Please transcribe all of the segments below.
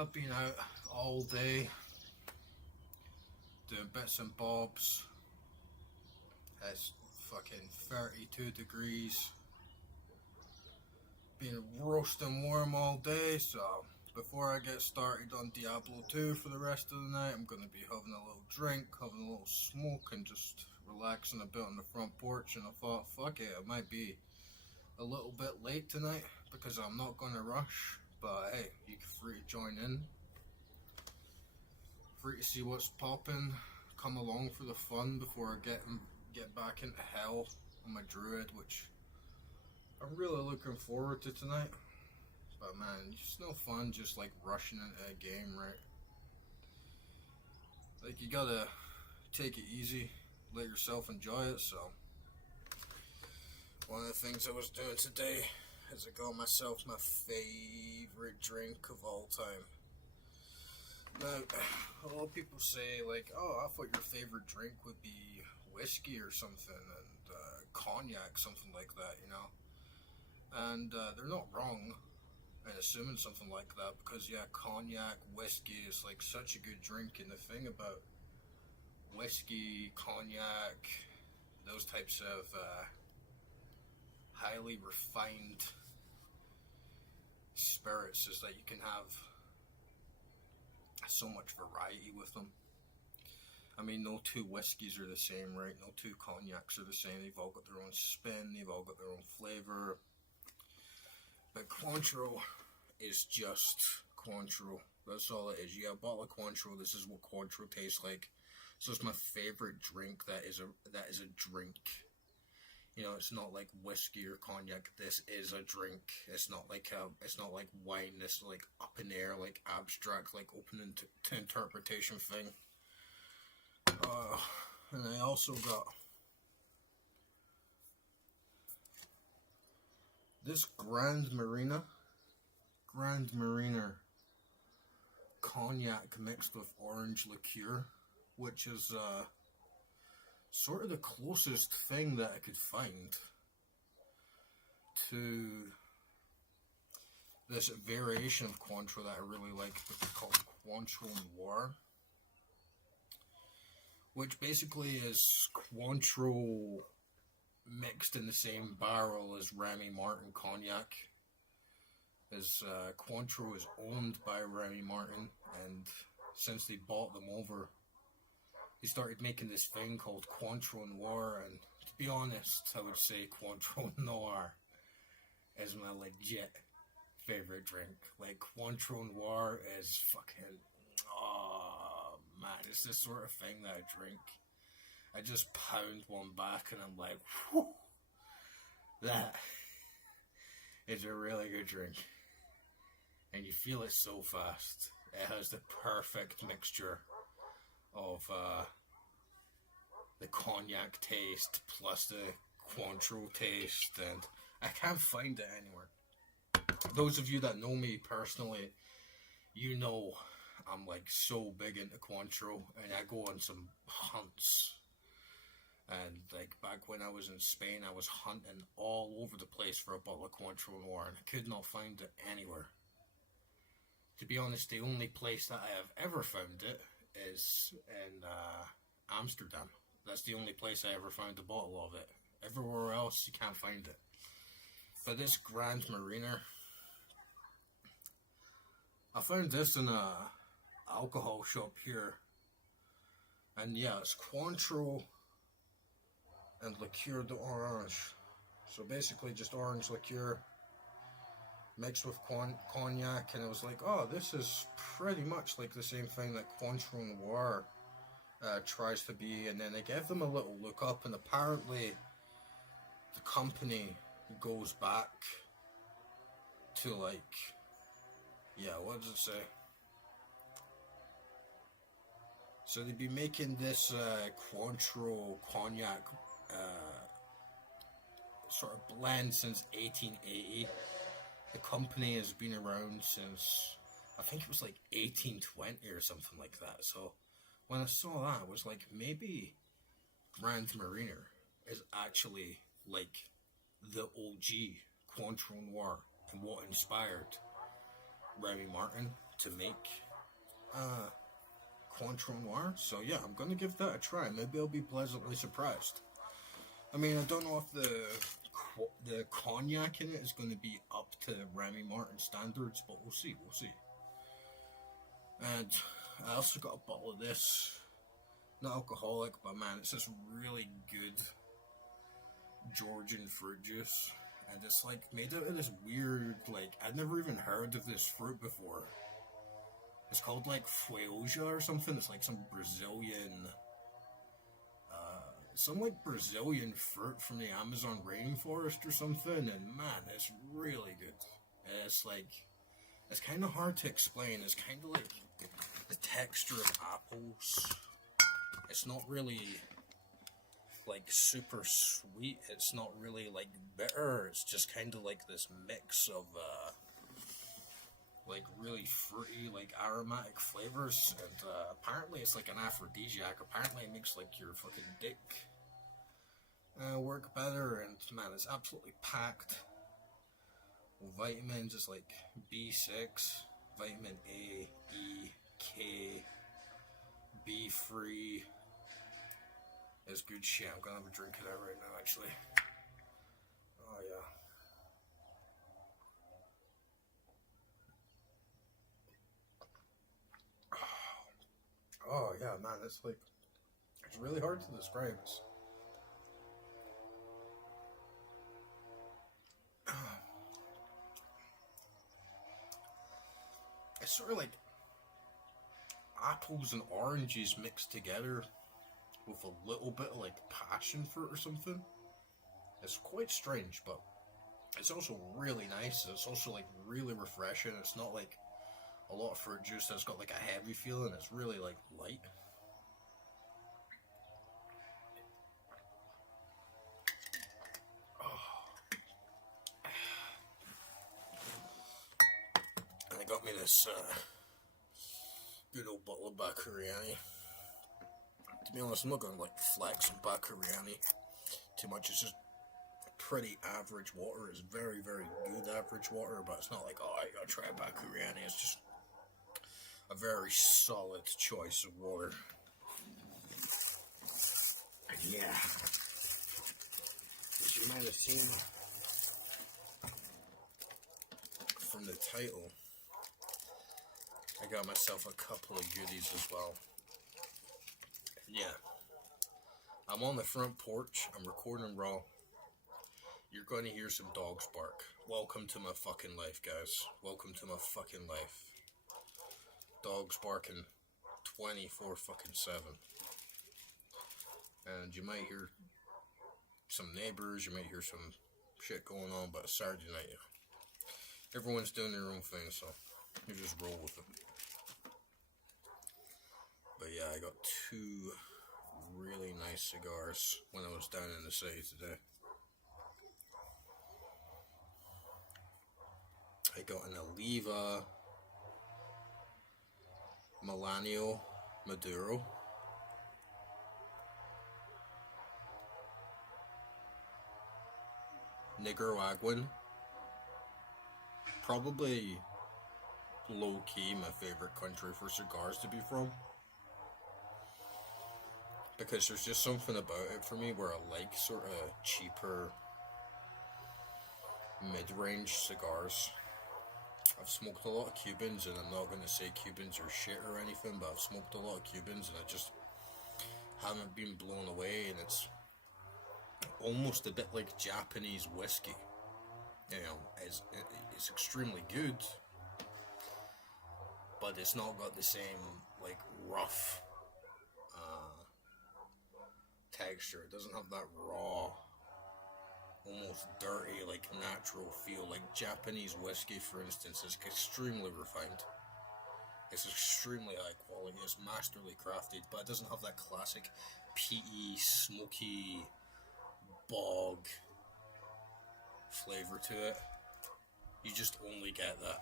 I've been out all day doing bits and bobs. It's fucking 32 degrees. Been roasting warm all day, so before I get started on Diablo 2 for the rest of the night, I'm going to be having a little drink, having a little smoke, and just relaxing a bit on the front porch. And I thought, fuck it might be a little bit late tonight because I'm not going to rush, but hey, you can free to join in, free to see what's popping, come along for the fun before I get back into hell on my druid, which I'm really looking forward to tonight. But man, it's no fun just like rushing into a game, right? Like, you gotta take it easy, let yourself enjoy it. So one of the things I was doing today is I got myself my favorite drink of all time. Now, a lot of people say like, oh, I thought your favorite drink would be whiskey or something, and cognac, something like that, you know? And they're not wrong in assuming something like that, because yeah, cognac, whiskey is like such a good drink, and the thing about whiskey, cognac, those types of highly refined spirits is that you can have so much variety with them. I mean, no two whiskeys are the same, right? No two cognacs are the same. They've all got their own spin, they've all got their own flavor. But Cointreu is just Cointreu. That's all it is. You get a bottle of Cointreu. This is what Cointreu tastes like. So it's my favorite drink. That is a drink. You know, it's not like whiskey or cognac. This is a drink. It's not like wine. This like up in the air, like abstract, like open to interpretation thing. And I also got this Grand Marina cognac mixed with orange liqueur, which is sort of the closest thing that I could find to this variation of Cointreu that I really like, which is called Cointreu Noir, which basically is Cointreu mixed in the same barrel as Remy Martin cognac. As Cointreu is owned by Remy Martin, and since they bought them over, they started making this thing called Cointreu Noir, and to be honest, I would say Cointreu Noir is my legit favorite drink. Like, Cointreu Noir is fucking, oh man, it's this sort of thing that I drink. I just pound one back and I'm like, whew, that is a really good drink. And you feel it so fast. It has the perfect mixture of the cognac taste plus the Cointreu taste, and I can't find it anywhere. Those of you that know me personally, you know I'm like so big into Cointreu, and I go on some hunts. And like back when I was in Spain, I was hunting all over the place for a bottle of Cointreu Noir, and I could not find it anywhere. To be honest, the only place that I have ever found it is in Amsterdam. That's the only place I ever found a bottle of it. Everywhere else, you can't find it. But this Grand Marina, I found this in a alcohol shop here. And yeah, it's Cointreu and liqueur d'orange. So basically just orange liqueur mixed with cognac, and it was like, oh, this is pretty much like the same thing that Cointreu Noir tries to be. And then I gave them a little look up, and apparently the company goes back to like, yeah, what does it say? So they'd be making this Cointreu cognac sort of blend since 1880. The company has been around since, I think it was like 1820 or something like that. So when I saw that, I was like, maybe Grand Marina is actually like the OG Cointreu Noir, and what inspired Remy Martin to make Cointreu Noir. So yeah, I'm gonna give that a try. Maybe I'll be pleasantly surprised. I mean, I don't know if the cognac in it is going to be up to Remy Martin standards, but we'll see. We'll see. And I also got a bottle of this. Not alcoholic, but man, it's this really good Georgian fruit juice. And it's like made out of this weird, like, I'd never even heard of this fruit before. It's called like Fueoja or something. It's like some Brazilian Brazilian fruit from the Amazon rainforest or something, and man, it's really good. And it's like, it's kind of hard to explain. It's kind of like the texture of apples. It's not really like super sweet. It's not really like bitter. It's just kind of like this mix of like really fruity, like aromatic flavors, and apparently it's like an aphrodisiac. Apparently it makes like your fucking dick work better, and man, it's absolutely packed with vitamins. It's like B6, vitamin A, E, K, B3. It's good shit. I'm gonna have a drink of that right now, actually. Oh yeah. Oh yeah, man, it's like, it's really hard to describe. It's sort of like apples and oranges mixed together with a little bit of like passion fruit or something. It's quite strange, but it's also really nice. It's also like really refreshing. It's not like a lot of fruit juice that's got like a heavy feeling. It's really like light. And they got me this good old bottle of Bacuriani. To be honest, I'm not going to like flex on Bacuriani too much. It's just pretty average water. It's very, very good average water, but it's not like, oh, I gotta try Bacuriani. It's just a very solid choice of water. And yeah, as you might have seen from the title, I got myself a couple of goodies as well. And yeah, I'm on the front porch. I'm recording raw. You're going to hear some dogs bark. Welcome to my fucking life, guys. Welcome to my fucking life. Dogs barking 24 fucking 7. And you might hear some neighbors, you might hear some shit going on, but it's Saturday night, yeah. Everyone's doing their own thing, so you just roll with it. But yeah, I got 2 really nice cigars when I was down in the city today. I got an Oliva Melanio Maduro. Nicaraguan. Probably low-key my favorite country for cigars to be from. Because there's just something about it for me where I like sort of cheaper mid-range cigars. I've smoked a lot of Cubans, and I'm not going to say Cubans are shit or anything, but I've smoked a lot of Cubans, and I just haven't been blown away, and it's almost a bit like Japanese whiskey. You know, it's extremely good, but it's not got the same, like, rough texture. It doesn't have that raw, almost dirty, like natural feel. Like Japanese whiskey, for instance, is extremely refined. It's extremely high quality. It's masterly crafted, but it doesn't have that classic peaty, smoky, bog flavor to it. You just only get that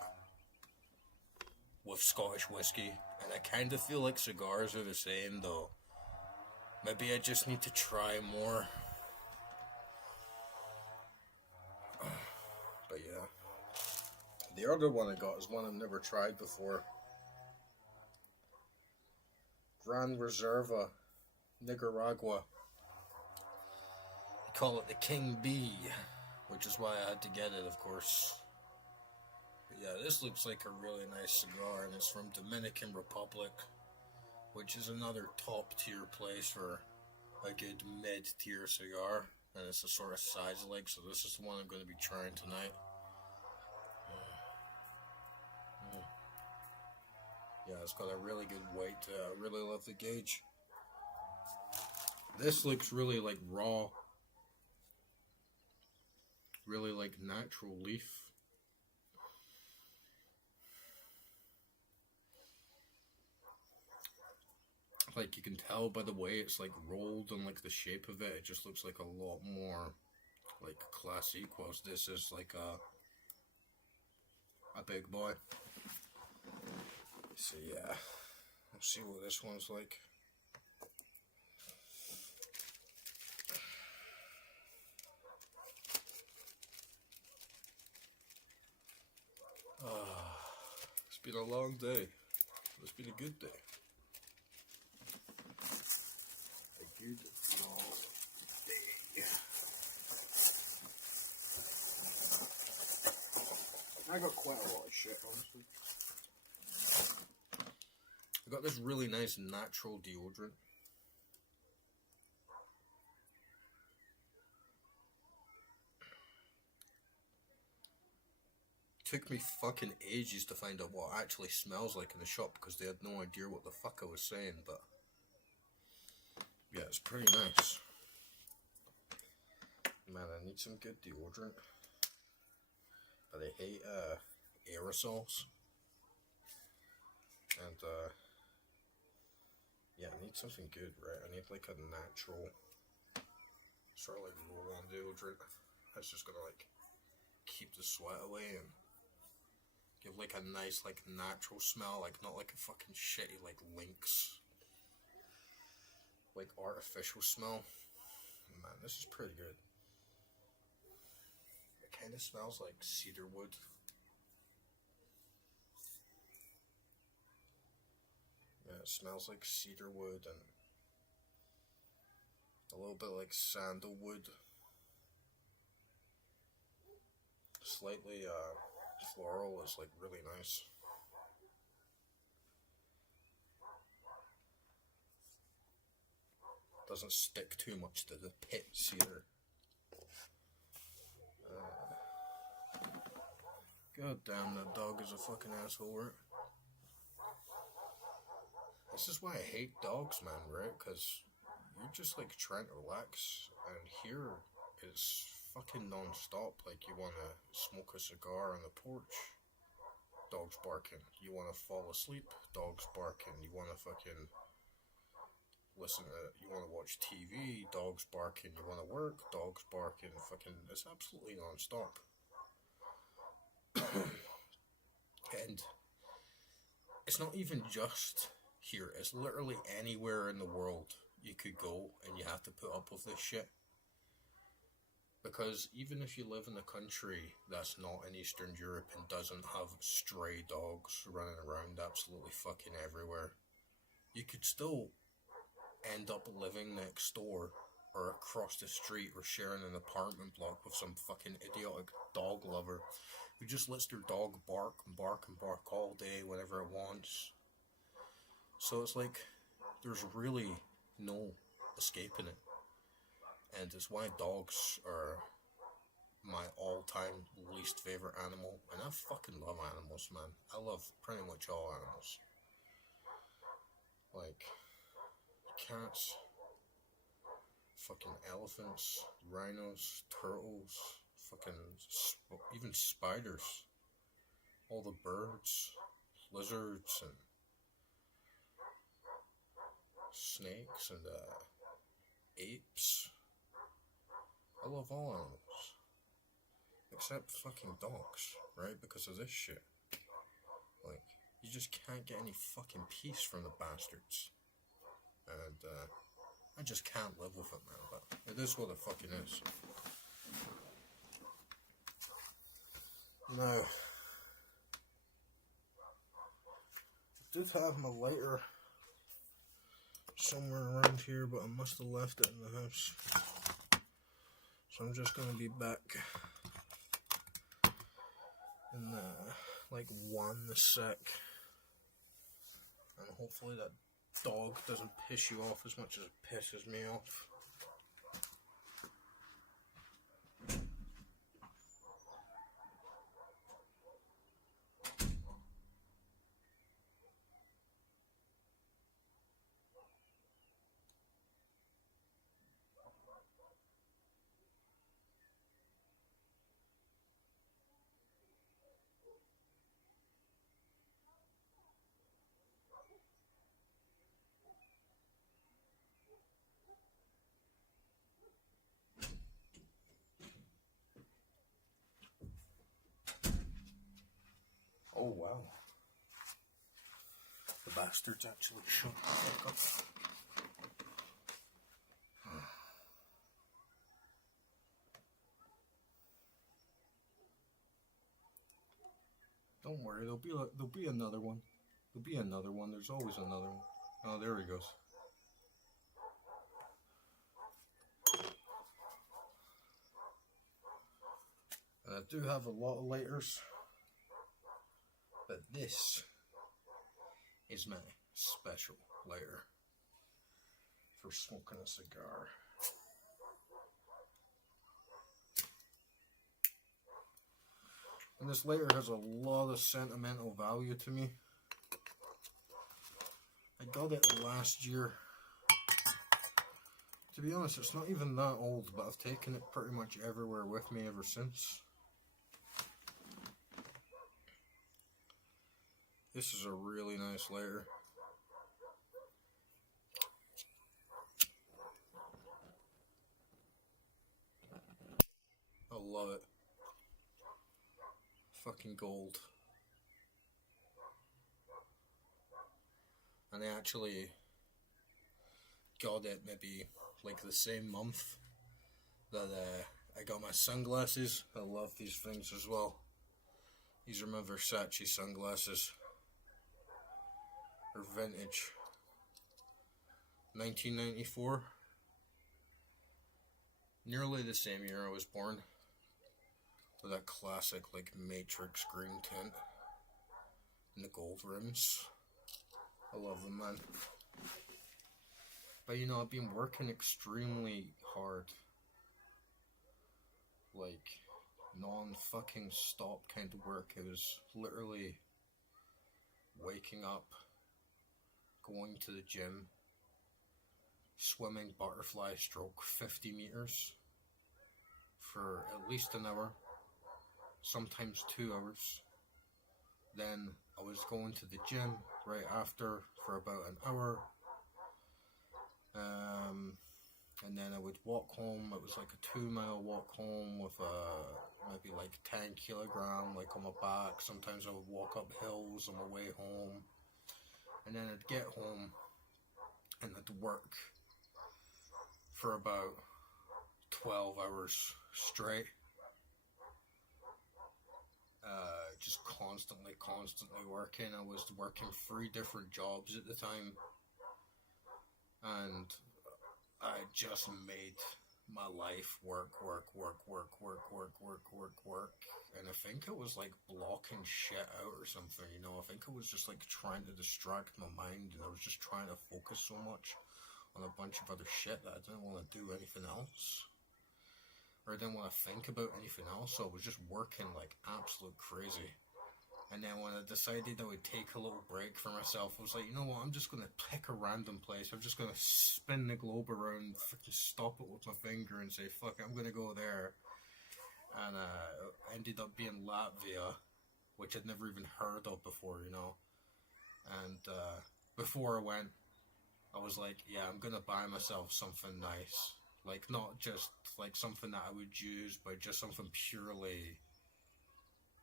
with Scottish whiskey, and I kind of feel like cigars are the same, though. Maybe I just need to try more. But yeah. The other one I got is one I've never tried before. Gran Reserva, Nicaragua. They call it the King Bee, which is why I had to get it, of course. But yeah, this looks like a really nice cigar, and it's from Dominican Republic, which is another top tier place for a good mid tier cigar, and it's the sort of size I like, so this is the one I'm going to be trying tonight. Yeah, it's got a really good weight. I really love the gauge. This looks really like raw, really like natural leaf. Like, you can tell by the way it's like rolled and like the shape of it, it just looks like a lot more like classic, whilst this is like a big boy. So yeah, let's see what this one's like. It's been a long day. It's been a good day. A good long day. I got quite a lot of shit, honestly. I got this really nice natural deodorant. Took me fucking ages to find out what it actually smells like in the shop because they had no idea what the fuck I was saying, but yeah, it's pretty nice. Man, I need some good deodorant, but I hate aerosols, and yeah, I need something good, right? I need like a natural sort of like roll-on deodorant that's just gonna like keep the sweat away and give like a nice like natural smell, like not like a fucking shitty like Lynx like artificial smell. Man, this is pretty good. It kind of smells like cedar wood. Yeah, it smells like cedar wood and a little bit like sandalwood. Slightly floral is like really nice. Doesn't stick too much to the pits either. God damn, that dog is a fucking asshole, right? This is why I hate dogs, man, right? Because you're just like trying to relax, and here it's fucking non-stop. Like, you want to smoke a cigar on the porch, dogs barking. You want to fall asleep, dogs barking. You want to fucking listen to, you want to watch TV, dogs barking. You want to work, dogs barking. Fucking, it's absolutely non-stop. And it's not even just here, it's literally anywhere in the world you could go and you have to put up with this shit. Because even if you live in a country that's not in Eastern Europe and doesn't have stray dogs running around absolutely fucking everywhere, you could still end up living next door or across the street or sharing an apartment block with some fucking idiotic dog lover who just lets their dog bark and bark and bark all day whenever it wants. So it's like, there's really no escaping it. And it's why dogs are my all-time least favorite animal. And I fucking love animals, man. I love pretty much all animals. Like, cats, fucking elephants, rhinos, turtles, fucking even spiders, all the birds, lizards, and snakes, and apes. I love all animals. Except fucking dogs, right? Because of this shit. Like, you just can't get any fucking peace from the bastards. And, I just can't live with it, man. But it is what it fucking is. Now, I did have my lighter somewhere around here, but I must have left it in the house. So I'm just going to be back in like 1 sec. And hopefully that dog doesn't piss you off as much as it pisses me off. Oh wow. The bastard's actually shut the fuck up. Don't worry, there'll be another one. There'll be another one. There's always another one. Oh, there he goes. And I do have a lot of lighters, but this is my special lighter for smoking a cigar. And this lighter has a lot of sentimental value to me. I got it last year. To be honest, it's not even that old, but I've taken it pretty much everywhere with me ever since. This is a really nice lighter. I love it. Fucking gold. And I actually got it maybe like the same month that I got my sunglasses. I love these things as well. These are my Versace sunglasses. They're vintage. 1994. Nearly the same year I was born. With that classic like matrix green tint. And the gold rims. I love them, man. But you know, I've been working extremely hard. Like, non-fucking stop kind of work. It was literally waking up, going to the gym, swimming butterfly stroke 50 meters for at least an hour, sometimes 2 hours. Then I was going to the gym right after for about an hour. And then I would walk home. It was like a 2-mile walk home with maybe like 10 kilogram like on my back. Sometimes I would walk up hills on my way home. And then I'd get home and I'd work for about 12 hours straight. Just constantly working. I was working 3 different jobs at the time. And I just made my life work. And I think it was like blocking shit out or something, you know. I think it was just like trying to distract my mind, and I was just trying to focus so much on a bunch of other shit that I didn't want to do anything else. Or I didn't want to think about anything else, so I was just working like absolute crazy. And then when I decided I would take a little break for myself, I was like, you know what, I'm just going to pick a random place. I'm just going to spin the globe around, fucking stop it with my finger and say, fuck it, I'm going to go there. And I ended up being Latvia, which I'd never even heard of before, you know. And before I went, I was like, yeah, I'm going to buy myself something nice. Like, not just like something that I would use, but just something purely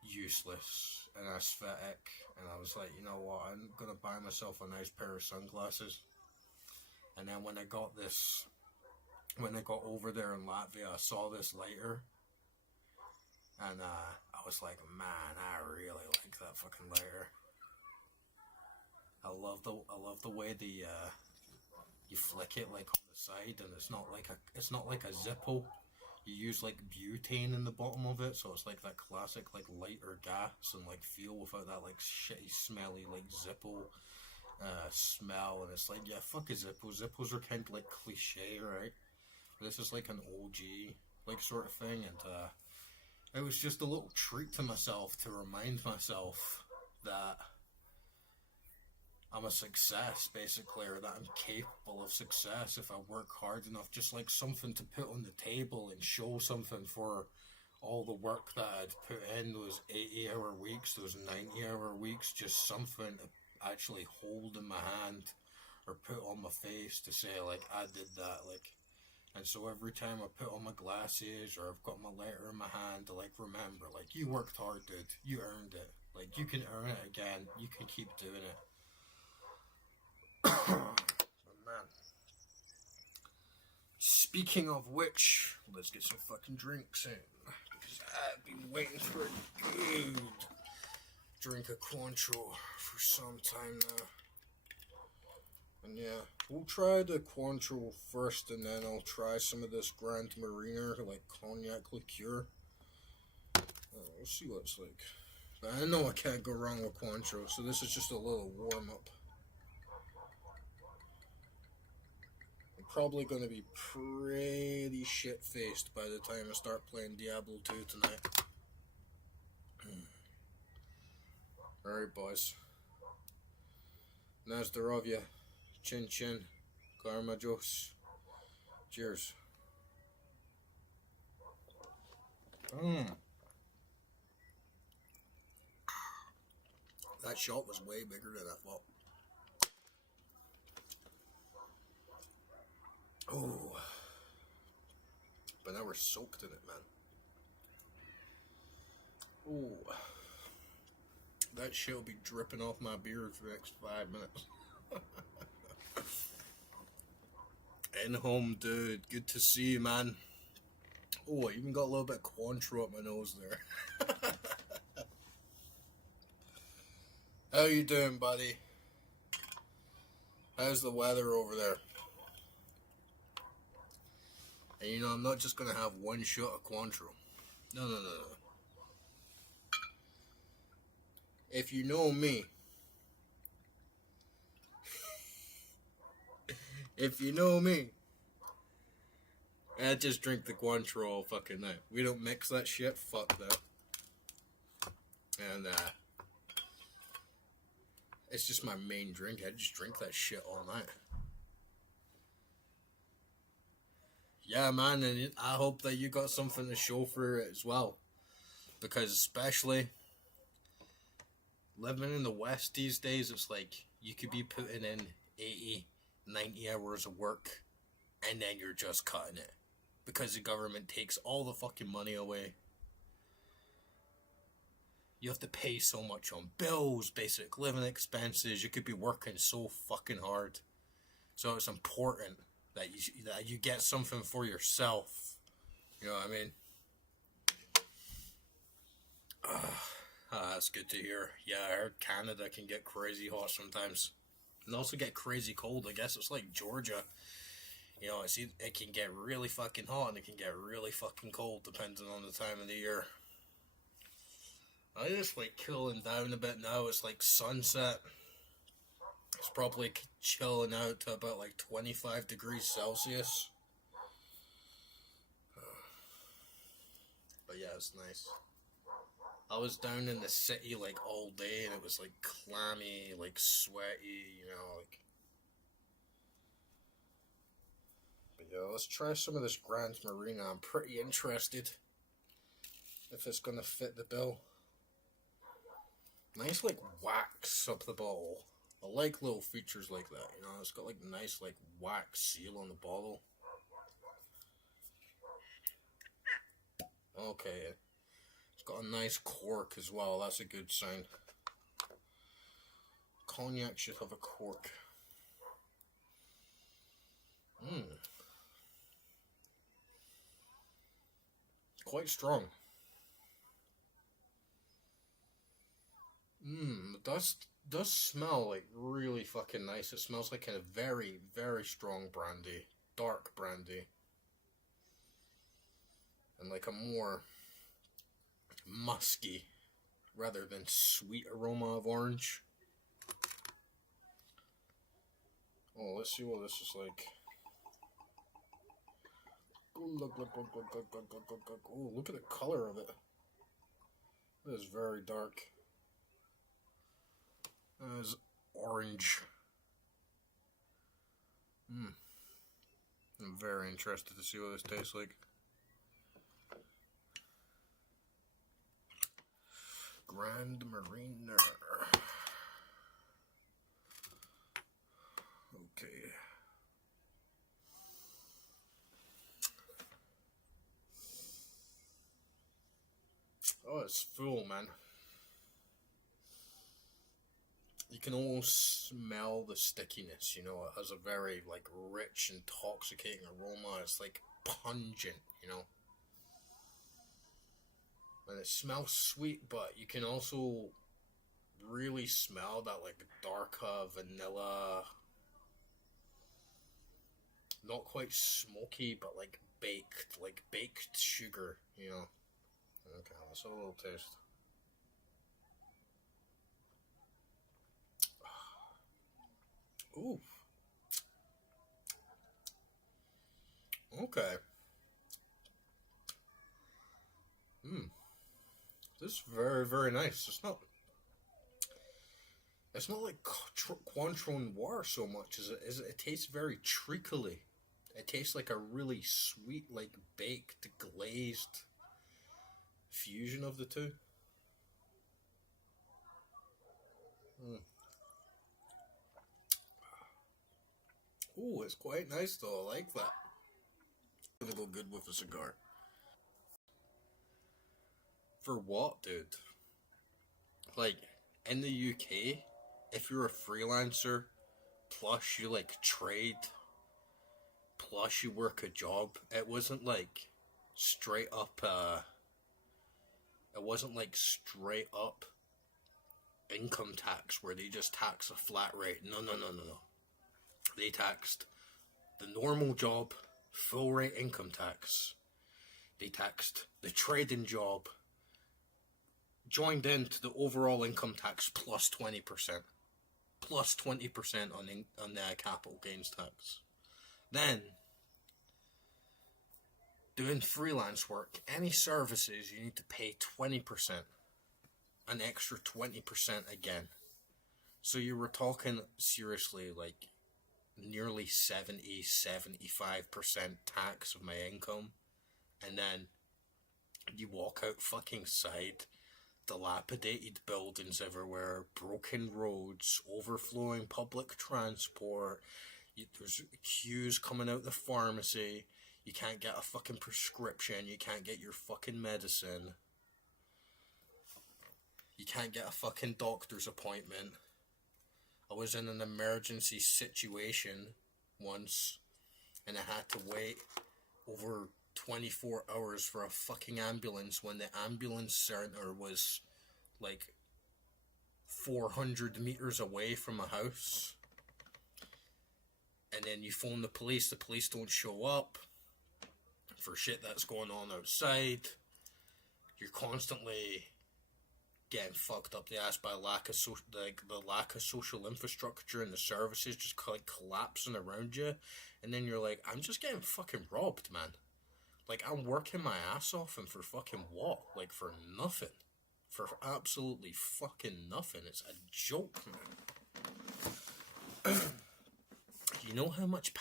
useless and aesthetic. And I was like, you know what, I'm gonna buy myself a nice pair of sunglasses. And then when I got over there in Latvia, I saw this lighter, and I was like, man, I really like that fucking lighter. I love the way the you flick it like on the side, and it's not like a Zippo. You use like butane in the bottom of it, so it's like that classic like lighter gas and like feel without that like shitty smelly like Zippo smell. And it's like, yeah, fuck a Zippo. Zippos are kind of like cliche, right? But this is like an OG like sort of thing, and it was just a little treat to myself to remind myself that I'm a success, basically, or that I'm capable of success if I work hard enough. Just like something to put on the table and show something for all the work that I'd put in, those 80-hour weeks, those 90-hour weeks, just something to actually hold in my hand or put on my face to say, like, I did that, like. And so every time I put on my glasses or I've got my letter in my hand to, like, remember, like, you worked hard, dude. You earned it. Like, you can earn it again. You can keep doing it. Oh, man. Speaking of which, let's get some fucking drinks in. Because I've been waiting for a good drink of Cointreu for some time now. And yeah, we'll try the Cointreu first, and then I'll try some of this Grand Mariner, like cognac liqueur. We'll see what it's like. But I know I can't go wrong with Cointreu, so this is just a little warm-up. I'm probably going to be pretty shit-faced by the time I start playing Diablo 2 tonight. Alright, boys. Na zdrowie. Chin chin. Karma Jos. Cheers. That shot was way bigger than I thought. Oh. But now we're soaked in it, man. Oh. That shit will be dripping off my beard for the next 5 minutes. In home, dude. Good to see you, man. Oh, I even got a little bit of Cointreu up my nose there. How you doing, buddy? How's the weather over there? And you know, I'm not just gonna have one shot of Cointreu. No. If you know me, I just drink the Cointreu all fucking night. We don't mix that shit. Fuck that. And it's just my main drink. I just drink that shit all night. Yeah, man, and I hope that you got something to show for it as well. Because especially living in the West these days, it's like you could be putting in 80, 90 hours of work and then you're just cutting it. Because the government takes all the fucking money away. You have to pay so much on bills, basic living expenses. You could be working so fucking hard. So it's important that you get something for yourself. You know what I mean? That's good to hear. Yeah, I heard Canada can get crazy hot sometimes. And also get crazy cold. I guess it's like Georgia. You know, it can get really fucking hot and it can get really fucking cold depending on the time of the year. I just like cooling down a bit now. It's like sunset. It's probably chilling out to about like 25 degrees Celsius. But yeah, it's nice. I was down in the city like all day and it was like clammy, like sweaty, you know, like. But yeah, let's try some of this Grand Marina. I'm pretty interested if it's gonna fit the bill. Nice like wax up the bottle. I like little features like that, you know, it's got like nice like wax seal on the bottle. Okay. It's got a nice cork as well, that's a good sign. Cognac should have a cork. Quite strong. does smell like really fucking nice. It smells like a very, very strong brandy, dark brandy, and like a more musky rather than sweet aroma of orange. Oh, let's see what this is like. Oh, look at the color of it. It is very dark. It is orange. I'm very interested to see what this tastes like. Grand Mariner. Okay. Oh, it's full, man. You can almost smell the stickiness, you know. It has a very, like, rich, intoxicating aroma. It's, like, pungent, you know. And it smells sweet, but you can also really smell that, like, dark vanilla. Not quite smoky, but, like, baked sugar, you know. Okay, let's have a little taste. Ooh. Okay. This is very, very nice. It's not like Cointreau Noir so much as it tastes very treacly. It tastes like a really sweet, like baked, glazed fusion of the two. Ooh, it's quite nice though. I like that. Gonna go good with a cigar. For what, dude? Like, in the UK, if you're a freelancer, plus you like trade, plus you work a job, it wasn't like straight up, it wasn't like straight up income tax where they just tax a flat rate. No, no, no, no, no. They taxed the normal job, full rate income tax. They taxed the trading job, joined into the overall income tax plus 20%. Plus 20% on the capital gains tax. Then, doing freelance work, any services, you need to pay 20%. An extra 20% again. So you were talking seriously like nearly 70-75% tax of my income, and then you walk out fucking side, dilapidated buildings everywhere, broken roads, overflowing public transport, there's queues coming out the pharmacy, you can't get a fucking prescription, you can't get your fucking medicine, you can't get a fucking doctor's appointment. I was in an emergency situation once, and I had to wait over 24 hours for a fucking ambulance when the ambulance center was like 400 meters away from my house. And then you phone the police don't show up for shit that's going on outside. You're constantly getting fucked up the ass by the lack of social infrastructure and the services just like collapsing around you, and then you're like, I'm just getting fucking robbed, man. Like, I'm working my ass off, and for fucking what? Like, for nothing. For absolutely fucking nothing. It's a joke, man. You know how much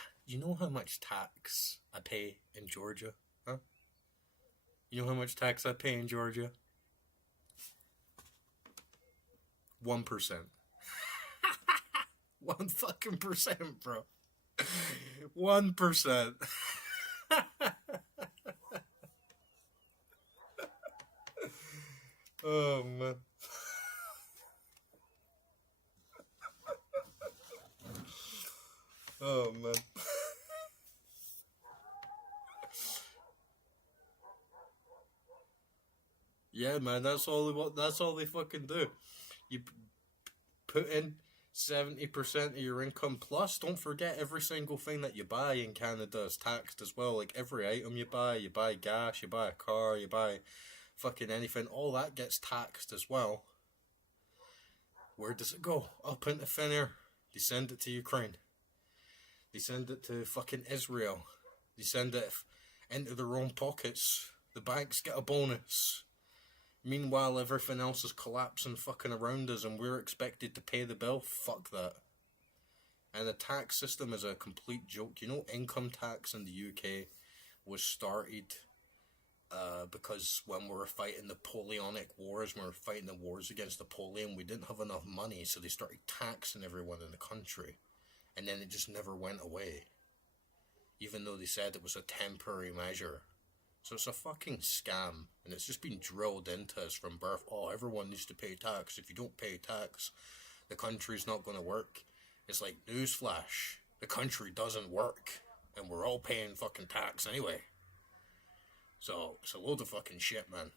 tax I pay in Georgia? Huh? You know how much tax I pay in Georgia? 1%. 1 fucking percent, bro. 1%. Oh, man. Oh, man. Yeah, man, that's all they fucking do. You put in 70% of your income. Plus, don't forget every single thing that you buy in Canada is taxed as well. Like every item you buy gas, you buy a car, you buy fucking anything, all that gets taxed as well. Where does it go? Up into thin air. They send it to Ukraine. They send it to fucking Israel. They send it into their own pockets. The banks get a bonus. Meanwhile, everything else is collapsing fucking around us and we're expected to pay the bill. Fuck that. And the tax system is a complete joke. You know, income tax in the UK was started because when we were fighting Napoleonic wars, when we were fighting the wars against Napoleon, we didn't have enough money, so they started taxing everyone in the country. And then it just never went away. Even though they said it was a temporary measure. So it's a fucking scam, and it's just been drilled into us from birth. Oh, everyone needs to pay tax. If you don't pay tax, the country's not going to work. It's like, newsflash, the country doesn't work, and we're all paying fucking tax anyway. So, it's a load of fucking shit, man.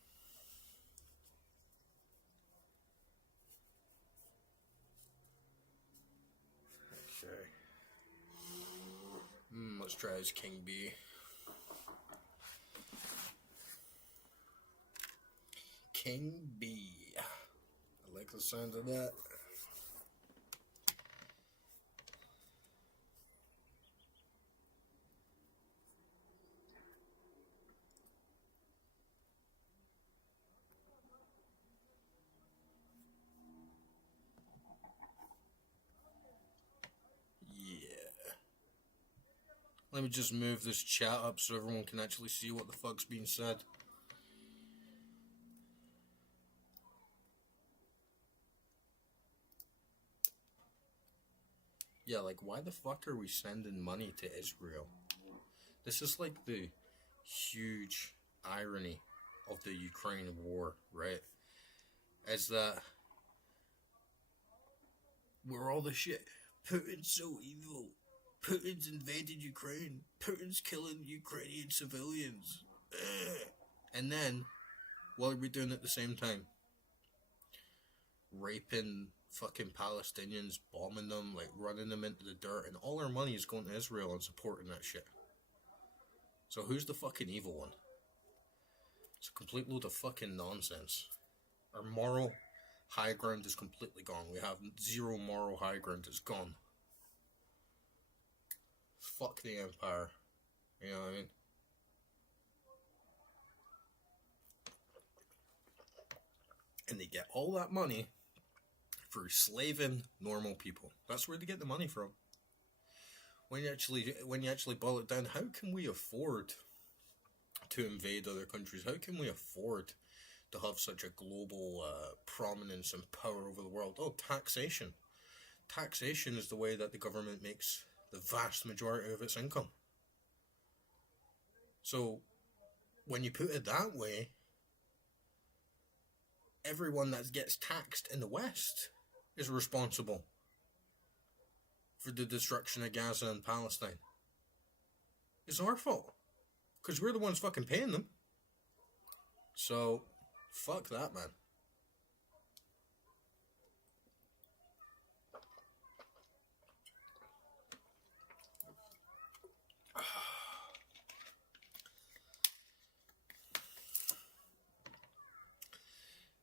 Okay. Let's try this King B. King B. I like the sound of that. Yeah. Let me just move this chat up so everyone can actually see what the fuck's being said. Yeah, like, why the fuck are we sending money to Israel? This is like the huge irony of the Ukraine war, right? Is that we're all the shit. Putin's so evil. Putin's invaded Ukraine. Putin's killing Ukrainian civilians. Ugh. And then, what are we doing at the same time? Raping fucking Palestinians, bombing them, like running them into the dirt, and all our money is going to Israel and supporting that shit. So who's the fucking evil one? It's a complete load of fucking nonsense. Our moral high ground is completely gone. We have zero moral high ground. It's gone. Fuck the empire. You know what I mean? And they get all that money for slaving normal people. That's where they get the money from. When you actually boil it down, how can we afford to invade other countries? How can we afford to have such a global prominence and power over the world? Oh, taxation. Taxation is the way that the government makes the vast majority of its income. So, when you put it that way, everyone that gets taxed in the West is responsible for the destruction of Gaza and Palestine. It's our fault. Because we're the ones fucking paying them. So, fuck that, man.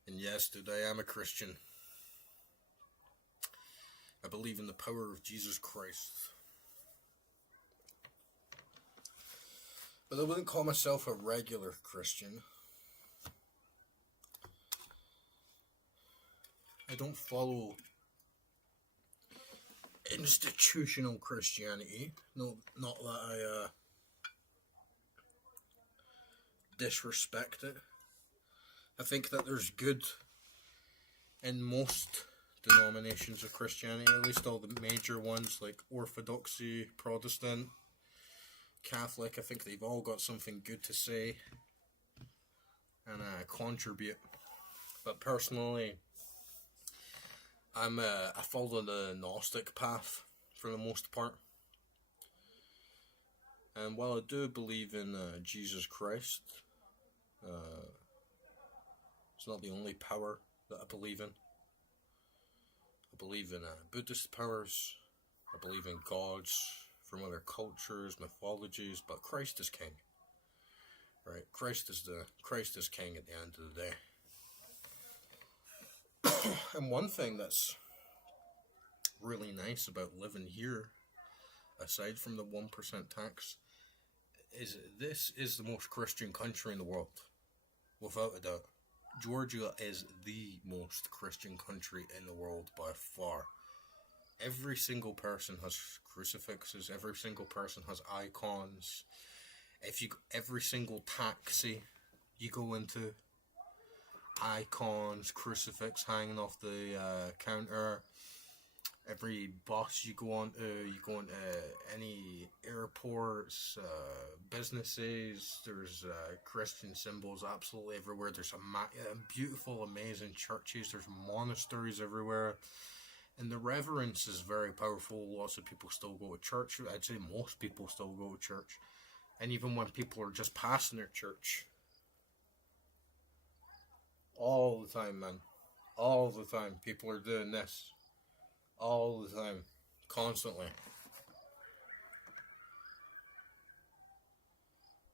And yes, dude, I am a Christian. I believe in the power of Jesus Christ. But I wouldn't call myself a regular Christian. I don't follow institutional Christianity. No, not that I disrespect it. I think that there's good in most denominations of Christianity, at least all the major ones like Orthodoxy, Protestant, Catholic. I think they've all got something good to say and contribute. But personally, I follow the Gnostic path for the most part. And while I do believe in Jesus Christ, it's not the only power that I believe in. I believe in Buddhist powers. I believe in gods from other cultures, mythologies, but Christ is king. Right? Christ is king at the end of the day. And one thing that's really nice about living here, aside from the 1% tax, is this is the most Christian country in the world, without a doubt. Georgia is the most Christian country in the world by far. Every single person has crucifixes. Every single person has icons. Every single taxi you go into, icons, crucifix hanging off the counter. Every bus you go on to any airports, businesses, there's Christian symbols absolutely everywhere. There's beautiful, amazing churches. There's monasteries everywhere. And the reverence is very powerful. Lots of people still go to church. I'd say most people still go to church. And even when people are just passing their church. All the time, man. All the time. People are doing this. All the time. Constantly.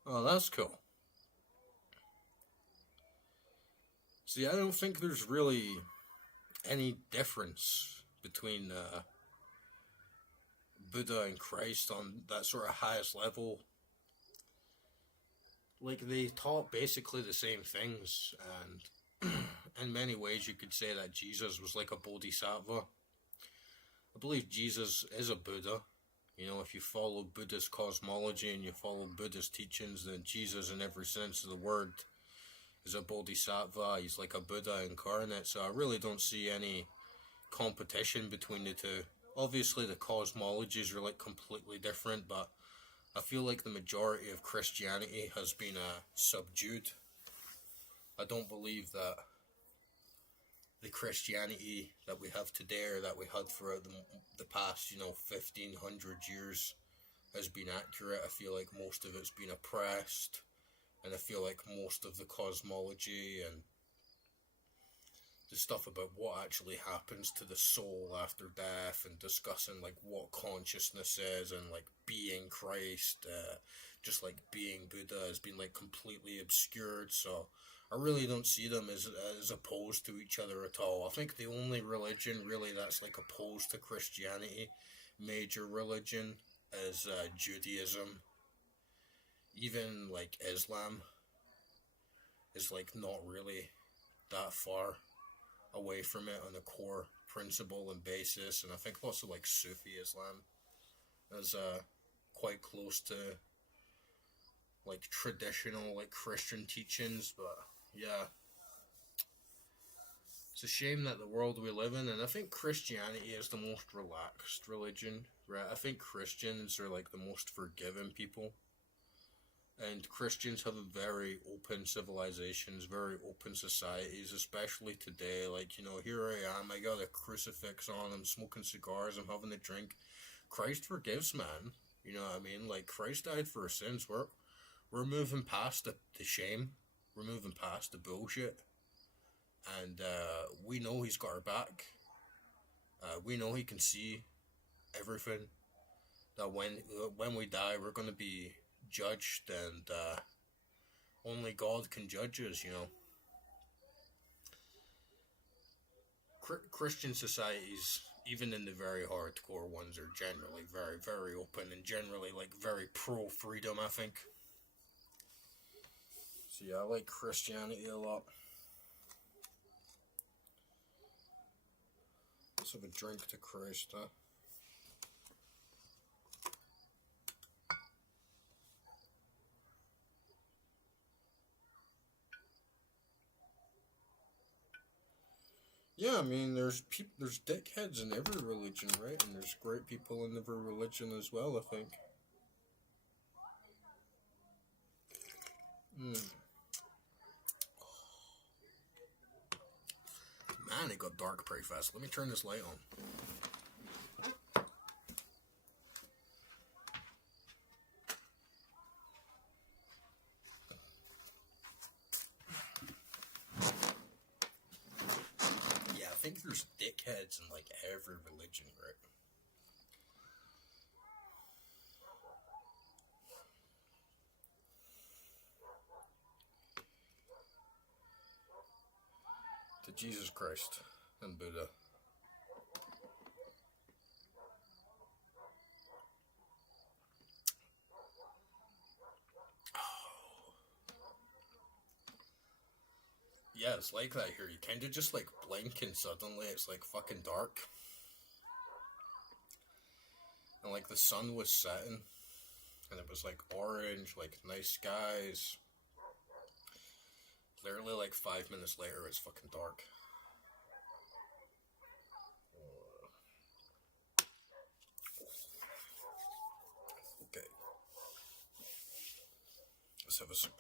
Oh, that's cool. See, I don't think there's really any difference between Buddha and Christ on that sort of highest level. Like, they taught basically the same things, and in many ways you could say that Jesus was like a bodhisattva. I believe Jesus is a Buddha. You know, if you follow Buddhist cosmology and you follow Buddhist teachings, then Jesus, in every sense of the word, is a bodhisattva. He's like a Buddha incarnate, so I really don't see any competition between the two. Obviously, the cosmologies are like completely different, but I feel like the majority of Christianity has been subdued. I don't believe that the Christianity that we have today, or that we had throughout the past, 1500 years, has been accurate. I feel like most of it's been oppressed, and I feel like most of the cosmology and the stuff about what actually happens to the soul after death, and discussing like what consciousness is, and like being Christ, just like being Buddha, has been like completely obscured. So I really don't see them as opposed to each other at all. I think the only religion really that's like opposed to Christianity, major religion, is Judaism. Even like Islam is like not really that far away from it on a core principle and basis. And I think also like Sufi Islam is quite close to like traditional like Christian teachings. But yeah, it's a shame that the world we live in, and I think Christianity is the most relaxed religion, right? I think Christians are like the most forgiving people. And Christians have a very open civilizations, very open societies, especially today. Like, here I am, I got a crucifix on, I'm smoking cigars, I'm having a drink. Christ forgives, man. You know what I mean? Like, Christ died for our sins. We're moving past the shame. We're moving past the bullshit. And we know he's got our back. We know he can see everything. That when we die, we're going to be judged, and only God can judge us, Christian societies, even in the very hardcore ones, are generally very, very open, and generally like very pro-freedom, I think. So yeah, I like Christianity a lot. Let's have a drink to Christ, huh? Yeah, I mean, there's dickheads in every religion, right? And there's great people in every religion as well, I think. Man, it got dark pretty fast. Let me turn this light on. Yeah, I think there's dickheads heads in like every religion, right? To Jesus Christ and Buddha. Yeah, it's like that here. You kind of just like blink and suddenly it's like fucking dark. And like the sun was setting and it was like orange, like nice skies. Literally like 5 minutes later it's fucking dark. Okay. Let's have a cigar.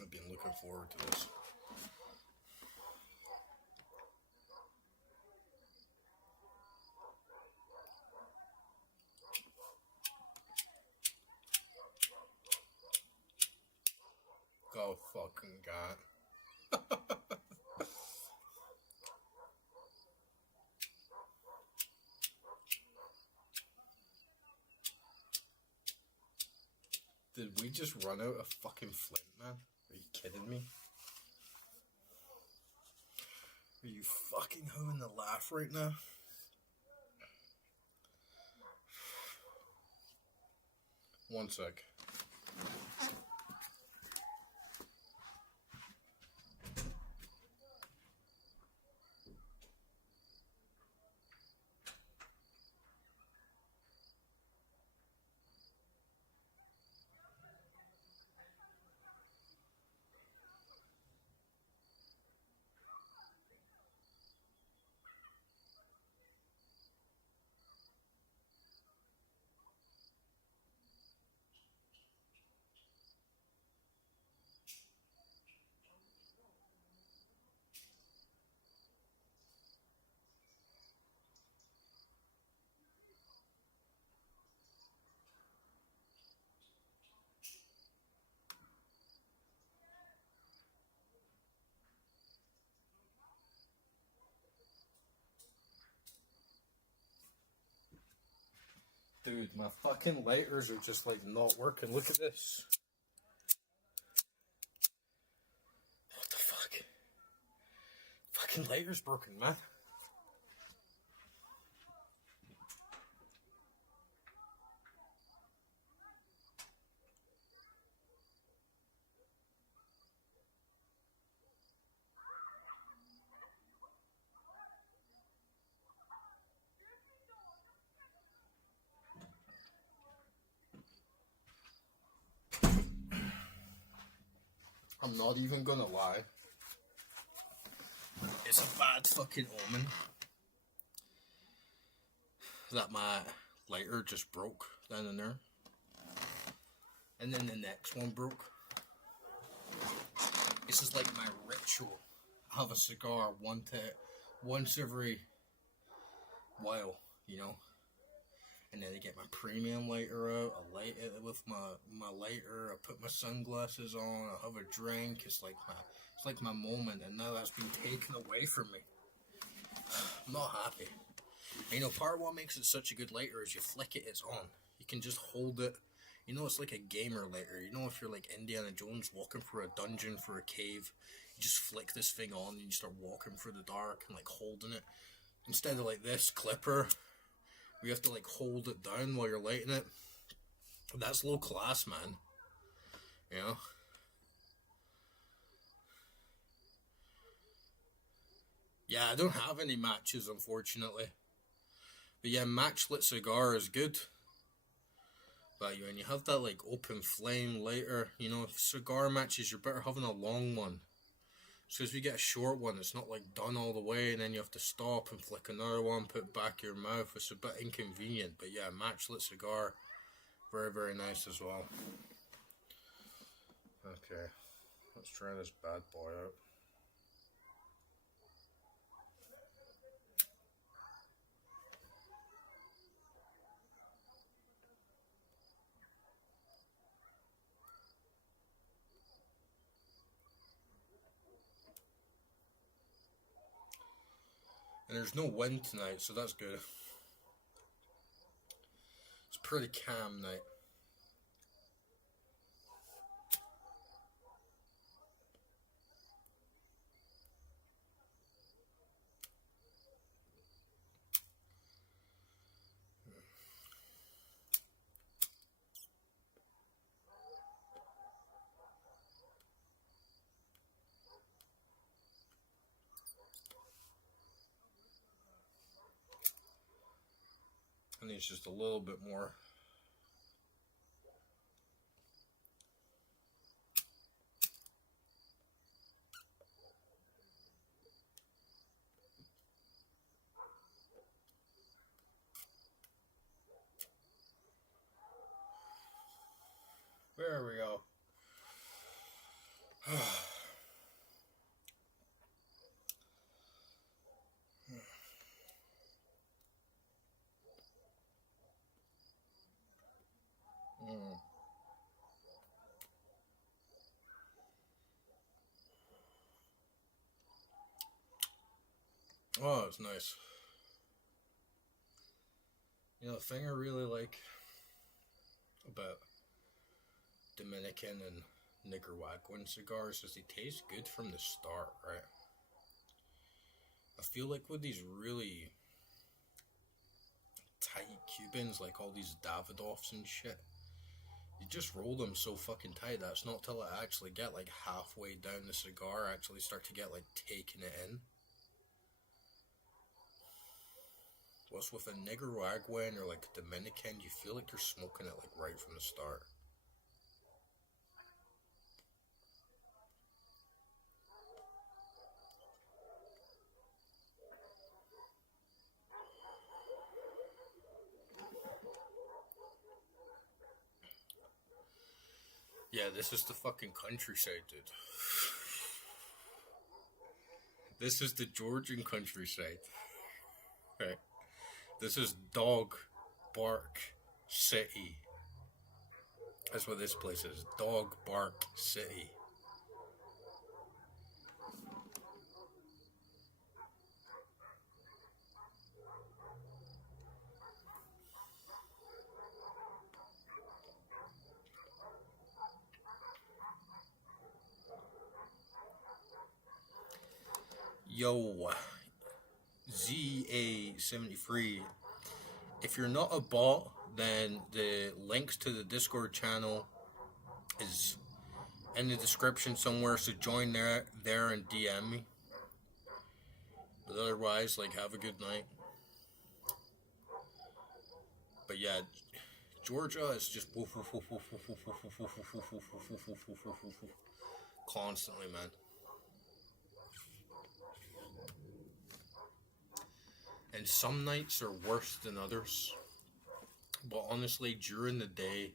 I've been looking forward to this. Oh, fucking God. Did we just run out of fucking Flint, man? Are you kidding me? Are you fucking having the laugh right now? One sec. Dude, my fucking lighters are just like not working. Look at this. What the fuck? Fucking lighter's broken, man. I'm not even gonna lie. It's a bad fucking omen that my lighter just broke down in there. And then the next one broke. This is like my ritual. I have a cigar once every while, you know. And then I get my premium lighter out, I light it with my lighter, I put my sunglasses on, I have a drink, it's like my moment, and now that's been taken away from me. I'm not happy. And, you know, part of what makes it such a good lighter is you flick it, it's on. You can just hold it. You know, it's like a gamer lighter. You know, if you're like Indiana Jones walking through a dungeon, for a cave, you just flick this thing on and you start walking through the dark and like holding it. Instead of like this clipper, you have to like hold it down while you're lighting it. That's low class, man. You know? Yeah, I don't have any matches, unfortunately. But yeah, matchlit cigar is good. But when you have that like open flame lighter, you know, cigar matches, you're better having a long one. So if you get a short one, it's not like done all the way, and then you have to stop and flick another one, put it back in your mouth. It's a bit inconvenient, but yeah, matchlit cigar, very, very nice as well. Okay, let's try this bad boy out. And there's no wind tonight, so that's good. It's a pretty calm night. I need just a little bit more. There we go. Oh, it's nice. You know, the thing I really like about Dominican and Nicaraguan cigars is they taste good from the start, right? I feel like with these really tight Cubans, like all these Davidoffs and shit, you just roll them so fucking tight that it's not till I actually get like halfway down the cigar, I actually start to get like taking it in. What's with a Nicaraguan or like Dominican, you feel like you're smoking it like right from the start. Yeah, this is the fucking countryside, dude. This is the Georgian countryside. Okay. This is Dog Bark City. That's what this place is. Dog Bark City. Yo, ZA73. If you're not a bot, then the links to the Discord channel is in the description somewhere, so join there and DM me. But otherwise, like, have a good night. But yeah, Georgia is just constantly, man. And some nights are worse than others. But honestly, during the day,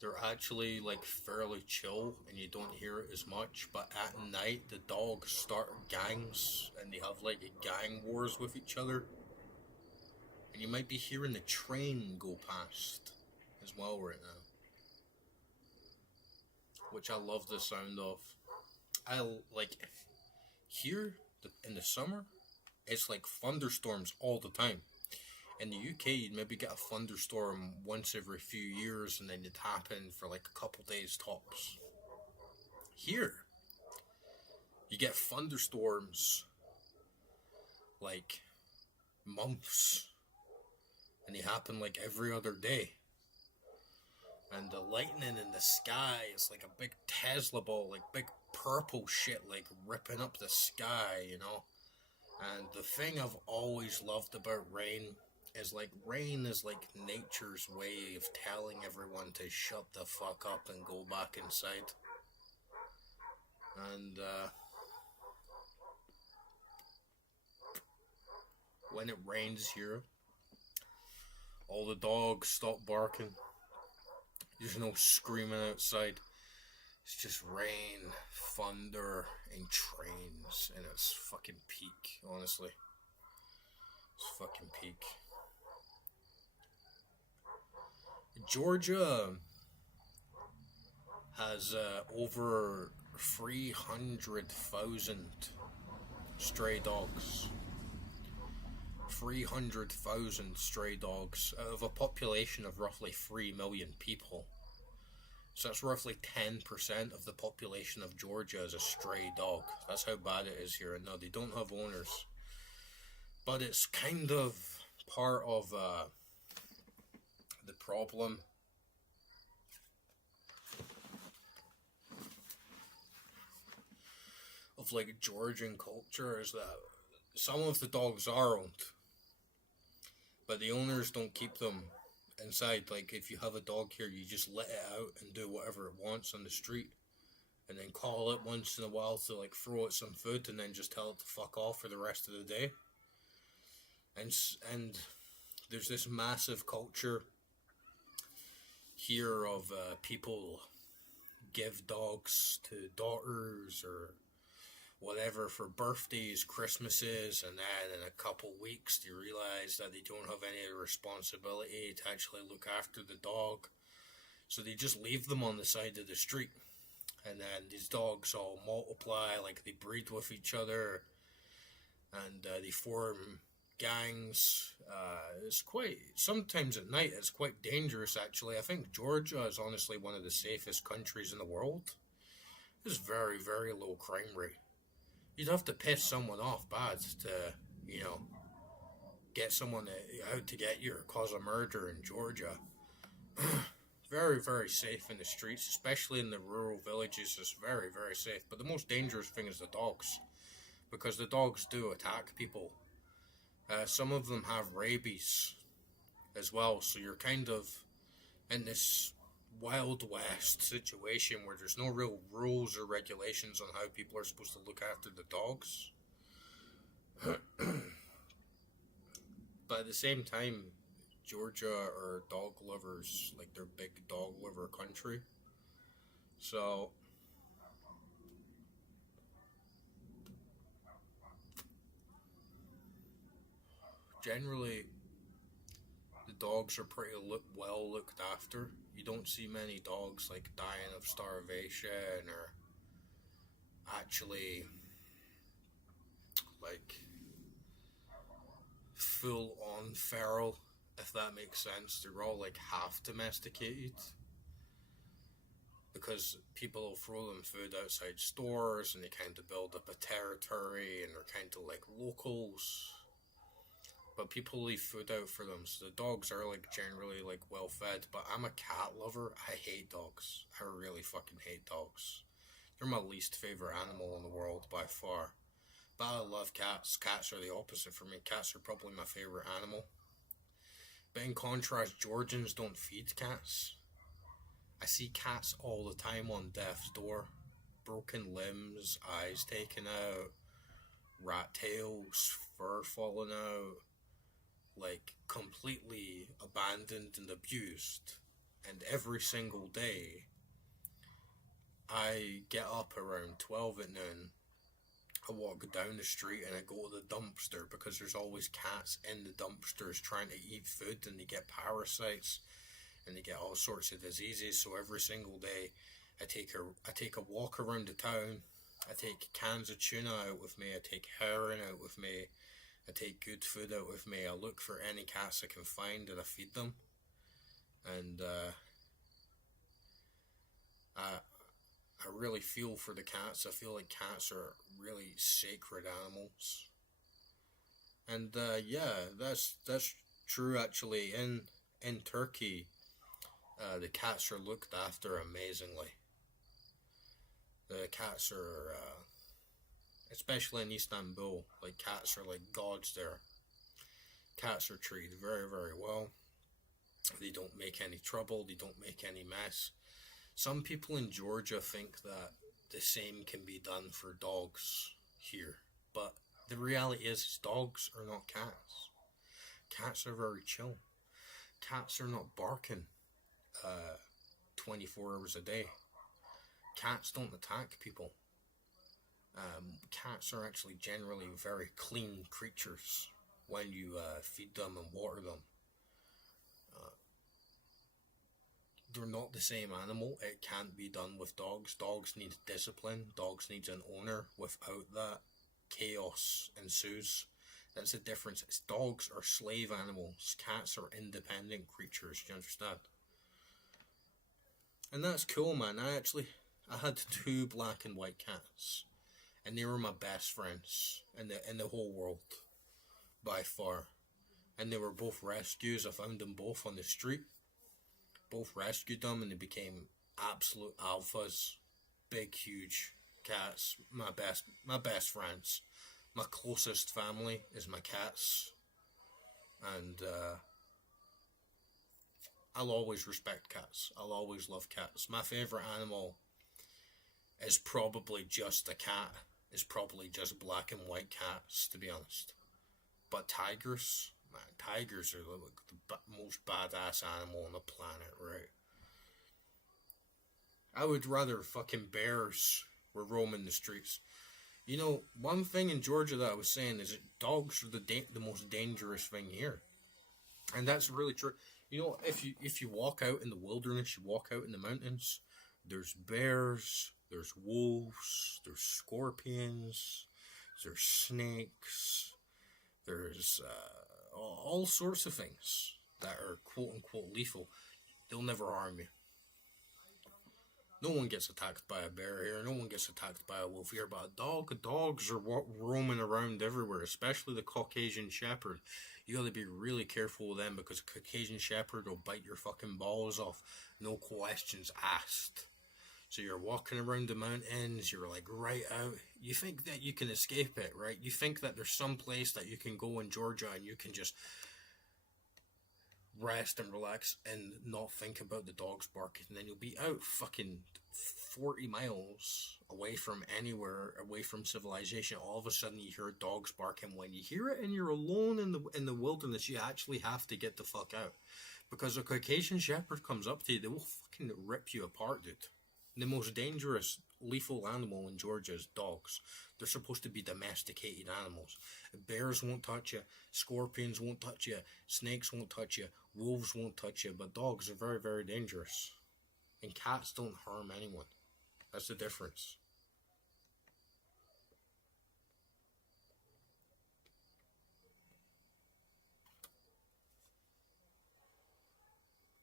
they're actually like fairly chill and you don't hear it as much. But at night, the dogs start gangs and they have like gang wars with each other. And you might be hearing the train go past as well right now. Which I love the sound of. I like here in the summer, it's like thunderstorms all the time. In the UK, you'd maybe get a thunderstorm once every few years and then it'd happen for like a couple days tops. Here, you get thunderstorms like months and they happen like every other day. And the lightning in the sky is like a big Tesla ball, like big purple shit like ripping up the sky, you know? And the thing I've always loved about rain is like rain is like nature's way of telling everyone to shut the fuck up and go back inside. And when it rains here, all the dogs stop barking. There's no screaming outside. It's just rain, thunder, and trains, and it's fucking peak, honestly. It's fucking peak. Georgia has over 300,000 stray dogs. 300,000 stray dogs out of a population of roughly 3 million people. So that's roughly 10% of the population of Georgia is a stray dog. That's how bad it is here. And no, they don't have owners. But it's kind of part of the problem. Of like Georgian culture is that some of the dogs are owned, but the owners don't keep them inside. Like if you have a dog here, you just let it out and do whatever it wants on the street, and then call it once in a while to like throw it some food, and then just tell it to fuck off for the rest of the day. And there's this massive culture here of people give dogs to daughters or whatever for birthdays, Christmases, and then in a couple weeks they realize that they don't have any responsibility to actually look after the dog, so they just leave them on the side of the street, and then these dogs all multiply, like they breed with each other, and they form gangs. It's quite, sometimes at night it's quite dangerous actually. I think Georgia is honestly one of the safest countries in the world. There's very, very low crime rate. You'd have to piss someone off bad to, get someone out to get you or cause a murder in Georgia. Very, very safe in the streets, especially in the rural villages. It's very, very safe. But the most dangerous thing is the dogs, because the dogs do attack people. Some of them have rabies as well, so you're kind of in this Wild West situation where there's no real rules or regulations on how people are supposed to look after the dogs. But at the same time, Georgia are dog lovers, like they're big dog lover country. So generally the dogs are pretty well looked after. You don't see many dogs like dying of starvation or actually like full on feral, if that makes sense. They're all like half domesticated because people will throw them food outside stores and they kind of build up a territory and they're kind of like locals. But people leave food out for them, so the dogs are like generally like well fed. But I'm a cat lover. I hate dogs. I really fucking hate dogs. They're my least favorite animal in the world by far. But I love cats. Cats are the opposite for me. Cats are probably my favorite animal. But in contrast, Georgians don't feed cats. I see cats all the time on death's door. Broken limbs, eyes taken out, rat tails, fur falling out. Like completely abandoned and abused. And every single day I get up around 12 at noon, I walk down the street and I go to the dumpster because there's always cats in the dumpsters trying to eat food, and they get parasites and they get all sorts of diseases. So every single day I take a walk around the town. I take cans of tuna out with me, I take herring out with me, I take good food out with me. I look for any cats I can find and I feed them. And I really feel for the cats. I feel like cats are really sacred animals. And yeah, that's true actually. In Turkey, the cats are looked after amazingly. The cats are especially in Istanbul, like cats are like gods there. Cats are treated very, very well. They don't make any trouble, they don't make any mess. Some people in Georgia think that the same can be done for dogs here, but the reality is dogs are not cats. Cats are very chill. Cats are not barking 24 hours a day. Cats don't attack people. Cats are actually generally very clean creatures when you feed them and water them. They're not the same animal. It can't be done with dogs. Dogs need discipline. Dogs need an owner. Without that, chaos ensues. That's the difference. It's dogs are slave animals. Cats are independent creatures. Do you understand? And that's cool, man. I had two black and white cats, and they were my best friends in the whole world, by far. And they were both rescues. I found them both on the street. Both rescued them, and they became absolute alphas. Big, huge cats. My best friends. My closest family is my cats, and I'll always respect cats. I'll always love cats. My favorite animal is probably just a cat. Is probably just black and white cats, to be honest. But tigers, man, tigers are the most badass animal on the planet, right? I would rather fucking bears were roaming the streets. You know, one thing in Georgia that I was saying is that dogs are the most dangerous thing here, and that's really true. You know, if you walk out in the wilderness, you walk out in the mountains. There's bears, there's wolves, there's scorpions, there's snakes, there's all sorts of things that are quote unquote lethal. They'll never harm you. No one gets attacked by a bear here. No one gets attacked by a wolf here. But a dog, dogs are roaming around everywhere, especially the Caucasian Shepherd. You gotta be really careful with them because a Caucasian Shepherd will bite your fucking balls off. No questions asked. So you're walking around the mountains, you're like right out. You think that you can escape it, right? You think that there's some place that you can go in Georgia and you can just rest and relax and not think about the dogs barking, and then you'll be out fucking 40 miles away from anywhere, away from civilization. All of a sudden you hear dogs barking. When you hear it and you're alone in the wilderness, you actually have to get the fuck out, because a Caucasian Shepherd comes up to you, they will fucking rip you apart, dude. The most dangerous lethal animal in Georgia is dogs. They're supposed to be domesticated animals. Bears won't touch you, scorpions won't touch you, snakes won't touch you, wolves won't touch you, but dogs are very, very dangerous. And cats don't harm anyone. That's the difference.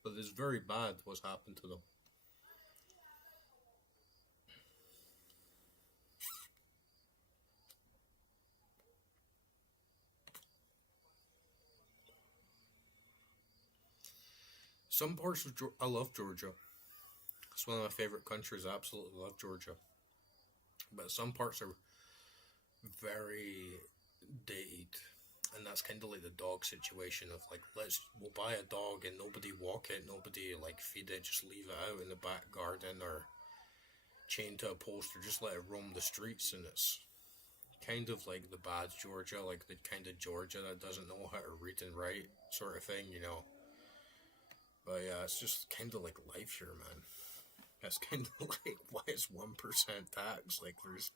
But it's very bad what's happened to them. Some parts of I love Georgia. It's one of my favorite countries. I absolutely love Georgia. But some parts are very dated. And that's kind of like the dog situation of like, we'll buy a dog and nobody walk it, nobody like feed it, just leave it out in the back garden or chained to a post or just let it roam the streets. And it's kind of like the bad Georgia, like the kind of Georgia that doesn't know how to read and write sort of thing, you know. But yeah, it's just kind of like life here, man. It's kind of like, why is 1% tax? Like, there's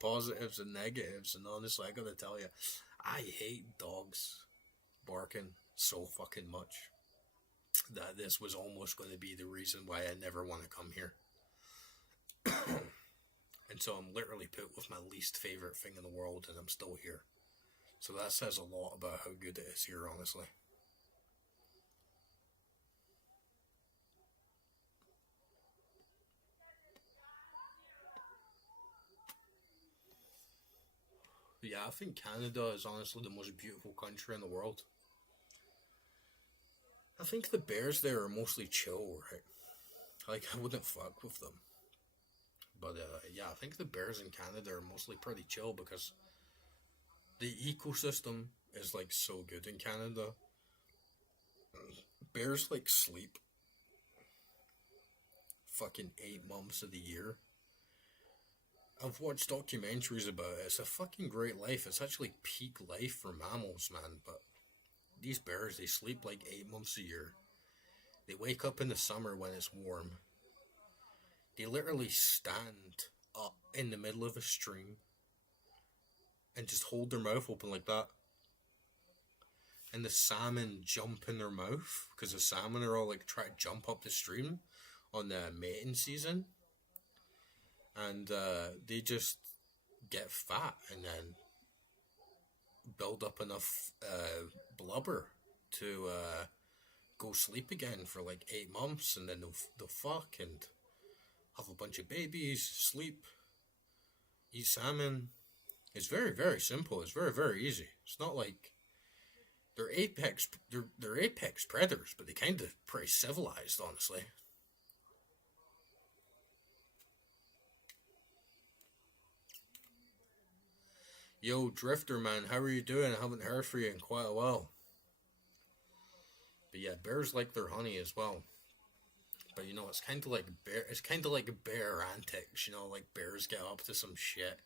positives and negatives, and honestly, I gotta tell you, I hate dogs barking so fucking much that this was almost going to be the reason why I never want to come here. And so I'm literally put with my least favorite thing in the world, and I'm still here. So that says a lot about how good it is here, honestly. But yeah, I think Canada is honestly the most beautiful country in the world. I think the bears there are mostly chill, right? Like, I wouldn't fuck with them. But yeah, I think the bears in Canada are mostly pretty chill because the ecosystem is like so good in Canada. Bears like sleep fucking 8 months of the year. I've watched documentaries about it. It's a fucking great life. It's actually peak life for mammals, man. But these bears, they sleep like 8 months a year. They wake up in the summer when it's warm. They literally stand up in the middle of a stream and just hold their mouth open like that. And the salmon jump in their mouth because the salmon are all like try to jump up the stream on the mating season. And they just get fat and then build up enough blubber to go sleep again for like 8 months, and then they'll fuck and have a bunch of babies, sleep, eat salmon. It's very, very simple. It's very, very easy. It's not like they're apex predators, but they kind of pretty civilized, honestly. Yo, Drifter man, how are you doing? I haven't heard from you in quite a while. But yeah, bears like their honey as well. But you know, it's kind of like bear. It's kind of like bear antics. You know, like bears get up to some shit,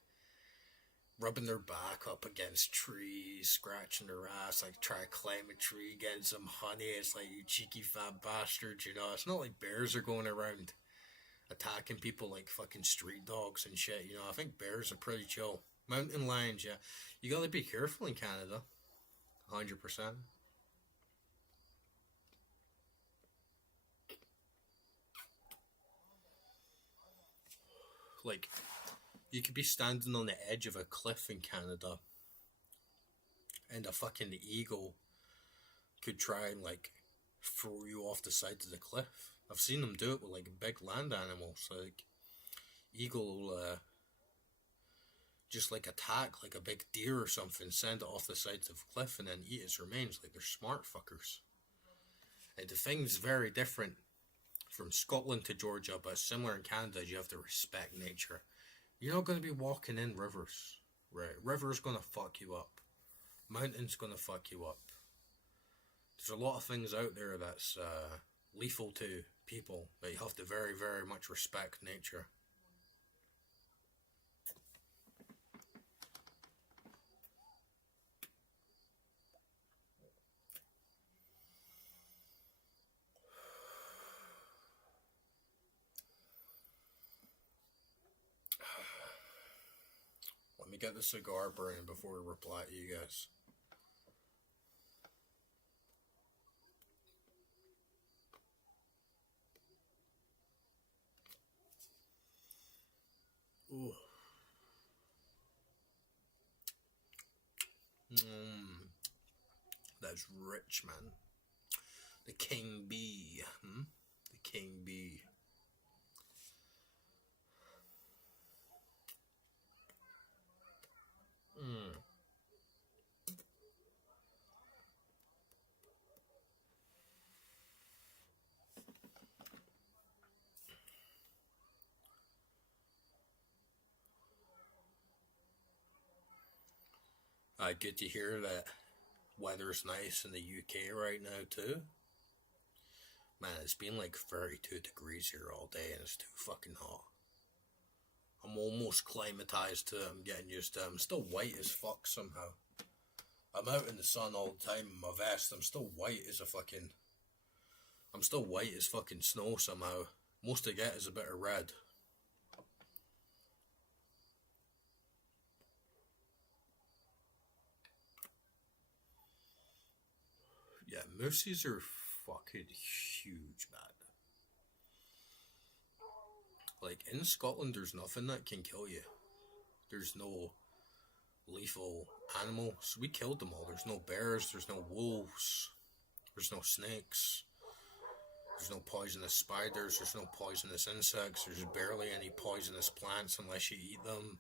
rubbing their back up against trees, scratching their ass, like try to climb a tree, getting some honey. It's like, you cheeky fat bastards. You know, it's not like bears are going around attacking people like fucking street dogs and shit. You know, I think bears are pretty chill. Mountain lions, yeah, you gotta be careful in Canada. 100%. Like, you could be standing on the edge of a cliff in Canada, and a fucking eagle could try and like throw you off the side of the cliff. I've seen them do it with like big land animals. Like, eagle will just like attack like a big deer or something, send it off the side of a cliff, and then eat its remains. Like, they're smart fuckers. And the thing's very different from Scotland to Georgia, but similar in Canada. You have to respect nature. You're not going to be walking in rivers, right? Rivers going to fuck you up. Mountains going to fuck you up. There's a lot of things out there that's lethal to people, but you have to very, very much respect nature. Let me get the cigar burning before we reply to you guys. Ooh. That's rich, man. The king bee. The king bee. Good to hear that weather's nice in the UK right now too. Man, it's been like 32 degrees here all day, and it's too fucking hot. I'm almost climatized to it. I'm getting used to it. I'm still white as fuck somehow. I'm out in the sun all the time in my vest. I'm still white as fucking snow somehow. Most I get is a bit of red. Yeah, moosies are fucking huge, man. Like, in Scotland, there's nothing that can kill you. There's no lethal animals. We killed them all. There's no bears, there's no wolves, there's no snakes, there's no poisonous spiders, there's no poisonous insects, there's barely any poisonous plants unless you eat them.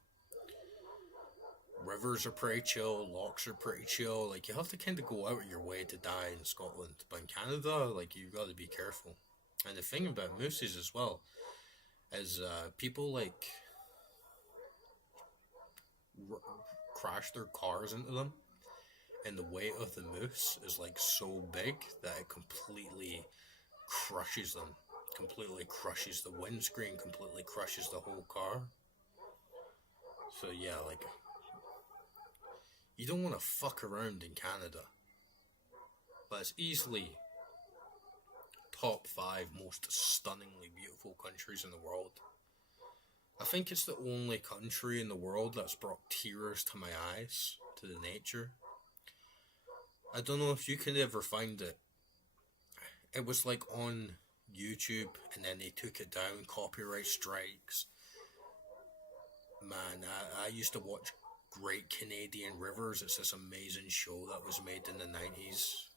Rivers are pretty chill, lochs are pretty chill. Like, you have to kind of go out of your way to die in Scotland. But in Canada, like, you've got to be careful. And the thing about mooses as well is people, like, crash their cars into them. And the weight of the moose is, like, so big that it completely crushes them. Completely crushes the windscreen, completely crushes the whole car. So, yeah, like, you don't want to fuck around in Canada. But it's easily top 5 most stunningly beautiful countries in the world. I think it's the only country in the world that's brought tears to my eyes, to the nature. I don't know if you can ever find it. It was like on YouTube, and then they took it down, copyright strikes. Man, I used to watch Great Canadian Rivers. It's this amazing show that was made in the 90s.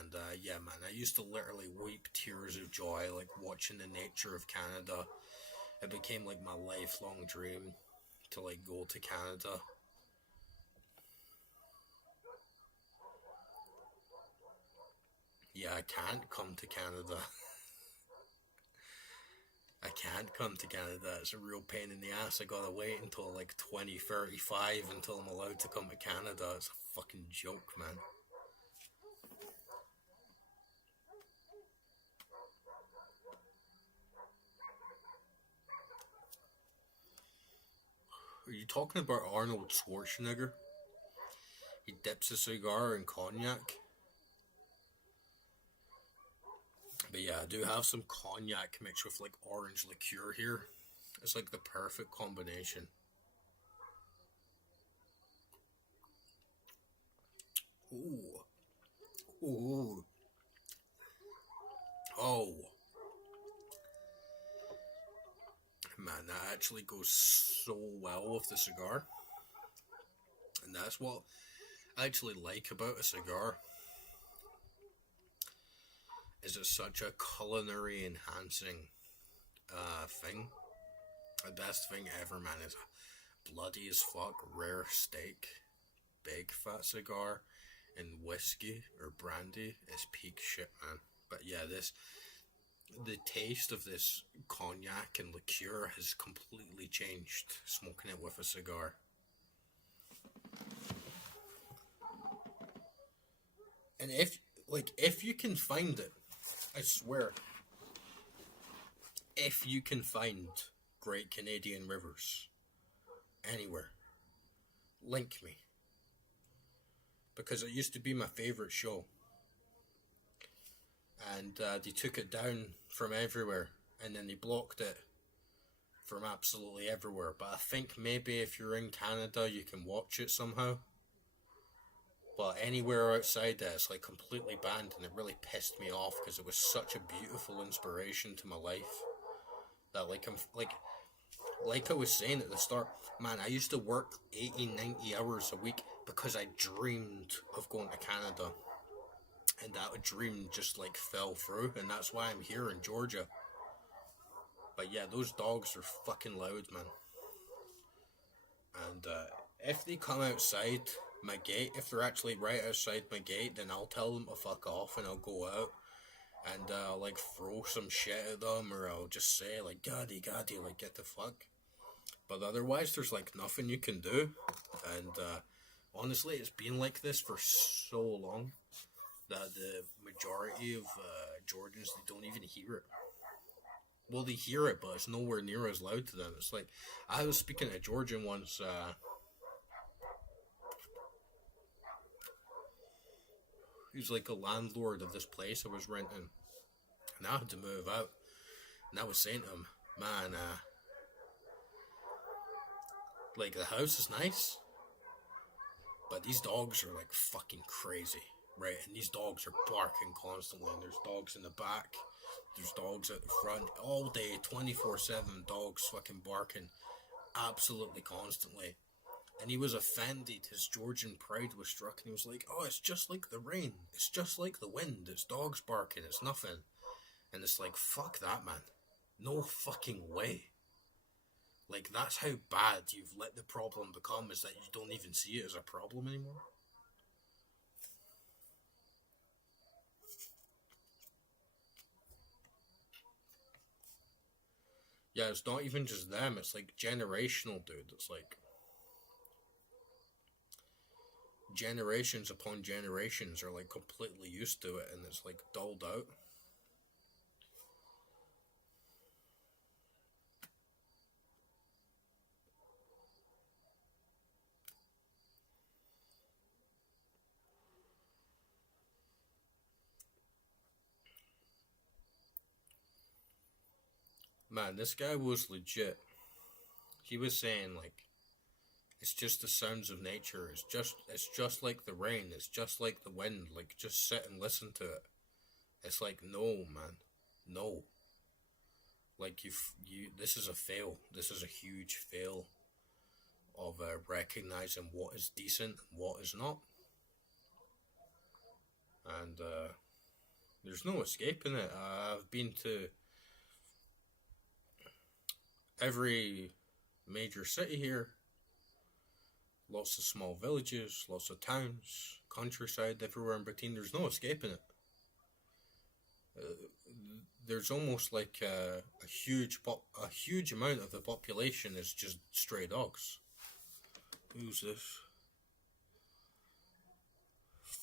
And yeah, man, I used to literally weep tears of joy, like watching the nature of Canada. It became like my lifelong dream to like go to Canada. Yeah, I can't come to Canada. I can't come to Canada. It's a real pain in the ass. I gotta wait until like 2035 until I'm allowed to come to Canada. It's a fucking joke, man. Are you talking about Arnold Schwarzenegger? He dips a cigar in cognac. But yeah, I do have some cognac mixed with like orange liqueur here. It's like the perfect combination. Ooh. Ooh. Oh. Man, that actually goes so well with the cigar. And that's what I actually like about a cigar. Is it such a culinary enhancing thing? The best thing ever, man, is a bloody as fuck rare steak, big fat cigar, and whiskey or brandy is peak shit, man. But yeah, the taste of this cognac and liqueur has completely changed smoking it with a cigar. And if you can find it, I swear, if you can find Great Canadian Rivers anywhere, link me. Because it used to be my favourite show. And they took it down from everywhere. And then they blocked it from absolutely everywhere. But I think maybe if you're in Canada, you can watch it somehow. But anywhere outside that, it's like completely banned. And it really pissed me off because it was such a beautiful inspiration to my life. That like I'm like I was saying at the start, man, I used to work 80, 90 hours a week because I dreamed of going to Canada. And that dream just like fell through, and that's why I'm here in Georgia. But yeah, those dogs are fucking loud, man. And if they come outside my gate, if they're actually right outside my gate, then I'll tell them to fuck off and I'll go out and like throw some shit at them, or I'll just say like "gaddy, gaddy," like get the fuck. But otherwise, there's like nothing you can do. And honestly, it's been like this for so long that the majority of Georgians, they don't even hear it. Well, they hear it, but it's nowhere near as loud to them. It's like I was speaking to a Georgian once. Who's like a landlord of this place I was renting, and I had to move out. And I was saying to him, "Man, like the house is nice, but these dogs are like fucking crazy." Right, and these dogs are barking constantly, and there's dogs in the back, there's dogs at the front, all day, 24/7, dogs fucking barking, absolutely constantly. And he was offended, his Georgian pride was struck, and he was like, "Oh, it's just like the rain, it's just like the wind, it's dogs barking, it's nothing." And it's like, fuck that, man. No fucking way. Like, that's how bad you've let the problem become, is that you don't even see it as a problem anymore. Yeah, it's not even just them, it's like generational, dude. It's like generations upon generations are like completely used to it, and it's like dulled out. Man, this guy was legit. He was saying like it's just the sounds of nature. It's just like the rain. It's just like the wind. Like just sit and listen to it. It's like no, man, no. Like you. This is a fail. This is a huge fail of recognizing what is decent and what is not. And there's no escaping it. I've been to every major city here. Lots of small villages, lots of towns, countryside, everywhere in between. There's no escaping it. There's almost like a huge amount of the population is just stray dogs. Who's this?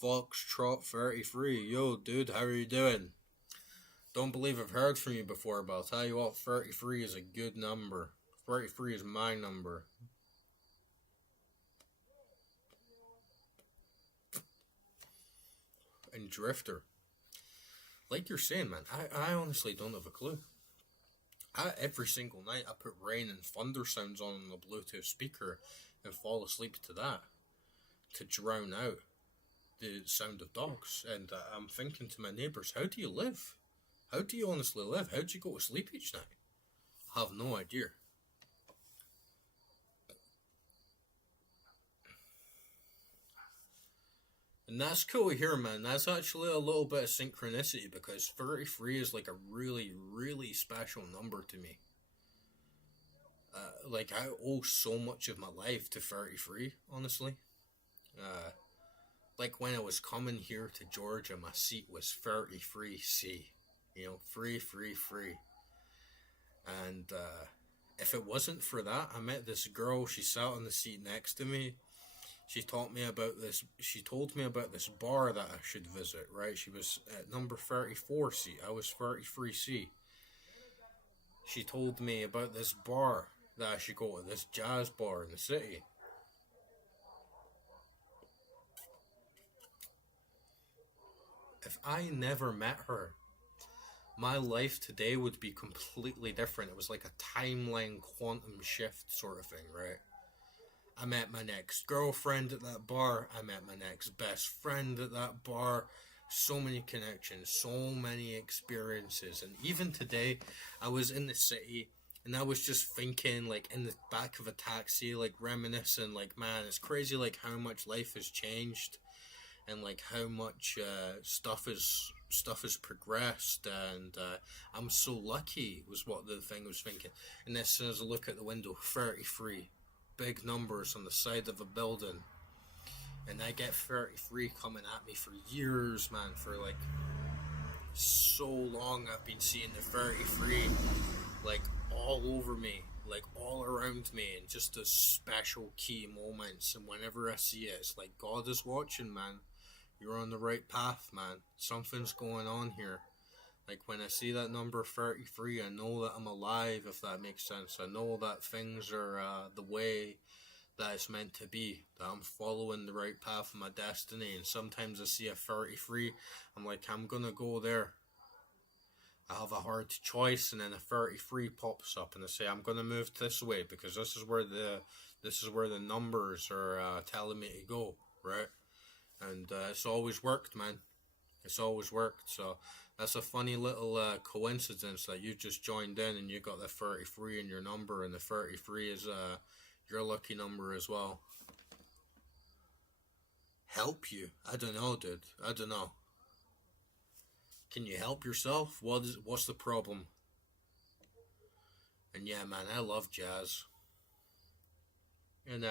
Foxtrot 33. Yo, dude, how are you doing? Don't believe I've heard from you before, but I'll tell you what, 33 is a good number. 33 is my number. And Drifter. Like you're saying, man, I honestly don't have a clue. Every single night I put rain and thunder sounds on the Bluetooth speaker and fall asleep to that to drown out the sound of dogs. And I'm thinking to my neighbours, how do you live? How do you honestly live? How do you go to sleep each night? I have no idea. And that's cool to hear, man. That's actually a little bit of synchronicity because 33 is like a really, really special number to me. Like, I owe so much of my life to 33, honestly. Like, when I was coming here to Georgia, my seat was 33C. You know, free. And if it wasn't for that, I met this girl. She sat on the seat next to me. She told me about this bar that I should visit, right? She was at number 34C. I was 33C. She told me about this bar that I should go to, this jazz bar in the city. If I never met her, my life today would be completely different. It was like a timeline quantum shift sort of thing, right? I met my next girlfriend at that bar. I met my next best friend at that bar. So many connections, so many experiences. And even today, I was in the city and I was just thinking, like, in the back of a taxi, like, reminiscing, like, man, it's crazy, like, how much life has changed and, like, how much stuff has progressed. And I'm so lucky, was what the thing was thinking. And as soon as I look out the window, 33. Big numbers on the side of a building, and I get 33 coming at me for years, man. For like so long I've been seeing the 33 like all over me, like all around me, and just the special key moments. And whenever I see it, it's like God is watching, man. You're on the right path, man. Something's going on here. Like, when I see that number 33, I know that I'm alive, if that makes sense. I know that things are the way that it's meant to be, that I'm following the right path of my destiny. And sometimes I see a 33, I'm like, I'm gonna go there. I have a hard choice, and then a 33 pops up, and I say, I'm gonna move this way, because this is where the numbers are telling me to go, right? And it's always worked, man. It's always worked. So that's a funny little coincidence that you just joined in and you got the 33 in your number, and the 33 is your lucky number as well. Help you? I don't know, dude. I don't know. Can you help yourself? What's the problem? And yeah, man, I love jazz. And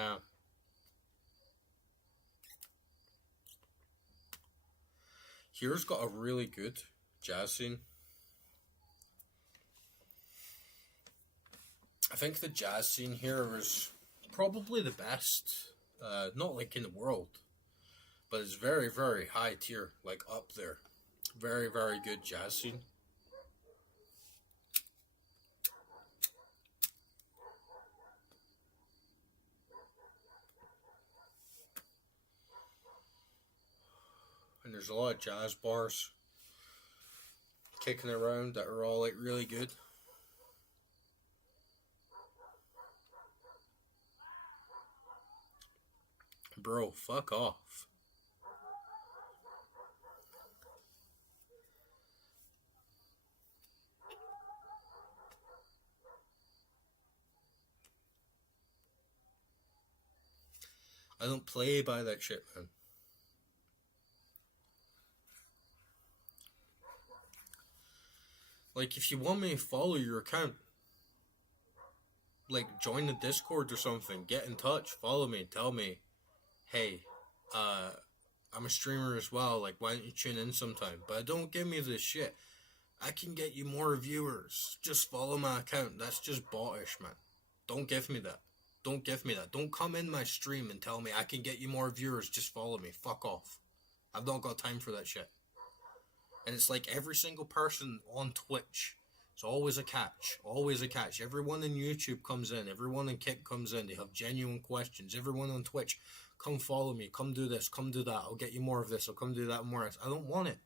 here's got a really good jazz scene. I think the jazz scene here is probably the best, not like in the world, but it's very, very high tier, like up there. Very, very good jazz scene. And there's a lot of jazz bars kicking around that are all like really good. Bro, fuck off. I don't play by that shit, man. Like, if you want me to follow your account, like, join the Discord or something, get in touch, follow me, tell me, hey, I'm a streamer as well, like, why don't you tune in sometime? But don't give me this shit. I can get you more viewers. Just follow my account. That's just bottish, man. Don't give me that. Don't give me that. Don't come in my stream and tell me I can get you more viewers. Just follow me. Fuck off. I've not got time for that shit. And it's like every single person on Twitch. It's always a catch. Always a catch. Everyone in YouTube comes in. Everyone in Kick comes in. They have genuine questions. Everyone on Twitch, come follow me. Come do this. Come do that. I'll get you more of this. I'll come do that more. I don't want it.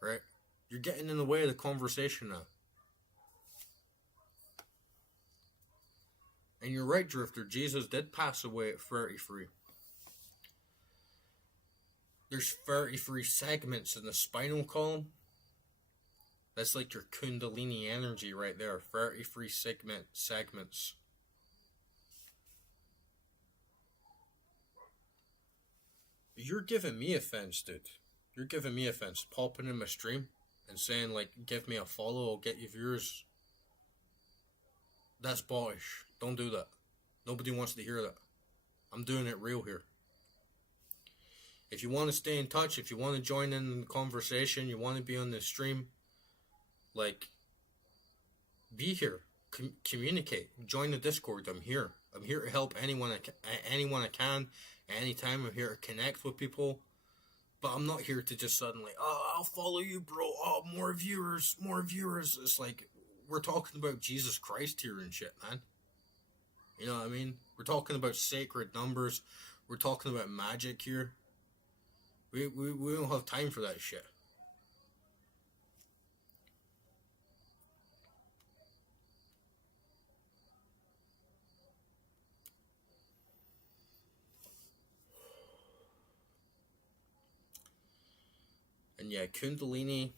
Right? You're getting in the way of the conversation now. And you're right, Drifter. Jesus did pass away at 33. There's 33 segments in the spinal column. That's like your Kundalini energy right there. 33 segments. You're giving me offense, dude. You're giving me offense. Popping in my stream and saying, like, give me a follow, I'll get you viewers. That's bottish. Don't do that. Nobody wants to hear that. I'm doing it real here. If you want to stay in touch, if you want to join in the conversation, you want to be on the stream, like, be here. Communicate. Join the Discord. I'm here. I'm here to help anyone I can. Anytime I'm here to connect with people. But I'm not here to just suddenly, oh, I'll follow you, bro. Oh, more viewers. It's like, we're talking about Jesus Christ here and shit, man. You know what I mean? We're talking about sacred numbers. We're talking about magic here. We don't have time for that shit. And yeah, Kundalini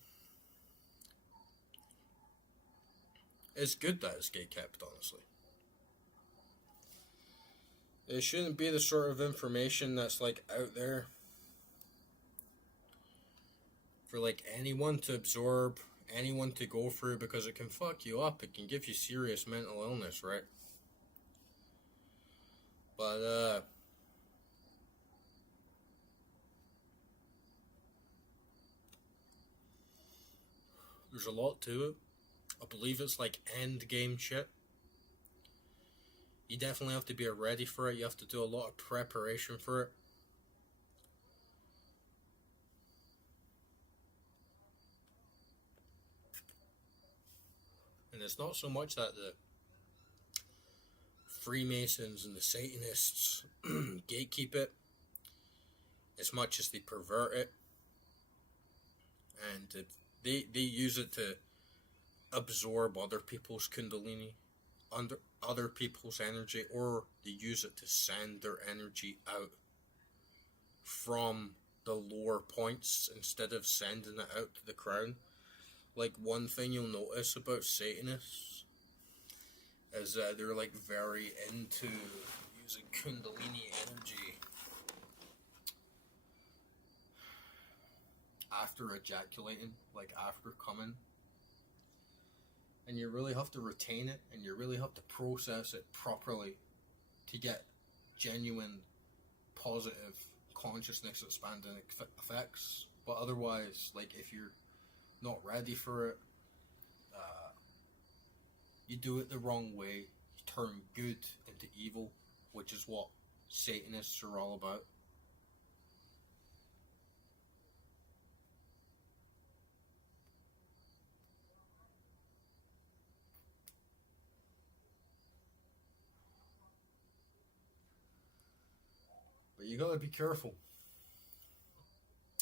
is good that it's gatekept, honestly. It shouldn't be the sort of information that's like out there for like anyone to absorb, anyone to go through, because it can fuck you up. It can give you serious mental illness, right? But there's a lot to it. I believe it's like end game shit. You definitely have to be ready for it. You have to do a lot of preparation for it. And it's not so much that the Freemasons and the Satanists gatekeep it, as much as they pervert it. And they use it to absorb other people's Kundalini, under other people's energy, or they use it to send their energy out from the lower points instead of sending it out to the crown. Like, one thing you'll notice about Satanists is that they're like very into using Kundalini energy after ejaculating, like after coming. And you really have to retain it, and you really have to process it properly to get genuine, positive consciousness expanding effects. But otherwise, like, if you're not ready for it, you do it the wrong way, you turn good into evil, which is what Satanists are all about. But you gotta be careful.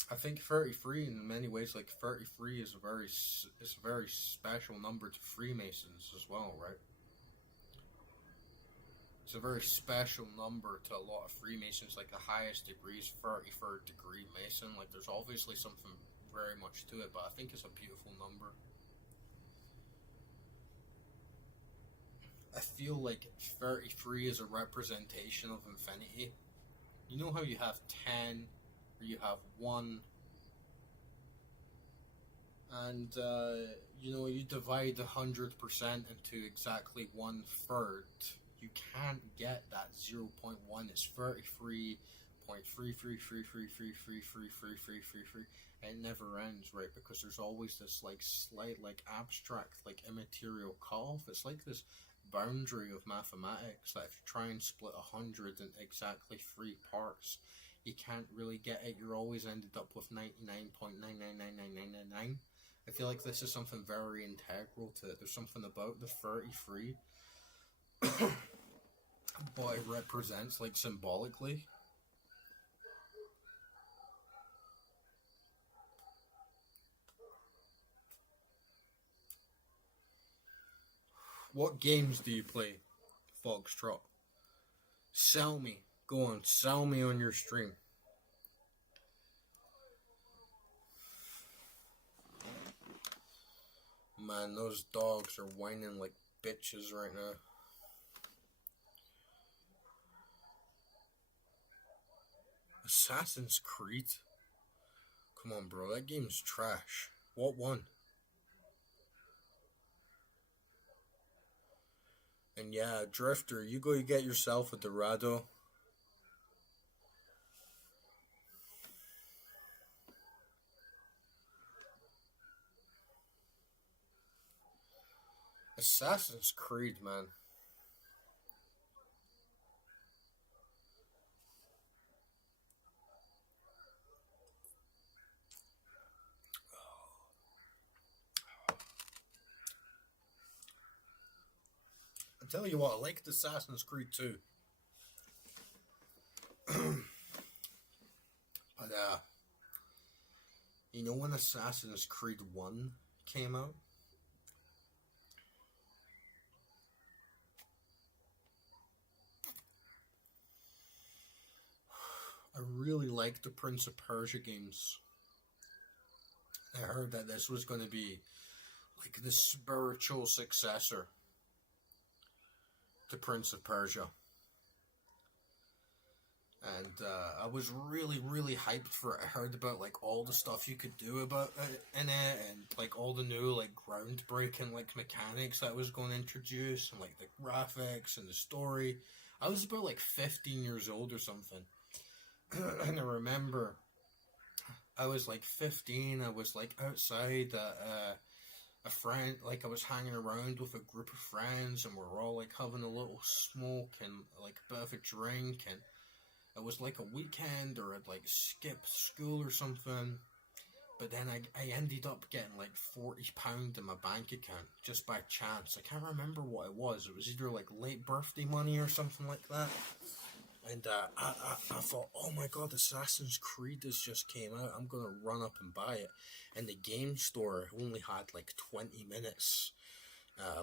I think 33 in many ways, like 33 is a very special number to Freemasons as well, right? It's a very special number to a lot of Freemasons, like the highest degree is 33rd degree Mason. Like, there's obviously something very much to it, but I think it's a beautiful number. I feel like 33 is a representation of infinity. You know how you have 10, or you have 1, and you divide 100% into exactly 1/3. You can't get that 0.1. It's 33.33333333333. It never ends, right? Because there's always this like slight, like abstract, like immaterial cutoff. It's like this boundary of mathematics that if you try and split 100 into exactly 3 parts, you can't really get it. You're always ended up with 99.9999999. I feel like this is something very integral to it. There's something about the 33, what it represents, like symbolically. What games do you play, Foxtrot? Sell me. Go on, sell me on your stream. Man, those dogs are whining like bitches right now. Assassin's Creed? Come on, bro, that game's trash. What one? And yeah, Drifter, you go get yourself a Dorado. Assassin's Creed, man. I tell you what, I liked Assassin's Creed 2. But you know when Assassin's Creed 1 came out? I really liked the Prince of Persia games. I heard that this was going to be like the spiritual successor to Prince of Persia. And I was really, really hyped for it. I heard about like all the stuff you could do about it in it, and like all the new like groundbreaking like mechanics that was going to introduce, and like the graphics and the story. I was about like 15 years old or something. And I remember I was like 15. I was like outside a friend, like I was hanging around with a group of friends, and we were all like having a little smoke and like a bit of a drink, and it was like a weekend, or I'd like skipped school or something. But then I ended up getting like £40 in my bank account just by chance. I can't remember what it was. It was either like late birthday money or something like that. And I thought, oh my god, Assassin's Creed has just came out. I'm going to run up and buy it. And the game store only had like 20 minutes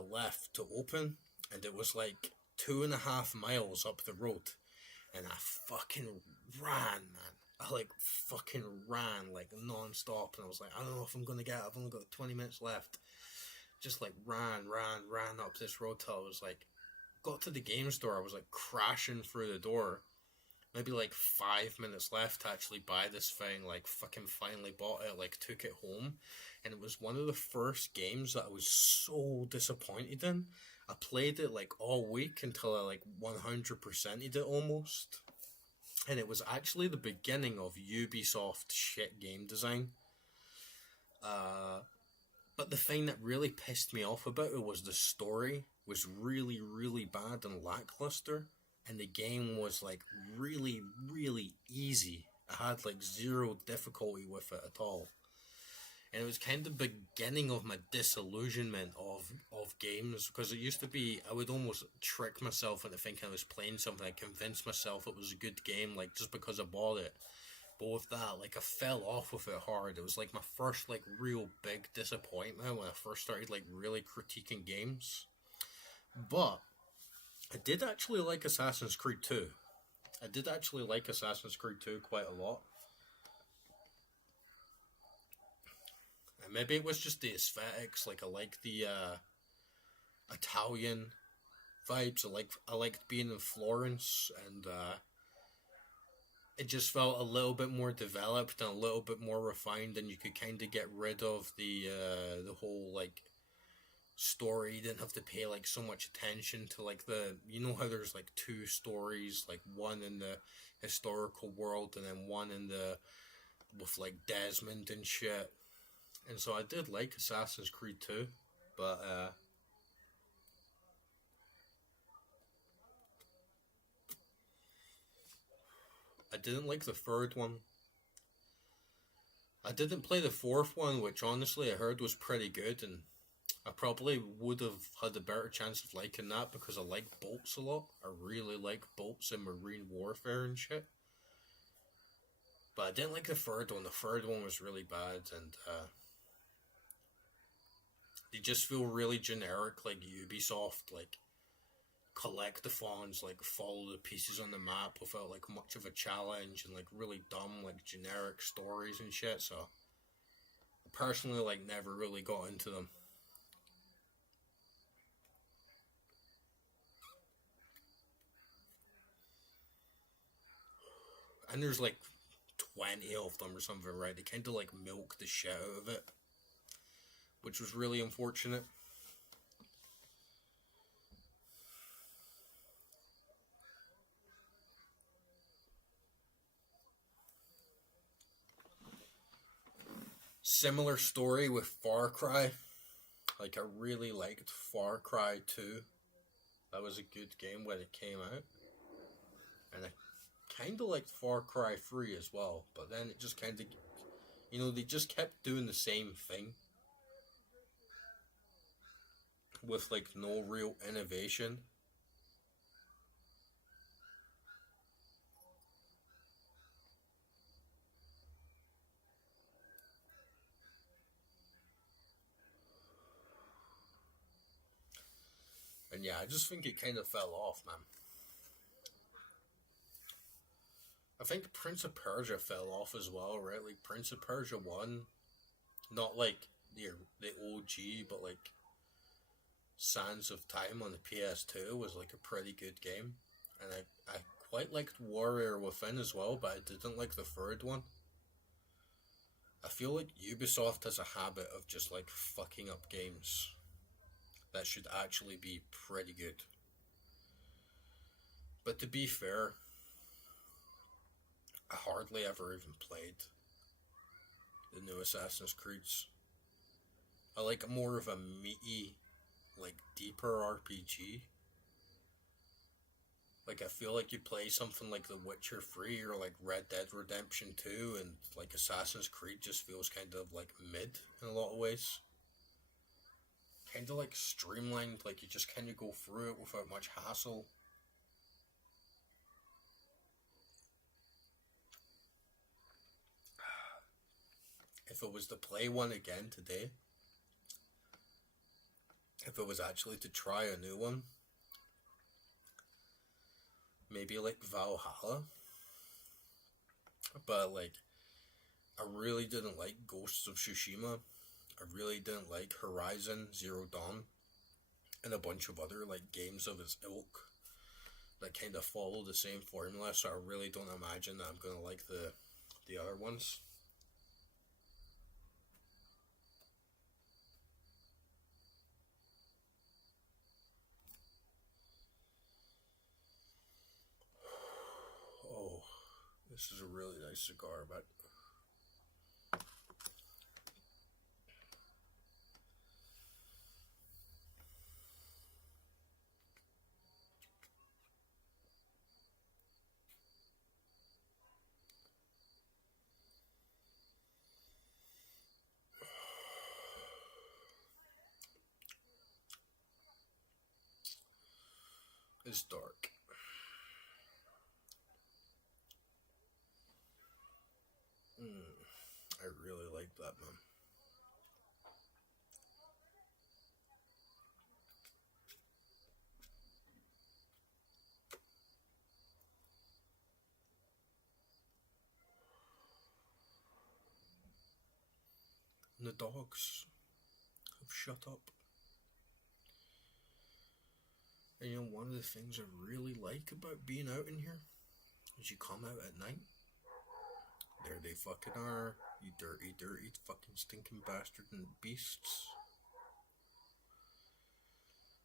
left to open. And it was like 2.5 miles up the road. And I fucking ran, man. I like fucking ran like non-stop. And I was like, I don't know if I'm going to get it. I've only got 20 minutes left. Just like ran up this road till I was like, got to the game store. I was like crashing through the door. Maybe like 5 minutes left to actually buy this thing. Like fucking finally bought it. Like took it home, and it was one of the first games that I was so disappointed in. I played it like all week until I like 100%ed it almost, and it was actually the beginning of Ubisoft shit game design. But the thing that really pissed me off about it was the story was really, really bad and lackluster, and the game was like really, really easy. I had like zero difficulty with it at all. And it was kind of the beginning of my disillusionment of games, because it used to be I would almost trick myself into thinking I was playing something. I convinced myself it was a good game, like just because I bought it. But with that, like I fell off with it hard. It was like my first like real big disappointment when I first started like really critiquing games. But I did actually like Assassin's Creed 2. I did actually like Assassin's Creed 2 quite a lot. And maybe it was just the aesthetics. Like I like the Italian vibes. I liked being in Florence, and it just felt a little bit more developed and a little bit more refined, and you could kind of get rid of the whole like story. You didn't have to pay like so much attention to like you know how there's like two stories, like one in the historical world and then one in the with like Desmond and shit. And so I did like Assassin's Creed 2, but I didn't like the third one. I didn't play the fourth one, which honestly I heard was pretty good, and I probably would have had a better chance of liking that because I like bolts a lot. I really like bolts in Marine Warfare and shit. But I didn't like the third one. The third one was really bad, and they just feel really generic, like Ubisoft, like collectathons, like follow the pieces on the map without like much of a challenge, and like really dumb, like generic stories and shit. So I personally like never really got into them. And there's like 20 of them or something, right? They kind of like milk the shit out of it, which was really unfortunate. Similar story with Far Cry. Like, I really liked Far Cry 2. That was a good game when it came out. And I kind of liked Far Cry 3 as well, but then it just kind of, they just kept doing the same thing with like no real innovation. And yeah, I just think it kind of fell off, man. I think Prince of Persia fell off as well, right? Like Prince of Persia 1, not like the OG, but like Sands of Time on the PS2 was like a pretty good game. And I quite liked Warrior Within as well, but I didn't like the third one. I feel like Ubisoft has a habit of just like fucking up games that should actually be pretty good. But to be fair, I hardly ever even played the new Assassin's Creeds. I like more of a meaty, like deeper RPG. Like I feel like you play something like The Witcher 3 or like Red Dead Redemption 2 and like Assassin's Creed just feels kind of like mid in a lot of ways. Kind of like streamlined, like you just kind of go through it without much hassle. If it was to play one again today, if it was actually to try a new one, maybe like Valhalla. But like, I really didn't like Ghosts of Tsushima. I really didn't like Horizon Zero Dawn, and a bunch of other like games of its ilk that kind of follow the same formula. So I really don't imagine that I'm gonna like the other ones. Oh, this is a really nice cigar, but it's dark. I really like that, man. And the dogs have shut up. And one of the things I really like about being out in here is you come out at night There they fucking are. You dirty, dirty fucking stinking bastard and beasts.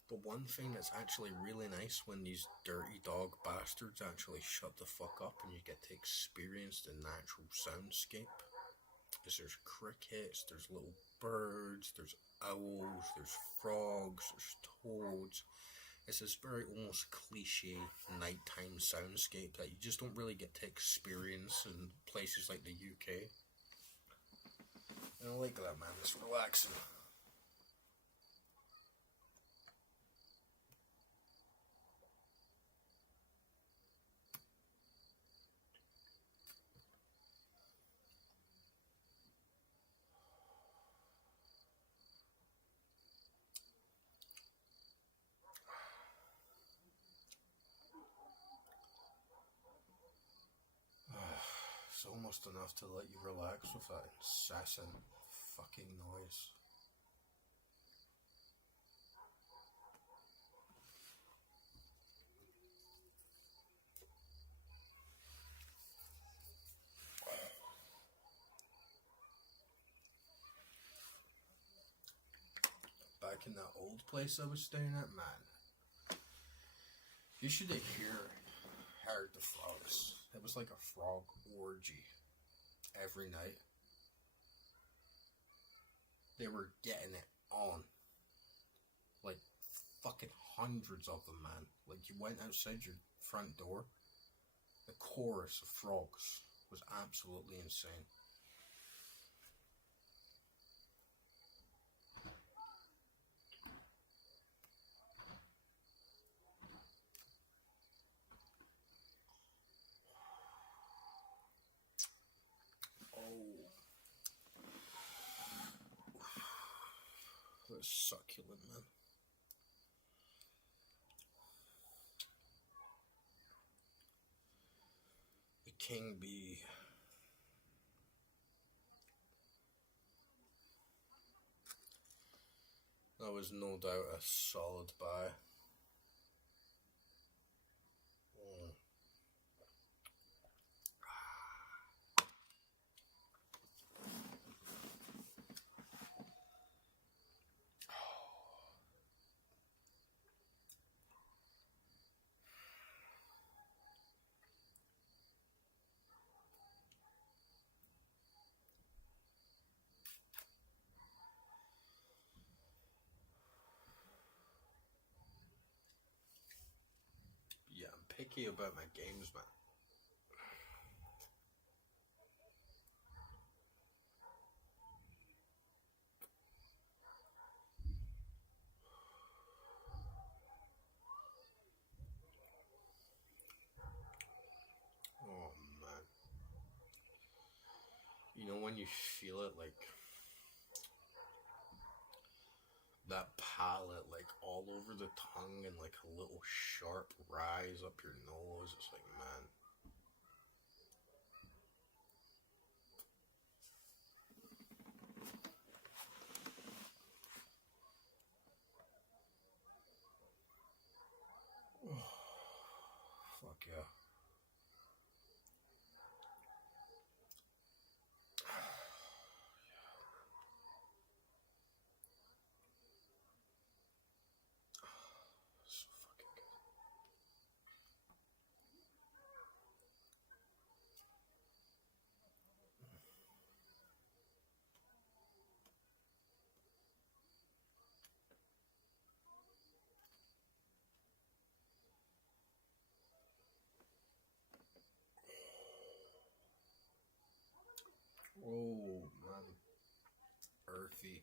The one thing that's actually really nice when these dirty dog bastards actually shut the fuck up and you get to experience the natural soundscape is there's crickets, there's little birds, there's owls, there's frogs, there's toads. It's this very almost cliche nighttime soundscape that you just don't really get to experience in places like the UK. And I like that, man. It's relaxing. It's almost enough to let you relax with that incessant fucking noise. Back in that old place I was staying at, man, you should have heard the frogs. It was like a frog orgy every night. They were getting it on. Like fucking hundreds of them, man. Like you went outside your front door, the chorus of frogs was absolutely insane. Succulent, man. The king bee. That was no doubt a solid buy. Yeah, I'm picky about my games, man. Oh, man. You know when you feel it, like, that palate, like, all over the tongue and, like, a little sharp rise up your nose. It's like, man. Fuck yeah. So fucking good. Oh, man. Earthy.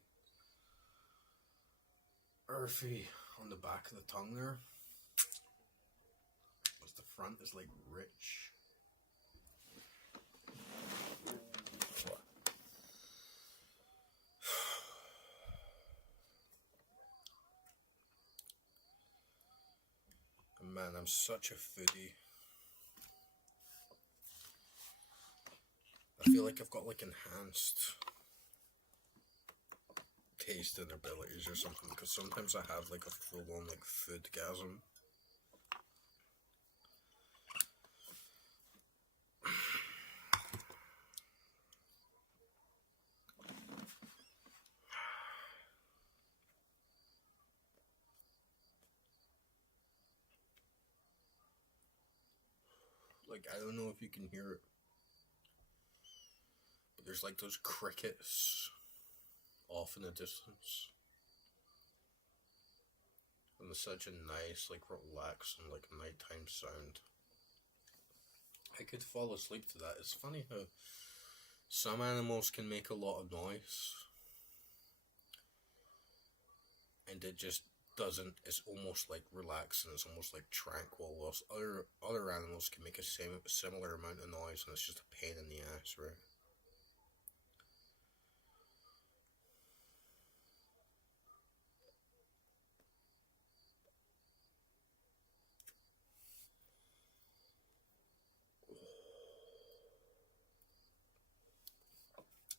Earthy on the back of the tongue there. Whereas the front is like rich. And man, I'm such a foodie. I feel like I've got like enhanced tasting abilities or something, because sometimes I have like a full-on like foodgasm. like, I don't know if you can hear it, but there's like those crickets off in the distance. And it's such a nice, like, relaxing, like, nighttime sound. I could fall asleep to that. It's funny how some animals can make a lot of noise, and it just doesn't. It's almost like relaxing. It's almost like tranquil. Whilst other animals can make a similar amount of noise, and it's just a pain in the ass, right?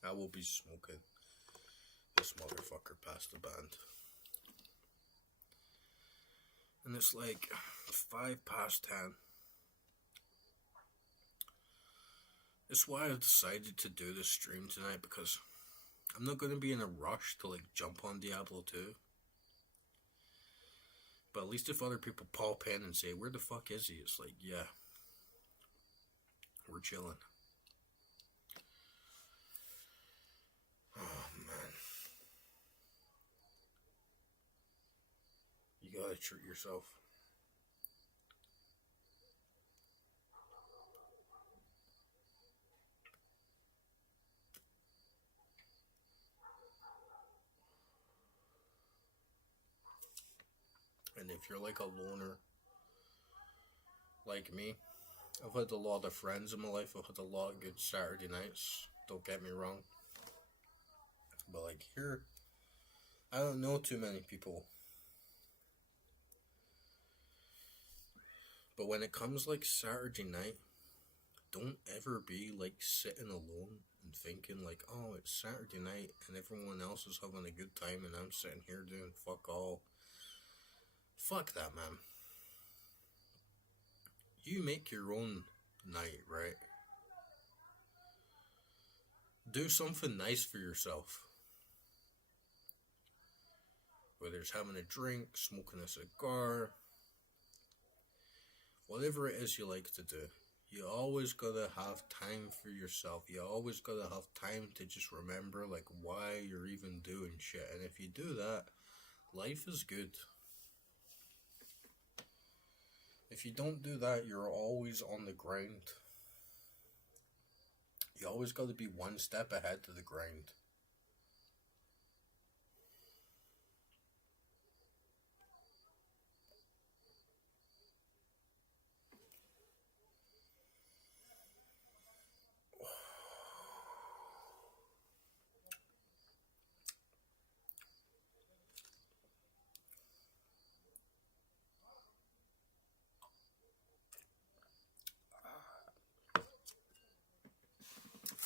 I will be smoking this motherfucker past the band. And it's like 10:05. It's why I decided to do this stream tonight, because I'm not going to be in a rush to like jump on Diablo 2. But at least if other people pop in and say, where the fuck is he? It's like, yeah, we're chilling. Oh, man. You gotta treat yourself. And if you're like a loner, like me, I've had a lot of friends in my life. I've had a lot of good Saturday nights. Don't get me wrong. But like here, I don't know too many people. But when it comes like Saturday night, don't ever be like sitting alone and thinking like, oh, it's Saturday night and everyone else is having a good time and I'm sitting here doing fuck all. Fuck that, man. You make your own night, right? Do something nice for yourself. Whether it's having a drink, smoking a cigar, whatever it is you like to do. You always gotta have time for yourself. You always gotta have time to just remember like why you're even doing shit. And if you do that, life is good. If you don't do that, you're always on the grind. You always gotta be one step ahead to the grind.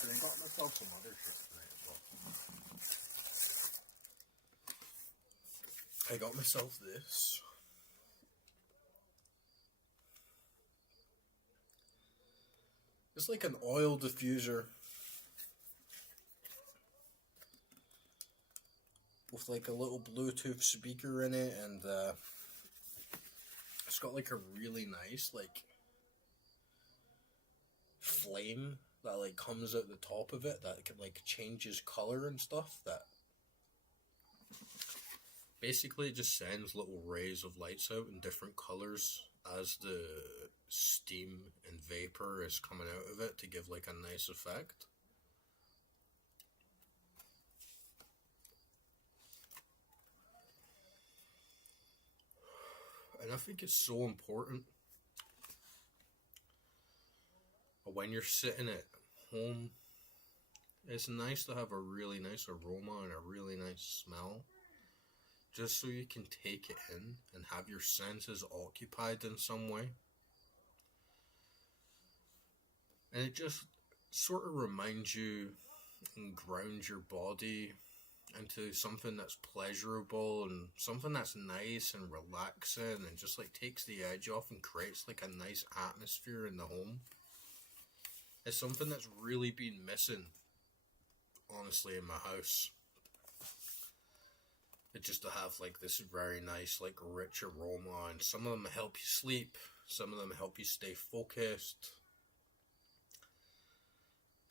And I got myself some other shit tonight as well. I got myself this. It's like an oil diffuser with like a little Bluetooth speaker in it, and it's got like a really nice like flame that like comes out the top of it that can like changes color and stuff. That basically it just sends little rays of lights out in different colors as the steam and vapor is coming out of it to give like a nice effect. And I think it's so important when you're sitting at home. It's nice to have a really nice aroma and a really nice smell, just so you can take it in and have your senses occupied in some way. And it just sort of reminds you and grounds your body into something that's pleasurable and something that's nice and relaxing, and just like takes the edge off and creates like a nice atmosphere in the home. It's something that's really been missing, honestly, in my house. It's just to have like this very nice like rich aroma, and some of them help you sleep, some of them help you stay focused.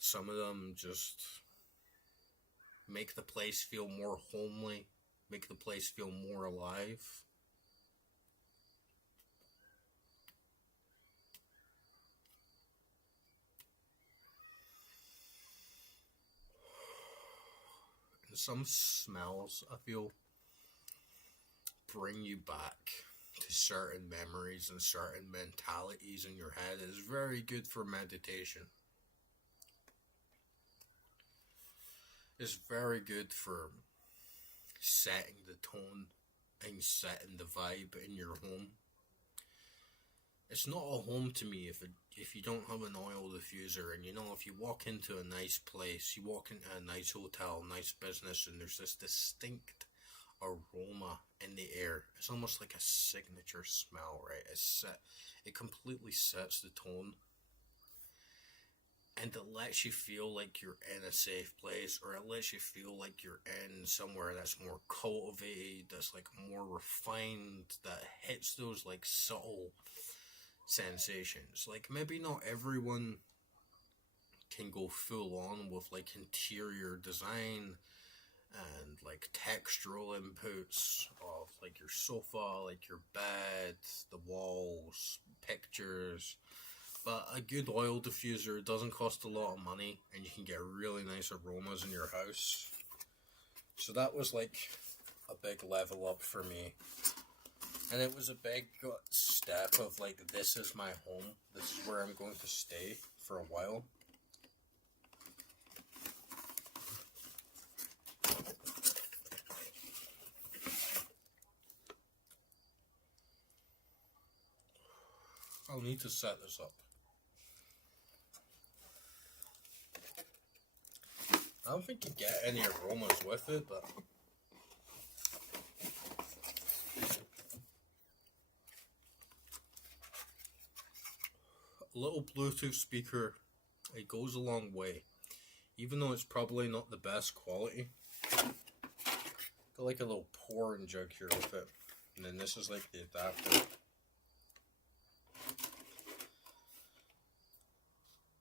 Some of them just make the place feel more homely, make the place feel more alive. And some smells, I feel, bring you back to certain memories and certain mentalities in your head. It's very good for meditation. It's very good for setting the tone and setting the vibe in your home. It's not a home to me if you don't have an oil diffuser. And if you walk into a nice place, you walk into a nice hotel, nice business, and there's this distinct aroma in the air. It's almost like a signature smell, right? It completely sets the tone. And it lets you feel like you're in a safe place, or it lets you feel like you're in somewhere that's more cultivated, that's like more refined, that hits those like subtle sensations. Like maybe not everyone can go full on with like interior design and like textural inputs of like your sofa, like your bed, the walls, pictures. But a good oil diffuser doesn't cost a lot of money, and you can get really nice aromas in your house. So that was like a big level up for me. And it was a big step of like, this is my home. This is where I'm going to stay for a while. I'll need to set this up. I don't think you get any aromas with it, but a little Bluetooth speaker, it goes a long way. Even though it's probably not the best quality. Got like a little pouring jug here with it. And then this is like the adapter.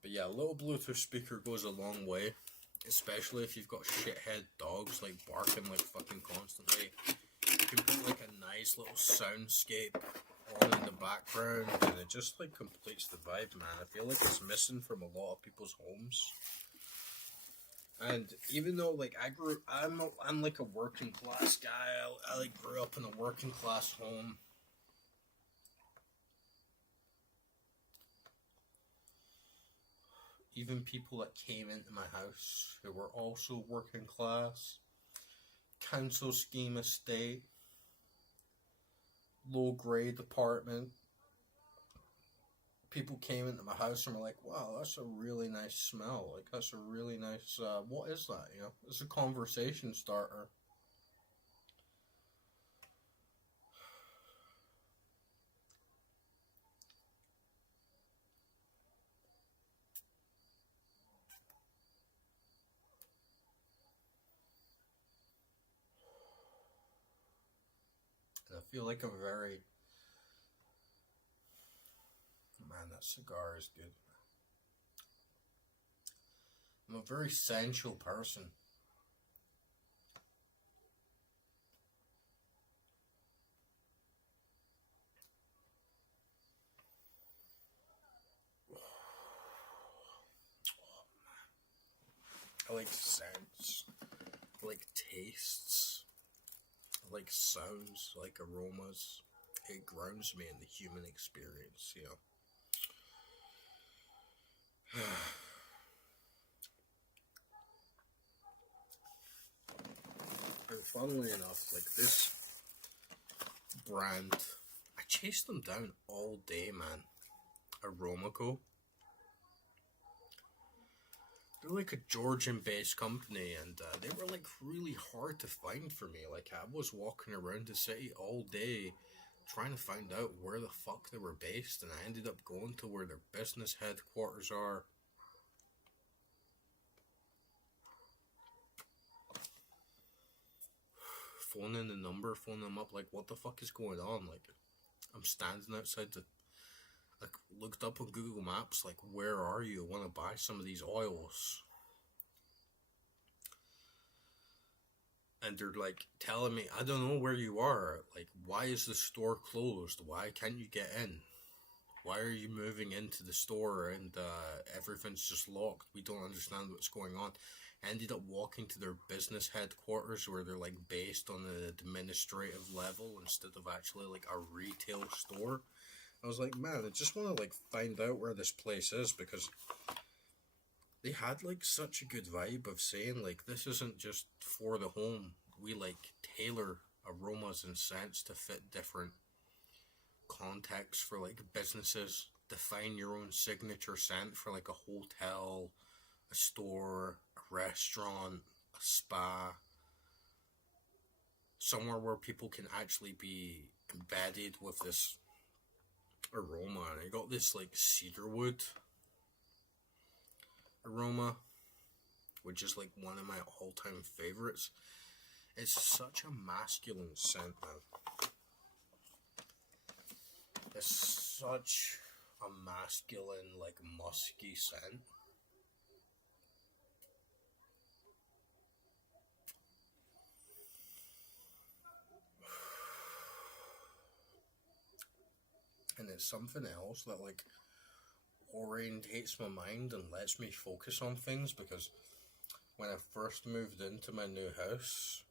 But yeah, a little Bluetooth speaker goes a long way. Especially if you've got shithead dogs like barking like fucking constantly. You can put like a nice little soundscape on in the background, and it just like completes the vibe, man. I feel like it's missing from a lot of people's homes. And even though like I'm like a working class guy. I like grew up in a working class home. Even people that came into my house who were also working class, council scheme estate, low grade apartment. People came into my house and were like, wow, that's a really nice smell. Like, that's a really nice, what is that, It's a conversation starter. And I feel like I'm very... Man, that cigar is good. I'm a very sensual person. I like scents. I like tastes. I like sounds. I like aromas. It grounds me in the human experience, And funnily enough, like this brand, I chased them down all day, man. Aromaco. They're like a Georgian-based company, and they were like really hard to find for me. Like I was walking around the city all day trying to find out where the fuck they were based, and I ended up going to where their business headquarters are. Phoning the number, phoning them up, like, what the fuck is going on? Like, I'm standing outside I looked up on Google Maps, like, where are you? I want to buy some of these oils. And they're like telling me, I don't know where you are. Like, why is the store closed? Why can't you get in? Why are you moving into the store and everything's just locked? We don't understand what's going on. I ended up walking to their business headquarters where they're like based on an administrative level instead of actually like a retail store. I was like, man, I just want to like find out where this place is, because they had like such a good vibe of saying like, this isn't just for the home. We like tailor aromas and scents to fit different contexts for like businesses. Define your own signature scent for like a hotel, a store, a restaurant, a spa, somewhere where people can actually be embedded with this aroma. And I got this like cedarwood aroma, which is like one of my all-time favorites. It's such a masculine scent, man. It's such a masculine, like, musky scent. And it's something else that, like, orientates my mind and lets me focus on things, because when I first moved into my new house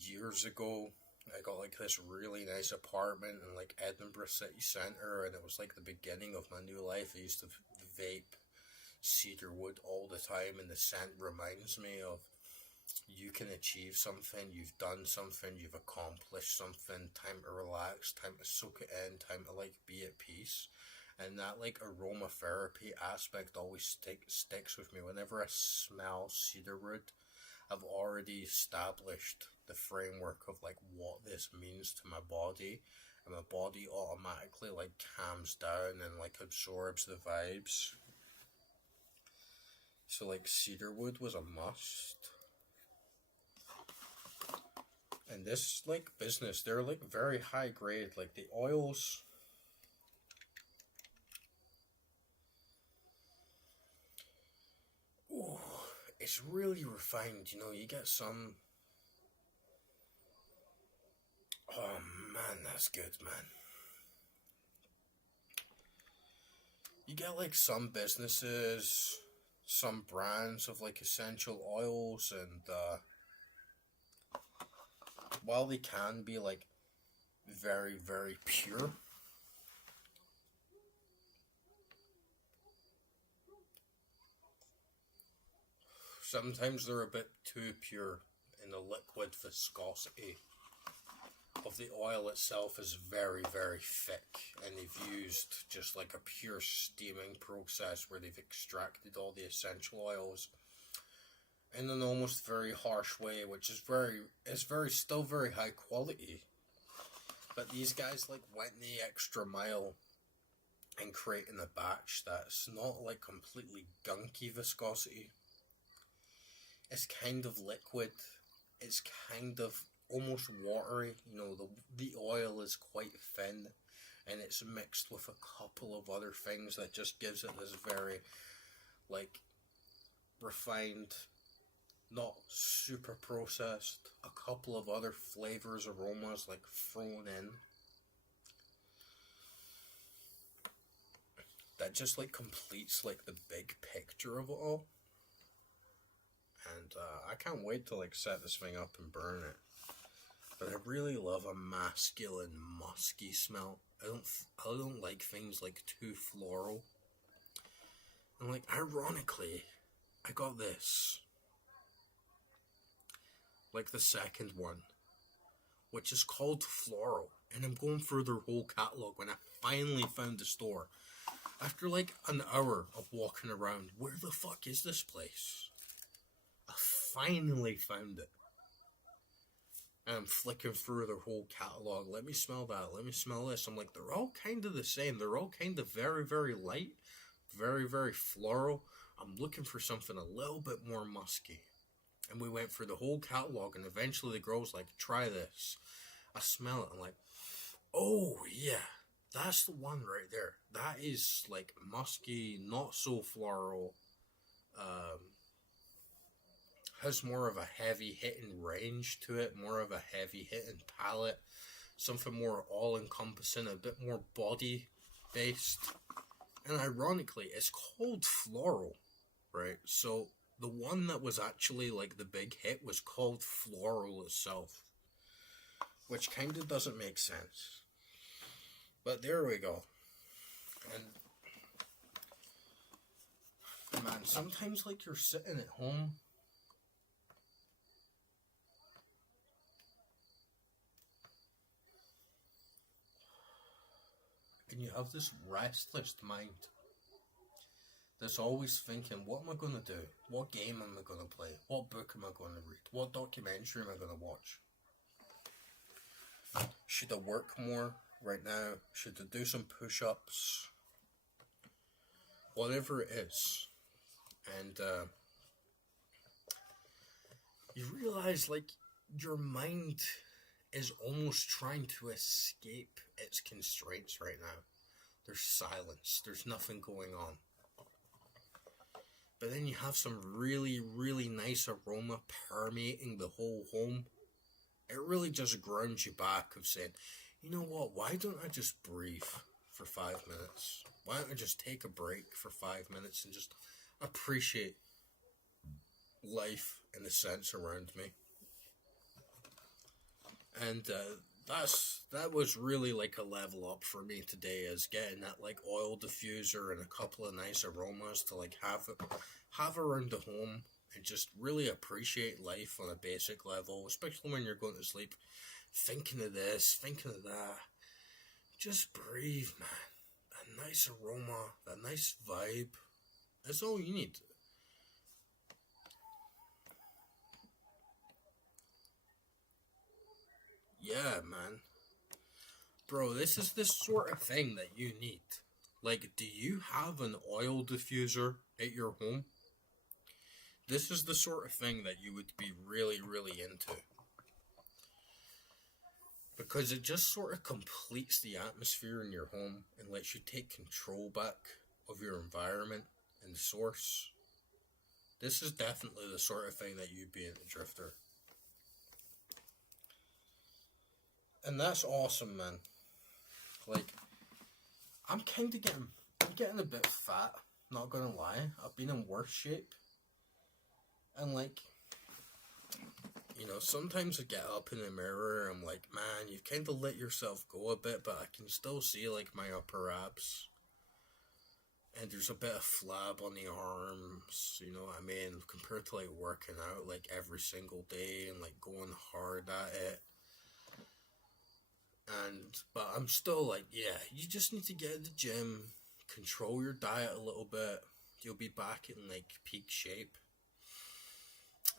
years ago, I got like this really nice apartment in like Edinburgh city centre, and it was like the beginning of my new life. I used to vape cedarwood all the time, and the scent reminds me of, you can achieve something, you've done something, you've accomplished something, time to relax, time to soak it in, time to like be at peace. And that like aromatherapy aspect always sticks with me. Whenever I smell cedarwood, I've already established the framework of like what this means to my body, and my body automatically like calms down and like absorbs the vibes. So like cedarwood was a must. And this like business, they're like very high grade. Like the oils, ooh, it's really refined. You know, you get some, oh man, that's good, man. You get like some businesses, some brands of like essential oils, and while they can be like very, very pure, sometimes they're a bit too pure, and the liquid viscosity of the oil itself is very, very thick, and they've used just like a pure steaming process where they've extracted all the essential oils in an almost very harsh way, which is still very high quality. But these guys like went the extra mile in creating a batch that's not like completely gunky viscosity. It's kind of liquid. It's kind of almost watery. You know, the oil is quite thin, and it's mixed with a couple of other things that just gives it this very like refined, not super processed, a couple of other flavors, aromas like thrown in, that just like completes like the big picture of it all. And I can't wait to like set this thing up and burn it. But I really love a masculine, musky smell. I don't like things like too floral. And like, ironically, I got this, like the second one, which is called Floral. And I'm going through their whole catalogue when I finally found the store. After like an hour of walking around, where the fuck is this place? I finally found it. And I'm flicking through their whole catalogue. Let me smell that. Let me smell this. I'm like, they're all kind of the same. They're all kind of very, very light. Very, very floral. I'm looking for something a little bit more musky. And we went through the whole catalogue, and eventually the girl was like, try this. I smell it. I'm like, oh, yeah. That's the one right there. That is like musky, not so floral. Um, has more of a heavy hitting range to it, more of a heavy hitting palette, something more all encompassing, a bit more body based. And ironically, it's called floral, right? So the one that was actually like the big hit was called floral itself, which kind of doesn't make sense. But there we go. And man, sometimes like you're sitting at home and you have this restless mind that's always thinking, what am I going to do? What game am I going to play? What book am I going to read? What documentary am I going to watch? Should I work more right now? Should I do some push-ups? Whatever it is. And you realize, like, your mind is almost trying to escape its constraints right now. There's silence. There's nothing going on. But then you have some really, really nice aroma permeating the whole home. It really just grounds you back of saying, you know what, why don't I just breathe for 5 minutes? Why don't I just take a break for 5 minutes and just appreciate life in the sense around me? And that was really like a level up for me today, is getting that like oil diffuser and a couple of nice aromas to like have around the home and just really appreciate life on a basic level, especially when you're going to sleep, thinking of this, thinking of that. Just breathe, man. A nice aroma, a nice vibe. That's all you need. Yeah, man. Bro, this is the sort of thing that you need. Like, do you have an oil diffuser at your home? This is the sort of thing that you would be really, really into. Because it just sort of completes the atmosphere in your home and lets you take control back of your environment and the source. This is definitely the sort of thing that you'd be into, Drifter. And that's awesome, man. Like, I'm getting a bit fat, not gonna lie. I've been in worse shape. And like, you know, sometimes I get up in the mirror and I'm like, man, you've kind of let yourself go a bit, but I can still see like my upper abs. And there's a bit of flab on the arms, you know what I mean? Compared to like working out like every single day and like going hard at it. But I'm still like, yeah, you just need to get in the gym, control your diet a little bit. You'll be back in like peak shape.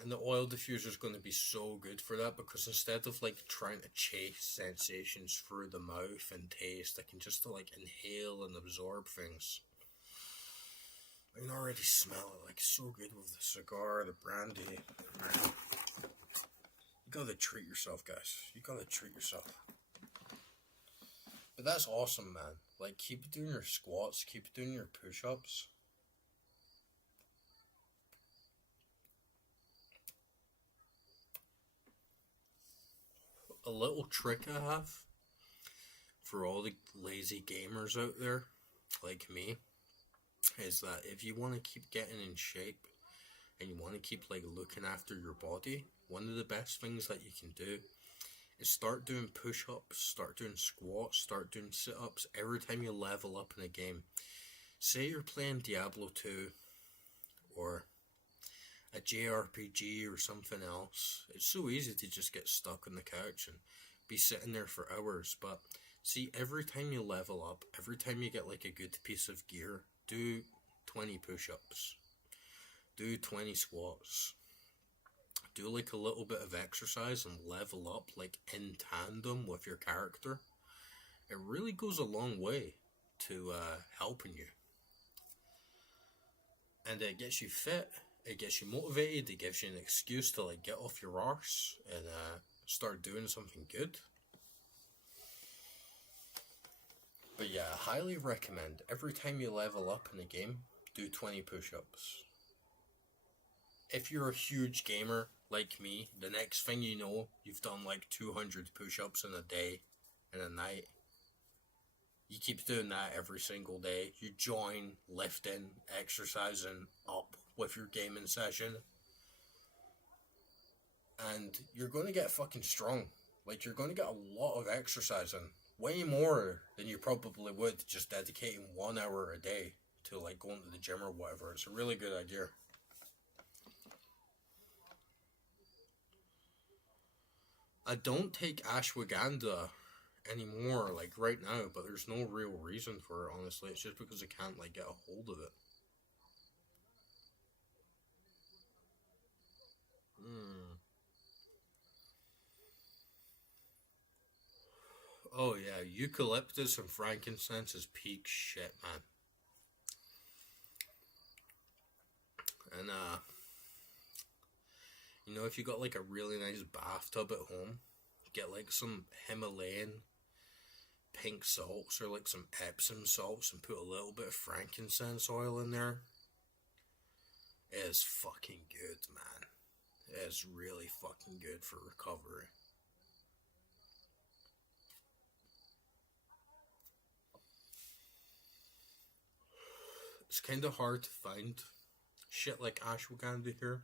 And the oil diffuser is going to be so good for that, because instead of like trying to chase sensations through the mouth and taste, I can just like inhale and absorb things. I can already smell it, like so good with the cigar, the brandy. Man, you gotta treat yourself, guys. You gotta treat yourself. But that's awesome, man. Like, keep doing your squats, keep doing your push-ups. A little trick I have for all the lazy gamers out there, like me, is that if you want to keep getting in shape and you want to keep like looking after your body, one of the best things that you can do is start doing push-ups, start doing squats, start doing sit-ups every time you level up in a game. Say you're playing Diablo 2 or a JRPG or something else. It's so easy to just get stuck on the couch and be sitting there for hours. But see, every time you level up, every time you get like a good piece of gear, do 20 push-ups, do 20 squats, do like a little bit of exercise and level up like in tandem with your character. It really goes a long way to helping you. And it gets you fit, it gets you motivated, it gives you an excuse to like get off your arse and start doing something good. But yeah, I highly recommend every time you level up in a game, do 20 push-ups. If you're a huge gamer like me, the next thing you know, you've done like 200 push-ups in a day, in a night. You keep doing that every single day. You join lifting, exercising up with your gaming session. And you're going to get fucking strong. Like, you're going to get a lot of exercising. Way more than you probably would just dedicating 1 hour a day to, like, going to the gym or whatever. It's a really good idea. I don't take ashwagandha anymore, like, right now, but there's no real reason for it, honestly. It's just because I can't, like, get a hold of it. Oh yeah, eucalyptus and frankincense is peak shit, man. And if you got like a really nice bathtub at home, get like some Himalayan pink salts or like some Epsom salts and put a little bit of frankincense oil in there. It is fucking good, man. It is really fucking good for recovery. It's kind of hard to find shit like ashwagandha here,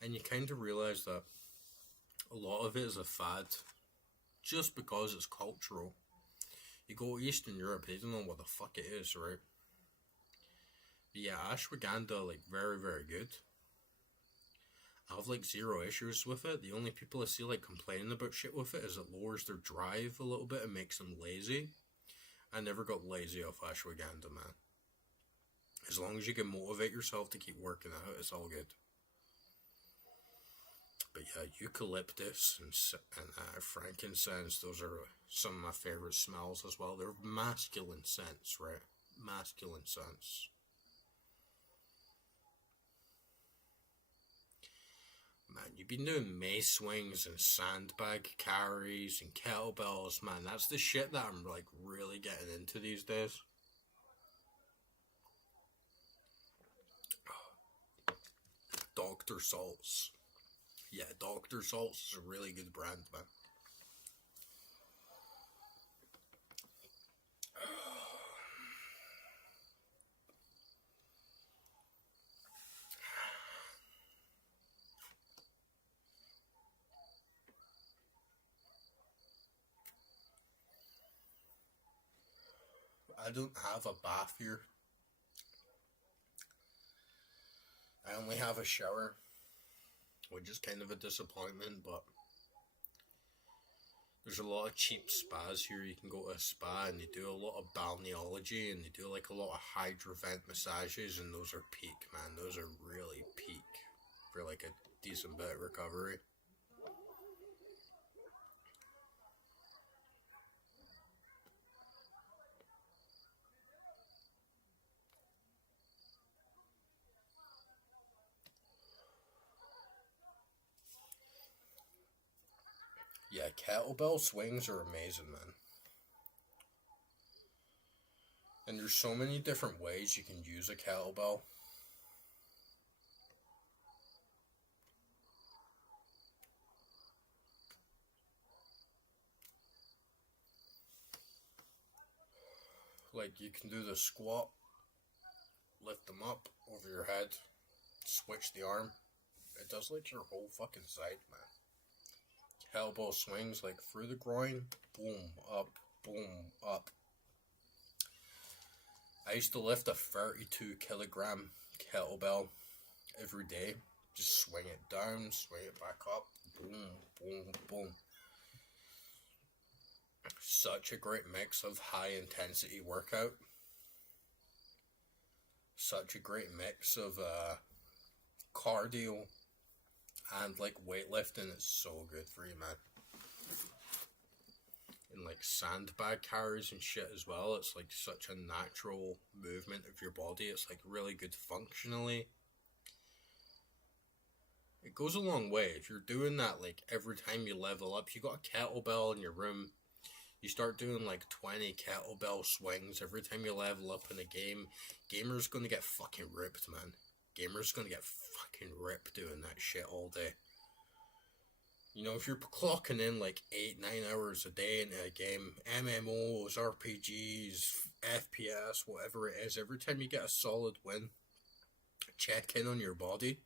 and you kind of realize that a lot of it is a fad just because it's cultural. You go to Eastern Europe, they don't know what the fuck it is, right? But yeah, ashwagandha, like, very, very good. I have, like, zero issues with it. The only people I see, like, complaining about shit with it is it lowers their drive a little bit and makes them lazy. I never got lazy off ashwagandha, man. As long as you can motivate yourself to keep working out, it's all good. But yeah, eucalyptus and frankincense, those are some of my favorite smells as well. They're masculine scents, right? Masculine scents. Man, you've been doing mace swings and sandbag carries and kettlebells, man. That's the shit that I'm like really getting into these days. Dr. Salts. Yeah, Dr. Salts is a really good brand, man. I don't have a bath here. I only have a shower, which is kind of a disappointment, but there's a lot of cheap spas here. You can go to a spa and they do a lot of balneology and they do like a lot of hydrovent massages, and those are peak, man. Those are really peak for like a decent bit of recovery. Yeah, kettlebell swings are amazing, man. And there's so many different ways you can use a kettlebell. Like, you can do the squat, lift them up over your head, switch the arm. It does like your whole fucking side, man. Kettlebell swings like through the groin, boom, up, boom, up. I used to lift a 32 kilogram kettlebell every day. Just swing it down, swing it back up, boom, boom, boom. Such a great mix of high intensity workout. Such a great mix of cardio and like weightlifting. It's so good for you, man. And like sandbag carries and shit as well. It's like such a natural movement of your body. It's like really good functionally. It goes a long way. If you're doing that like every time you level up, you got a kettlebell in your room, You start doing like 20 kettlebell swings every time you level up in a game. Gamer's gonna get fucking ripped, man. Gamer's gonna get fucking ripped doing that shit all day. You know, if you're clocking in like 8-9 hours a day into a game, MMOs, RPGs, FPS, whatever it is, every time you get a solid win, check in on your body.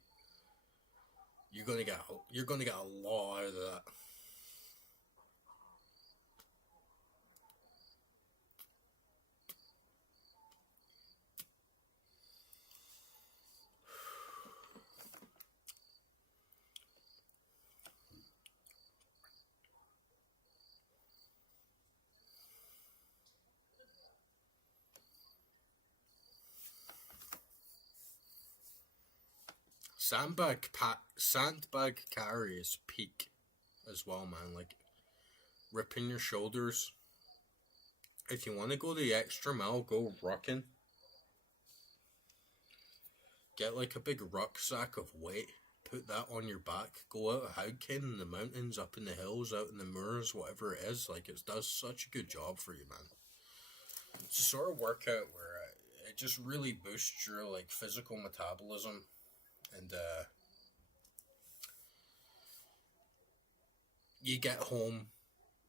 You're gonna get a lot out of that. Sandbag carry is peak as well, man. Like ripping your shoulders. If you want to go the extra mile, go rucking. Get like a big rucksack of weight. Put that on your back. Go out hiking in the mountains, up in the hills, out in the moors, whatever it is. Like it does such a good job for you, man. It's a sort of workout where it just really boosts your like physical metabolism. And you get home,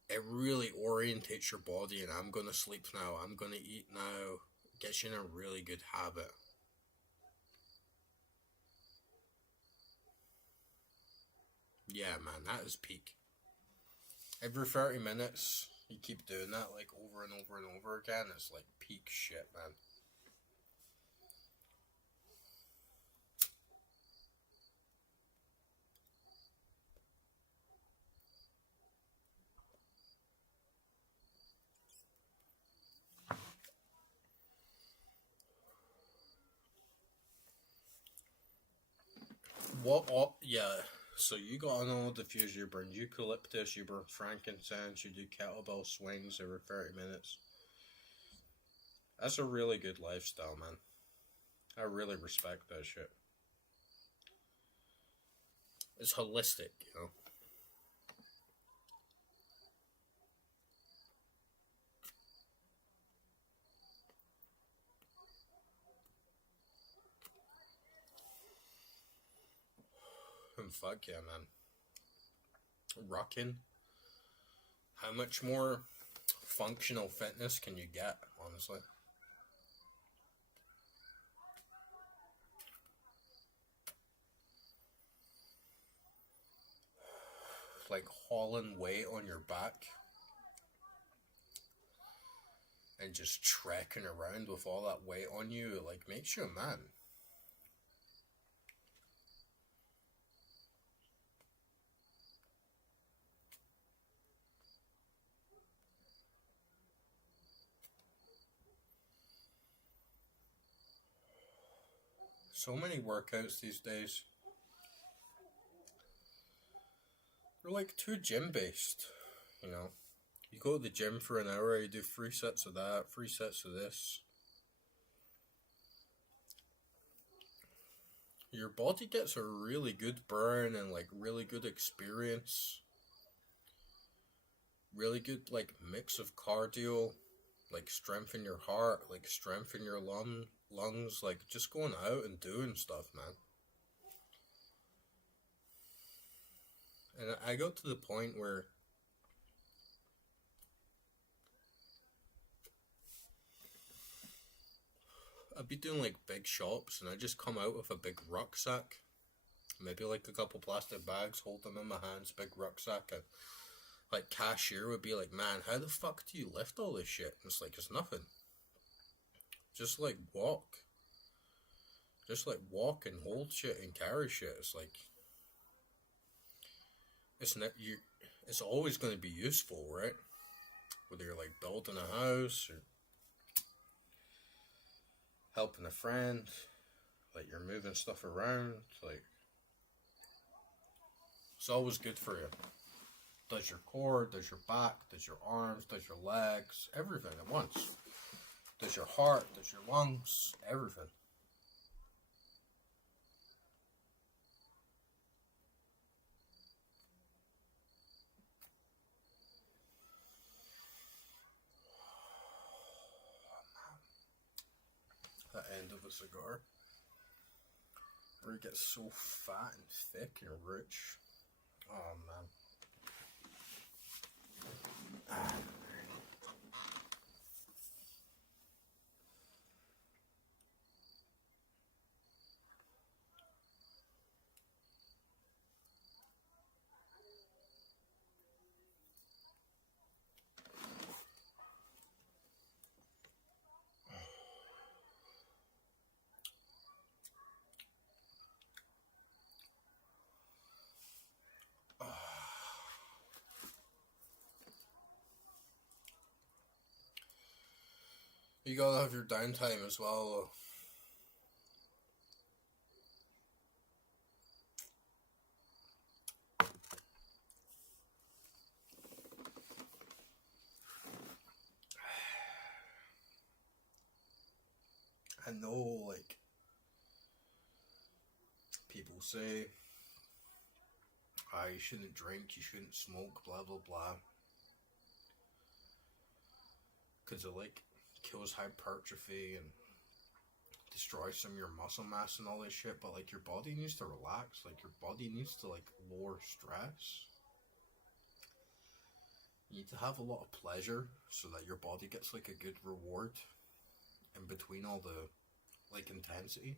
it really orientates your body, and I'm gonna sleep now, I'm gonna eat now, gets you in a really good habit. Yeah, man, that is peak. Every 30 minutes, you keep doing that like over and over and over again, it's like peak shit, man. What? Oh, yeah. So you got an oil diffuser, you burn eucalyptus, you burn frankincense, you do kettlebell swings every 30 minutes. That's a really good lifestyle, man. I really respect that shit. It's holistic, you know. And fuck yeah, man. Rocking. How much more functional fitness can you get, honestly? Like hauling weight on your back and just trekking around with all that weight on you, it like makes you a man. So many workouts these days. They're like too gym based, you know. You go to the gym for an hour, you do 3 sets of that, 3 sets of this. Your body gets a really good burn and like really good experience. Really good like mix of cardio, like strengthen your heart, like strengthen your lungs, like just going out and doing stuff, man. And I got to the point where I'd be doing like big shops and I just come out with a big rucksack, maybe like a couple plastic bags, hold them in my hands, big rucksack, and like cashier would be like, man, how the fuck do you lift all this shit? And it's like, it's nothing. Just like walk. Just like walk and hold shit and carry shit. It's like, it's always going to be useful, right? Whether you're like building a house or helping a friend, like you're moving stuff around, like it's always good for you. Does your core, does your back, does your arms, does your legs, everything at once. Does your heart, does your lungs, everything. end of a cigar, where it gets so fat and thick and rich. Oh man. You gotta have your downtime as well, though. I know, like, people say, you shouldn't drink, you shouldn't smoke, blah blah blah, because it, like, kills hypertrophy and destroys some of your muscle mass and all this shit, but, like, your body needs to relax, like, your body needs to, like, lower stress. You need to have a lot of pleasure so that your body gets, like, a good reward in between all the, like, intensity.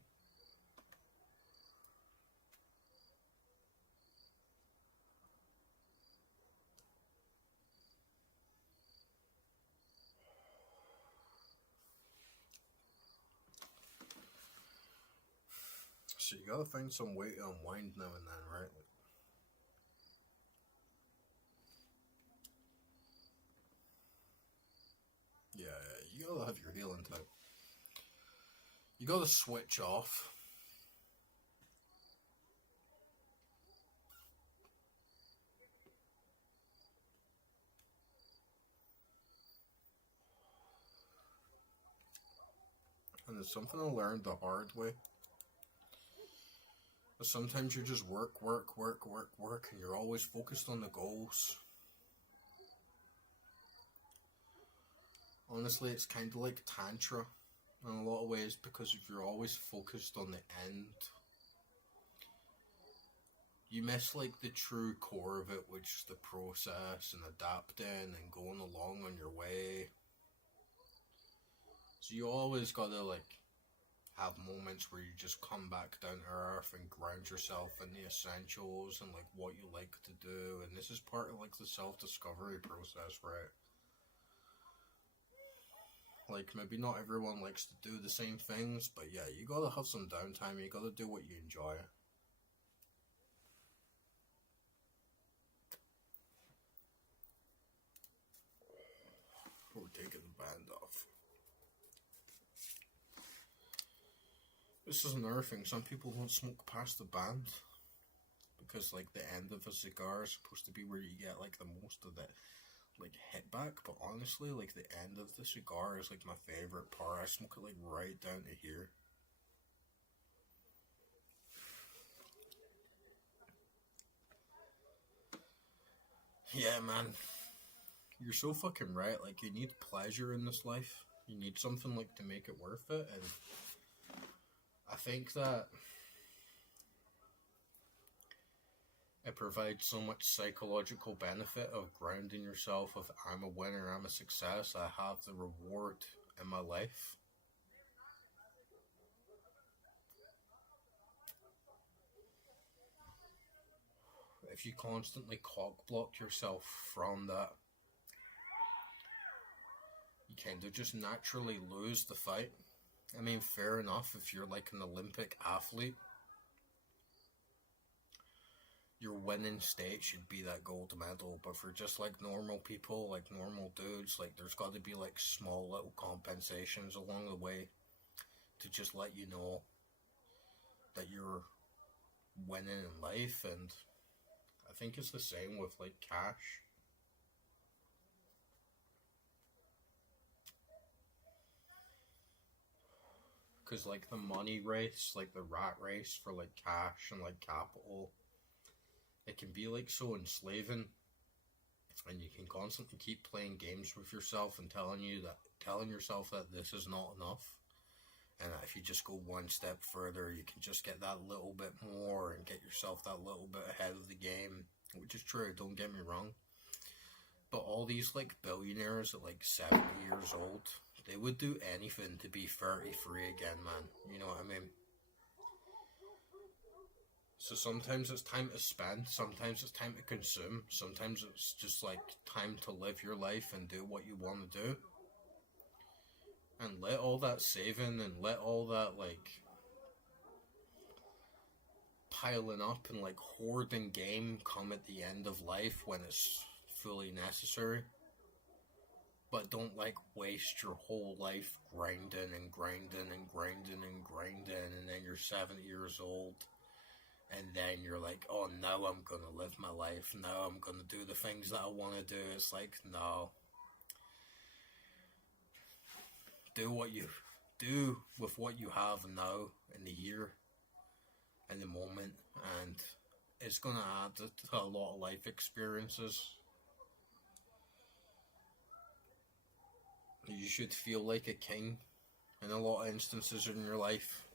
So you gotta find some way to unwind now and then, right? Like, yeah, you gotta have your healing time. You gotta switch off. And it's something I learned the hard way. But sometimes you just work, and you're always focused on the goals. Honestly, it's kind of like Tantra in a lot of ways, because if you're always focused on the end, you miss, like, the true core of it, which is the process and adapting and going along on your way. So you always gotta, like, have moments where you just come back down to earth and ground yourself in the essentials and, like, what you like to do. And this is part of, like, the self-discovery process, right? Like, maybe not everyone likes to do the same things, but yeah, you gotta have some downtime, you gotta do what you enjoy. We're taking the band off. This is another thing, some people don't smoke past the band, because, like, the end of a cigar is supposed to be where you get, like, the most of the, like, hit back, but honestly, like, the end of the cigar is, like, my favorite part. I smoke it, like, right down to here. Yeah, man, you're so fucking right. Like, you need pleasure in this life. You need something, like, to make it worth it, and I think that it provides so much psychological benefit of grounding yourself of, I'm a winner, I'm a success, I have the reward in my life. If you constantly cock block yourself from that, you kind of just naturally lose the fight. I mean, fair enough, if you're, like, an Olympic athlete, your winning state should be that gold medal, but for just, like, normal people, like, normal dudes, like, there's got to be, like, small little compensations along the way to just let you know that you're winning in life. And I think it's the same with, like, cash. Because, like, the money race, like, the rat race for, like, cash and, like, capital, it can be, like, so enslaving, and you can constantly keep playing games with yourself and telling yourself that this is not enough, And if you just go one step further, you can just get that little bit more and get yourself that little bit ahead of the game, which is true, don't get me wrong. But all these like billionaires at like 70 years old, they would do anything to be 33 again, man. You know what I mean? So sometimes it's time to spend, sometimes it's time to consume, sometimes it's just like time to live your life and do what you want to do. And let all that saving and let all that like piling up and like hoarding game come at the end of life when it's fully necessary. But don't like waste your whole life grinding and grinding and grinding and grinding, and then you're 70 years old and then you're like, oh, now I'm gonna live my life, now I'm gonna do the things that I want to do. It's like, no. Do what you do with what you have now in the year, in the moment, and it's gonna add to a lot of life experiences. You should feel like a king in a lot of instances in your life.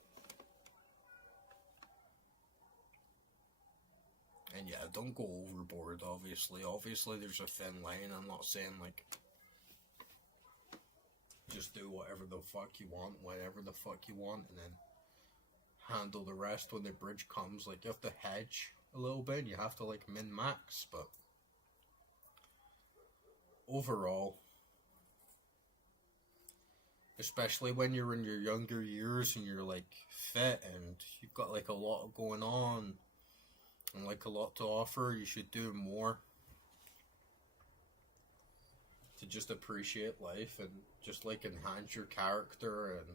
And yeah, don't go overboard, obviously. Obviously, there's a thin line. I'm not saying, like, just do whatever the fuck you want, whenever the fuck you want, and then handle the rest when the bridge comes. Like, you have to hedge a little bit, and you have to, like, min-max, but overall, especially when you're in your younger years and you're, like, fit and you've got, like, a lot going on and, like, a lot to offer, you should do more to just appreciate life and just, like, enhance your character and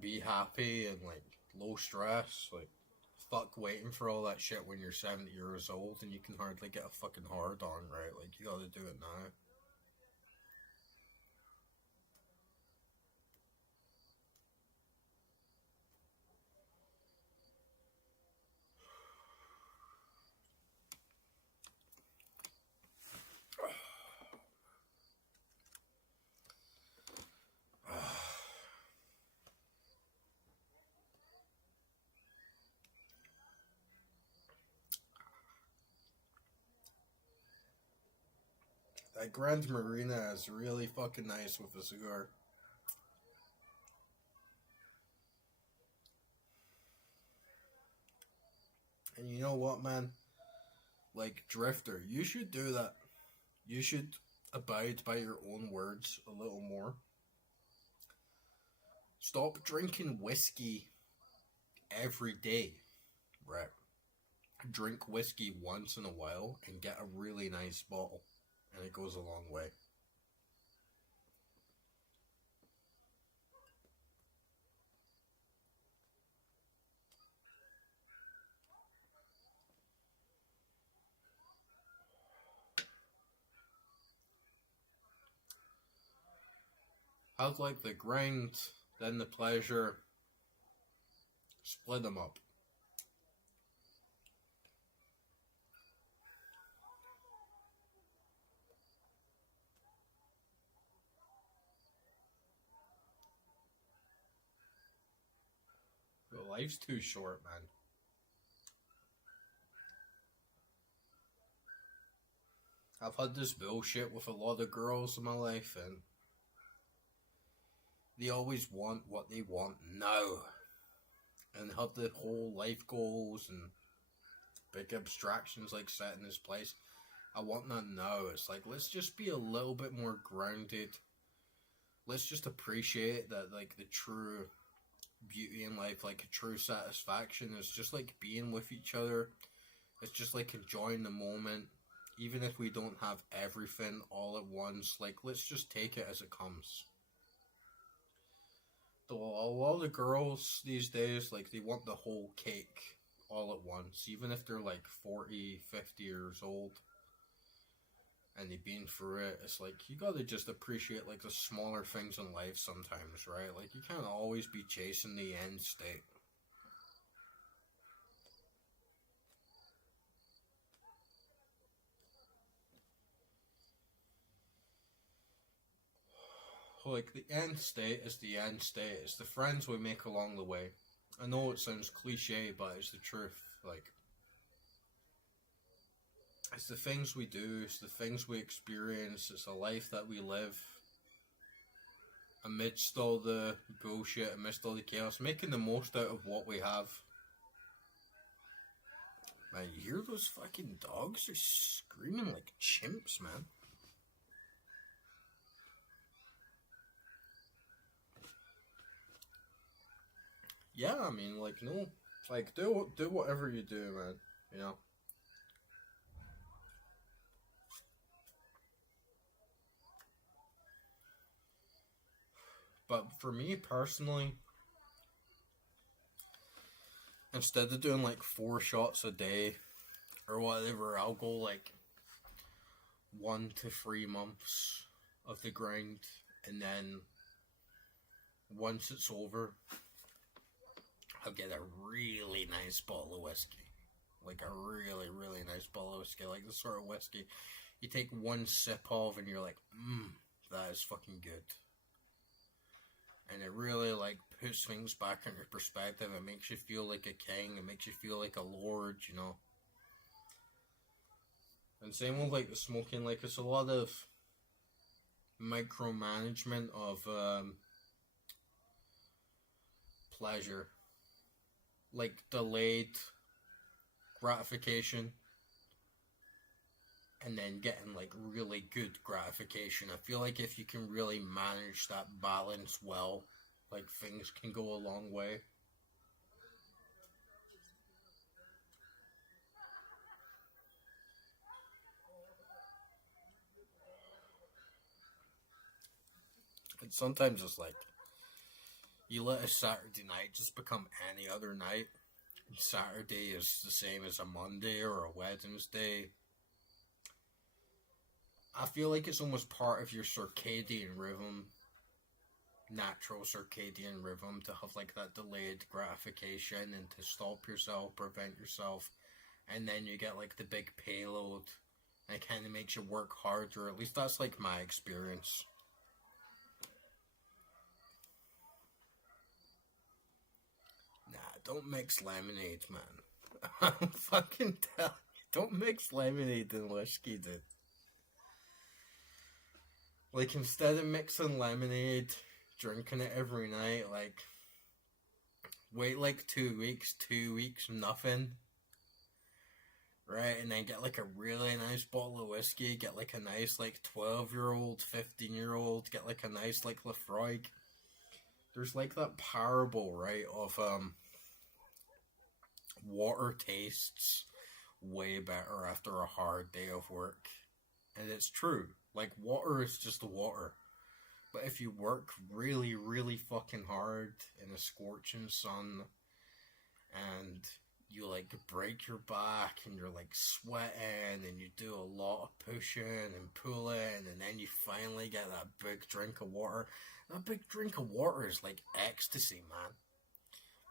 be happy and, like, low stress. Like, fuck waiting for all that shit when you're 70 years old and you can hardly get a fucking hard on, right? Like, you gotta do it now. That Grand Marina is really fucking nice with a cigar. And you know what, man? Like, Drifter, you should do that. You should abide by your own words a little more. Stop drinking whiskey every day, right? Drink whiskey once in a while and get a really nice bottle, and it goes a long way. Have like the grind, then the pleasure, split them up. But life's too short, man. I've had this bullshit with a lot of girls in my life, and they always want what they want now, and have the whole life goals and big abstractions like set in this place. I want that now. It's like, let's just be a little bit more grounded. Let's just appreciate that, like, the true beauty in life, like a true satisfaction is just like being with each other. It's just like enjoying the moment, even if we don't have everything all at once. Like, let's just take it as it comes. Though a lot of girls these days, like, they want the whole cake all at once, even if they're like 40, 50 years old and they've been through it. It's like, you gotta just appreciate like the smaller things in life sometimes, right? Like, you can't always be chasing the end state. like, the end state is the end state. It's the friends we make along the way. I know it sounds cliche, but it's the truth. Like, it's the things we do, it's the things we experience, it's the life that we live amidst all the bullshit, amidst all the chaos, making the most out of what we have. Man, you hear those fucking dogs? They're screaming like chimps, man. Yeah, I mean, like, no, like, do whatever you do, man, you know? But for me, personally, instead of doing, like, 4 shots a day, or whatever, I'll go, like, 1 to 3 months of the grind, and then, once it's over, I'll get a really nice bottle of whiskey. Like a really, really nice bottle of whiskey. Like the sort of whiskey you take 1 sip of and you're like, that is fucking good. And it really, like, puts things back into perspective. It makes you feel like a king. It makes you feel like a lord, you know. And same with, like, the smoking. Like, it's a lot of micromanagement of pleasure. Like, delayed gratification, and then getting, like, really good gratification. I feel like if you can really manage that balance well, like, things can go a long way. And sometimes it's like, you let a Saturday night just become any other night. And Saturday is the same as a Monday or a Wednesday. I feel like it's almost part of your circadian rhythm, natural circadian rhythm, to have, like, that delayed gratification and to stop yourself, prevent yourself, and then you get, like, the big payload, and it kind of makes you work harder. At least that's, like, my experience. Nah, don't mix lemonade, man. I'm fucking telling you, don't mix lemonade and whiskey, dude. Like, instead of mixing lemonade, drinking it every night, like, wait, like, 2 weeks, nothing. Right, and then get, like, a really nice bottle of whiskey, get, like, a nice, like, 12-year-old, 15-year-old, get, like, a nice, like, Lafroig. There's, like, that parable, right, of, water tastes way better after a hard day of work. And it's true. Like, water is just water. But if you work really, really fucking hard in the scorching sun, and you, like, break your back, and you're, like, sweating, and you do a lot of pushing and pulling, and then you finally get that big drink of water. That big drink of water is like ecstasy, man.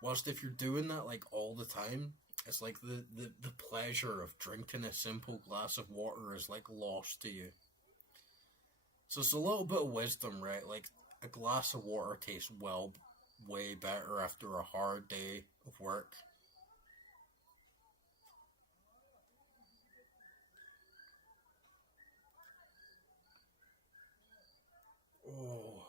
Whilst if you're doing that, like, all the time, it's like the pleasure of drinking a simple glass of water is, like, lost to you. So it's a little bit of wisdom, right? Like, a glass of water tastes way better after a hard day of work. Oh.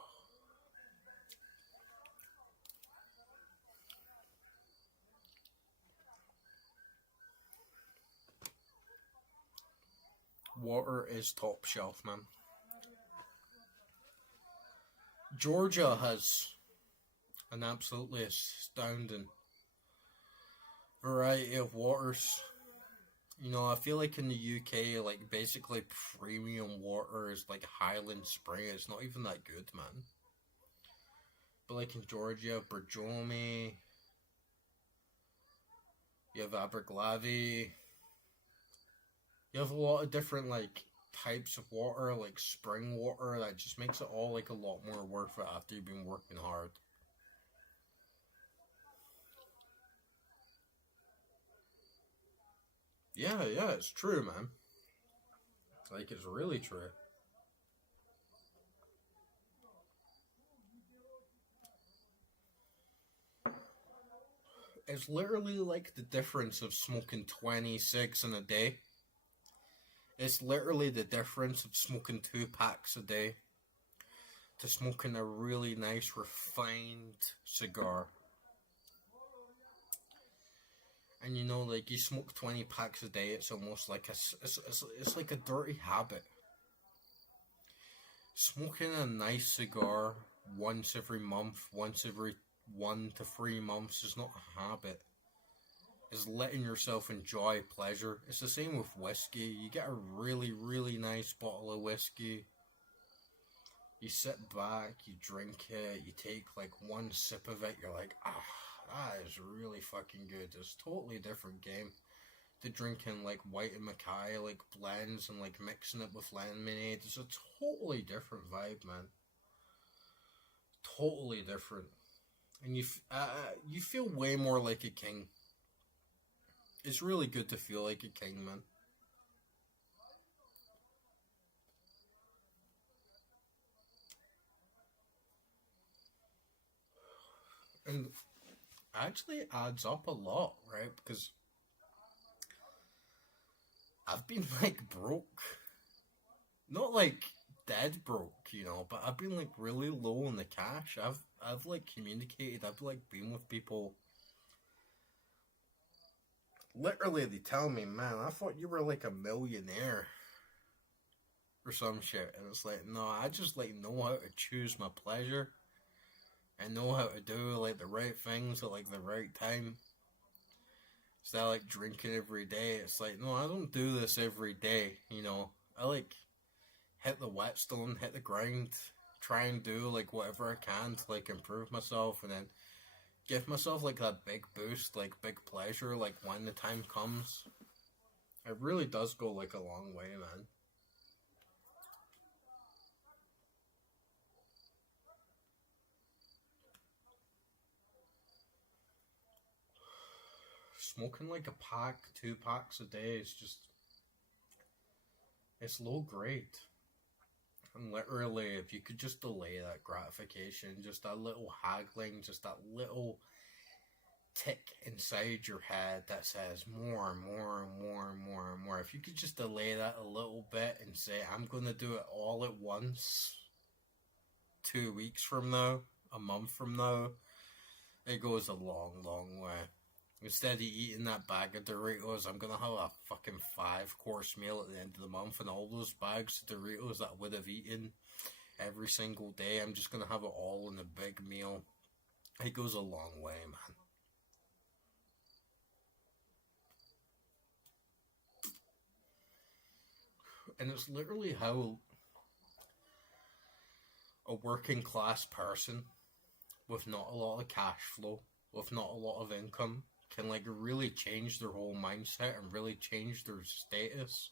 Water is top shelf, man. Georgia has an absolutely astounding variety of waters. You know, I feel like in the UK, like, basically premium water is like Highland Spring. It's not even that good, man. But, like, in Georgia, Borjomi, you have Aberglavi, you have a lot of different, like, types of water, like spring water, that just makes it all, like, a lot more worth it after you've been working hard. Yeah, it's true, man. Like, it's really true. It's literally like the difference of smoking 20 cigs in a day. It's literally the difference of smoking 2 packs a day to smoking a really nice, refined cigar. And you know, like, you smoke 20 packs a day, it's almost like it's like a dirty habit. Smoking a nice cigar once every month, once every 1 to 3 months is not a habit. It's letting yourself enjoy pleasure. It's the same with whiskey. You get a really, really nice bottle of whiskey. You sit back, you drink it, you take like one sip of it, you're like, that is really fucking good. It's a totally different game to drinking like White and Mackay, like blends and like mixing it with lemonade. It's a totally different vibe, man. Totally different. And you feel way more like a king. It's really good to feel like a king, man. And actually it adds up a lot, right? Because I've been like broke. Not like dead broke, you know, but I've been like really low on the cash. I've like communicated, I've like been with people. Literally they tell me, man, I thought you were like a millionaire or some shit. And it's like, no, I just like know how to choose my pleasure and know how to do like the right things at like the right time. Instead of like drinking every day, it's like, no, I don't do this every day, you know. I like hit the whetstone, hit the ground, try and do like whatever I can to like improve myself, and then give myself like that big boost, like big pleasure, like when the time comes. It really does go like a long way, man. Smoking like a pack, 2 packs a day is just, it's low grade. And literally, if you could just delay that gratification, just that little haggling, just that little tick inside your head that says more and more and more and more and more. If you could just delay that a little bit and say, I'm going to do it all at once, 2 weeks from now, a month from now, it goes a long, long way. Instead of eating that bag of Doritos, I'm going to have a fucking 5-course meal at the end of the month, and all those bags of Doritos that I would have eaten every single day, I'm just going to have it all in a big meal. It goes a long way, man. And it's literally how a working class person with not a lot of cash flow, with not a lot of income, can like really change their whole mindset and really change their status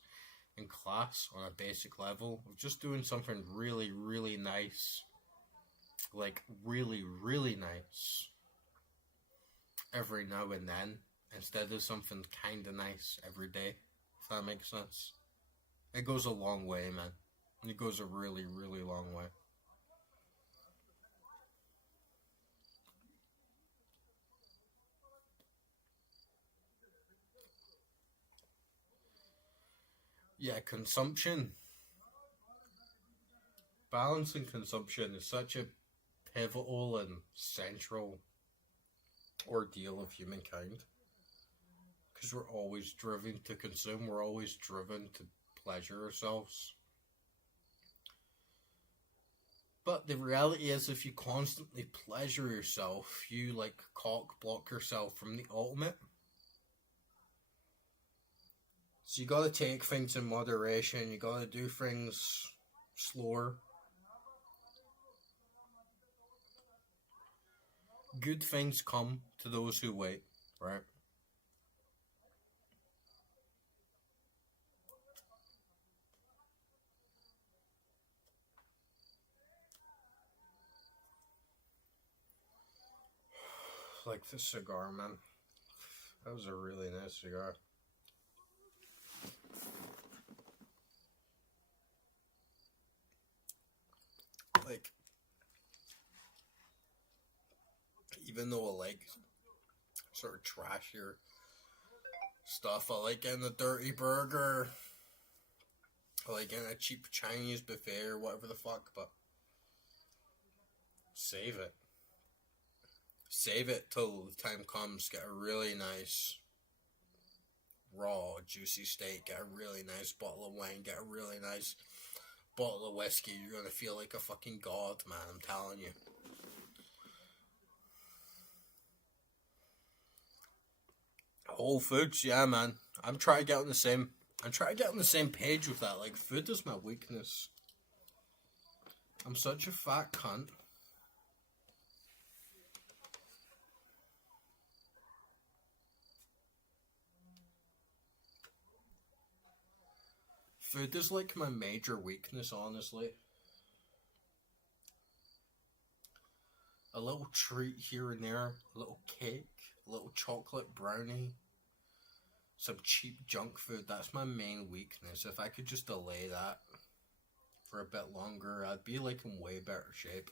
in class on a basic level of just doing something really, really nice, like really, really nice every now and then, instead of something kind of nice every day, if that makes sense. It goes a long way, man. It goes a really, really long way. Yeah, consumption. Balancing consumption is such a pivotal and central ordeal of humankind. Because we're always driven to consume, we're always driven to pleasure ourselves. But the reality is, if you constantly pleasure yourself, you like cock block yourself from the ultimate. So you gotta take things in moderation, you gotta do things slower. Good things come to those who wait, right? Like this cigar, man. That was a really nice cigar. Like, even though I like sort of trashier stuff. I like getting a dirty burger. I like getting a cheap Chinese buffet or whatever the fuck, but save it. Save it till the time comes. Get a really nice, raw, juicy steak. Get a really nice bottle of wine. Get a really nice bottle of whiskey. You're gonna feel like a fucking god, man. I'm telling you. Whole Foods, yeah, man. I'm trying to get on the same. I'm trying to get on the same page with that. Like, food is my weakness. I'm such a fat cunt. Food is like my major weakness, honestly. A little treat here and there, a little cake, a little chocolate brownie, some cheap junk food. That's my main weakness. If I could just delay that for a bit longer, I'd be like in way better shape.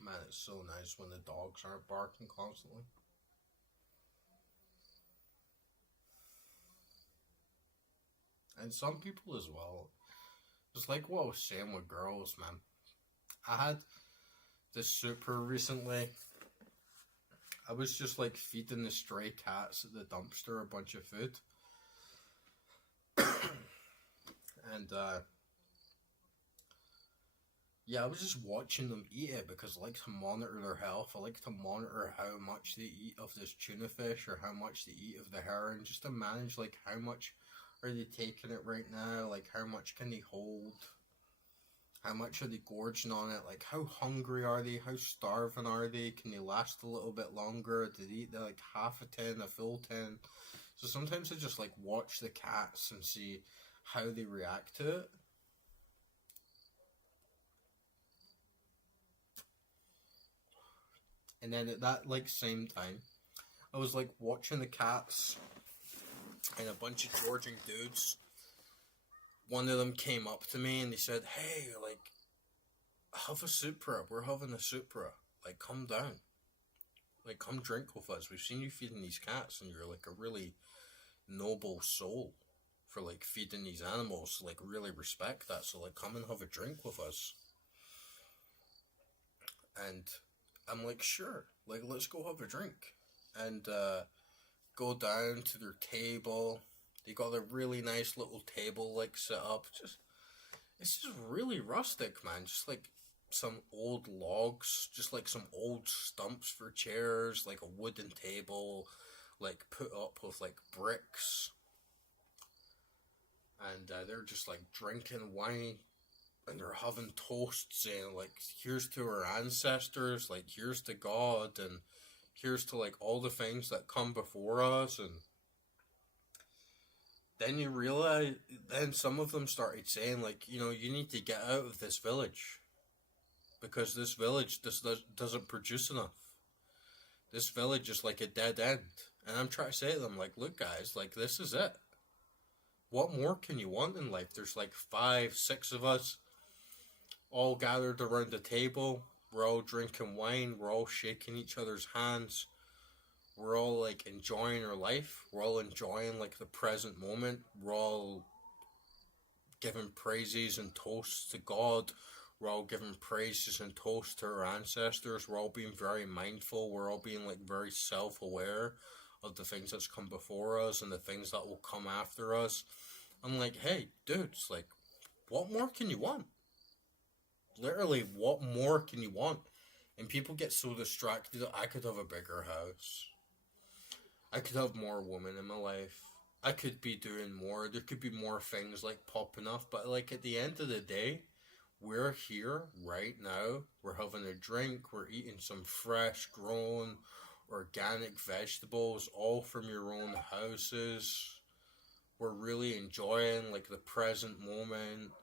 Man, it's so nice when the dogs aren't barking constantly. And some people as well. It's like what I was saying with girls, man. I had this super recently. I was just like feeding the stray cats at the dumpster a bunch of food. And yeah, I was just watching them eat it because I like to monitor their health. I like to monitor how much they eat of this tuna fish or how much they eat of the herring, just to manage like how much are they taking it right now, like how much can they hold, how much are they gorging on it, like how hungry are they, how starving are they, can they last a little bit longer, do they eat like half a tin, a full tin? So sometimes I just like watch the cats and see how they react to it. And then at that like same time, I was like watching the cats and a bunch of gorging dudes. One of them came up to me and he said, "Hey, like, have a Supra. We're having a Supra. Like, come down. Like, come drink with us. We've seen you feeding these cats and you're like a really noble soul for like feeding these animals. So, like, really respect that. So, like, come and have a drink with us." And I'm like, "Sure. Like, let's go have a drink." And go down to their table. They got a really nice little table like set up. It's just really rustic, man. Just like some old logs, just like some old stumps for chairs, like a wooden table, like put up with like bricks. And they're just like drinking wine and they're having toasts saying like, "Here's to our ancestors, like here's to God, and here's to like all the things that come before us." And then you realize, then some of them started saying like, you need to get out of this village because this village doesn't produce enough. This village is like a dead end. And I'm trying to say to them like, "Look guys, like this is it. What more can you want in life? There's like 5, 6 of us all gathered around the table. We're all drinking wine. We're all shaking each other's hands. We're all like enjoying our life. We're all enjoying like the present moment. We're all giving praises and toasts to God. We're all giving praises and toasts to our ancestors. We're all being very mindful. We're all being like very self-aware of the things that's come before us and the things that will come after us." I'm like, "Hey, dudes, like, what more can you want? Literally, what more can you want?" And people get so distracted. I could have a bigger house. I could have more women in my life. I could be doing more. There could be more things like popping off. But like at the end of the day, we're here right now. We're having a drink. We're eating some fresh grown organic vegetables, all from your own houses. We're really enjoying like the present moment.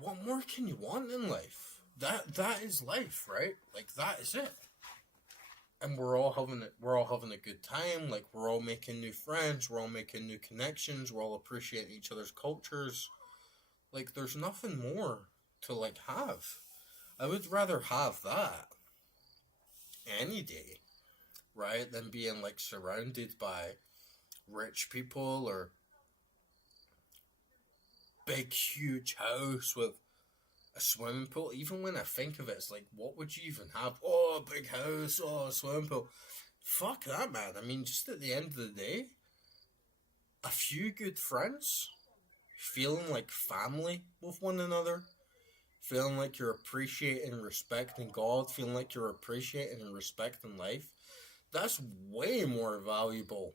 What more can you want in life? That is life, right? Like that is it. and we're all having a good time. Like, we're all making new friends, we're all making new connections, we're all appreciating each other's cultures. Like, there's nothing more to like have. I would rather have that any day, right, than being like surrounded by rich people or big huge house with a swimming pool. Even when I think of it, it's like, what would you even have? Oh, a big house, oh, a swimming pool. Fuck that, man. I mean, just at the end of the day, a few good friends, feeling like family with one another, feeling like you're appreciating and respecting God, feeling like you're appreciating and respecting life, that's way more valuable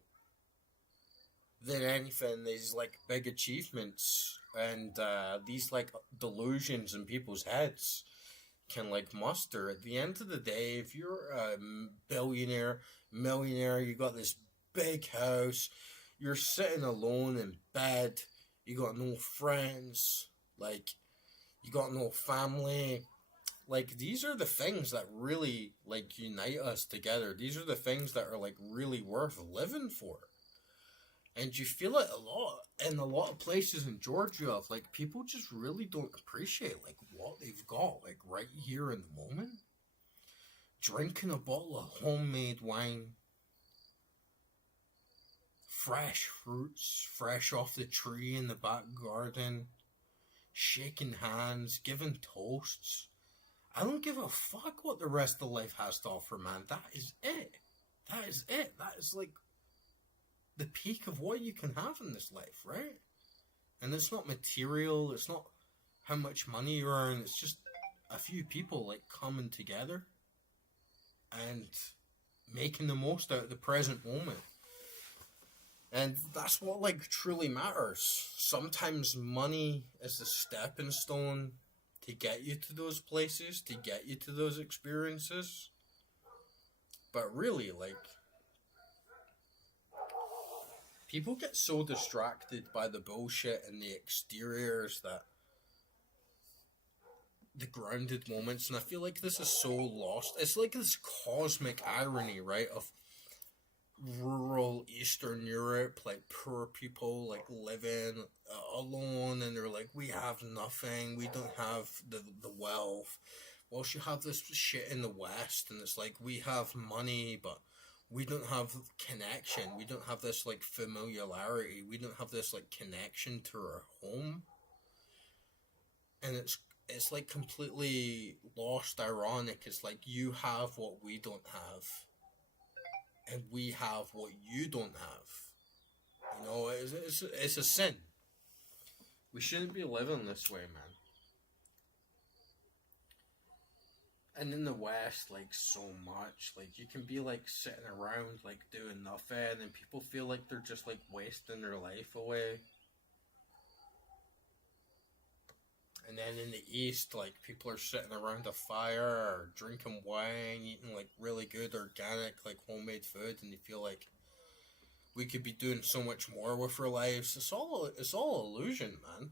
than anything these like big achievements and these like delusions in people's heads can like muster. At the end of the day, if you're a billionaire, millionaire, you got this big house, you're sitting alone in bed, you got no friends, like, you got no family. Like, these are the things that really like unite us together. These are the things that are like really worth living for. And you feel it a lot in a lot of places in Georgia. Of like, people just really don't appreciate like what they've got like right here in the moment. Drinking a bottle of homemade wine, fresh fruits, fresh off the tree in the back garden, shaking hands, giving toasts. I don't give a fuck what the rest of life has to offer, man. That is it. That is it. That is like the peak of what you can have in this life, right? And it's not material, it's not how much money you earn, it's just a few people like coming together and making the most out of the present moment. And that's what like truly matters. Sometimes money is the stepping stone to get you to those places, to get you to those experiences. But really, like, people get so distracted by the bullshit and the exteriors that the grounded moments, and I feel like this is so lost. It's like this cosmic irony, right, of rural Eastern Europe, like poor people like living alone, and they're like, we have nothing, we don't have the wealth. Whilst you have this shit in the West, and it's like, we have money, but we don't have connection. We don't have this like familiarity. We don't have this like connection to our home. And it's like completely lost, ironic. It's like, you have what we don't have, and we have what you don't have. You know, it's a sin. We shouldn't be living this way, man. And in the West, like, so much, like, you can be like sitting around like doing nothing, and people feel like they're just like wasting their life away. And then in the East, like, people are sitting around a fire or drinking wine, eating like really good organic like homemade food, and they feel like we could be doing so much more with our lives. It's all illusion, man.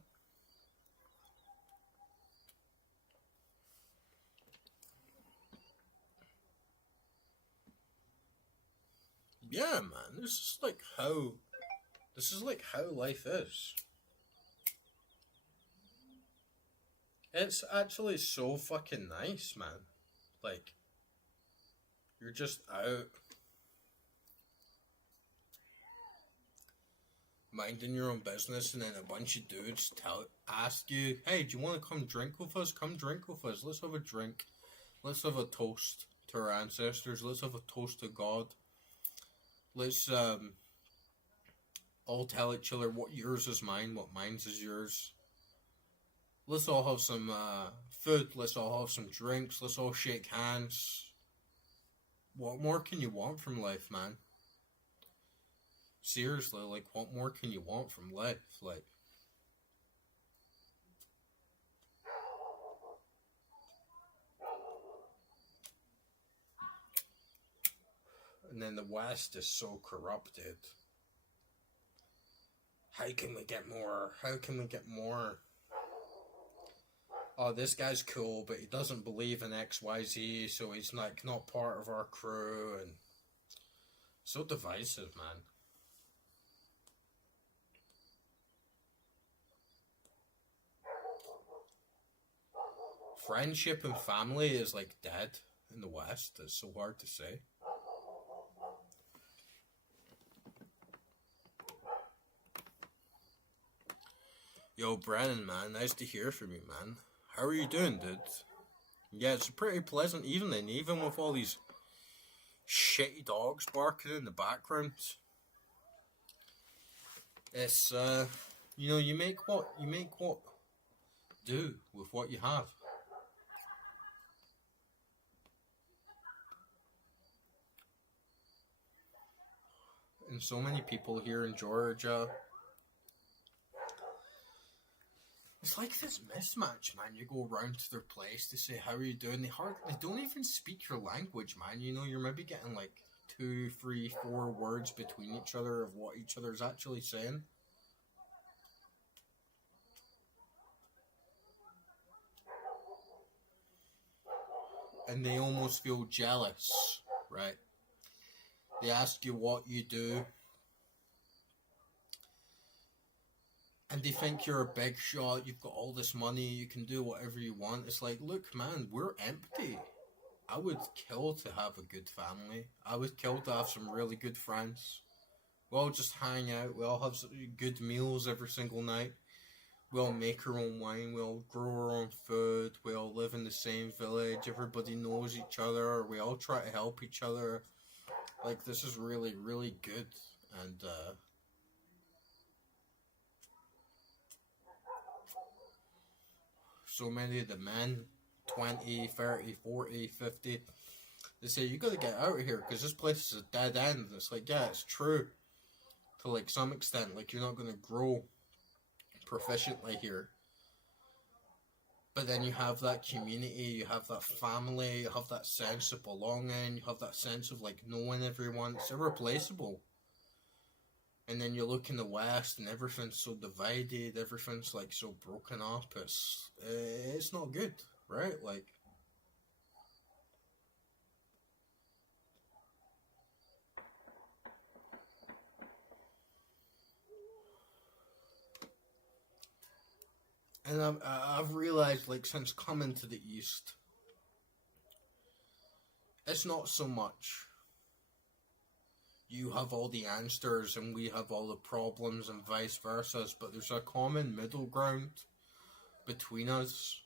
Yeah, man. This is like how life is. It's actually so fucking nice, man. Like, you're just out minding your own business, and then a bunch of dudes ask you, hey, do you want to come drink with us? Come drink with us. Let's have a drink. Let's have a toast to our ancestors. Let's have a toast to God. Let's all tell each other what yours is mine, what mine's is yours. Let's all have some food. Let's all have some drinks. Let's all shake hands. What more can you want from life, man? Seriously, like, what more can you want from life? Like, and then the West is so corrupted. How can we get more? How can we get more? oh, this guy's cool, but he doesn't believe in XYZ, so he's like not part of our crew, and so divisive, man. Friendship and family is like dead in the West. It's so hard to say. Yo, Brennan, man, nice to hear from you, man. How are you doing, dude? Yeah, it's a pretty pleasant evening, even with all these shitty dogs barking in the background. It's, you make what do with what you have. And so many people here in Georgia, it's like this mismatch, man. You go around to their place to say, how are you doing? They don't even speak your language, man. You know, you're maybe getting like 2, 3, 4 words between each other of what each other's actually saying. And they almost feel jealous, right? They ask you what you do. And they think you're a big shot, you've got all this money, you can do whatever you want. It's like, look, man, we're empty. I would kill to have a good family. I would kill to have some really good friends. We all just hang out. We all have good meals every single night. We all make our own wine. We all grow our own food. We all live in the same village. Everybody knows each other. We all try to help each other. Like, this is really, really good. And, so many of the men, 20, 30, 40, 50, they say, you gotta get out of here, because this place is a dead end. And it's like, yeah, it's true. To, like, some extent. Like, you're not gonna grow proficiently here. But then you have that community, you have that family, you have that sense of belonging, you have that sense of, like, knowing everyone. It's irreplaceable. And then you look in the West and everything's so divided, everything's like so broken up. It's not good, right? Like, and I've realized, like, since coming to the East, it's not so much you have all the answers and we have all the problems and vice versa, but there's a common middle ground between us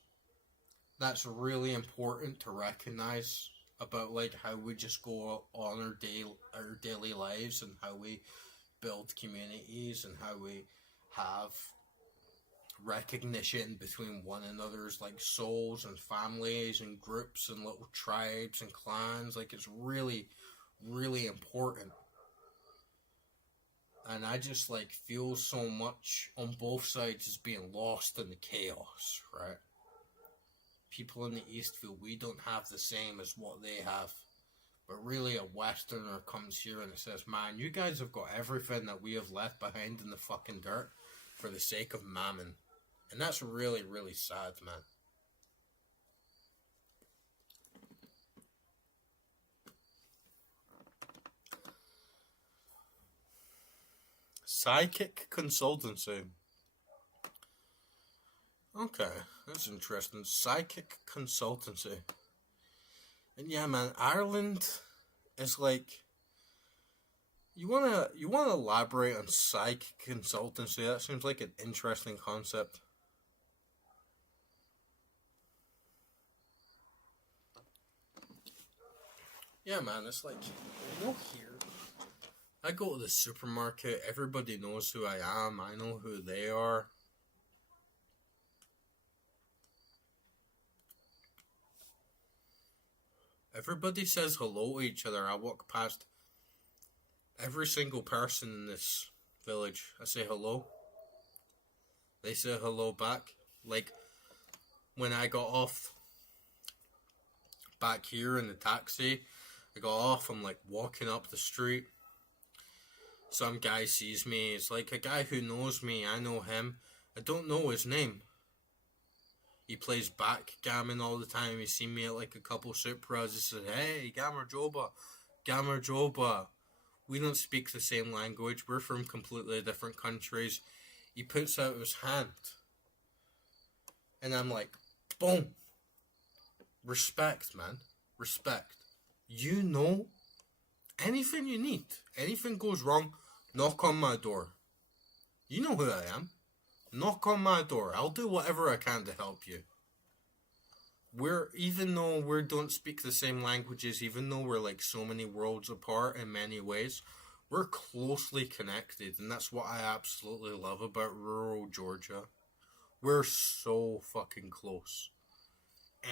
that's really important to recognize about, like, how we just go on our daily lives and how we build communities and how we have recognition between one another's, like, souls and families and groups and little tribes and clans. Like, it's really, really important. And I just, like, feel so much on both sides is being lost in the chaos, right? People in the East feel we don't have the same as what they have. But really, a Westerner comes here and it says, man, you guys have got everything that we have left behind in the fucking dirt for the sake of mammon. And that's really, really sad, man. Psychic consultancy. Okay, that's interesting. Psychic consultancy. And yeah, man, Ireland is like, you wanna elaborate on psychic consultancy? That seems like an interesting concept. Yeah, man, it's like, here. I go to the supermarket, everybody knows who I am, I know who they are. Everybody says hello to each other. I walk past every single person in this village. I say hello. They say hello back. Like, when I got off back here in the taxi, I got off, I'm like walking up the street. Some guy sees me. It's like a guy who knows me. I know him. I don't know his name. He plays backgammon all the time. He's seen me at like a couple super hours. He said, "Hey, Gamer Joba. We don't speak the same language. We're from completely different countries." He puts out his hand. And I'm like, boom. Respect, man. Respect. You know, anything you need, anything goes wrong, knock on my door. You know who I am. Knock on my door. I'll do whatever I can to help you. Even though we don't speak the same languages, even though we're like so many worlds apart in many ways, we're closely connected, and that's what I absolutely love about rural Georgia. We're so fucking close.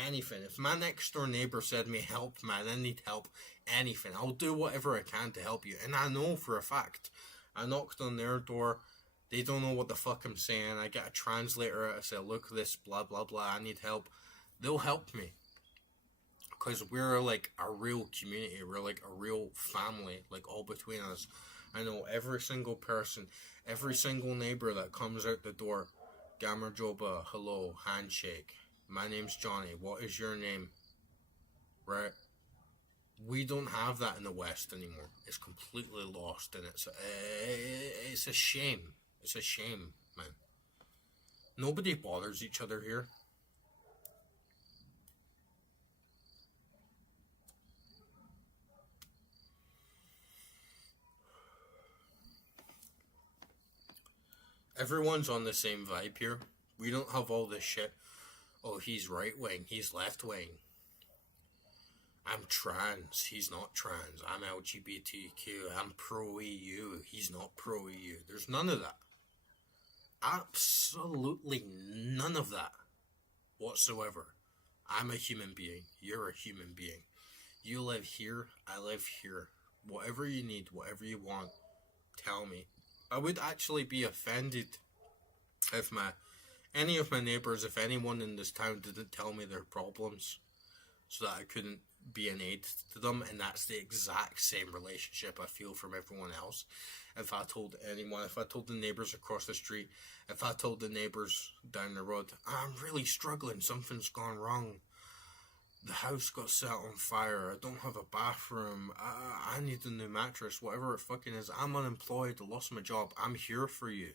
Anything. If my next door neighbor said me, "Help, man, I need help," anything, I'll do whatever I can to help you. And I know for a fact, I knocked on their door. They don't know what the fuck I'm saying. I get a translator. I say, "Look, this, blah, blah, blah. I need help." They'll help me. Because we're like a real community. We're like a real family. Like all between us. I know every single person. Every single neighbor that comes out the door. Gamer Joba, hello, handshake. My name's Johnny. What is your name? Right? We don't have that in the West anymore. It's completely lost, and it's a shame. It's a shame, man. Nobody bothers each other here. Everyone's on the same vibe here. We don't have all this shit. Oh, he's right wing. He's left wing. I'm trans. He's not trans. I'm LGBTQ. I'm pro EU. He's not pro EU. There's none of that. Absolutely none of that whatsoever. I'm a human being. You're a human being. You live here. I live here. Whatever you need, whatever you want, tell me. I would actually be offended if any of my neighbours, if anyone in this town didn't tell me their problems so that I couldn't be an aid to them, and that's the exact same relationship I feel from everyone else. If I told anyone, if I told the neighbours across the street, if I told the neighbours down the road, "I'm really struggling, something's gone wrong. The house got set on fire, I don't have a bathroom, I need a new mattress," whatever it fucking is, I'm unemployed, I lost my job, I'm here for you.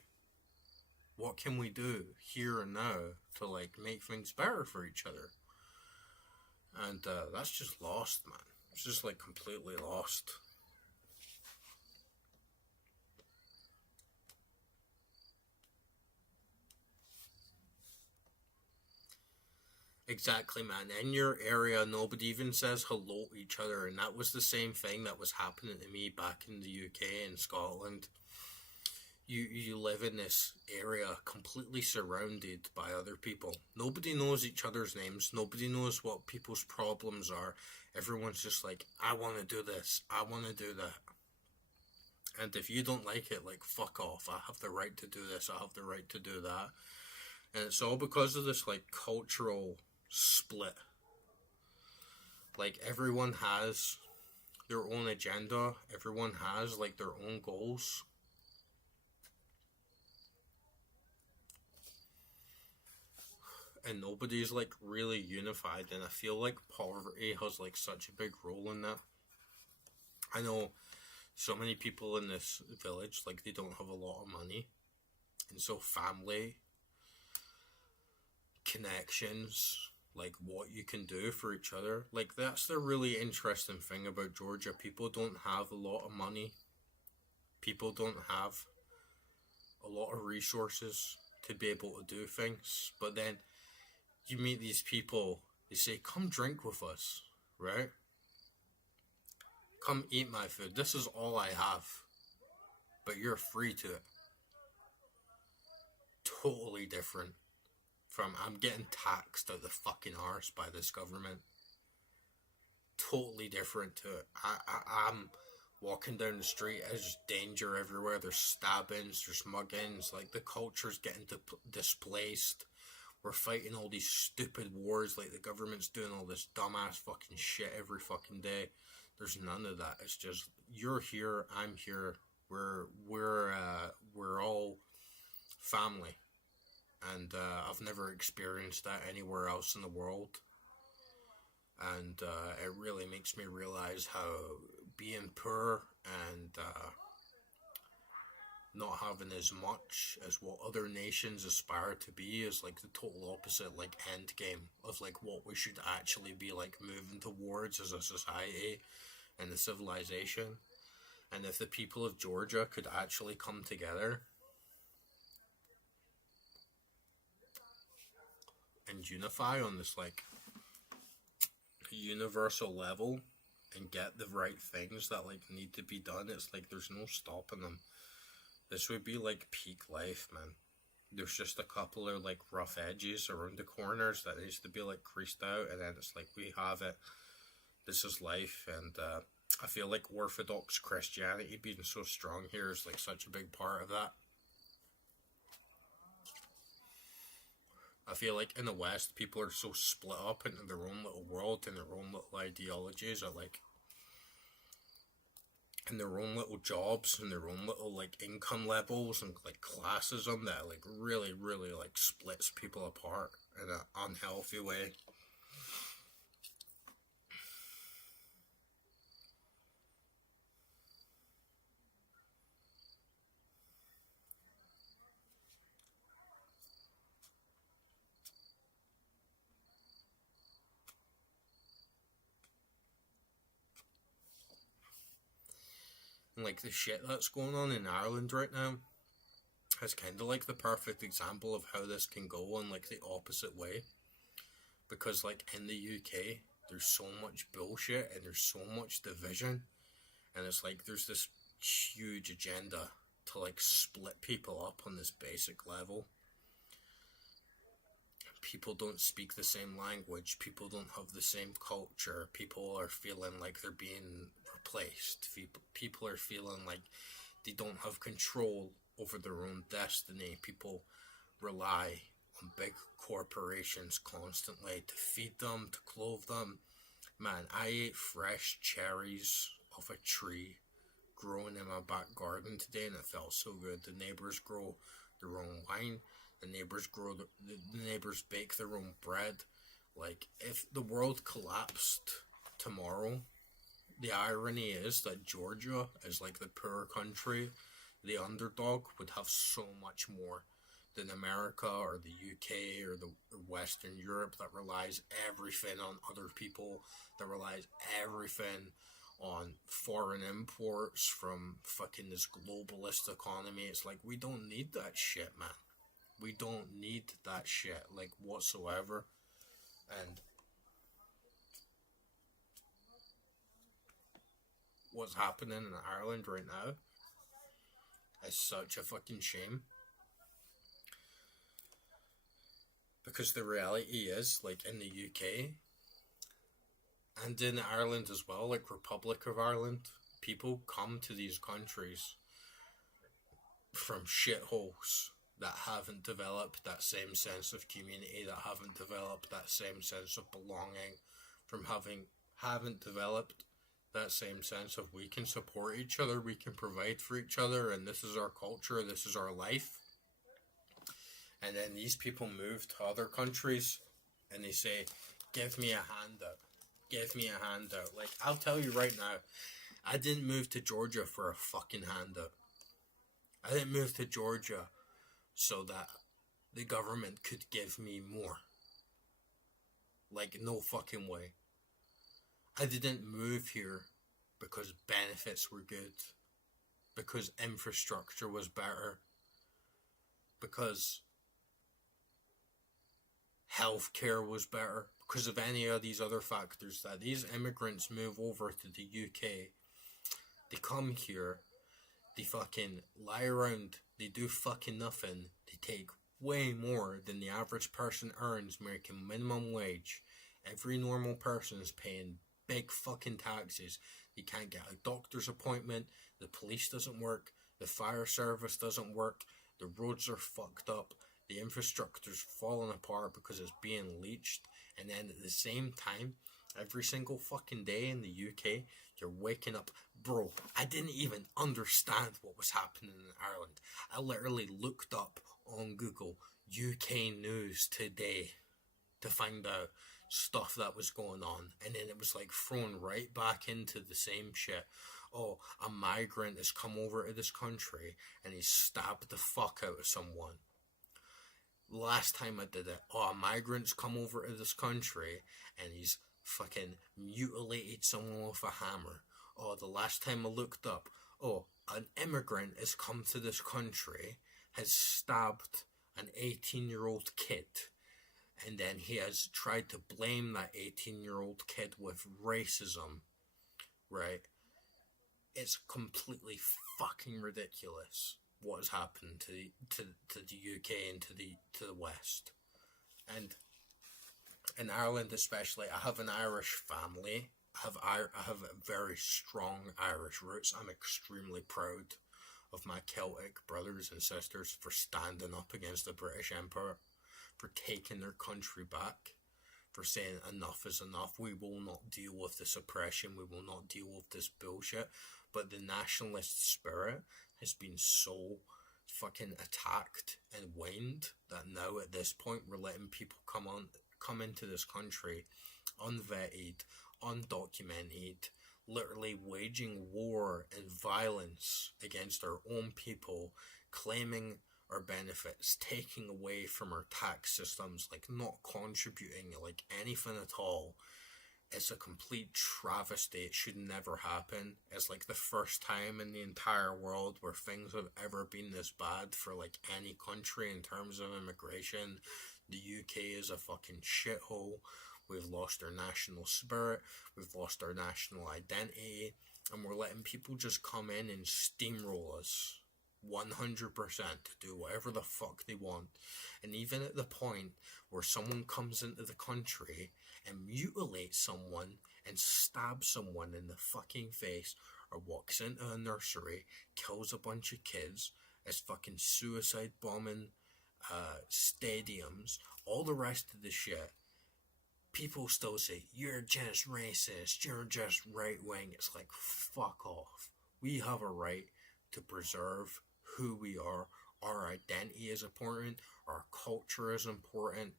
What can we do here and now to like make things better for each other? And that's just lost, man. It's just like completely lost. Exactly, man. In your area, nobody even says hello to each other, and that was the same thing that was happening to me back in the UK and Scotland. You live in this area completely surrounded by other people. Nobody knows each other's names. Nobody knows what people's problems are. Everyone's just like, "I want to do this. I want to do that." And if you don't like it, like, fuck off. I have the right to do this. I have the right to do that. And it's all because of this like cultural split. Like everyone has their own agenda. Everyone has like their own goals. And nobody's like really unified, and I feel like poverty has like such a big role in that. I know so many people in this village, like they don't have a lot of money, and so family connections, like what you can do for each other, like that's the really interesting thing about Georgia. People don't have a lot of money, people don't have a lot of resources to be able to do things, but then you meet these people, they say, "Come drink with us," right? "Come eat my food. This is all I have, but you're free to it." Totally different from I'm getting taxed out the fucking arse by this government. Totally different to it. I'm walking down the street, there's danger everywhere, there's stabbings, there's muggings, like the culture's getting displaced. We're fighting all these stupid wars, like the government's doing all this dumbass fucking shit every fucking day. There's none of that. It's just, you're here, I'm here. We're all family. and I've never experienced that anywhere else in the world. And it really makes me realize how being poor and not having as much as what other nations aspire to be is like the total opposite, like, end game of like what we should actually be like moving towards as a society and a civilization. And if the people of Georgia could actually come together and unify on this like universal level and get the right things that like need to be done, it's like there's no stopping them. This would be like peak life, man. There's just a couple of like rough edges around the corners that needs to be like creased out, and then it's like we have it. This is life. And I feel like Orthodox Christianity being so strong here is like such a big part of that. I feel like in the West, people are so split up into their own little world and their own little ideologies, or like in their own little jobs and their own little like income levels and like classism that like really, really like splits people apart in an unhealthy way. And like the shit that's going on in Ireland right now is kind of like the perfect example of how this can go in like the opposite way. Because like in the UK, there's so much bullshit and there's so much division, and it's like there's this huge agenda to like split people up on this basic level. People don't speak the same language, people don't have the same culture, people are feeling like they're being replaced, people are feeling like they don't have control over their own destiny. People rely on big corporations constantly to feed them, to clothe them. Man, I ate fresh cherries off a tree growing in my back garden today, and it felt so good. The neighbors grow their own wine. The neighbors bake their own bread. Like, if the world collapsed tomorrow, the irony is that Georgia, as like the poor country, the underdog, would have so much more than America or the UK or the Western Europe that relies everything on other people, that relies everything on foreign imports from fucking this globalist economy. It's like, we don't need that shit, man. We don't need that shit, like, whatsoever. And what's happening in Ireland right now is such a fucking shame. Because the reality is, like, in the UK, and in Ireland as well, like Republic of Ireland, people come to these countries from shitholes that haven't developed that same sense of community, that haven't developed that same sense of belonging, from haven't developed that same sense of we can support each other, we can provide for each other, and this is our culture, this is our life. And then these people move to other countries and they say, give me a handout, give me a handout. Like, I'll tell you right now, I didn't move to Georgia for a fucking handout. I didn't move to Georgia so that the government could give me more. Like, no fucking way. I didn't move here because benefits were good, because infrastructure was better, because healthcare was better, because of any of these other factors. That these immigrants move over to the UK, they come here, they fucking lie around, they do fucking nothing, they take way more than the average person earns making minimum wage. Every normal person is paying big fucking taxes. You can't get a doctor's appointment, the police doesn't work, the fire service doesn't work, the roads are fucked up, the infrastructure's falling apart because it's being leached. And then at the same time, every single fucking day in the UK, you're waking up. Bro, I didn't even understand what was happening in Ireland. I literally looked up on Google UK news today to find out stuff that was going on, and then it was like thrown right back into the same shit. Oh, a migrant has come over to this country and he's stabbed the fuck out of someone. Last time I did it, oh, a migrant's come over to this country and he's fucking mutilated someone with a hammer. Oh, the last time I looked up, oh, an immigrant has come to this country, has stabbed an 18-year-old kid, and then he has tried to blame that 18-year-old kid with racism, right? It's completely fucking ridiculous what has happened to the UK and to the West. And in Ireland especially, I have an Irish family. I have very strong Irish roots. I'm extremely proud of my Celtic brothers and sisters for standing up against the British Empire, for taking their country back, for saying enough is enough. We will not deal with this oppression. We will not deal with this bullshit. But the nationalist spirit has been so fucking attacked and waned that now at this point we're letting people come into this country unvetted, undocumented, literally waging war and violence against our own people, claiming our benefits, taking away from our tax systems, like not contributing like anything at all. It's a complete travesty. It should never happen. It's like the first time in the entire world where things have ever been this bad for like any country in terms of immigration. The UK is a fucking shithole. We've lost our national spirit. We've lost our national identity. And we're letting people just come in and steamroll us 100% to do whatever the fuck they want. And even at the point where someone comes into the country and mutilates someone and stabs someone in the fucking face, or walks into a nursery, kills a bunch of kids, is fucking suicide bombing stadiums, all the rest of the shit, people still say, you're just racist, you're just right wing. It's like, fuck off. We have a right to preserve who we are. Our identity is important. Our culture is important.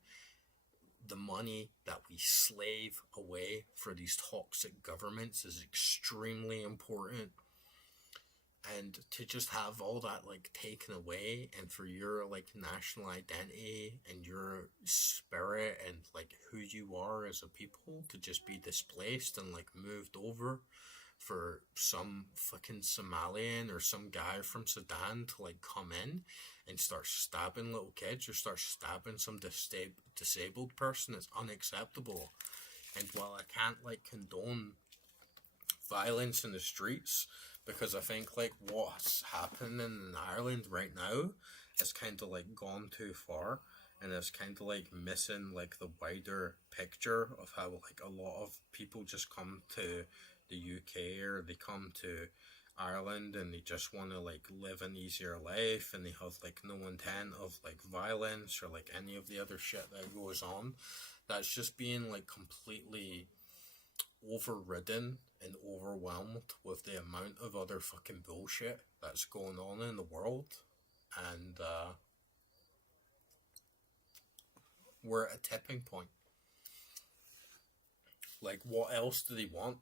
The money that we slave away for these toxic governments is extremely important. And to just have all that like taken away, and for your like national identity and your spirit and like who you are as a people to just be displaced and like moved over for some fucking Somalian or some guy from Sudan to like come in and start stabbing little kids or start stabbing some disabled person, is unacceptable. And while I can't like condone violence in the streets, because I think like what's happening in Ireland right now is kind of like gone too far, and it's kind of like missing like the wider picture of how like a lot of people just come to the UK or they come to Ireland and they just want to like live an easier life, and they have like no intent of like violence or like any of the other shit that goes on. That's just being like completely overridden and overwhelmed with the amount of other fucking bullshit that's going on in the world. And we're at a tipping point. Like, what else do they want?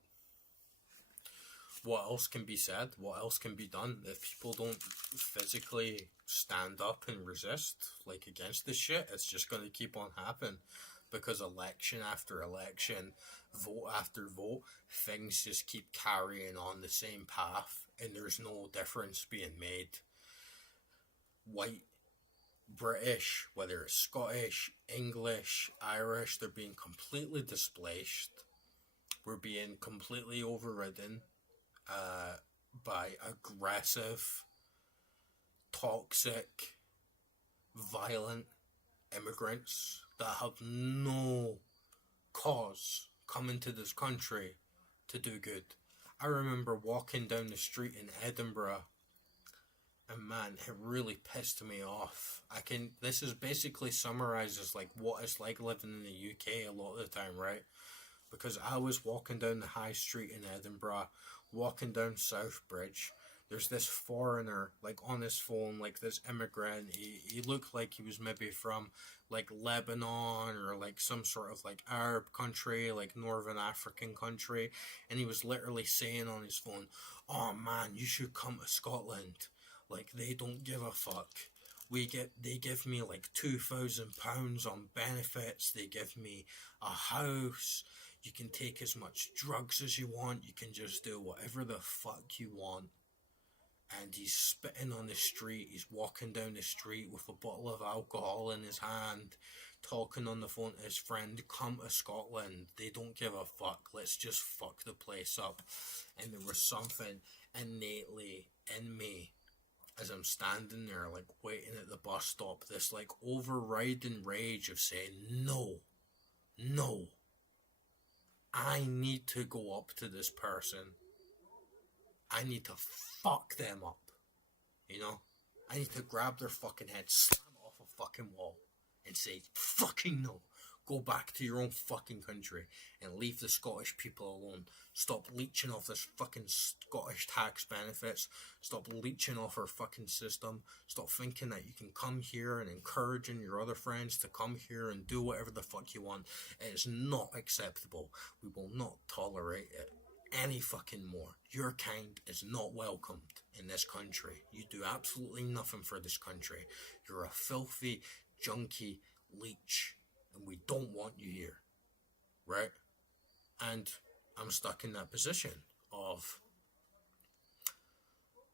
What else can be said? What else can be done? If people don't physically stand up and resist, like, against this shit, it's just going to keep on happening. Because election after election, vote after vote, things just keep carrying on the same path, and there's no difference being made. White, British, whether it's Scottish, English, Irish, they're being completely displaced. We're being completely overridden by aggressive, toxic, violent immigrants that have no cause coming to this country to do good. I remember walking down the street in Edinburgh, and man, it really pissed me off. This is basically summarizes like what it's like living in the UK a lot of the time, right? Because I was walking down the high street in Edinburgh, walking down South Bridge, there's this foreigner, like, on his phone, like, this immigrant. He looked like he was maybe from, like, Lebanon, or, like, some sort of, like, Arab country, like, Northern African country, and he was literally saying on his phone, "Oh, man, you should come to Scotland. Like, they don't give a fuck. They give me, like, £2,000 on benefits. They give me a house. You can take as much drugs as you want. You can just do whatever the fuck you want." And he's spitting on the street. He's walking down the street with a bottle of alcohol in his hand, talking on the phone to his friend. "Come to Scotland. They don't give a fuck. Let's just fuck the place up." And there was something innately in me, as I'm standing there, like, waiting at the bus stop, this, like, overriding rage of saying, no, I need to go up to this person. I need to fuck them up, you know? I need to grab their fucking head, slam it off a fucking wall, and say, "Fucking no. Go back to your own fucking country and leave the Scottish people alone. Stop leeching off this fucking Scottish tax benefits. Stop leeching off our fucking system. Stop thinking that you can come here and encouraging your other friends to come here and do whatever the fuck you want. It is not acceptable. We will not tolerate it any fucking more. Your kind is not welcomed in this country. You do absolutely nothing for this country. You're a filthy, junky leech, and we don't want you here." Right? And I'm stuck in that position of,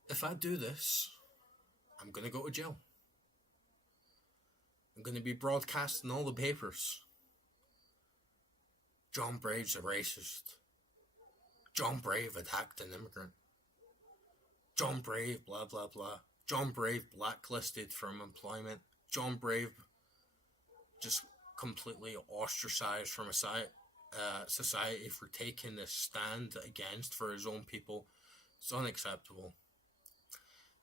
if I do this, I'm going to go to jail. I'm going to be broadcast in all the papers. John Brave's a racist. John Brave attacked an immigrant. John Brave, blah, blah, blah. John Brave blacklisted from employment. John Brave just completely ostracized from a society for taking this stand against for his own people. It's unacceptable.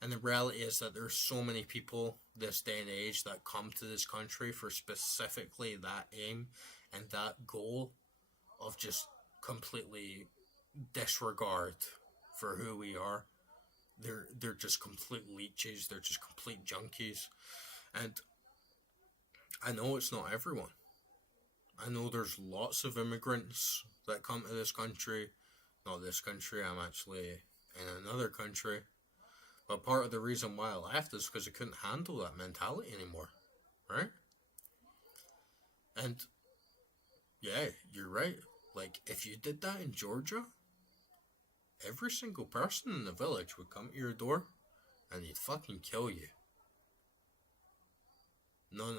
And the reality is that there's so many people this day and age that come to this country for specifically that aim and that goal of just completely disregard for who we are. They're just complete leeches. They're just complete junkies. And I know it's not everyone. I know there's lots of immigrants that come to this country. Not this country, I'm actually in another country. But part of the reason why I left is because I couldn't handle that mentality anymore. Right? And yeah, you're right. Like, if you did that in Georgia, every single person in the village would come to your door and he'd fucking kill you. No.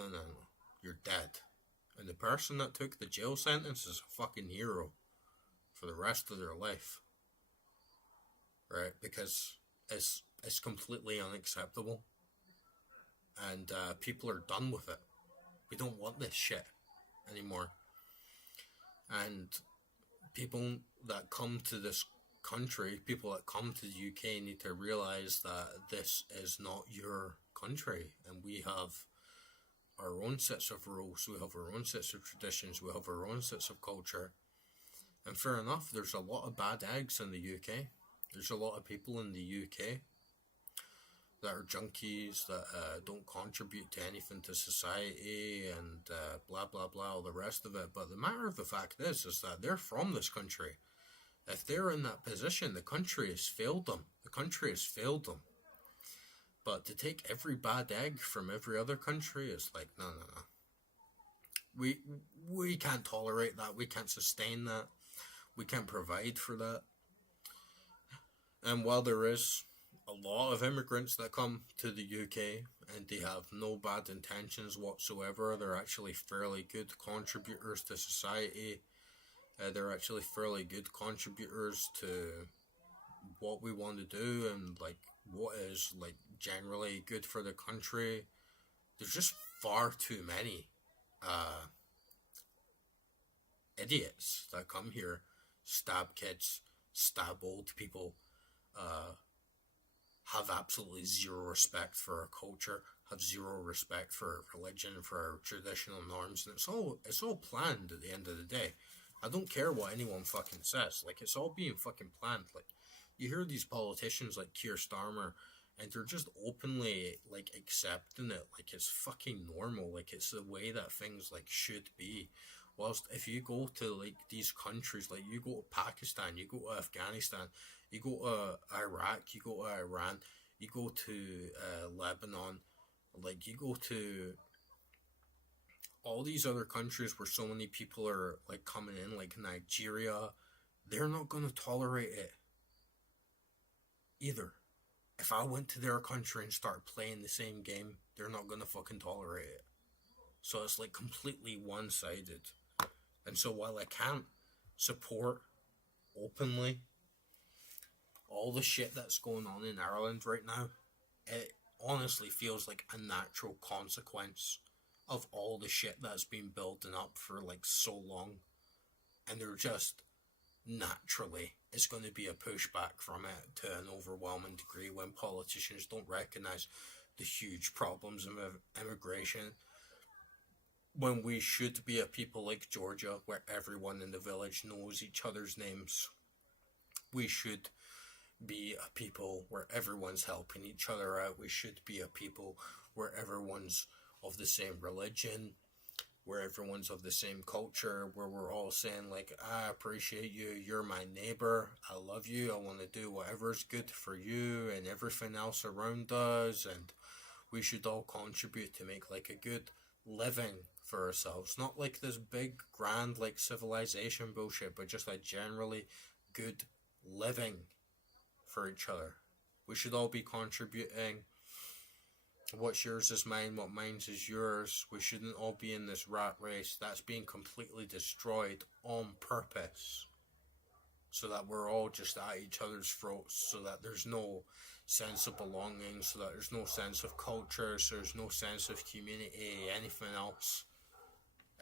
You're dead. And the person that took the jail sentence is a fucking hero for the rest of their life. Right? Because it's completely unacceptable. And people are done with it. We don't want this shit anymore. And people that come to this country, people that come to the UK need to realise that this is not your country. And we have our own sets of rules, we have our own sets of traditions, we have our own sets of culture. And fair enough, there's a lot of bad eggs in the UK. There's a lot of people in the UK that are junkies, that don't contribute to anything to society, and blah, blah, blah, all the rest of it. But the matter of the fact is that they're from this country. If they're in that position, the country has failed them. The country has failed them. But to take every bad egg from every other country is like, no. We can't tolerate that. We can't sustain that. We can't provide for that. And while there is a lot of immigrants that come to the UK and they have no bad intentions whatsoever, they're actually fairly good contributors to society. They're actually fairly good contributors to what we want to do and like what is like generally good for the country. There's just far too many idiots that come here, stab kids, stab old people, have absolutely zero respect for our culture, have zero respect for our religion, for our traditional norms, and it's all planned at the end of the day. I don't care what anyone fucking says. Like, it's all being fucking planned. Like, you hear these politicians like Keir Starmer, and they're just openly like accepting it like it's fucking normal, like it's the way that things like should be. Whilst if you go to like these countries, like you go to Pakistan, you go to Afghanistan, you go to Iraq, you go to Iran, you go to Lebanon, like you go to all these other countries where so many people are like coming in, like Nigeria, they're not gonna tolerate it either. If I went to their country and start playing the same game, they're not gonna fucking tolerate it. So it's like completely one sided. And so while I can't support openly all the shit that's going on in Ireland right now, it honestly feels like a natural consequence of all the shit that's been building up for like so long. And they're just naturally, it's going to be a pushback from it to an overwhelming degree when politicians don't recognize the huge problems of immigration. When we should be a people like Georgia, where everyone in the village knows each other's names. We should be a people where everyone's helping each other out. We should be a people where everyone's of the same religion, where everyone's of the same culture, where we're all saying like, I appreciate you, you're my neighbor, I love you, I want to do whatever's good for you and everything else around us, and we should all contribute to make like a good living for ourselves. Not like this big grand like civilization bullshit, but just a generally good living for each other. We should all be contributing. What's yours is mine, what mine's is yours. We shouldn't all be in this rat race that's being completely destroyed on purpose, so that we're all just at each other's throats, so that there's no sense of belonging, so that there's no sense of culture, so there's no sense of community, anything else.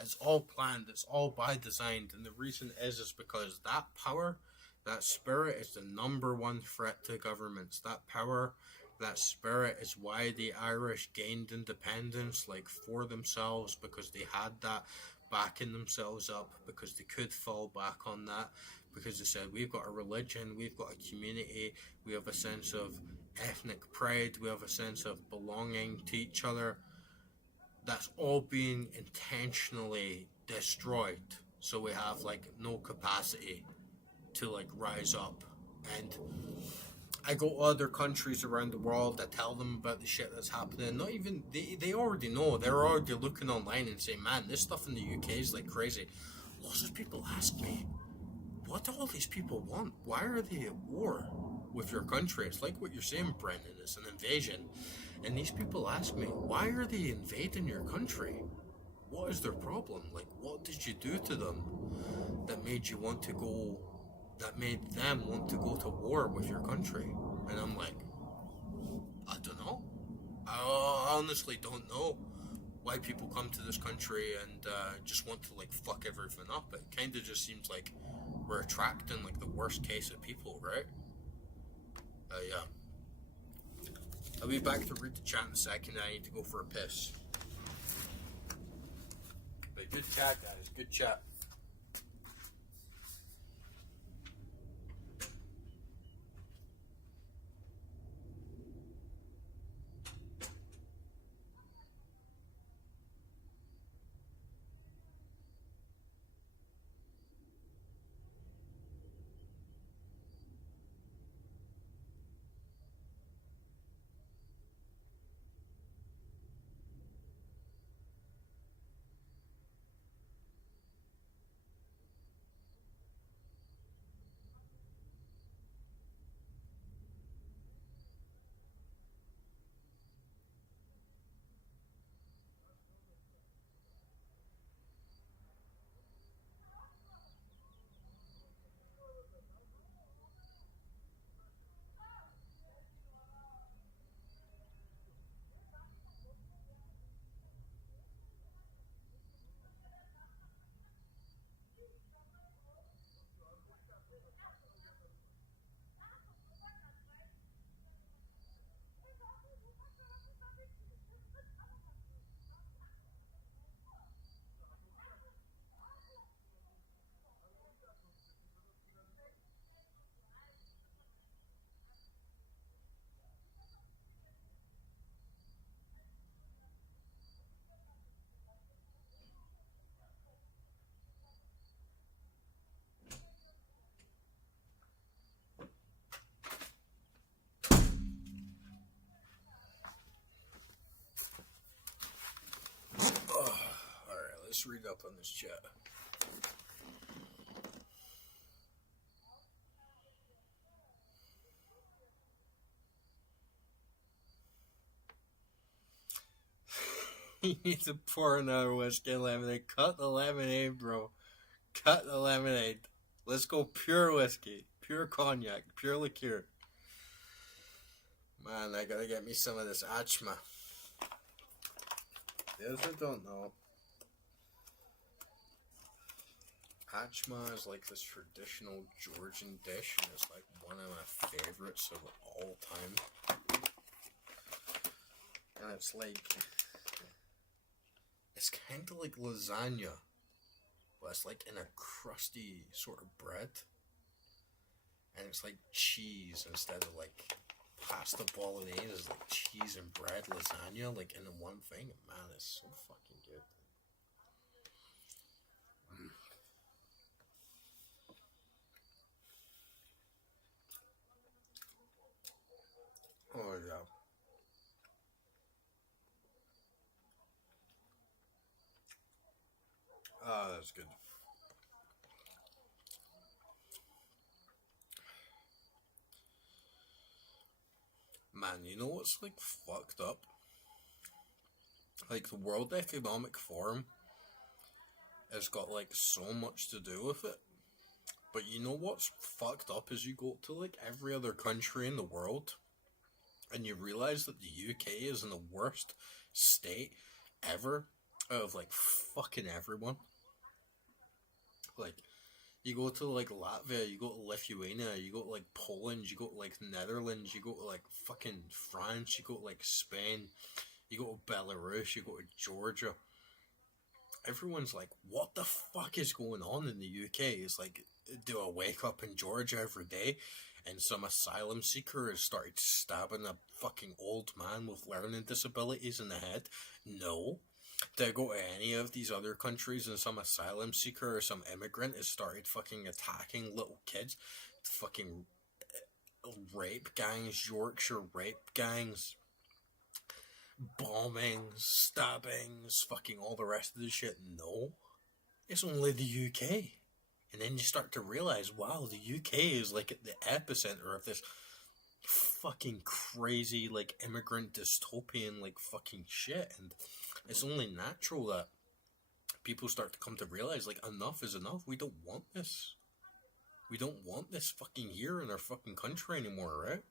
It's all planned, it's all by design, and the reason is because that power, that spirit is the number one threat to governments. That power, that spirit is why the Irish gained independence, like for themselves, because they had that backing themselves up, because they could fall back on that, because they said, we've got a religion, we've got a community, we have a sense of ethnic pride, we have a sense of belonging to each other. That's all being intentionally destroyed, so we have like no capacity to like rise up. And I go to other countries around the world, I tell them about the shit that's happening. Not even they already know. They're already looking online and saying, man, this stuff in the UK is like crazy. Lots of people ask me, what do all these people want? Why are they at war with your country? It's like what you're saying, Brendan, it's an invasion. And these people ask me, why are they invading your country? What is their problem? Like, what did you do to them that made you want to go, that made them want to go to war with your country? And I'm like, I don't know. I honestly don't know why people come to this country and just want to like fuck everything up. It kind of just seems like we're attracting like the worst case of people, right? Yeah. I'll be back to read the chat in a second. I need to go for a piss. But good chat, guys. Good chat. Let's read up on this chat. You need to pour another whiskey and lemonade. Cut the lemonade, bro. Cut the lemonade. Let's go pure whiskey, pure cognac, pure liqueur. Man, I gotta get me some of this achma. Those who don't know, achma is like this traditional Georgian dish, and it's like one of my favorites of all time. And it's like, it's kind of like lasagna, but it's like in a crusty sort of bread. And it's like cheese instead of like pasta bolognese. It's like cheese and bread lasagna, like in one thing. Man, it's so fucking good. Oh yeah. Ah, that's good. Man, you know what's like fucked up? Like the World Economic Forum has got like so much to do with it. But you know what's fucked up is you go to like every other country in the world and you realize that the UK is in the worst state ever out of like fucking everyone. Like, you go to like Latvia, you go to Lithuania, you go to like Poland, you go to like Netherlands, you go to like fucking France, you go to like Spain, you go to Belarus, you go to Georgia. Everyone's like, what the fuck is going on in the UK? It's like, do I wake up in Georgia every day and some asylum seeker has started stabbing a fucking old man with learning disabilities in the head? No. Do I go to any of these other countries and some asylum seeker or some immigrant has started fucking attacking little kids? Fucking rape gangs, Yorkshire rape gangs, bombings, stabbings, fucking all the rest of the shit? No. It's only the UK. And then you start to realize, wow, the UK is like at the epicenter of this fucking crazy, like, immigrant dystopian, like, fucking shit. And it's only natural that people start to come to realize, like, enough is enough. We don't want this. We don't want this fucking here in our fucking country anymore, right?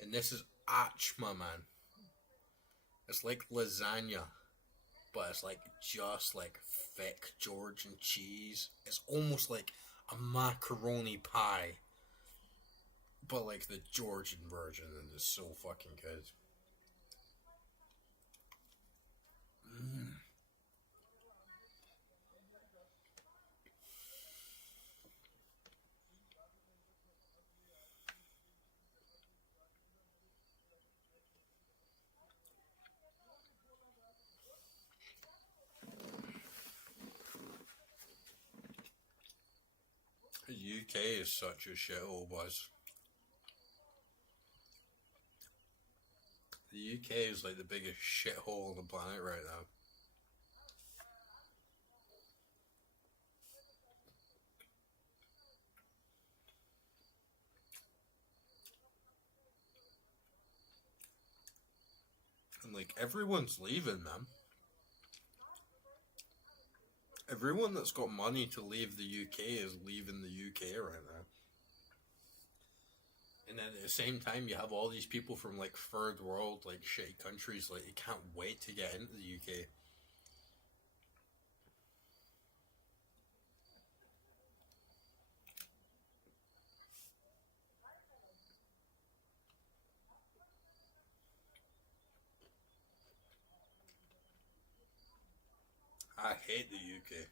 And this is achma, man. It's like lasagna, but it's like just like thick Georgian cheese. It's almost like a macaroni pie, but like the Georgian version, and it's so fucking good. The UK is such a shithole, boys. The UK is like the biggest shithole on the planet right now. And like everyone's leaving, man. Everyone that's got money to leave the UK is leaving the UK right now. And then at the same time, you have all these people from like third world, like shitty countries, like you can't wait to get into the UK. I hate the UK.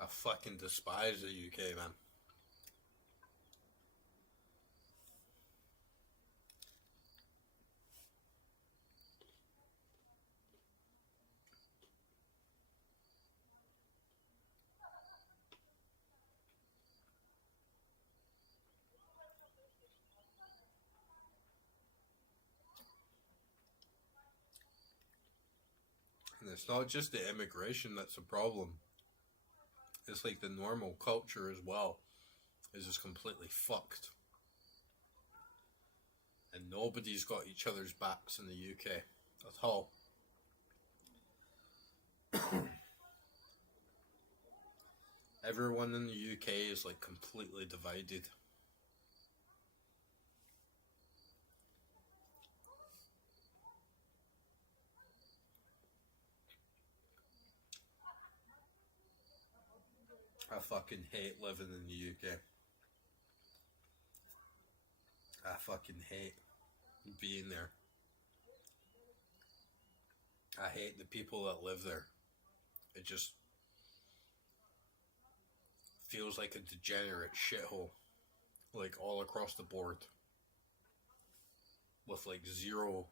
I fucking despise the UK, man. And it's not just the immigration that's a problem. It's like the normal culture as well is just completely fucked. And nobody's got each other's backs in the UK at all. Everyone in the UK is like completely divided. I fucking hate living in the UK. I fucking hate being there. I hate the people that live there. It just feels like a degenerate shithole. Like all across the board. With like zero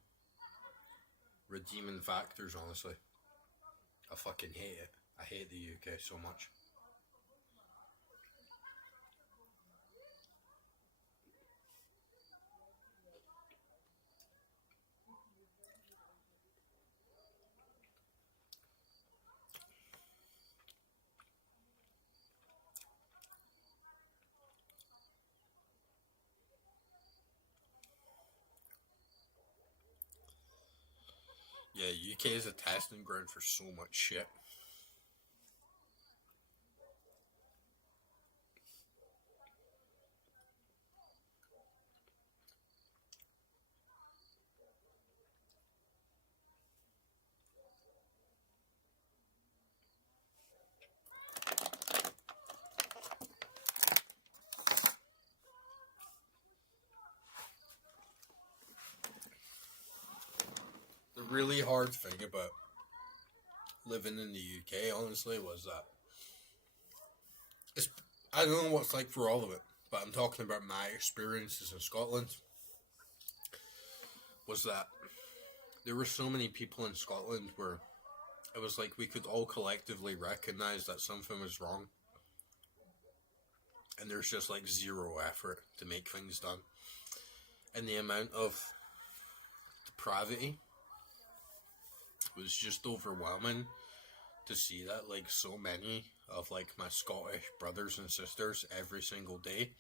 redeeming factors, honestly. I fucking hate it. I hate the UK so much. Yeah, UK is a testing ground for so much shit. The really hard thing about living in the UK, honestly, was that I don't know what it's like for all of it, but I'm talking about my experiences in Scotland. Was that there were so many people in Scotland where it was like we could all collectively recognize that something was wrong, and there's just like zero effort to make things done, and the amount of depravity was just overwhelming to see that like so many of like my Scottish brothers and sisters every single day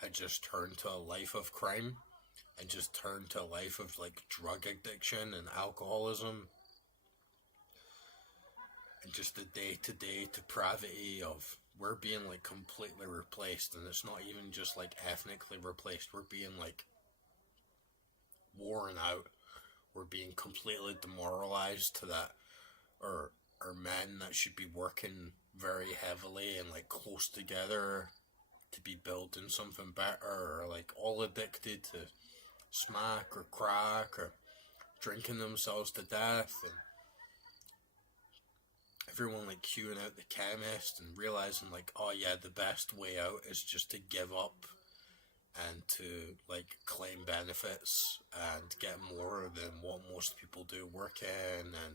had just turned to a life of crime and just turned to a life of like drug addiction and alcoholism and just the day-to-day depravity of we're being like completely replaced, and it's not even just like ethnically replaced, we're being like worn out, we're being completely demoralized to that or men that should be working very heavily and like close together to be building something better, or like all addicted to smack or crack or drinking themselves to death, and everyone like queuing out the chemist and realizing like, oh yeah, the best way out is just to give up and to like claim benefits and get more than what most people do working, and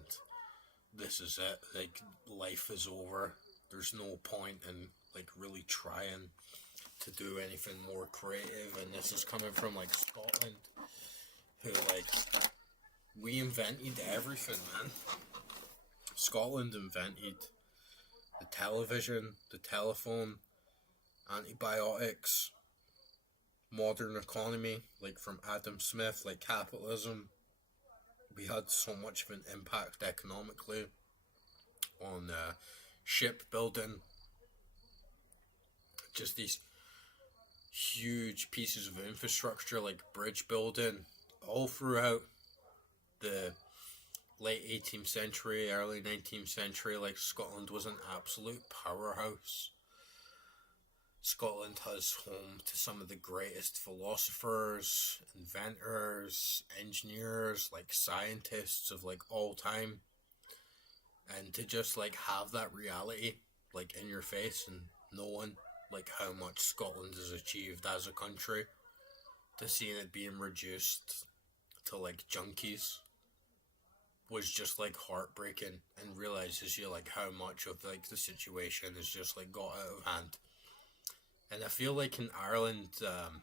this is it, like life is over, there's no point in like really trying to do anything more creative. And this is coming from like Scotland, who like we invented everything, man. Scotland invented the television, the telephone, antibiotics, modern economy, like from Adam Smith, like capitalism. We had so much of an impact economically on shipbuilding, just these huge pieces of infrastructure like bridge building all throughout the late 18th century, early 19th century. Like Scotland was an absolute powerhouse. Scotland has home to some of the greatest philosophers, inventors, engineers, like scientists of like all time. And to just like have that reality like in your face and knowing like how much Scotland has achieved as a country, to seeing it being reduced to like junkies was just like heartbreaking, and realizes you like how much of like the situation has just like got out of hand. And I feel like in Ireland,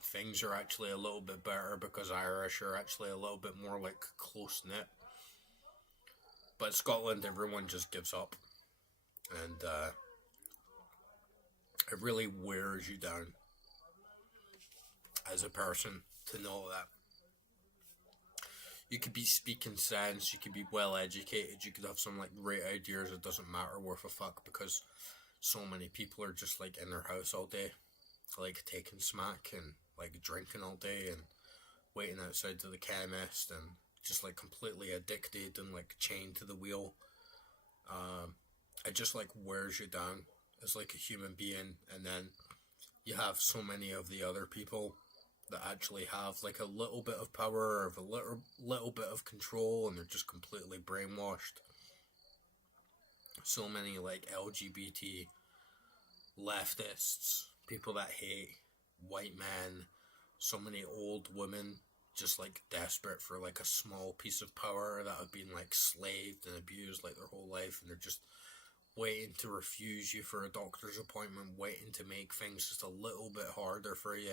things are actually a little bit better because Irish are actually a little bit more like close knit. But Scotland, everyone just gives up. And it really wears you down as a person to know that you could be speaking sense, you could be well educated, you could have some like great ideas. It doesn't matter worth a fuck because so many people are just like in their house all day, like taking smack and like drinking all day and waiting outside to the chemist and just like completely addicted and like chained to the wheel. It just like wears you down as like a human being, and then you have so many of the other people that actually have like a little bit of power or a little bit of control, and they're just completely brainwashed. So many like LGBT leftists, people that hate white men, so many old women just like desperate for like a small piece of power that have been like slaved and abused like their whole life, and they're just waiting to refuse you for a doctor's appointment, waiting to make things just a little bit harder for you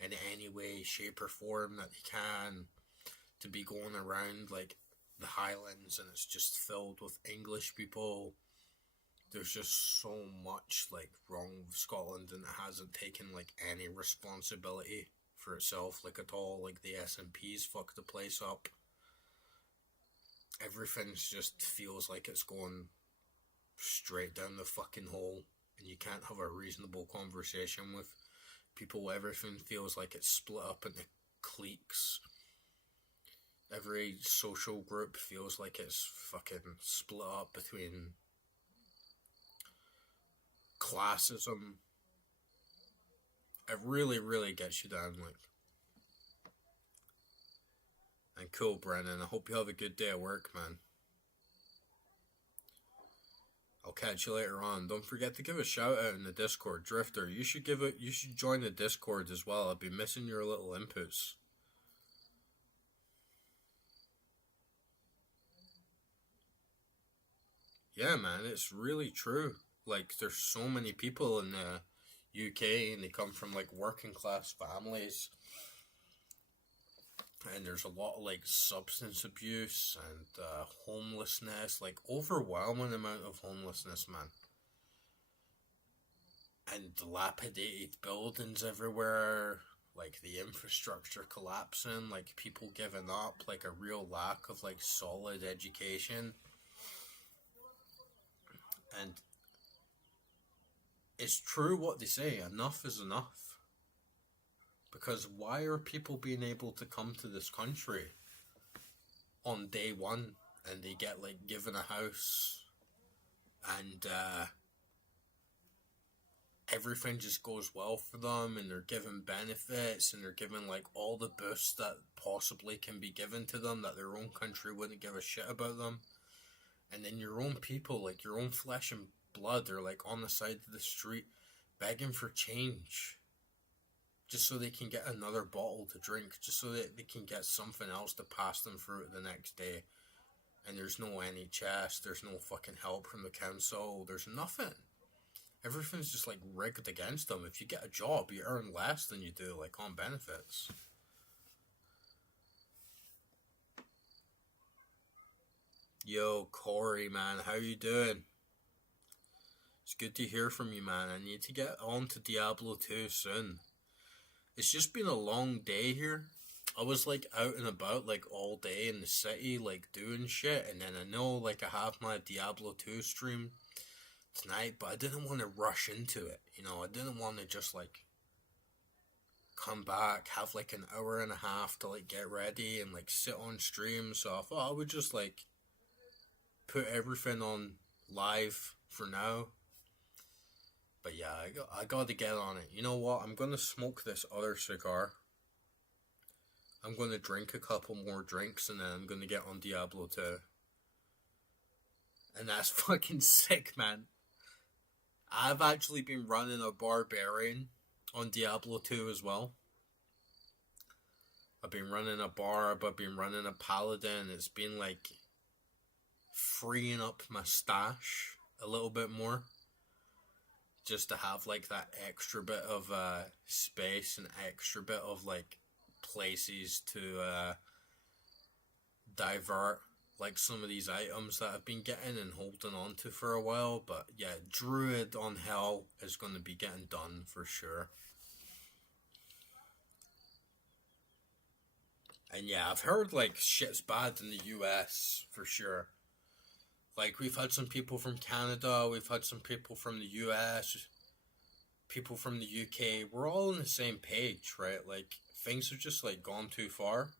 in any way, shape or form that they can, to be going around like the Highlands and it's just filled with English people. There's just so much like wrong with Scotland, and it hasn't taken like any responsibility for itself like at all. Like the SNP's fucked the place up. Everything just feels like it's going straight down the fucking hole, and you can't have a reasonable conversation with people. Everything feels like it's split up into cliques. Every social group feels like it's fucking split up between classism. It really, really gets you down, like. And cool, Brennan. I hope you have a good day at work, man. I'll catch you later on. Don't forget to give a shout out in the Discord. Drifter, you should join the Discord as well. I've been missing your little inputs. Yeah, man, it's really true. Like, there's so many people in the UK, and they come from like working class families, and there's a lot of like substance abuse and homelessness, like overwhelming amount of homelessness, man. And dilapidated buildings everywhere, like the infrastructure collapsing, like people giving up, like a real lack of like solid education. And it's true what they say, enough is enough. Because why are people being able to come to this country on day one and they get like given a house and everything just goes well for them, and they're given benefits and they're given like all the boosts that possibly can be given to them that their own country wouldn't give a shit about them, and then your own people, like your own flesh and blood, are like on the side of the street begging for change just so they can get another bottle to drink, just so that they can get something else to pass them through the next day. And there's no NHS, there's no fucking help from the council, there's nothing. Everything's just like rigged against them. If you get a job, you earn less than you do like on benefits. Yo, Corey, man, how you doing? It's good to hear from you, man. I need to get on to Diablo 2 soon. It's just been a long day here. I was like out and about like all day in the city, like doing shit, and then I know like I have my Diablo 2 stream tonight, but I didn't want to rush into it. You know, I didn't want to just like come back, have like an hour and a half to like get ready and like sit on stream. So I thought I would just like put everything on live for now. But yeah, I got to get on it. You know what? I'm going to smoke this other cigar. I'm going to drink a couple more drinks, and then I'm going to get on Diablo 2. And that's fucking sick, man. I've actually been running a barbarian on Diablo 2 as well. I've been running a barb, I've been running a paladin. It's been like freeing up my stash a little bit more, just to have like that extra bit of space and extra bit of like places to divert like some of these items that I've been getting and holding on to for a while. But yeah, Druid on Hell is going to be getting done for sure. And yeah, I've heard like shit's bad in the US for sure. Like we've had some people from Canada, we've had some people from the US, people from the UK. We're all on the same page, right? Like things have just like gone too far.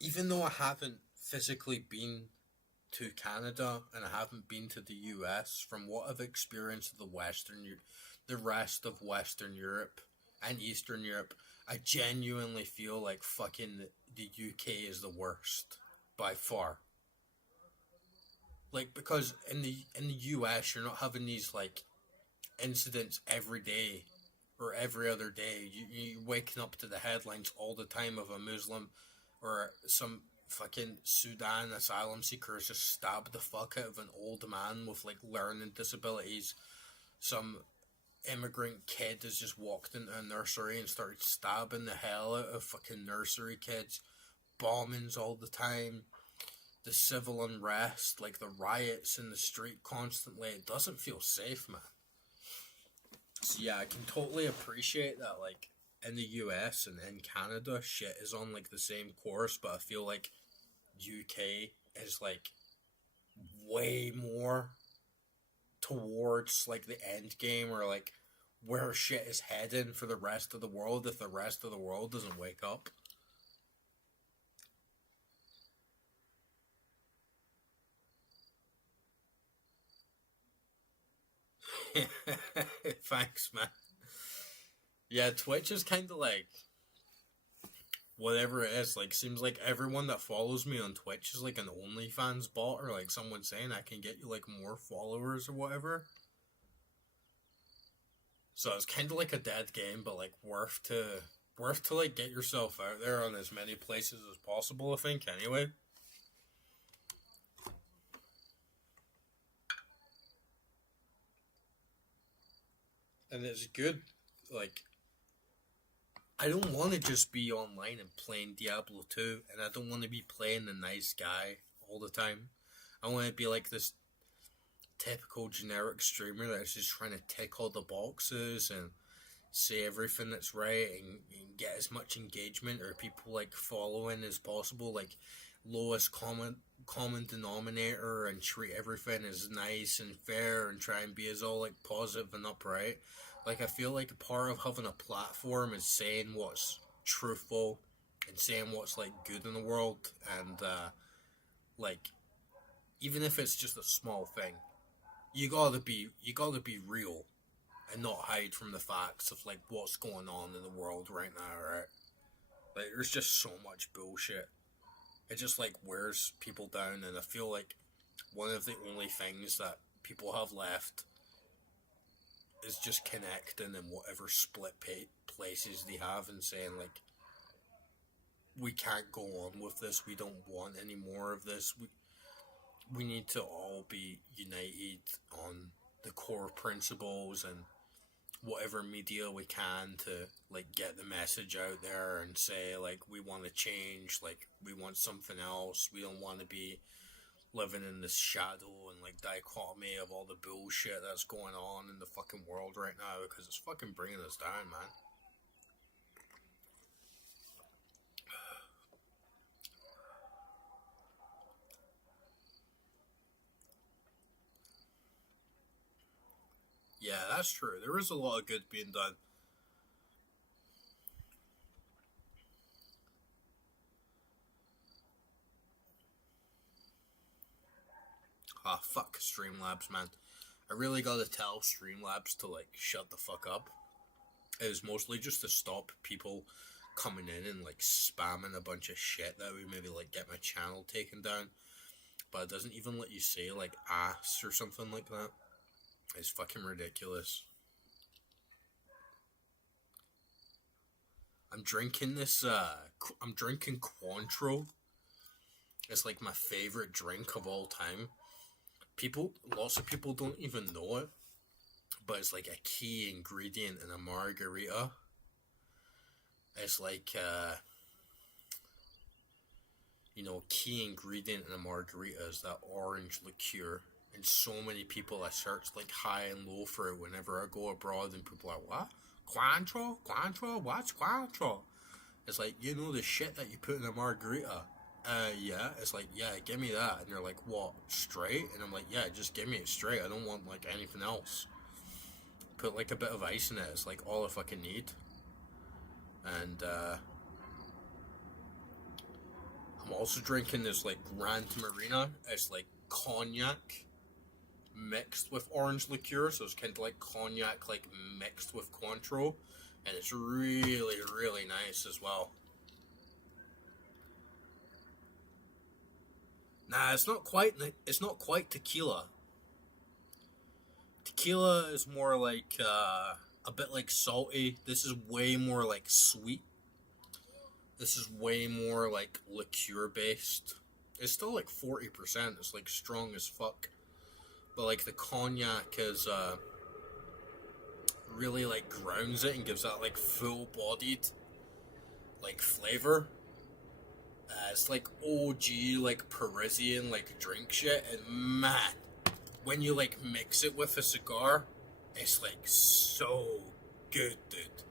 Even though I haven't physically been to Canada and I haven't been to the US, from what I've experienced of the rest of Western Europe and Eastern Europe, I genuinely feel like fucking the UK is the worst by far. Like because in the US you're not having these like incidents every day or every other day. You're waking up to the headlines all the time of a Muslim or some fucking Sudan asylum seekers just stabbed the fuck out of an old man with like learning disabilities. Some immigrant kid has just walked into a nursery and started stabbing the hell out of fucking nursery kids. Bombings all the time. The civil unrest, like the riots in the street constantly. It doesn't feel safe, man. So yeah, I can totally appreciate that, like, in the US and in Canada, shit is on, like, the same course, but I feel like UK is, like, way more towards, like, the end game or, like, where shit is heading for the rest of the world if the rest of the world doesn't wake up. Thanks, man. Yeah, Twitch is kind of like whatever it is. Like, seems like everyone that follows me on Twitch is like an OnlyFans bot or like someone saying I can get you like more followers or whatever. So it's kind of like a dead game, but like worth to like get yourself out there on as many places as possible. I think anyway. And it's good. Like I don't want to just be online and playing Diablo 2, and I don't want to be playing the nice guy all the time. I want to be like this typical generic streamer that's just trying to tick all the boxes and say everything that's right and get as much engagement or people like following as possible, like lowest common denominator, and treat everything as nice and fair and try and be as all like positive and upright. Like I feel like a part of having a platform is saying what's truthful and saying what's like good in the world, and like even if it's just a small thing, you gotta be real and not hide from the facts of like what's going on in the world right now, right? Like there's just so much bullshit. It just like wears people down, and I feel like one of the only things that people have left is just connecting in whatever split places they have and saying like we can't go on with this. We don't want any more of this. We need to all be united on the core principles and whatever media we can to like get the message out there and say like we want to change, like we want something else. We don't want to be living in this shadow and like dichotomy of all the bullshit that's going on in the fucking world right now, because it's fucking bringing us down, man. Yeah, that's true. There is a lot of good being done. Ah, fuck Streamlabs, man. I really gotta tell Streamlabs to like shut the fuck up. It was mostly just to stop people coming in and like spamming a bunch of shit that would maybe like get my channel taken down. But it doesn't even let you say like ass or something like that. It's fucking ridiculous. I'm drinking this. I'm drinking Cointreu. It's like my favorite drink of all time. Lots of people don't even know it, but it's like a key ingredient in a margarita. It's like you know, key ingredient in a margarita is that orange liqueur. And so many people, I search like high and low for it whenever I go abroad, and people are like, what? Cointreau? Cointreau? What's Cointreau? It's like, you know the shit that you put in a margarita? Yeah. It's like, yeah, give me that. And they're like, what, straight? And I'm like, yeah, just give me it straight. I don't want like anything else. Put like a bit of ice in it. It's like all I fucking need. And I'm also drinking this like Grand Marina. It's like cognac mixed with orange liqueur, so it's kind of like cognac like mixed with Cointreau, and it's really, really nice as well. Nah, it's not quite tequila. Tequila is more like a bit like salty. This is way more like sweet. This is way more like liqueur based. It's still like 40%. It's like strong as fuck. But like the cognac is really like grounds it and gives that like full bodied like flavor. It's like OG like Parisian like drink shit, and man, when you like mix it with a cigar, it's like so good, dude.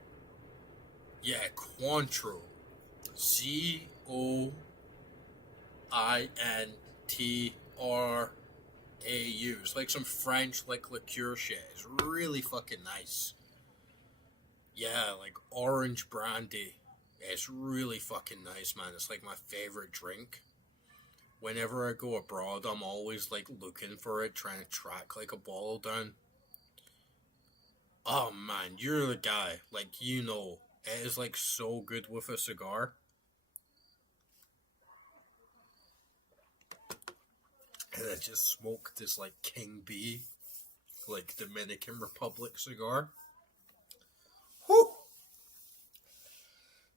Yeah, Cointreu. Cointrau. It's like some French like liqueur shit. It's really fucking nice. Yeah, like orange brandy. It's really fucking nice, man. It's like my favorite drink. Whenever I go abroad, I'm always like looking for it, trying to track like a bottle down. Oh man, you're the guy. Like, you know, it is like so good with a cigar. And I just smoked this like King B, like Dominican Republic cigar. Whew!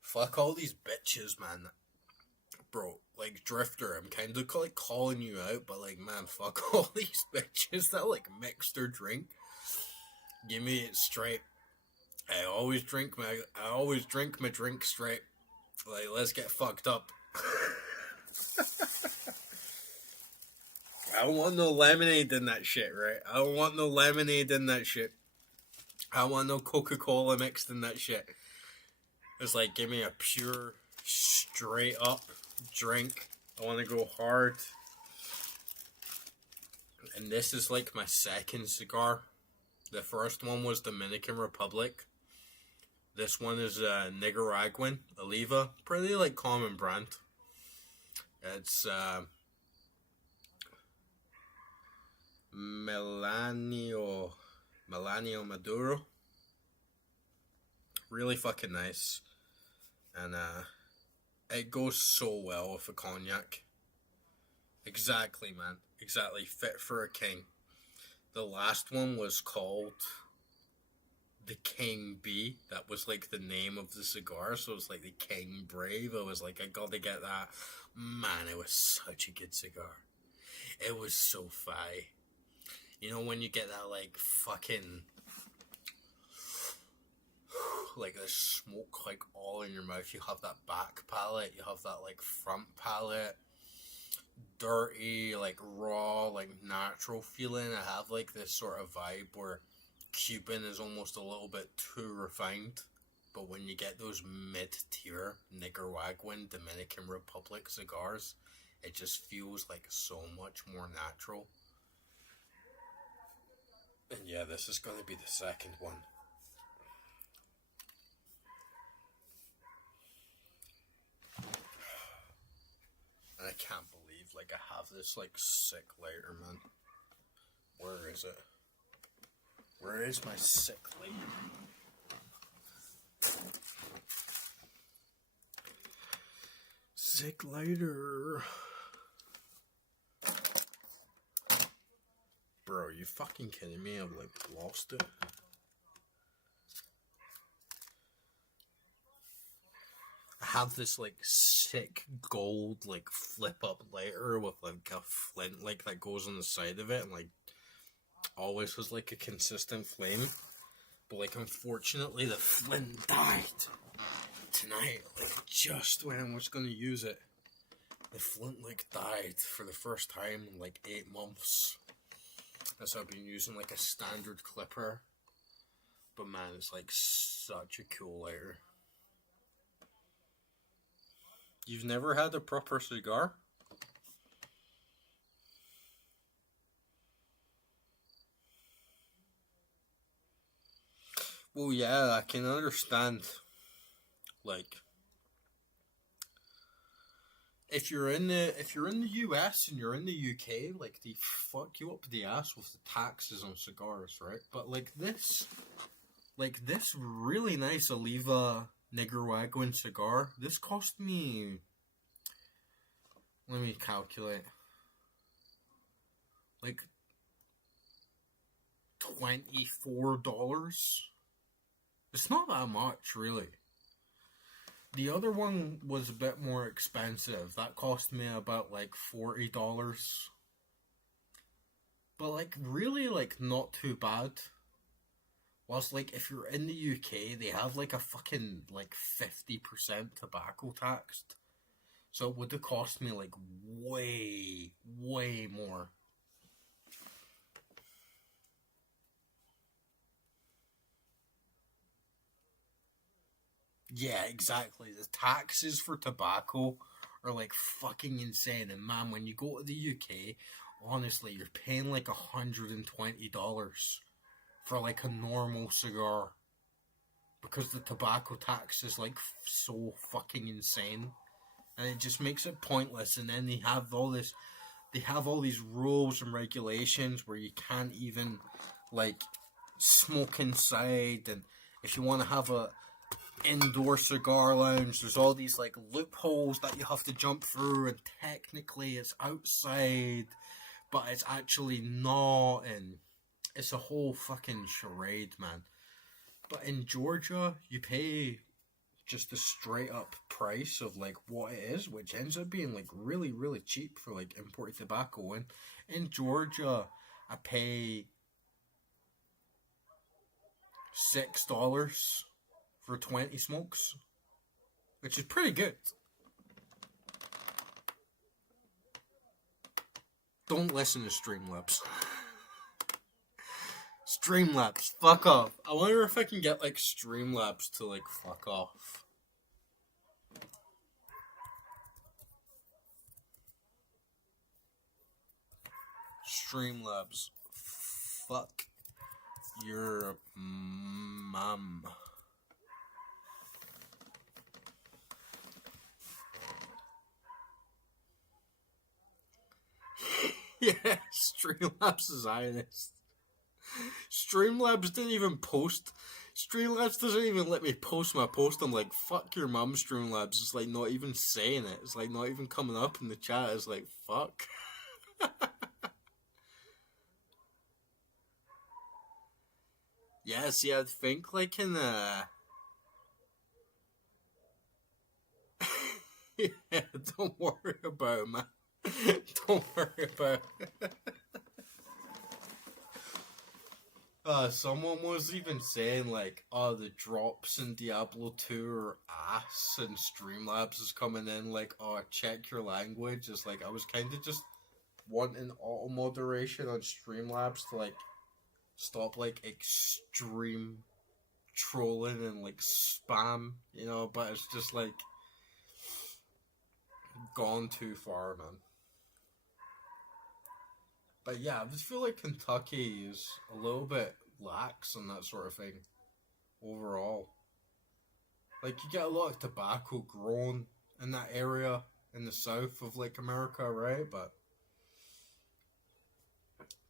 Fuck all these bitches, man. Bro, like Drifter, I'm kind of like calling you out, but like, man, fuck all these bitches that like mix their drink. Give me it straight. I always drink my drink straight. Like, let's get fucked up. I don't want no lemonade in that shit, right? I don't want no lemonade in that shit. I don't want no Coca-Cola mixed in that shit. It's like, give me a pure, straight up drink. I want to go hard. And this is like my second cigar. The first one was Dominican Republic. This one is Nicaraguan, Oliva. Pretty like common brand. It's Melanio Maduro. Really fucking nice. And it goes so well with a cognac. Exactly, man. Exactly. Fit for a king. The last one was called the King B. That was like the name of the cigar. So it was like the King Brave. I was like, I gotta get that. Man, it was such a good cigar. It was so fire. You know when you get that like fucking like the smoke like all in your mouth, you have that back palate, you have that like front palate, dirty, like raw, like natural feeling. I have like this sort of vibe where Cuban is almost a little bit too refined, but when you get those mid-tier Nicaraguan, Dominican Republic cigars, it just feels like so much more natural. And yeah, this is going to be the second one. And I can't believe, like, I have this, like, sick lighter, man. Where is it? Where is my sick lighter? Sick lighter. Bro, are you fucking kidding me? I've, like, lost it. I have this, like, sick gold, like, flip-up lighter with, like, a flint, like, that goes on the side of it, and, like, always has, like, a consistent flame. But, like, unfortunately, the flint died tonight, like, just when I was gonna use it. The flint like died for the first time in like 8 months. As I've been using like a standard clipper. But man, it's like such a cool lighter. You've never had a proper cigar? Well, yeah, I can understand. Like, if you're in the US and you're in the UK, like they fuck you up the ass with the taxes on cigars, right? But like this really nice Oliva Nicaraguan cigar, this cost me. Let me calculate. Like $24. It's not that much, really. The other one was a bit more expensive. That cost me about like $40. But like really like not too bad. Whilst like if you're in the UK, they have like a fucking like 50% tobacco taxed. So it would have cost me like way, way more. Yeah, exactly. The taxes for tobacco are like fucking insane. And man, when you go to the UK, honestly, you're paying like $120 for like a normal cigar. Because the tobacco tax is like so fucking insane. And it just makes it pointless. And then they have all these rules and regulations where you can't even like smoke inside. And if you want to have a indoor cigar lounge, there's all these like loopholes that you have to jump through, and technically it's outside, but it's actually not, and it's a whole fucking charade, man. But in Georgia, you pay just the straight up price of like what it is, which ends up being like really, really cheap for like imported tobacco. And in Georgia, I pay $6 for 20 smokes, which is pretty good. Don't listen to Streamlabs. Streamlabs, fuck off. I wonder if I can get like Streamlabs to like fuck off. Streamlabs, fuck your mom. Yeah, Streamlabs is honest. Streamlabs didn't even post. Streamlabs doesn't even let me post my post. I'm like, fuck your mum, Streamlabs. It's like not even saying it. It's like not even coming up in the chat. It's like, fuck. Yeah, see, I think like in yeah, don't worry about it, man. Don't worry about it. Someone was even saying like, oh, the drops in Diablo 2 are ass, and Streamlabs is coming in like, oh, check your language. It's like, I was kind of just wanting auto moderation on Streamlabs to like stop like extreme trolling and like spam, but it's just like gone too far, man. But yeah, I just feel like Kentucky is a little bit lax on that sort of thing overall. Like, you get a lot of tobacco grown in that area in the south of like America, right? But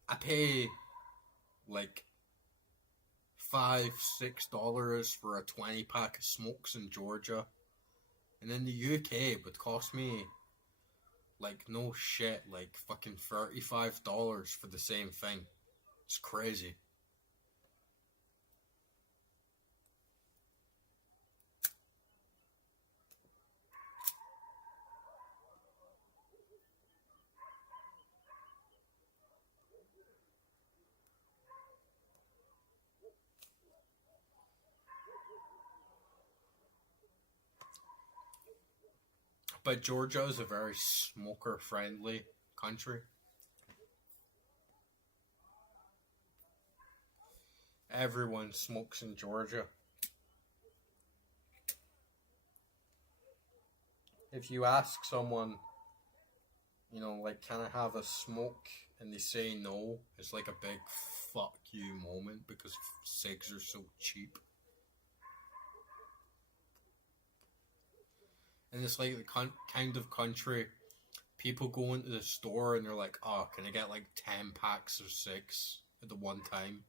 I pay like $5-6 for a 20 pack of smokes in Georgia, and in the UK it would cost me like no shit, like fucking $35 for the same thing. It's crazy. But Georgia is a very smoker-friendly country. Everyone smokes in Georgia. If you ask someone, you know, like, can I have a smoke? And they say no, it's like a big fuck you moment because cigs are so cheap. And it's like the kind of country people go into the store and they're like, oh, can I get like 10 packs of cigs at the one time?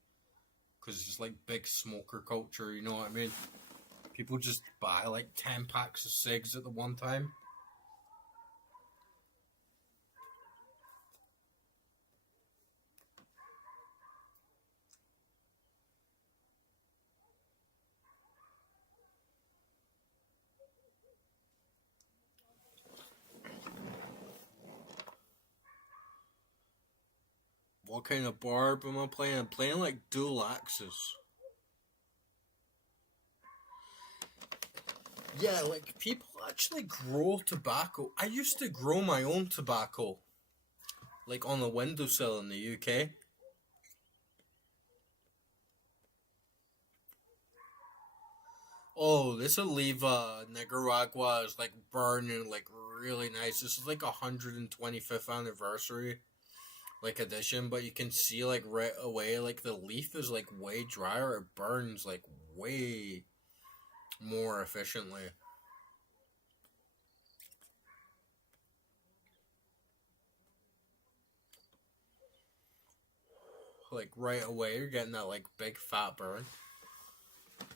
Because it's like big smoker culture, you know what I mean? People just buy like 10 packs of cigs at the one time. What kind of barb am I playing? I'm playing like dual axes. Yeah, like people actually grow tobacco. I used to grow my own tobacco, like on the windowsill in the UK. Oh, this Oliva Nicaragua is like burning like really nice. This is like 125th anniversary like edition, but you can see like right away like the leaf is like way drier. It burns like way more efficiently. Like right away you're getting that like big fat burn.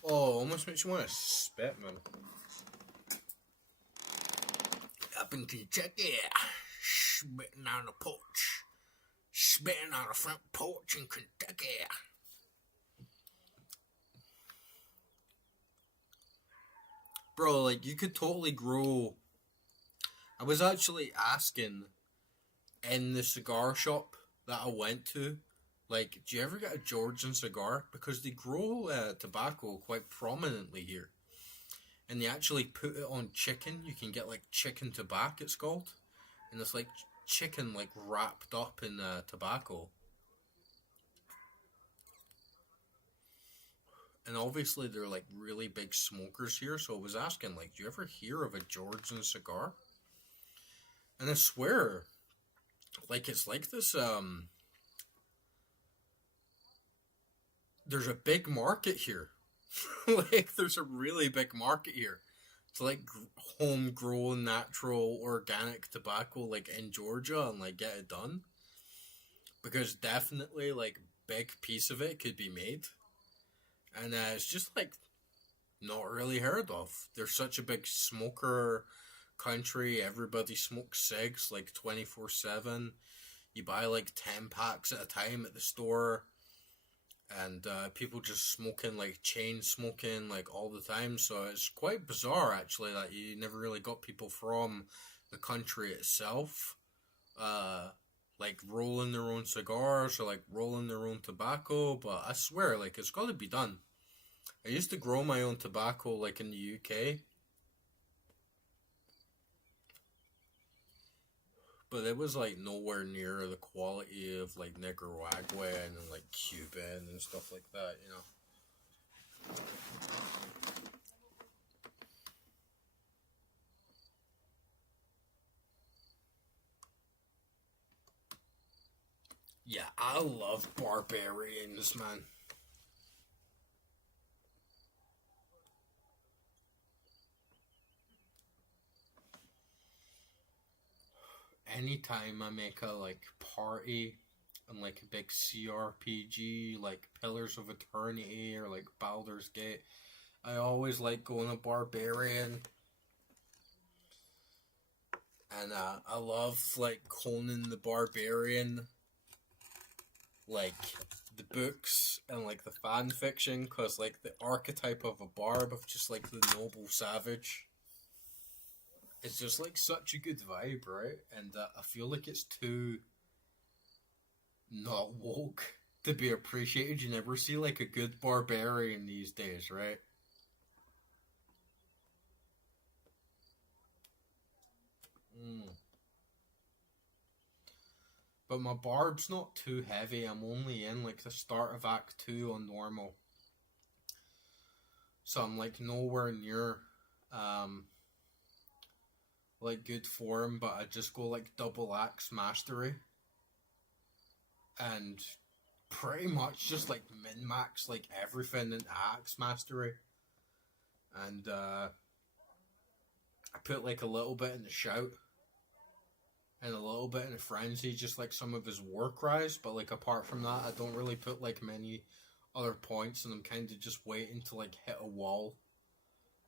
Oh, almost makes you want to spit, man. Up in Kentucky, spitting on the porch. Spitting on the front porch in Kentucky. Bro, like, you could totally grow... I was actually asking in the cigar shop that I went to, like, do you ever get a Georgian cigar? Because they grow tobacco quite prominently here. And they actually put it on chicken. You can get, like, chicken tobacco, it's called. And it's, like, chicken, like, wrapped up in tobacco. And obviously they're like really big smokers here, so I was asking, like, do you ever hear of a Georgian cigar? And I swear, like, it's like this, there's a big market here. Like, there's a really big market here. It's like homegrown, natural, organic tobacco, like, in Georgia, and, like, get it done. Because definitely, like, big piece of it could be made. And it's just, like, not really heard of. They're such a big smoker country. Everybody smokes cigs like 24/7. You buy like 10 packs at a time at the store, and people just smoking like chain smoking like all the time. So it's quite bizarre actually that you never really got people from the country itself like rolling their own cigars or like rolling their own tobacco. But I swear, like, it's got to be done. I used to grow my own tobacco like in the UK, but it was like nowhere near the quality of like Nicaraguan and like Cuban and stuff like that, you know. Yeah, I love barbarians, man. Anytime I make a like party and like a big CRPG like Pillars of Eternity or like Baldur's Gate, I always like going to Barbarian. And I love like Conan the Barbarian, like the books and like the fan fiction, because like the archetype of a barb of just like the noble savage, it's just like such a good vibe, right? And I feel like it's too not woke to be appreciated. You never see like a good barbarian these days, right? Mm. But my barb's not too heavy. I'm only in like the start of Act 2 on normal. So I'm like nowhere near like good form, but I just go like double axe mastery and pretty much just like min max like everything in axe mastery. And I put like a little bit in the shout and a little bit in the frenzy, just like some of his war cries. But like apart from that, I don't really put like many other points, and I'm kind of just waiting to like hit a wall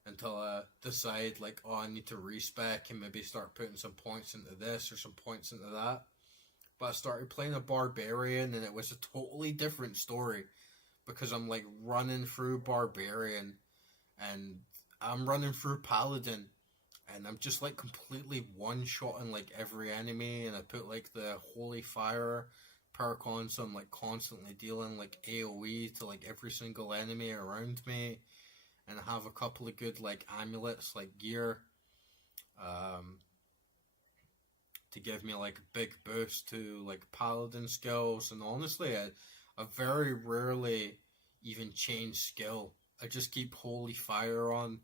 until I decide like, oh, I need to respec and maybe start putting some points into this or some points into that. But I started playing a barbarian, and it was a totally different story because I'm like running through barbarian and I'm running through paladin, and I'm just like completely one-shotting like every enemy, and I put like the holy fire perk on, so I'm like constantly dealing like AoE to like every single enemy around me, and I have a couple of good like amulets like gear to give me like a big boost to like paladin skills. And honestly, I very rarely even change skill. I just keep holy fire on.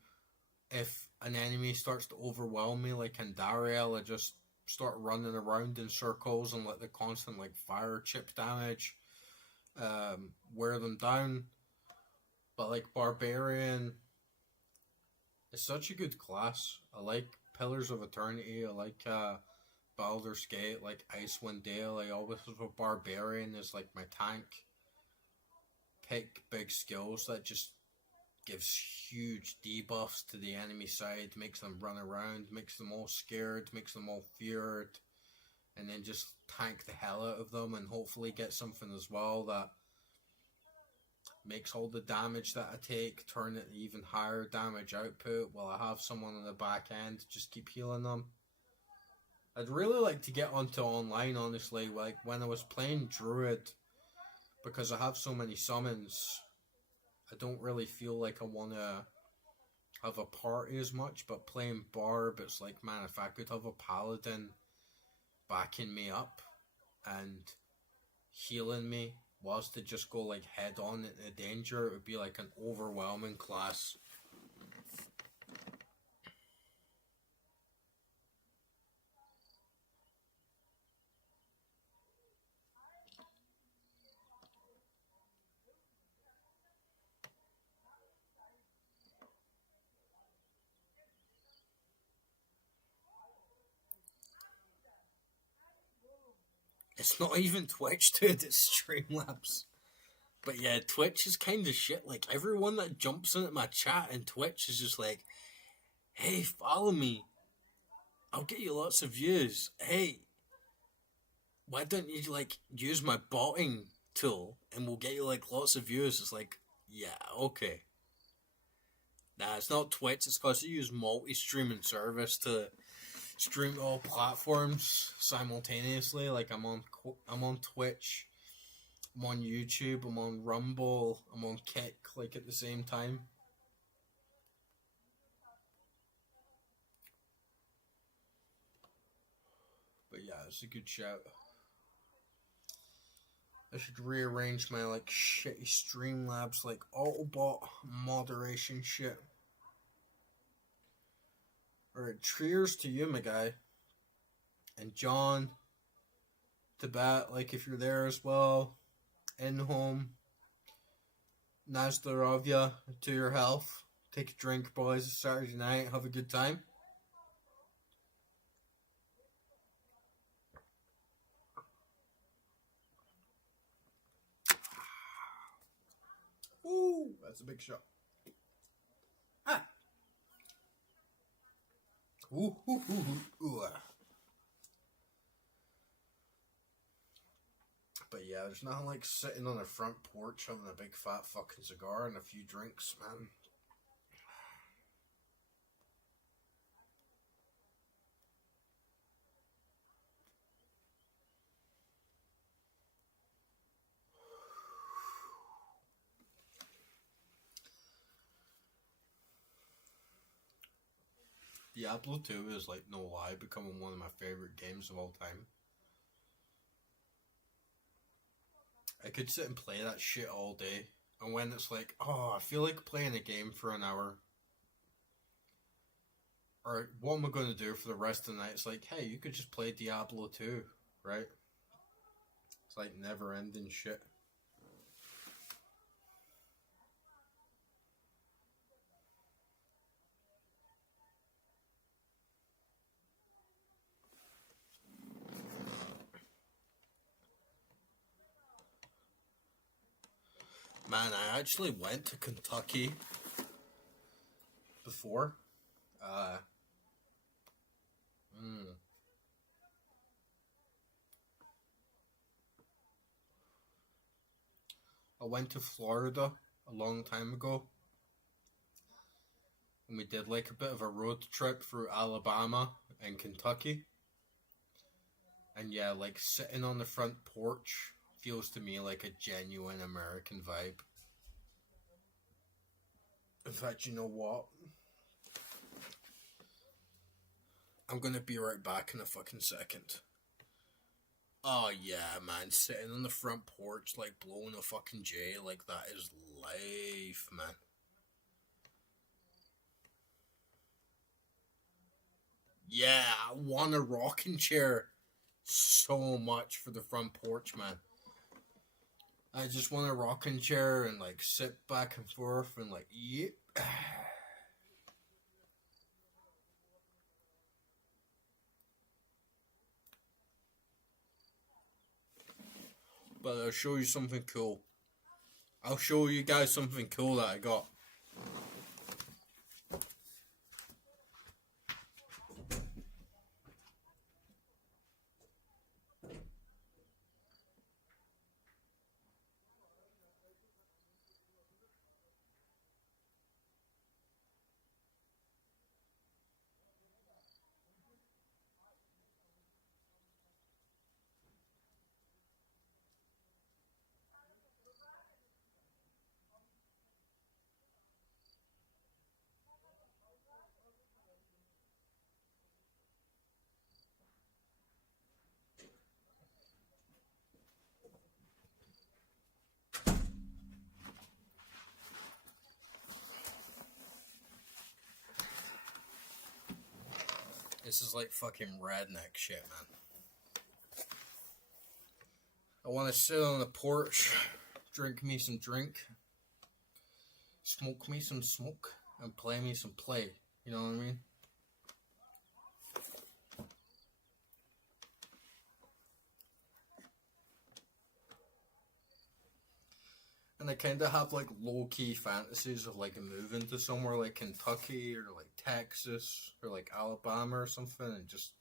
If an enemy starts to overwhelm me like in Dariel, I just start running around in circles and let the constant like fire chip damage wear them down. But like barbarian is such a good class. I like Pillars of Eternity. I like Baldur's Gate, like Icewind Dale. I always have a barbarian as like my tank. Pick big skills that just gives huge debuffs to the enemy side, makes them run around, makes them all scared, makes them all feared, and then just tank the hell out of them and hopefully get something as well that makes all the damage that I take turn it even higher damage output while I have someone on the back end to just keep healing them. I'd really like to get onto online, honestly, like when I was playing Druid, because I have so many summons, I don't really feel like I want to have a party as much, but playing Barb, it's like, man, if I could have a Paladin backing me up and healing me whilst to just go like head on into danger, it would be like an overwhelming class. It's not even Twitch, dude, it's Streamlabs. But yeah, Twitch is kind of shit. Like, everyone that jumps into my chat in Twitch is just like, hey, follow me. I'll get you lots of views. Hey, why don't you, like, use my botting tool and we'll get you, like, lots of views? It's like, yeah, okay. Nah, it's not Twitch. It's because you use multi-streaming service to stream all platforms simultaneously. Like, I'm on Twitch, I'm on YouTube, I'm on Rumble, I'm on Kick, like at the same time. But yeah, it's a good shout. I should rearrange my like shitty Streamlabs like Autobot moderation shit. Alright, cheers to you, my guy. And John, Tibet, like if you're there as well. In home. Nazdarovya to your health. Take a drink, boys. It's Saturday night. Have a good time. Ooh, that's a big shot. Ah. Ooh, ooh, ooh, ooh, ooh. But yeah, there's nothing like sitting on the front porch having a big fat fucking cigar and a few drinks, man. Diablo 2 is, like, no lie, becoming one of my favorite games of all time. I could sit and play that shit all day. And when it's like, oh, I feel like playing a game for an hour. Or what am I going to do for the rest of the night? It's like, hey, you could just play Diablo 2, right? It's like never ending shit. Man, I actually went to Kentucky before. I went to Florida a long time ago. And we did like a bit of a road trip through Alabama and Kentucky. And yeah, like sitting on the front porch feels to me like a genuine American vibe. In fact, you know what? I'm gonna be right back in a fucking second. Oh yeah, man, sitting on the front porch, like blowing a fucking J, like that is life, man. Yeah, I want a rocking chair so much for the front porch, man. I just want a rocking chair and like sit back and forth and like, yep. But I'll show you something cool. I'll show you guys something cool that I got. This is like fucking redneck shit, man. I want to sit on the porch, drink me some drink, smoke me some smoke, and play me some play. You know what I mean? And I kind of have like low-key fantasies of like moving to somewhere like Kentucky or like Texas or like Alabama or something and just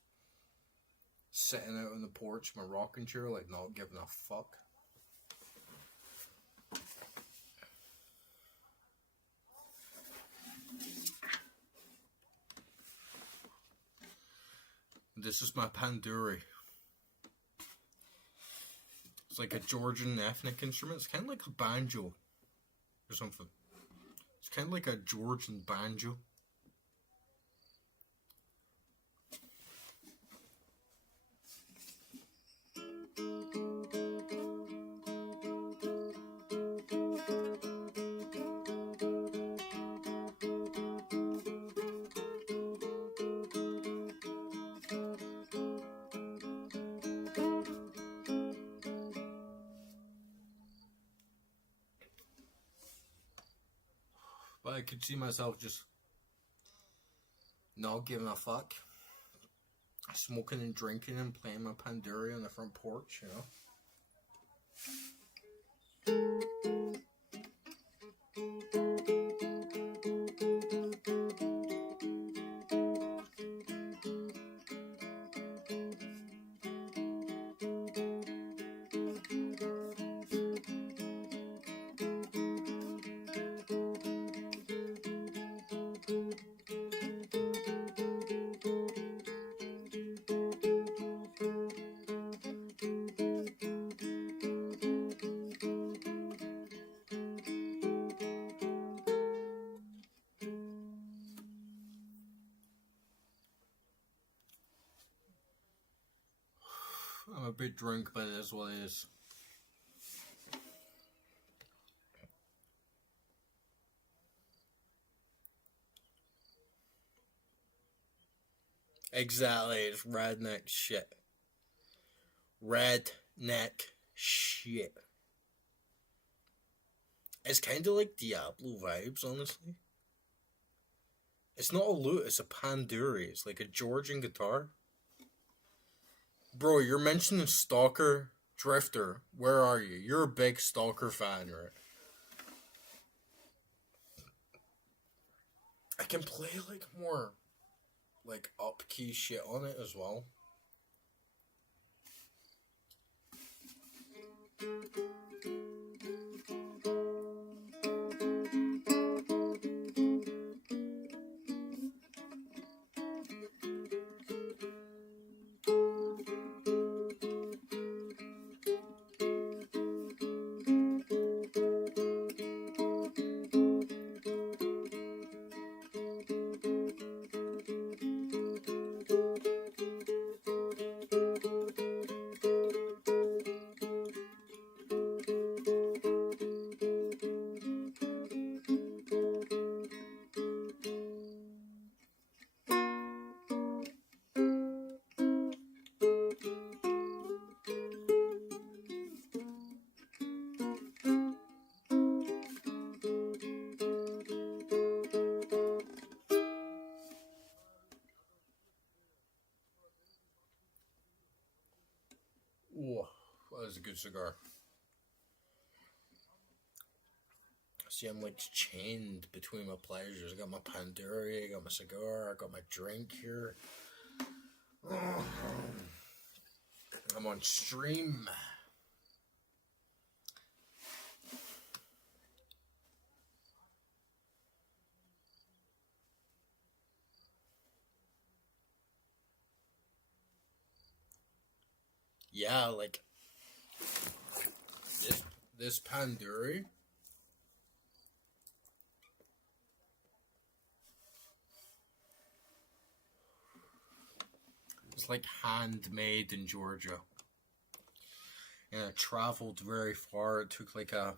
sitting out on the porch, my rocking chair, like not giving a fuck. This is my panduri. It's like a Georgian ethnic instrument. It's kind of like a banjo or something. It's kind of like a Georgian banjo. But I could see myself just not giving a fuck. Smoking and drinking and playing my panduri on the front porch, you know. big drink, but it is what it is. Exactly, it's redneck shit. Redneck shit. It's kind of like Diablo vibes, honestly. It's not a lute, it's a panduri. It's like a Georgian guitar. Bro, you're mentioning Stalker Drifter. Where are you? You're a big Stalker fan, right? I can play like more like up key shit on it as well. Ooh, that is a good cigar. See, I'm like chained between my pleasures. I got my Panduri, I got my cigar, I got my drink here. I'm on stream. Yeah, like this Panduri. It's like handmade in Georgia. And I traveled very far. It took like a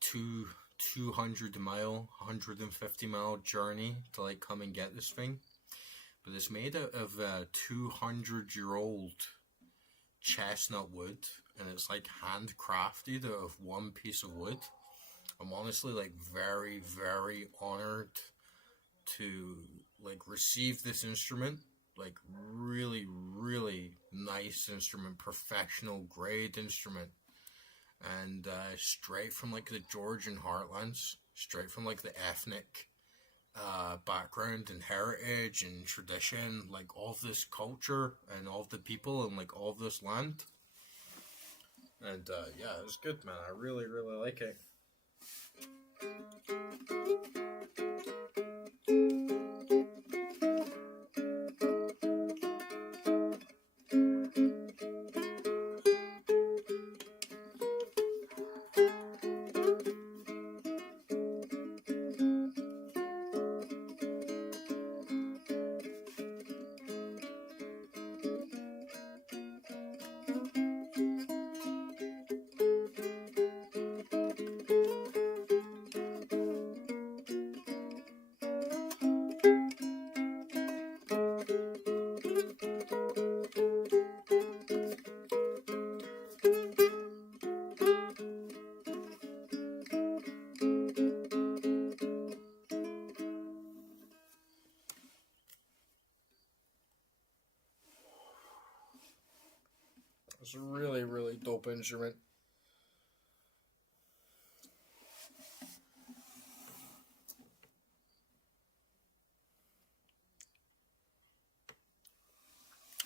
200 mile, 150 mile journey to like come and get this thing. But it's made out of 200-year-old chestnut wood, and it's like handcrafted out of one piece of wood. I'm honestly like very, very honored to like receive this instrument. Like really, really nice instrument, professional grade instrument, and straight from like the Georgian heartlands, straight from like the ethnic background and heritage and tradition, like all of this culture and all of the people and like all of this land. And yeah, it was good, man. I really, really like it. It's a really, really dope instrument.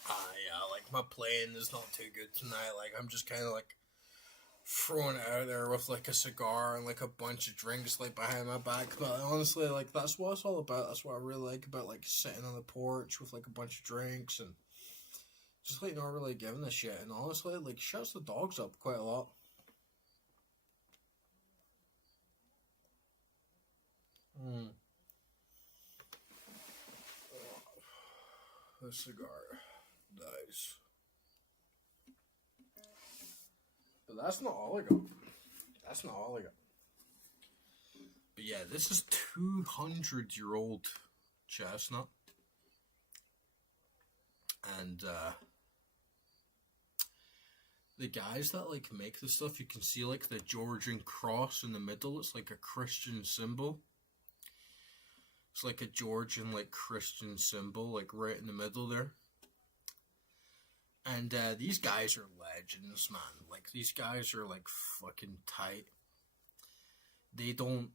Yeah, like my playing is not too good tonight. Like I'm just kind of like throwing it out there with like a cigar and like a bunch of drinks like behind my back. But honestly, like that's what it's all about. That's what I really like about like sitting on the porch with like a bunch of drinks and just like not really giving a shit. And honestly, like shuts the dogs up quite a lot. Mm. The cigar. Nice. But that's not all I got. That's not all I got. But yeah, this is 200-year-old chestnut. And the guys that like make this stuff, you can see like the Georgian cross in the middle. It's like a Christian symbol. It's like a Georgian like Christian symbol, like right in the middle there. And these guys are legends, man. Like, these guys are like fucking tight. They don't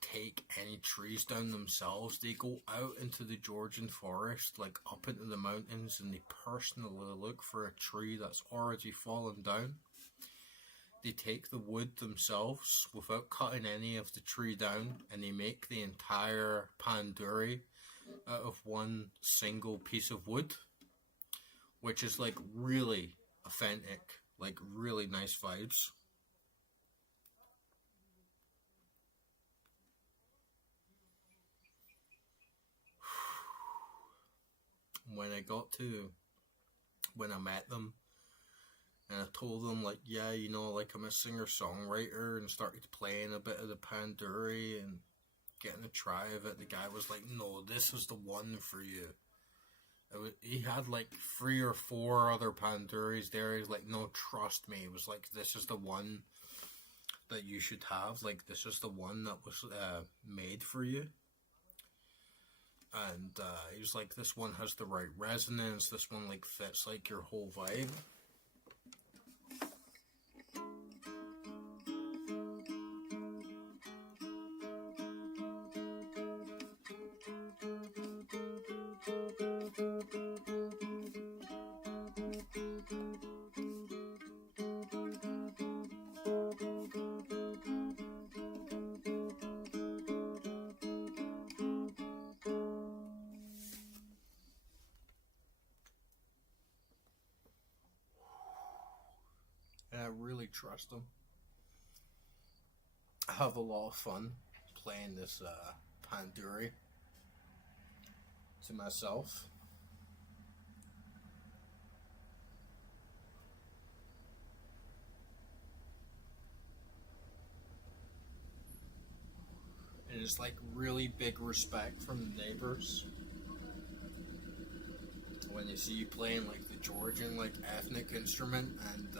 take any trees down themselves. They go out into the Georgian forest, like up into the mountains, and they personally look for a tree that's already fallen down. They take the wood themselves without cutting any of the tree down, and they make the entire panduri out of one single piece of wood, which is like really authentic, like really nice vibes. When I met them, and I told them, like, yeah, you know, like, I'm a singer-songwriter, and started playing a bit of the panduri and getting a try of it, the guy was like, no, this is the one for you. He had like 3 or 4 other panduris there. He's like, no, trust me. It was like, this is the one that you should have. Like, this is the one that was made for you. And he was like, this one has the right resonance. This one like fits like your whole vibe. And I really trust them. I have a lot of fun playing this panduri to myself. And it's like really big respect from the neighbors when they see you playing like the Georgian like ethnic instrument, and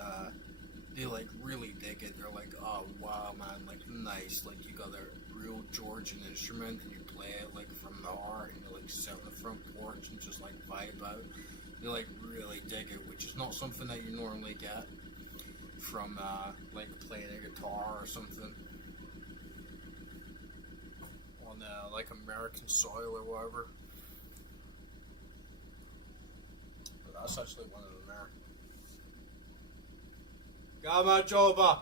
they like really dig it. They're like, oh wow, man, like nice, like you got a real Georgian instrument and you play it like from the heart, and you like sit on the front porch and just like vibe out. They like really dig it, which is not something that you normally get from like playing a guitar or something on like American soil or whatever. But that's actually one of them there. Gama Joba!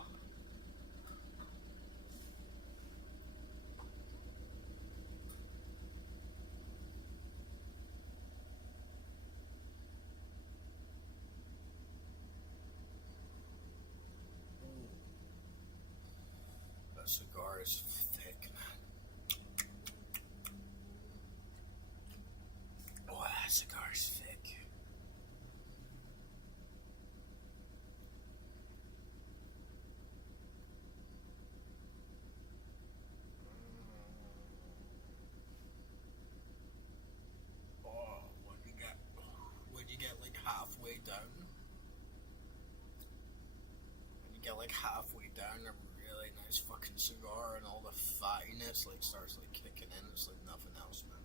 That cigar is thick, man. Oh, that cigar is thick. Oh, when you get like halfway down, a really nice fucking cigar, and all the fattiness like starts like kicking in. It's like nothing else, man.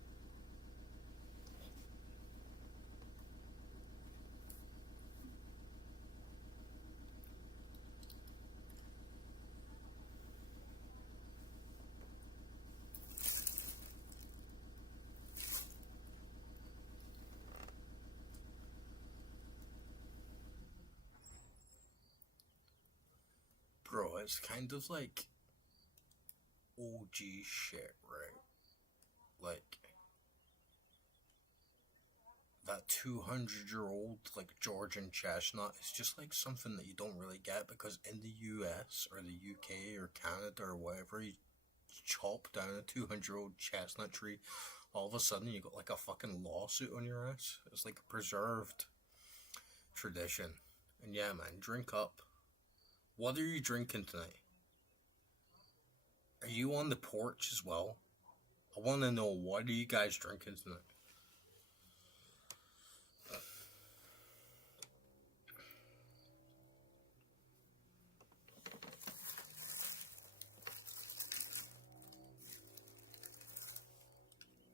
Bro, it's kind of like OG shit, right? Like that 200-year-old like Georgian chestnut is just like something that you don't really get, because in the US or the UK or Canada or whatever, you chop down a 200-year-old chestnut tree, all of a sudden you got like a fucking lawsuit on your ass. It's like a preserved tradition. And yeah, man, drink up. What are you drinking tonight? Are you on the porch as well? I want to know, what are you guys drinking tonight?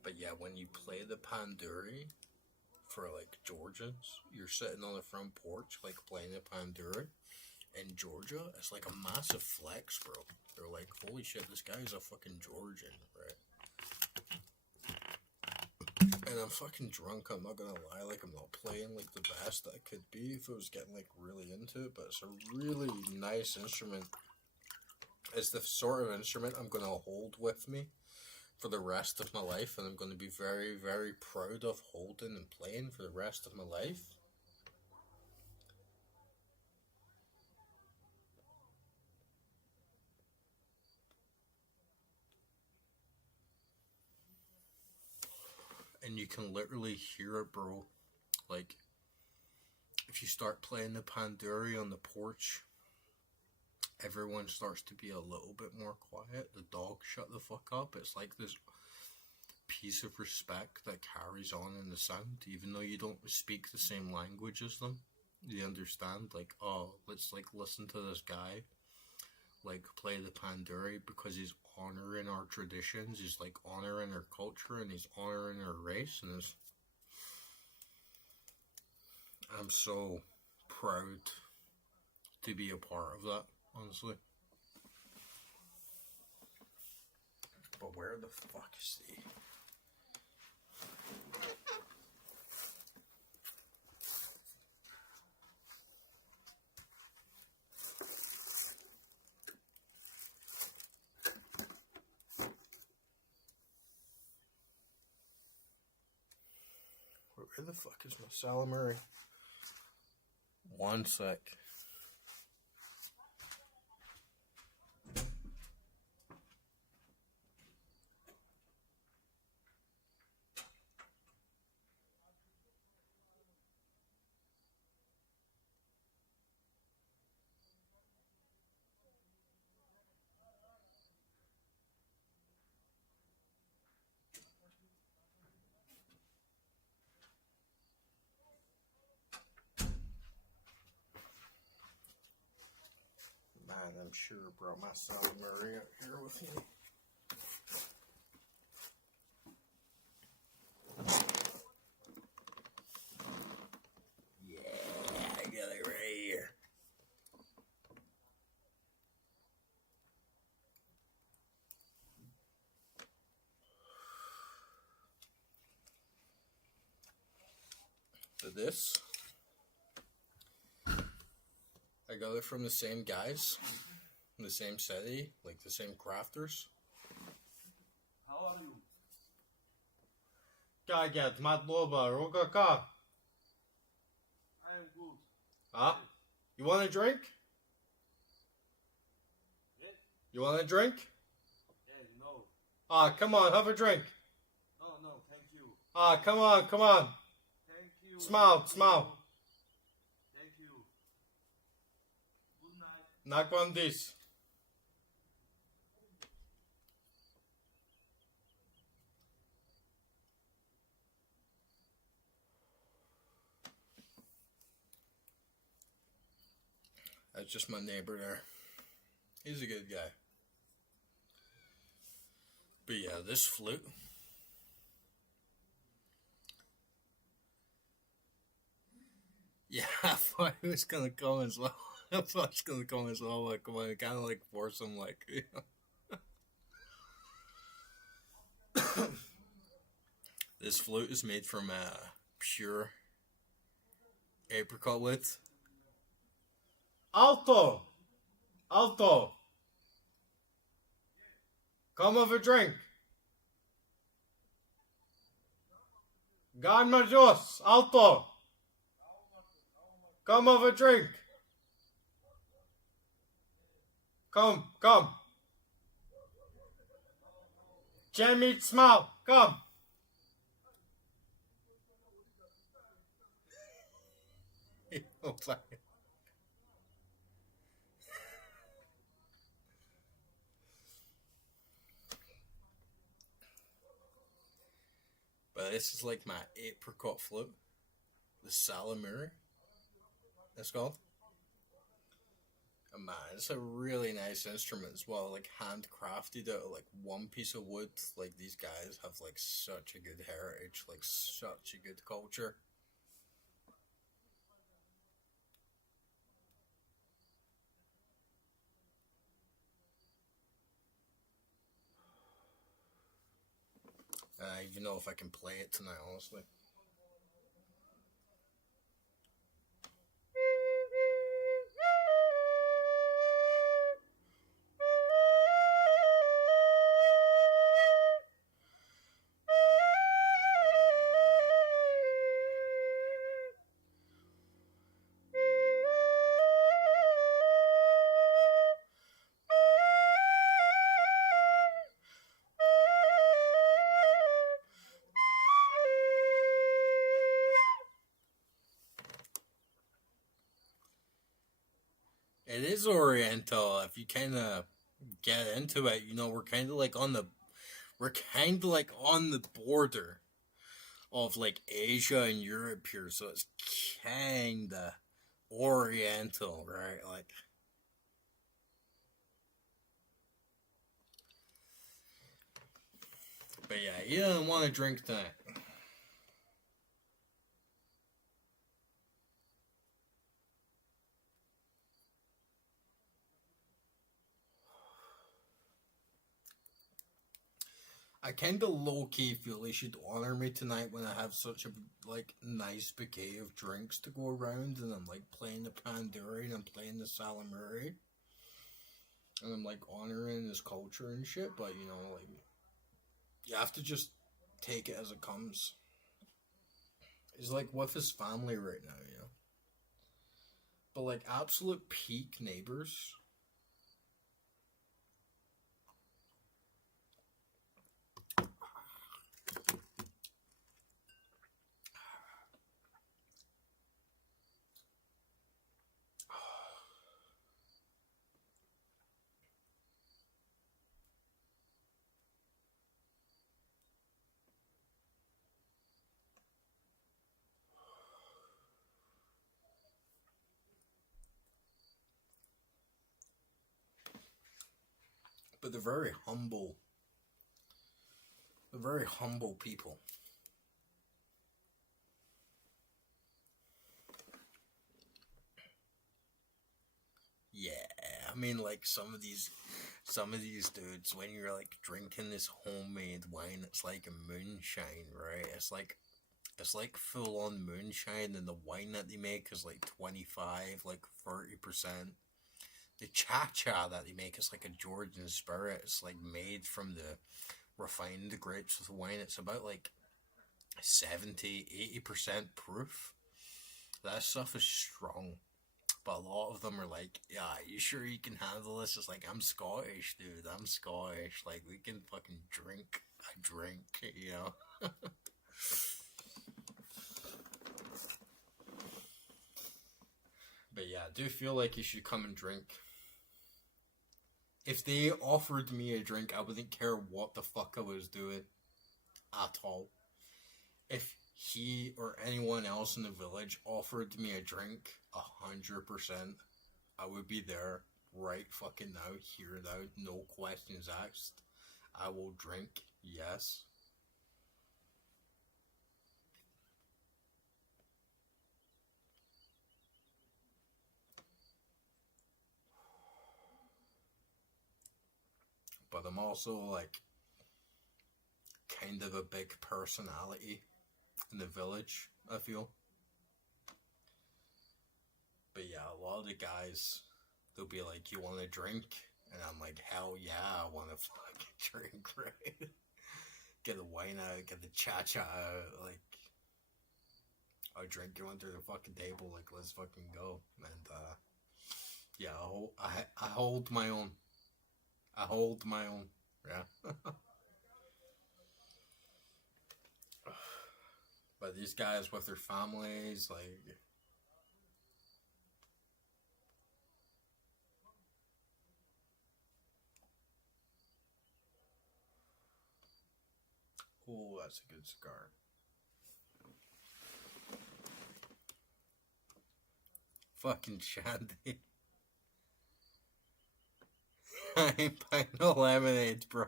But yeah, when you play the Panduri for like Georgians, you're sitting on the front porch like playing the Panduri. In Georgia, it's like a massive flex, bro. They're like, holy shit, this guy's a fucking Georgian, right? And I'm fucking drunk, I'm not gonna lie, like I'm not playing like the best that I could be if I was getting like really into it, but it's a really nice instrument. It's the sort of instrument I'm gonna hold with me for the rest of my life, and I'm gonna be very, very proud of holding and playing for the rest of my life. And you can literally hear it, bro. Like, if you start playing the Panduri on the porch, everyone starts to be a little bit more quiet. The dogs shut the fuck up. It's like this piece of respect that carries on in the sound, even though you don't speak the same language as them. You understand, like, oh, let's like listen to this guy like play the Panduri because he's honoring our traditions, he's like honoring our culture, and he's honoring our race, and I'm so proud to be a part of that, honestly. But where the fuck is he? Where the fuck is my Salamuri? One sec. Man, I'm sure I brought my Salamuri out here with me. Yeah, I got it right here. So this, I got it from the same guys, the same city, like the same crafters. How are you? Gaget, Matloba, Rogaka. I am good. Huh? You want a drink? Yeah? You want a drink? Yeah, no. Ah, come on, have a drink. No, thank you. Ah, come on, come on. Thank you. Smile, Thank smile. You. Thank you. Good night. Knock on this. That's just my neighbor there. He's a good guy. But yeah, this flute. Yeah, I thought he was gonna come as well. I thought he was gonna come as well. Like, come on, kind of like force him, like, you know. This flute is made from pure apricot wood. Alto! Alto! Come have a drink. God Majos! Alto! Come have a drink. Come. Jamie, smile. Come. But this is like my apricot flute, the Salamuri, it's called. And man, it's a really nice instrument as well, like handcrafted out of like one piece of wood. Like these guys have like such a good heritage, like such a good culture. I don't even know if I can play it tonight, honestly. It is Oriental. If you kind of get into it, you know, we're kind of like on the border of like Asia and Europe here, so it's kind of Oriental, right? Like, but yeah, you don't want to drink tonight. I kind of low key feel they should honor me tonight when I have such a like nice bouquet of drinks to go around, and I'm like playing the Panduri and I'm playing the Salamuri, and I'm like honoring his culture and shit. But you know, like you have to just take it as it comes. He's like with his family right now, you know. But like absolute peak neighbors. But they're very humble. They're very humble people. Yeah, I mean, like some of these dudes, when you're like drinking this homemade wine, it's like a moonshine, right? It's like full on moonshine, and the wine that they make is like 25, like 30%. The cha cha that they make is like a Georgian spirit. It's like made from the refined grapes of wine. It's about like 70, 80% proof. That stuff is strong. But a lot of them are like, yeah, you sure you can handle this? It's like, I'm Scottish, dude. I'm Scottish. Like, we can fucking drink. I drink, you know? But yeah, I do feel like you should come and drink. If they offered me a drink, I wouldn't care what the fuck I was doing at all. If he or anyone else in the village offered me a drink, 100%, I would be there right fucking now, here now, no questions asked. I will drink, yes. But I'm also like kind of a big personality in the village, I feel. But yeah, a lot of the guys, they'll be like, "You want a drink?" And I'm like, "Hell yeah, I want a fucking drink, right?" Get the wine out, get the cha cha out, like, I drink you under the fucking table, like, let's fucking go. And, yeah, I hold my own. I hold my own, yeah. But these guys with their families, like, oh, that's a good cigar. fucking shandy. I ain't buying no lemonade, bro.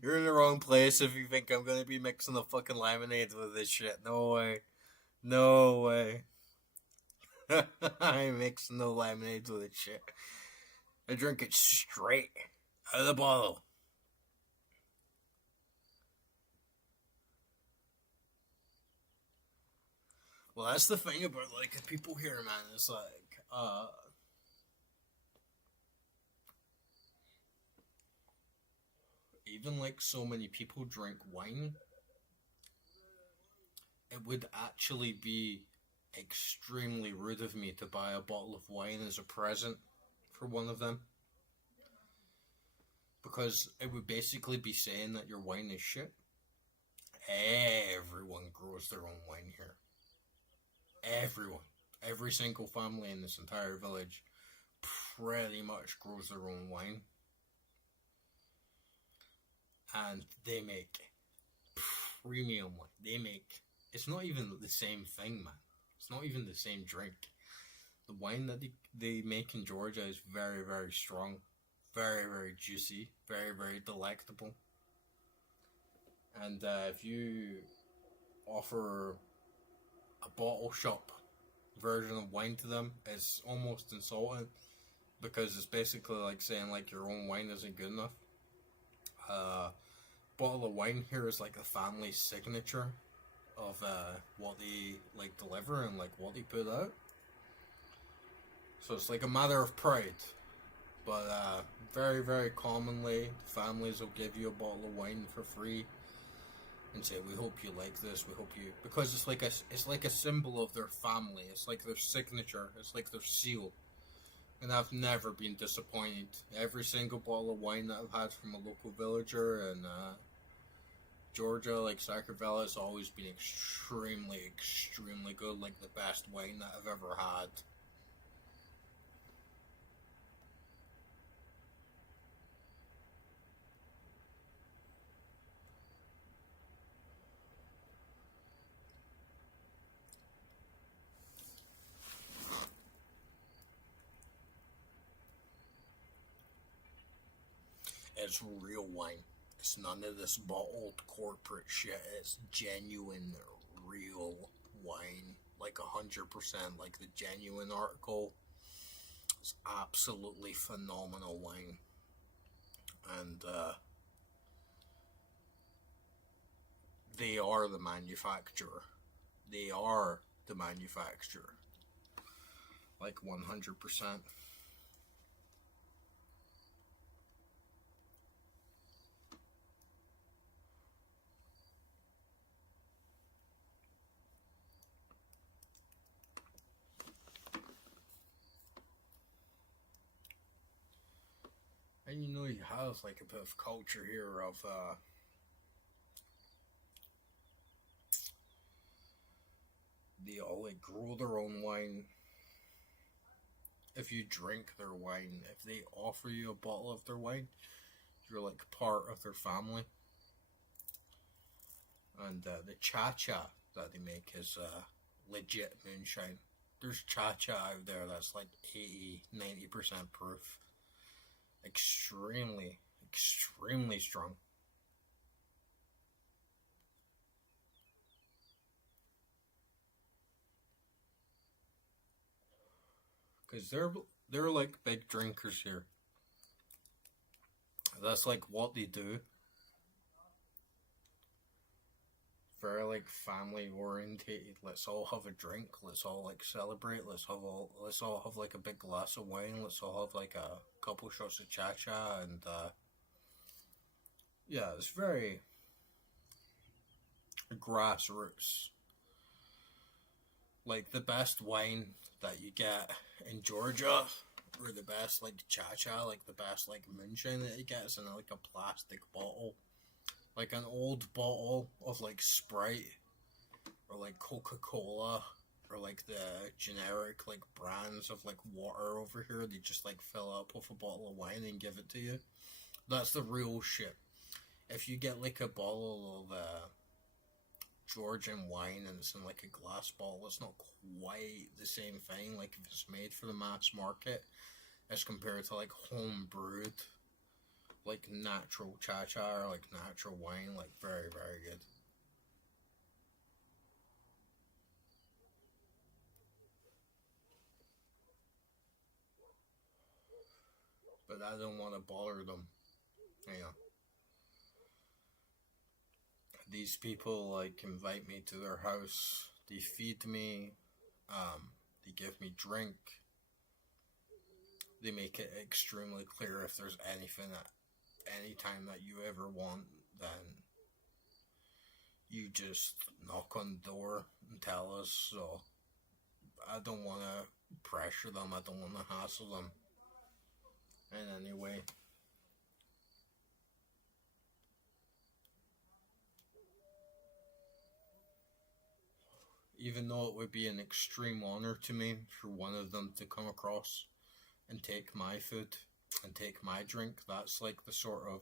You're in the wrong place if you think I'm gonna be mixing the fucking lemonade with this shit. No way. No way. I ain't mixing no lemonades with this shit. I drink it straight out of the bottle. Well, that's the thing about, like, people here, man. It's like, even, like, so many people drink wine, it would actually be extremely rude of me to buy a bottle of wine as a present for one of them. Because it would basically be saying that your wine is shit. Everyone grows their own wine here. Everyone. Every single family in this entire village pretty much grows their own wine. And they make premium wine. It's not even the same thing, man. It's not even the same drink. The wine that they make in Georgia is very, very strong. Very, very juicy. Very, very delectable. And if you offer a bottle shop version of wine to them, it's almost insulting. Because it's basically like saying like your own wine isn't good enough. Bottle of wine here is like a family signature of what they like deliver and like what they put out. So it's like a matter of pride. But very, very commonly, families will give you a bottle of wine for free and say, "We hope you like this. We hope you," because it's like a symbol of their family. It's like their signature. It's like their seal. And I've never been disappointed. Every single bottle of wine that I've had from a local villager in Georgia, like Sacraville, has always been extremely, extremely good. Like the best wine that I've ever had. It's real wine. It's none of this bottled corporate shit. It's genuine, real wine. Like 100%. Like the genuine article. It's absolutely phenomenal wine. And they are the manufacturer. They are the manufacturer. Like 100%. And you know, you have like a bit of culture here of they all like grow their own wine. If you drink their wine, if they offer you a bottle of their wine, you're like part of their family. And the cha-cha that they make is legit moonshine. There's cha-cha out there that's like 80-90% proof. Extremely, extremely strong. Because they're like big drinkers here. That's like what they do. Very like family orientated. Let's all have a drink. Let's all like celebrate. Let's all have like a big glass of wine. Let's all have like a couple shots of cha-cha and yeah, it's very grassroots. Like the best wine that you get in Georgia, or the best like cha-cha, like the best like moonshine that you get is in like a plastic bottle. Like an old bottle of like Sprite or like Coca-Cola or like the generic like brands of like water over here. They just like fill up with a bottle of wine and give it to you. That's the real shit. If you get like a bottle of Georgian wine and it's in like a glass bottle, it's not quite the same thing. Like if it's made for the mass market, as compared to like home brewed, like natural cha-cha or like natural wine, like very, very good. But I don't want to bother them. Yeah. These people like invite me to their house. They feed me. They give me drink. They make it extremely clear if there's anything at any time that you ever want, then you just knock on the door and tell us. So I don't want to pressure them. I don't want to hassle them in any way. Even though it would be an extreme honor to me for one of them to come across and take my food and take my drink, that's like the sort of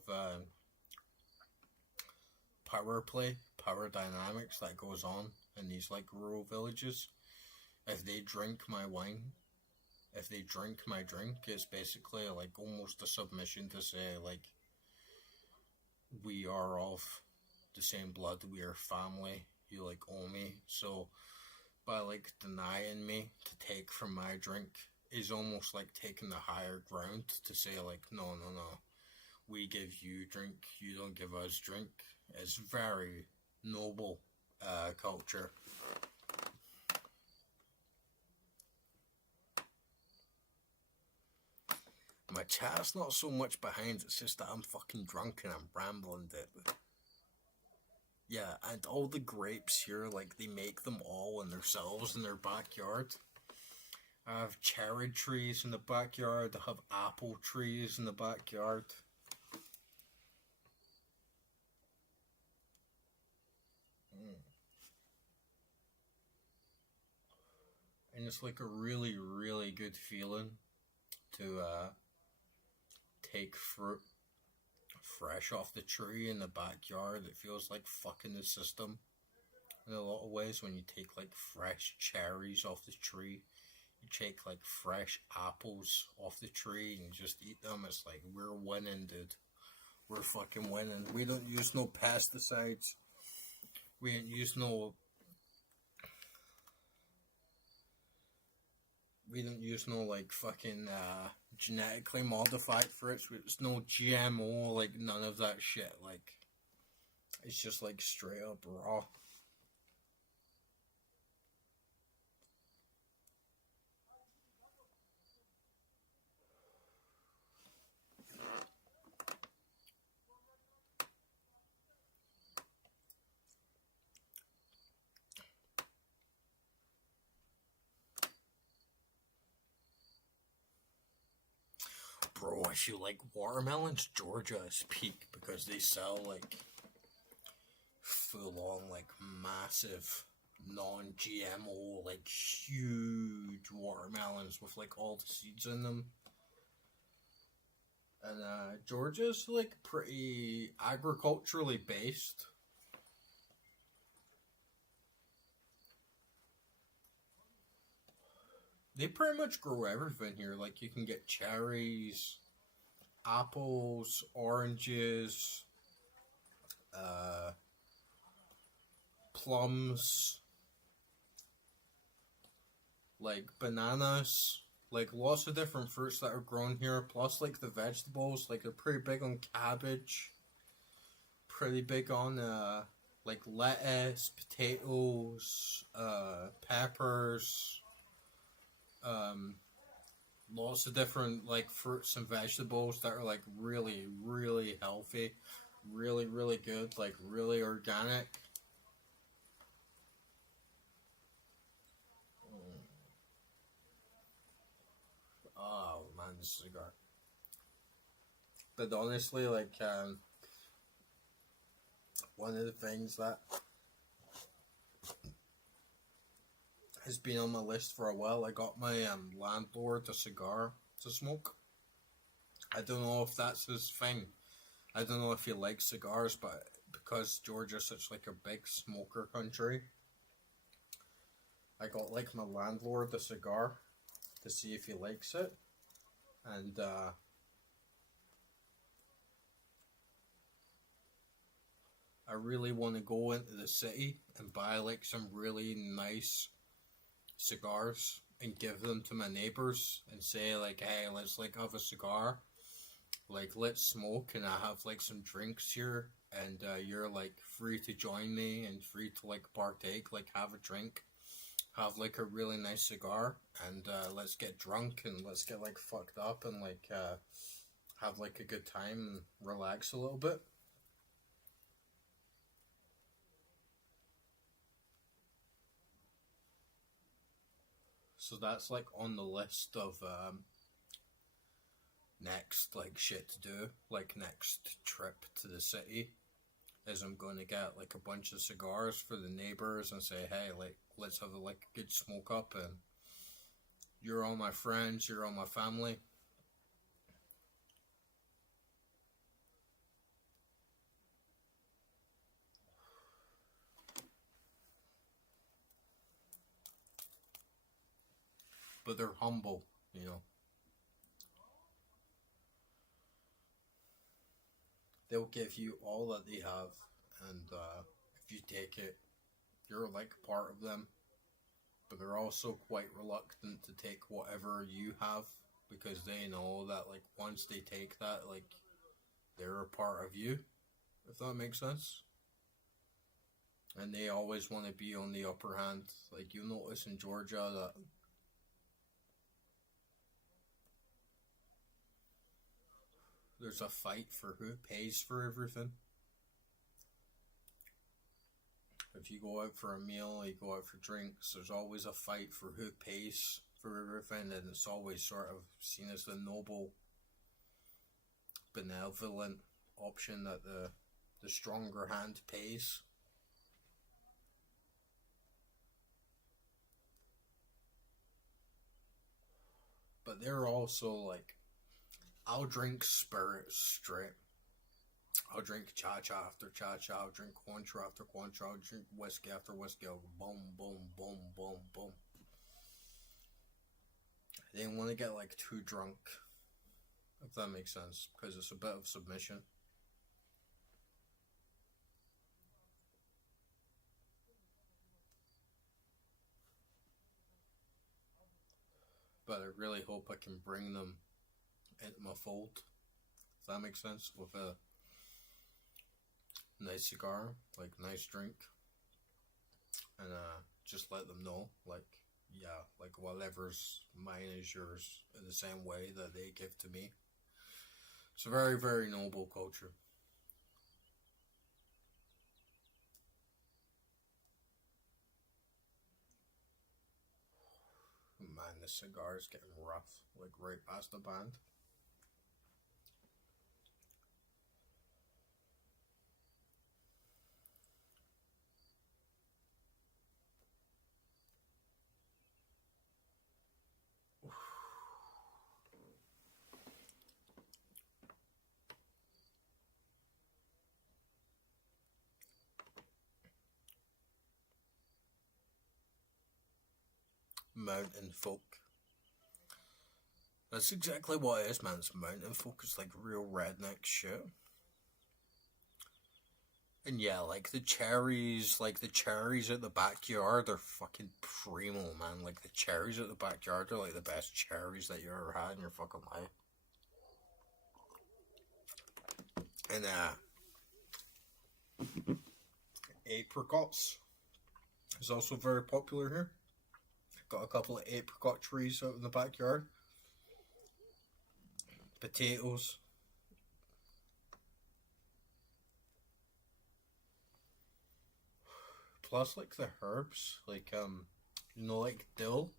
power play, power dynamics that goes on in these like rural villages. If they drink my wine, if they drink my drink, it's basically like almost a submission to say like, we are of the same blood, we are family, you like owe me. So by like denying me to take from my drink is almost like taking the higher ground to say like, no, we give you drink, you don't give us drink. It's very noble culture. My chat's not so much behind, it's just that I'm fucking drunk and I'm rambling it. Yeah, and all the grapes here, like, they make them all in themselves in their backyard. I have cherry trees in the backyard, I have apple trees in the backyard. And it's like a really, really good feeling to take fruit fresh off the tree in the backyard. It feels like fucking the system in a lot of ways when you take like fresh cherries off the tree. You take like fresh apples off the tree and you just eat them. It's like, we're winning, dude. We're fucking winning. We don't use no pesticides. We don't use no like fucking genetically modified fruits. It's no GMO, like none of that shit. Like, it's just like straight up raw. Bro, I feel like watermelons, Georgia is peak because they sell like full on like massive non-GMO like huge watermelons with like all the seeds in them. And Georgia's like pretty agriculturally based. They pretty much grow everything here. Like, you can get cherries, apples, oranges, plums, like bananas, like lots of different fruits that are grown here. Plus, like the vegetables, like they're pretty big on cabbage, pretty big on like lettuce, potatoes, peppers. Lots of different like fruits and vegetables that are like really, really healthy, really, really good, like really organic. Oh man, this cigar. But honestly, like one of the things that has been on my list for a while. I got my landlord a cigar to smoke. I don't know if that's his thing. I don't know if he likes cigars, but because Georgia's such like a big smoker country, I got like my landlord a cigar to see if he likes it, and I really want to go into the city and buy like some really nice cigars and give them to my neighbors and say like, hey, let's like have a cigar, like let's smoke, and I have like some drinks here, and you're like free to join me and free to like partake, like have a drink, have like a really nice cigar, and let's get drunk and let's get like fucked up and like have like a good time and relax a little bit. So that's like on the list of next like shit to do, like next trip to the city, is I'm going to get like a bunch of cigars for the neighbors and say, hey, like let's have a like good smoke up, and you're all my friends, you're all my family. But they're humble, you know. They'll give you all that they have, and if you take it, you're like part of them. But they're also quite reluctant to take whatever you have, because they know that like once they take that, like they're a part of you, if that makes sense. And they always want to be on the upper hand. Like you notice in Georgia that there's a fight for who pays for everything. If you go out for a meal, you go out for drinks, there's always a fight for who pays for everything, and it's always sort of seen as the noble, benevolent option that the stronger hand pays. But they're also like, I'll drink spirits straight. I'll drink cha-cha after cha-cha. I'll drink Cointreu after Cointreu. I'll drink whiskey after whiskey. I'll boom, boom, boom, boom, boom. They didn't want to get like too drunk, if that makes sense, because it's a bit of submission. But I really hope I can bring them into my fold, if that makes sense, with a nice cigar, like nice drink, and just let them know, like, yeah, like whatever's mine is yours in the same way that they give to me. It's a very, very noble culture. Man, this cigar is getting rough, like right past the band. Mountain folk. That's exactly what it is, man. It's mountain folk. It's like real redneck shit. And yeah, like the cherries at the backyard are fucking primo, man. Like the cherries at the backyard are like the best cherries that you ever had in your fucking life. And apricots is also very popular here. Got a couple of apricot trees out in the backyard. Potatoes. Plus, like the herbs, like like dill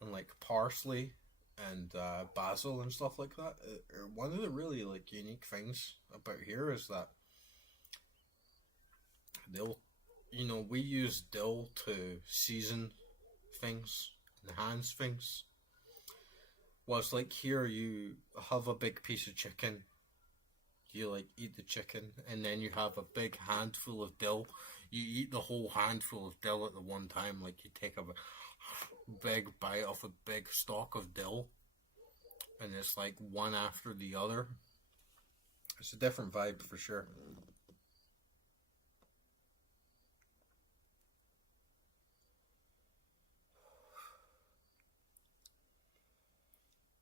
and like parsley and basil and stuff like that. One of the really like unique things about here is that they'll, we use dill to season things, enhance things. Whilst like here, you have a big piece of chicken, You like eat the chicken, and then you have a big handful of dill. You eat the whole handful of dill at the one time. Like you take a big bite off a big stalk of dill, and it's like one after the other. It's a different vibe for sure.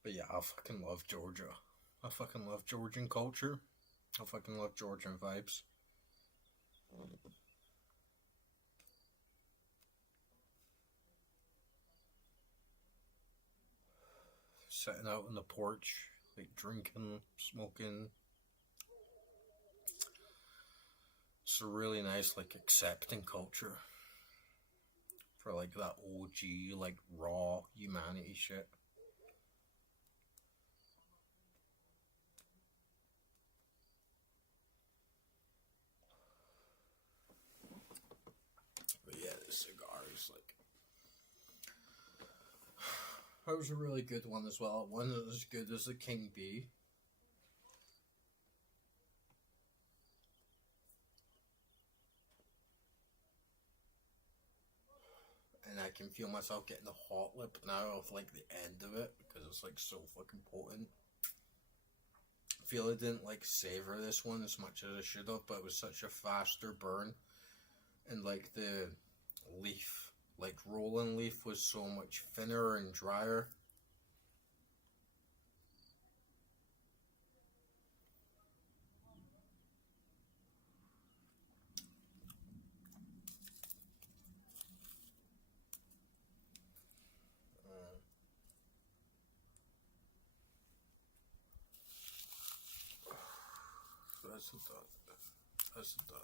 But yeah, I fucking love Georgia. I fucking love Georgian culture. I fucking love Georgian vibes. Sitting out on the porch, like drinking, smoking. It's a really nice, like, accepting culture for like that OG, like raw humanity shit. But yeah, the cigars, like, that was a really good one as well. One that was as good as the King Bee. And I can feel myself getting the hot lip now of like the end of it because it's like so fucking potent. I feel I didn't like savor this one as much as I should have, but it was such a faster burn, and like the leaf, like rolling leaf, was so much thinner and drier. That's a dud. That's a dud.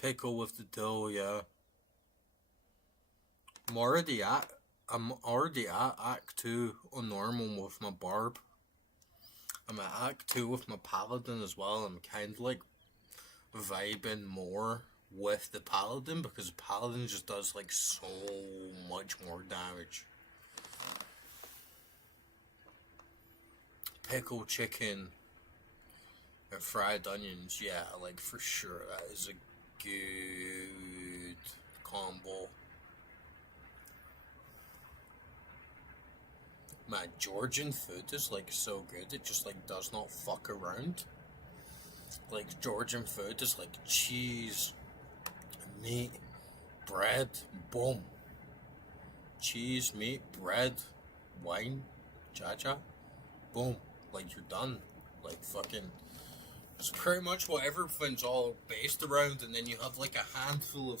Pickle with the dough, yeah. I'm already at Act 2 on normal with my barb. I'm at Act 2 with my paladin as well. I'm kind of like vibing more with the paladin because the paladin just does like so much more damage. Pickled chicken and fried onions, yeah, like for sure, that is a good combo. Man, Georgian food is like so good, it just like does not fuck around. Like Georgian food is like cheese, meat, bread, boom. Cheese, meat, bread, wine, cha-cha, boom. Like you're done. Like fucking, it's pretty much what everything's all based around, and then you have like a handful of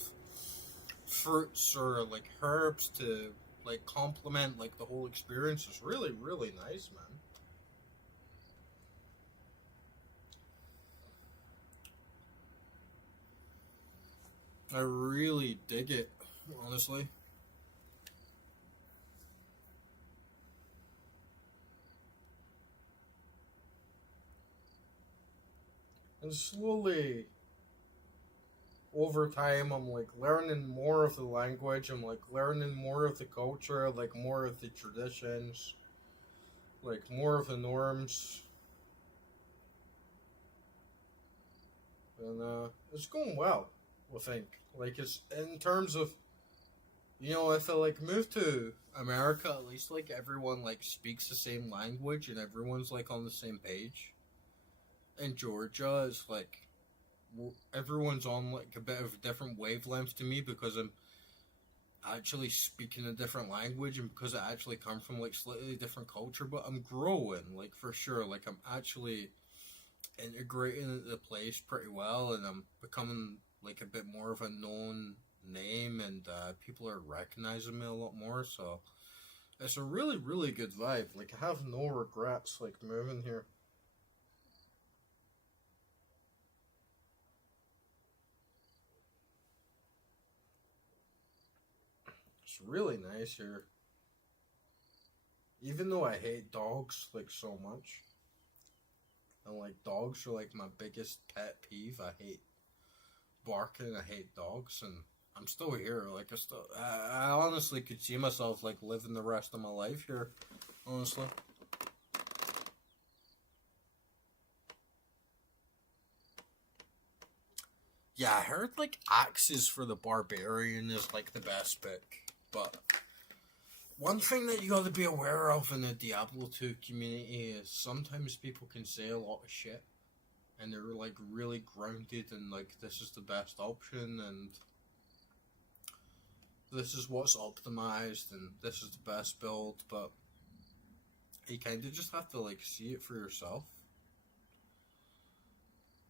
fruits or like herbs to like complement like the whole experience. Is really, really nice, man. I really dig it, honestly. And slowly, over time, I'm like learning more of the language. I'm like learning more of the culture, like more of the traditions, like more of the norms. And it's going well, I think. Like, it's in terms of, if I like move to America, at least like everyone like speaks the same language and everyone's like on the same page. In Georgia, it's like everyone's on like a bit of a different wavelength to me because I'm actually speaking a different language and because I actually come from like slightly different culture, but I'm growing, like for sure. Like I'm actually integrating into the place pretty well, and I'm becoming like a bit more of a known name, and people are recognizing me a lot more. So it's a really, really good vibe. Like I have no regrets like moving here. It's really nice here. Even though I hate dogs like so much. And like dogs are like my biggest pet peeve. I hate barking. I hate dogs, and I'm still here. Like I honestly could see myself like living the rest of my life here. Honestly. Yeah, I heard like Axes for the Barbarian is like the best pick, but one thing that you got to be aware of in the Diablo 2 community is sometimes people can say a lot of shit, and they're like really grounded and like this is the best option and this is what's optimized and this is the best build, but you kind of just have to like see it for yourself.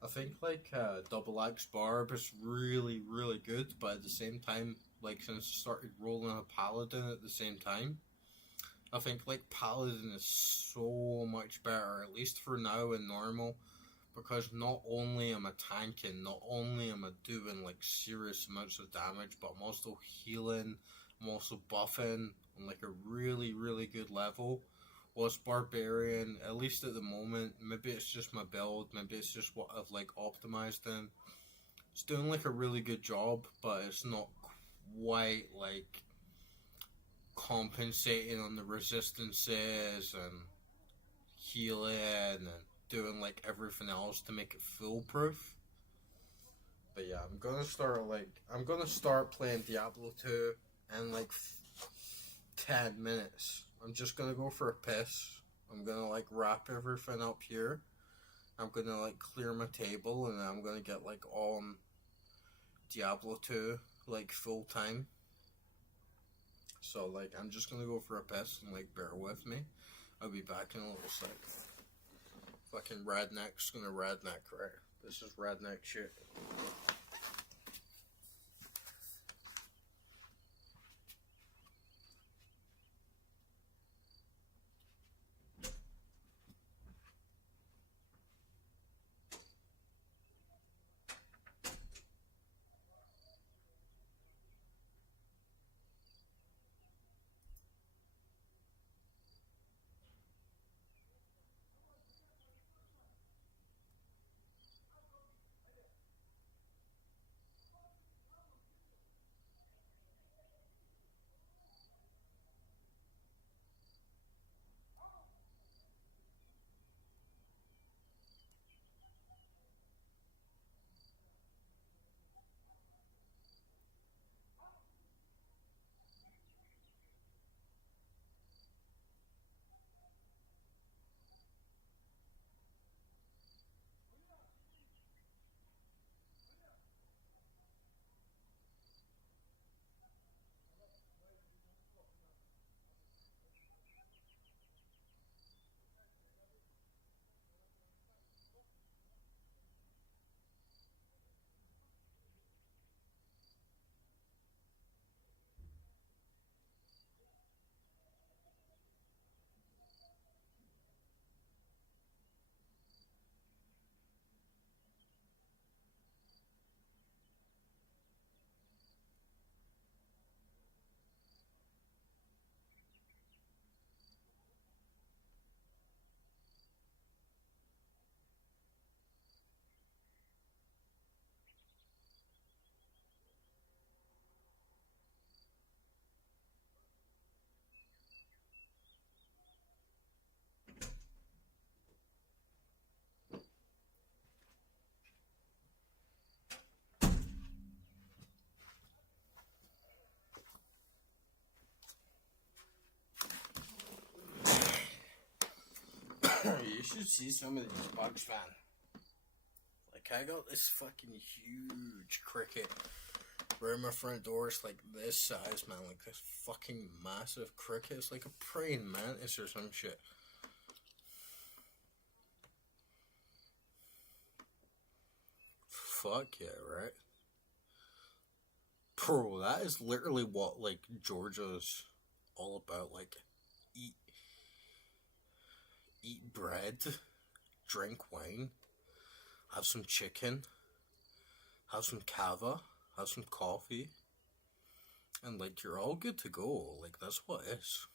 I think like Double Axe Barb is really really good, but at the same time, like since I started rolling a Paladin at the same time, I think like Paladin is so much better, at least for now in normal, because not only am I tanking, not only am I doing like serious amounts of damage, but I'm also healing, I'm also buffing on like a really really good level. Was Barbarian, at least at the moment, maybe it's just my build, maybe it's just what I've like optimized in. It's doing like a really good job, but it's not quite like compensating on the resistances and healing and doing like everything else to make it foolproof. But yeah, I'm gonna start playing Diablo 2 in like 10 minutes. I'm just gonna go for a piss. I'm gonna like wrap everything up here. I'm gonna like clear my table and then I'm gonna get like on Diablo 2 like full time. So like I'm just gonna go for a piss and like bear with me. I'll be back in a little sec. Fucking redneck's gonna redneck, right? This is redneck shit. You should see some of these bugs, man. Like, I got this fucking huge cricket right in my front door. It's like this size, man. Like, this fucking massive cricket. It's like a praying mantis or some shit. Fuck yeah, right? Bro, that is literally what, like, Georgia's all about. Like, eat bread, drink wine, have some chicken, have some kava, have some coffee, and like you're all good to go. Like that's what it is.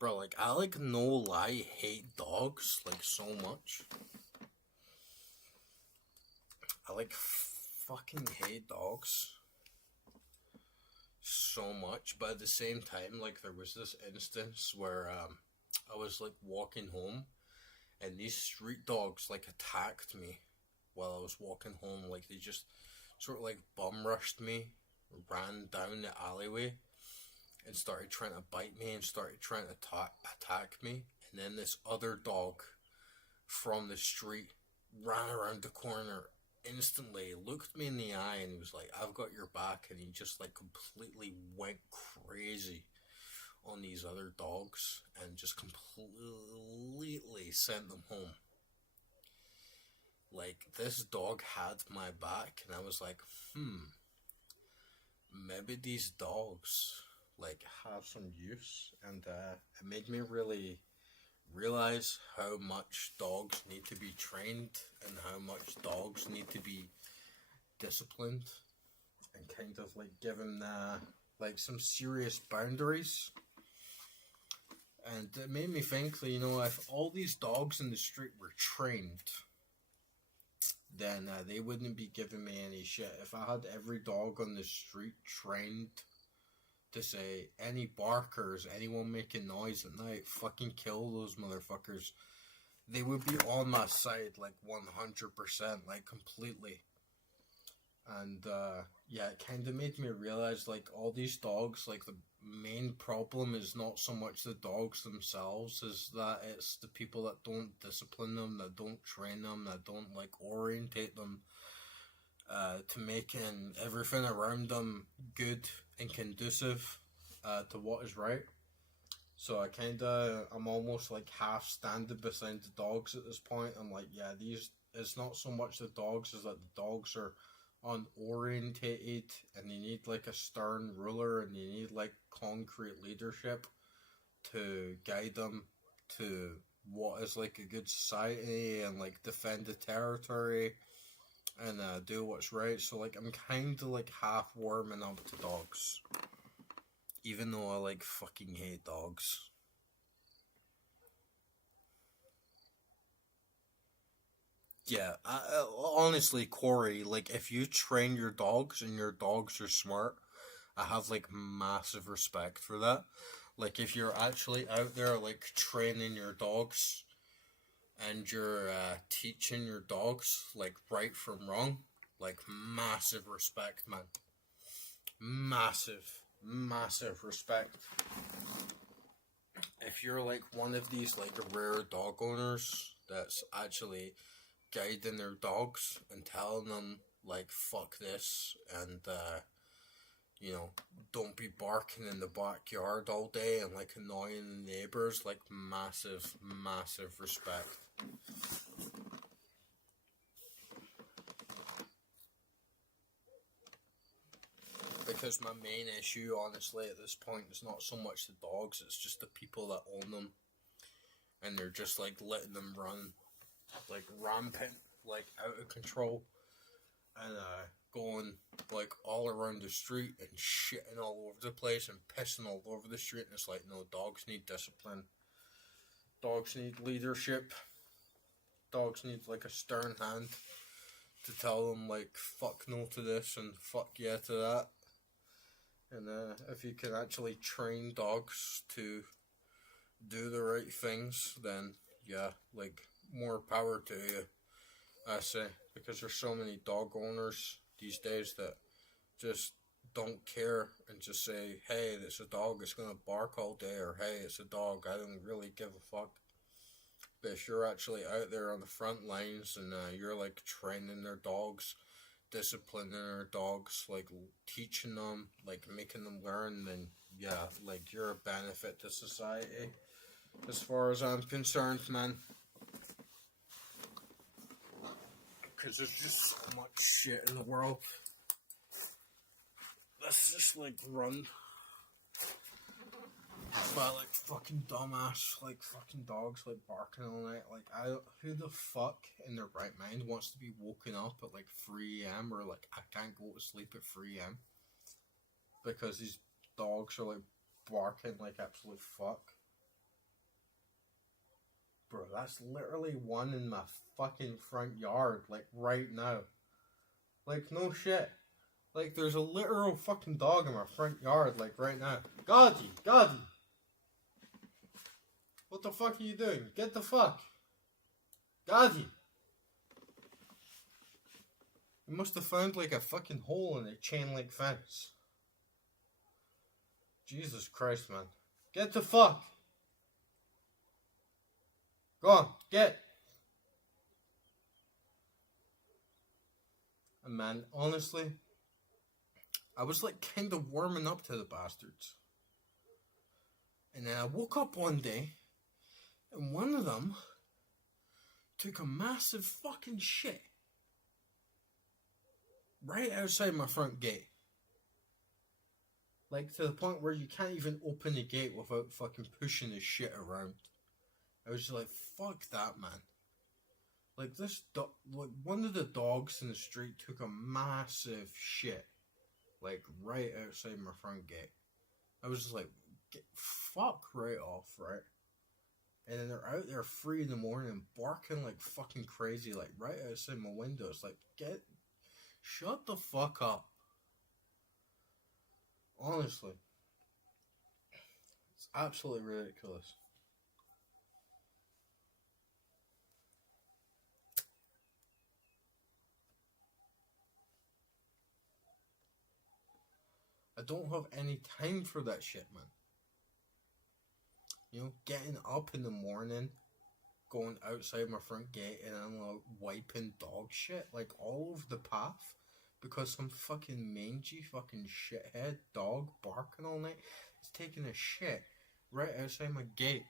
Bro, like, I, like, no lie, hate dogs, like, so much. I, like, fucking hate dogs so much, but at the same time, like, there was this instance where, I was, like, walking home, and these street dogs, like, attacked me while I was walking home. Like, they just sort of, like, bum rushed me, ran down the alleyway, and started trying to bite me and started trying to attack me. And then this other dog from the street ran around the corner instantly, looked me in the eye, and he was like, I've got your back. And he just, like, completely went crazy on these other dogs and just completely sent them home. Like, this dog had my back, and I was like, maybe these dogs, like, have some use. And it made me really realize how much dogs need to be trained and how much dogs need to be disciplined, and kind of, like, given like, some serious boundaries. And it made me think that, you know, if all these dogs in the street were trained, then they wouldn't be giving me any shit. If I had every dog on the street trained to say, any barkers, anyone making noise at night, fucking kill those motherfuckers, they would be on my side, like, 100%, like, completely. And, yeah, it kind of made me realize, like, all these dogs, like, the main problem is not so much the dogs themselves, is that it's the people that don't discipline them, that don't train them, that don't, like, orientate them to making everything around them good and conducive to what is right. So I'm almost, like, half standing beside the dogs at this point. I'm like, yeah, it's not so much the dogs, as that the dogs are unorientated, and they need, like, a stern ruler, and they need, like, concrete leadership to guide them to what is, like, a good society, and, like, defend the territory and do what's right. So, like, I'm kind of, like, half warming up to dogs, even though I, like, fucking hate dogs. Yeah, honestly, Corey, like, if you train your dogs and your dogs are smart, I have, like, massive respect for that. Like, if you're actually out there, like, training your dogs and you're teaching your dogs, like, right from wrong, like, massive respect, man. Massive respect. If you're, like, one of these, like, rare dog owners that's actually guiding their dogs and telling them, like, fuck this, and you know, don't be barking in the backyard all day and, like, annoying the neighbors, like, massive respect. Because my main issue, honestly, at this point is not so much the dogs, it's just the people that own them, and they're just, like, letting them run, like, rampant, like, out of control, and going, like, all around the street and shitting all over the place and pissing all over the street. And it's like, no, dogs need discipline, dogs need leadership, dogs need, like, a stern hand to tell them, like, fuck no to this and fuck yeah to that. And if you can actually train dogs to do the right things, then yeah, like, more power to you, I say. Because there's so many dog owners these days that just don't care and just say, hey, it's a dog, it's gonna bark all day, or hey, it's a dog, I don't really give a fuck. But if you're actually out there on the front lines and you're, like, training their dogs, disciplining their dogs, like, teaching them, like, making them learn, then yeah, like, you're a benefit to society, as far as I'm concerned, man. Because there's just so much shit in the world that's just, like, run by, like, fucking dumbass, like, fucking dogs, like, barking all night. Like, who the fuck in their right mind wants to be woken up at, like, 3 a.m. or, like, I can't go to sleep at 3 a.m. because these dogs are, like, barking like absolute fuck. bro. That's literally one in my fucking front yard, like right now. Like, no shit. Like, there's a literal fucking dog in my front yard, like right now. Gotti! What the fuck are you doing? Get the fuck! Gotti! You must have found like a fucking hole in a chain link fence. Jesus Christ, man. Get the fuck! Go on, get! And man, honestly, I was like kind of warming up to the bastards. And then I woke up one day, and one of them took a massive fucking shit right outside my front gate. Like, to the point where you can't even open the gate without fucking pushing the shit around. I was just like, fuck that, man. Like, like, one of the dogs in the street took a massive shit. Like, right outside my front gate. I was just like, fuck right off, right? And then they're out there 3 in the morning barking like fucking crazy, like, right outside my window. It's like, shut the fuck up. Honestly. It's absolutely ridiculous. I don't have any time for that shit, man. You know, getting up in the morning, going outside my front gate, and I'm like wiping dog shit like all over the path because some fucking mangy fucking shithead dog barking all night is taking a shit right outside my gate.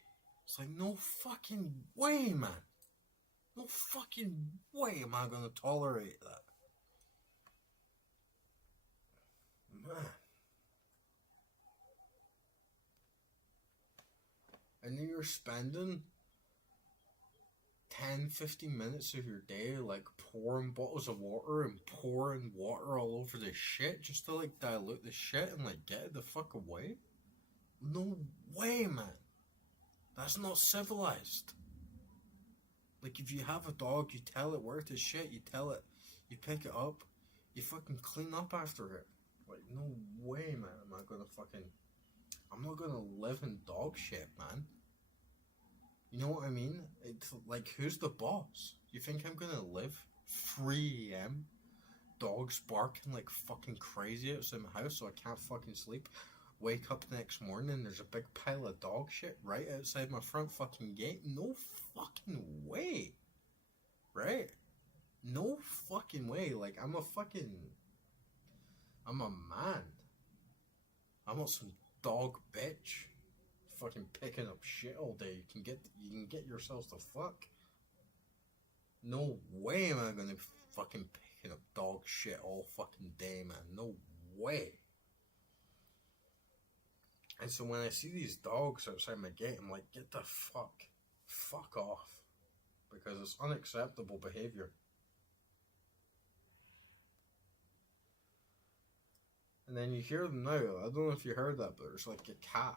It's like, no fucking way, man. No fucking way am I gonna tolerate that. Man. And then you're spending 10-15 minutes of your day like pouring bottles of water and pouring water all over the shit just to like dilute the shit and like get it the fuck away? No way, man. That's not civilized. Like, if you have a dog, you tell it where to shit, you tell it, you pick it up, you fucking clean up after it. Like, no way, man, I'm not gonna live in dog shit, man. You know what I mean? It's like, who's the boss? You think I'm gonna live 3 AM? Dogs barking like fucking crazy outside my house so I can't fucking sleep. Wake up the next morning and there's a big pile of dog shit right outside my front fucking gate? No fucking way. Right? No fucking way. Like, I'm a man. I'm not some dog bitch fucking picking up shit all day. You can get yourselves the fuck. No way am I gonna be fucking picking up dog shit all fucking day, man. No way. And so when I see these dogs outside my gate, I'm like, get the fuck off. Because it's unacceptable behavior. And then you hear them now. I don't know if you heard that, but there's like a cat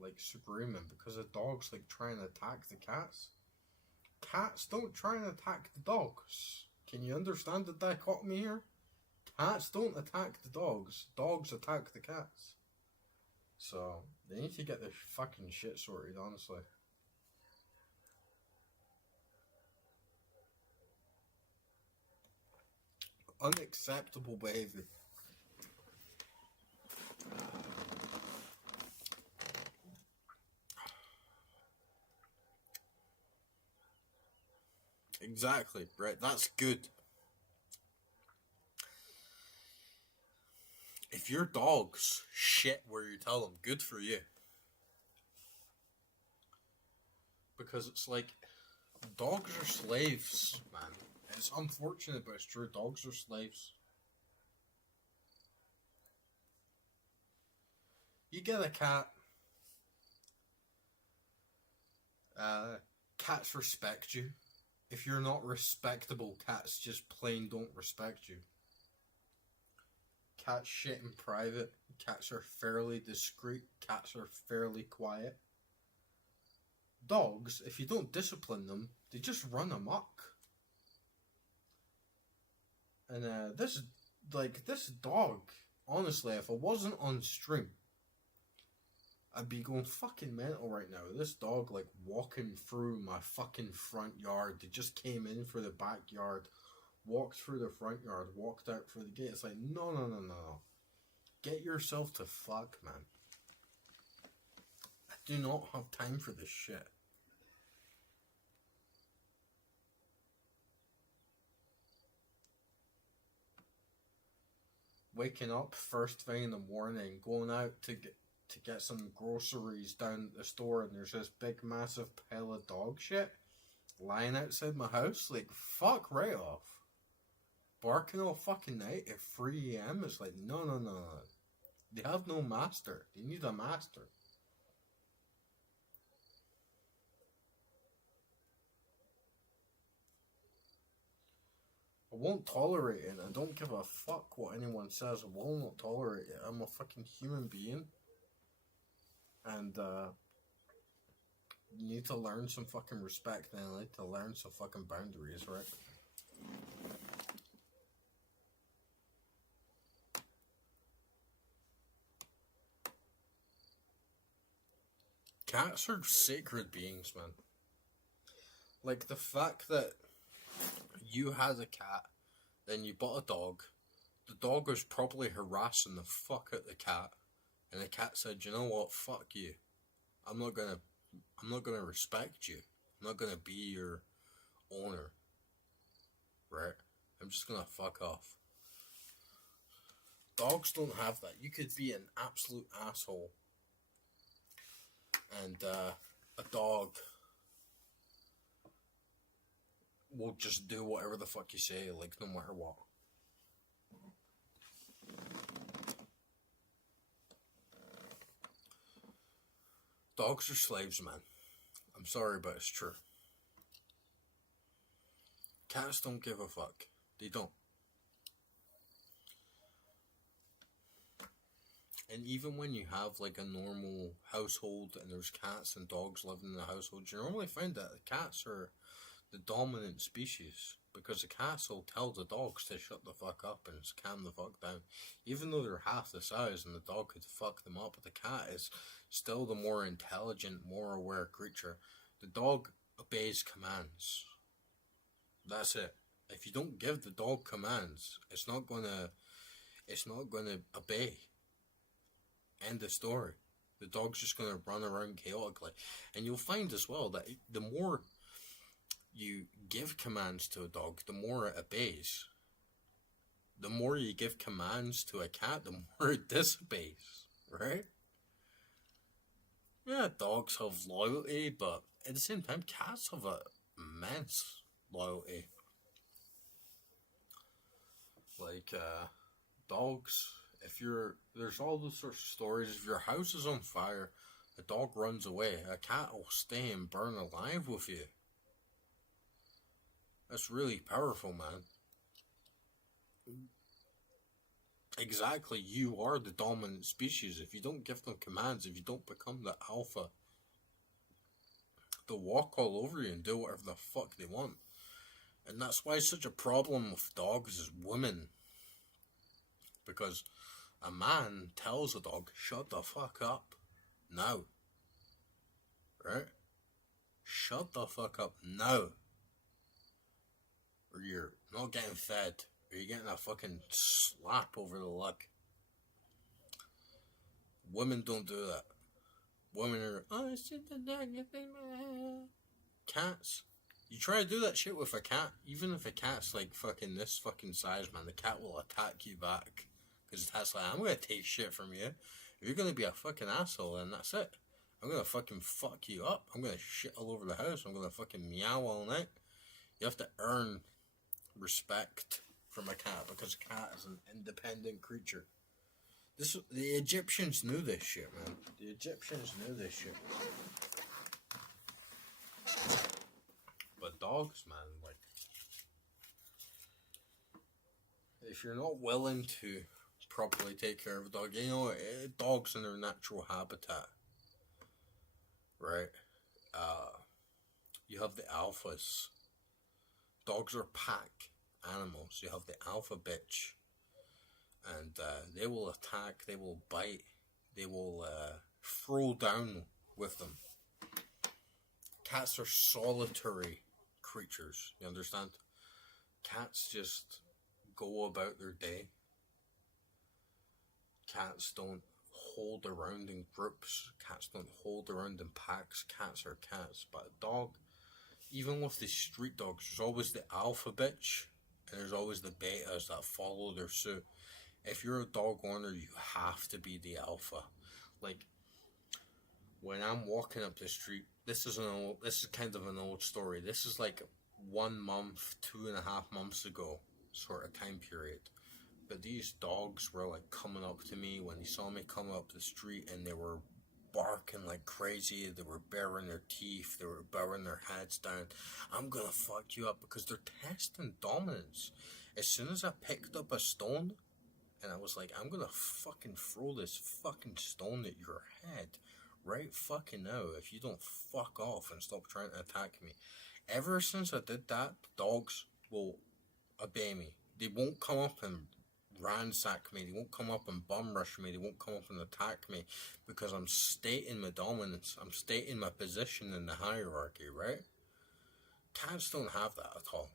like screaming because the dog's like trying to attack the cats. Cats don't try and attack the dogs. Can you understand the dichotomy here? Cats don't attack the dogs. Dogs attack the cats. So they need to get their fucking shit sorted, honestly. Unacceptable behavior. Exactly, right? That's good. If your dogs shit where you tell them, good for you. Because it's like, dogs are slaves, man. It's unfortunate, but it's true. Dogs are slaves. You get a cat. Cats respect you. If you're not respectable, cats just plain don't respect you. Cats shit in private. Cats are fairly discreet. Cats are fairly quiet. dogs, if you don't discipline them, they just run amok. And this dog, honestly, if I wasn't on stream, I'd be going fucking mental right now. This dog, like, walking through my fucking front yard. They just came in for the backyard, walked through the front yard, walked out through the gate. It's like, no. Get yourself to fuck, man. I do not have time for this shit. Waking up first thing in the morning, going out to get some groceries down at the store, and there's this big massive pile of dog shit lying outside my house. Like, fuck right off. Barking all fucking night at 3 a.m. It's like, no. They have no master. They need a master. I won't tolerate it. I don't give a fuck what anyone says. I will not tolerate it. I'm a fucking human being. And, you need to learn some fucking respect, and I need to learn some fucking boundaries, right? Cats are sacred beings, man. Like, the fact that you had a cat, then you bought a dog, the dog was probably harassing the fuck out of the cat, and the cat said, you know what, fuck you. I'm not gonna respect you. I'm not gonna be your owner. Right? I'm just gonna fuck off. Dogs don't have that. You could be an absolute asshole, and a dog will just do whatever the fuck you say, like, no matter what. Dogs are slaves, man. I'm sorry, but it's true. Cats don't give a fuck. They don't. And even when you have, like, a normal household and there's cats and dogs living in the household, you normally find that the cats are the dominant species, because the cats will tell the dogs to shut the fuck up and calm the fuck down. Even though they're half the size and the dog could fuck them up, the cat is still the more intelligent, more aware creature. The dog obeys commands. That's it. If you don't give the dog commands, it's not gonna obey. End of story. The dog's just gonna run around chaotically. And you'll find as well that the more you give commands to a dog, the more it obeys. The more you give commands to a cat, the more it disobeys, right? Yeah, dogs have loyalty, but at the same time, cats have immense loyalty. Like, dogs, there's all those sorts of stories. If your house is on fire, a dog runs away, a cat will stay and burn alive with you. That's really powerful, man. Exactly, you are the dominant species. If you don't give them commands, if you don't become the alpha, they'll walk all over you and do whatever the fuck they want. And that's why it's such a problem with dogs is women. Because a man tells a dog, shut the fuck up now. Right? Shut the fuck up now. Or you're not getting fed. Or you're getting a fucking slap over the lug. Women don't do that. Women are, oh, it's just a dog. Cats. You try to do that shit with a cat, even if a cat's like fucking this fucking size, man, the cat will attack you back. Because the cat's like, I'm gonna take shit from you. If you're gonna be a fucking asshole, then that's it. I'm gonna fucking fuck you up. I'm gonna shit all over the house. I'm gonna fucking meow all night. You have to earn respect from a cat, because a cat is an independent creature. The Egyptians knew this shit, man. The Egyptians knew this shit. But dogs, man, like, if you're not willing to properly take care of a dog, you know, dogs in their natural habitat, right? you have the alphas. Dogs are pack animals. You have the alpha bitch, and they will attack, they will bite, they will throw down with them. Cats are solitary creatures, you understand? Cats just go about their day. Cats don't hold around in groups. Cats don't hold around in packs. Cats are cats. But a dog, even with the street dogs, there's always the alpha bitch and there's always the betas that follow their suit. If you're a dog owner, you have to be the alpha. Like, when I'm walking up the street, this is kind of an old story. This is like 1 month, 2.5 months ago, sort of time period. But these dogs were like coming up to me when they saw me coming up the street, and they were barking like crazy. They were baring their teeth. They were bowing their heads down. I'm gonna fuck you up, because they're testing dominance. As soon as I picked up a stone, and I was like, I'm gonna fucking throw this fucking stone at your head right fucking now if you don't fuck off and stop trying to attack me. Ever since I did that, the dogs will obey me. They won't come up and ransack me. They won't come up and bum rush me. They won't come up and attack me, because I'm stating my dominance. I'm stating my position in the hierarchy, right? Cats don't have that at all.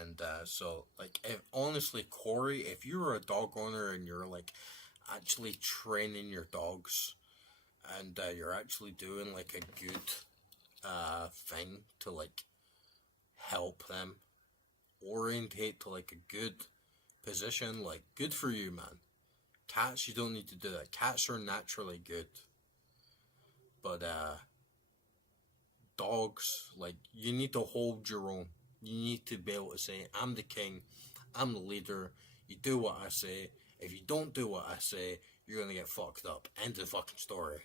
And so, like, honestly, Corey, if you're a dog owner and you're like actually training your dogs, and you're actually doing like a good thing to like help them orientate to like a good position, like, good for you, man. Cats, you don't need to do that. Cats are naturally good. But dogs, like, you need to hold your own. You need to be able to say, I'm the king, I'm the leader, you do what I say. If you don't do what I say, you're gonna get fucked up. End of the fucking story.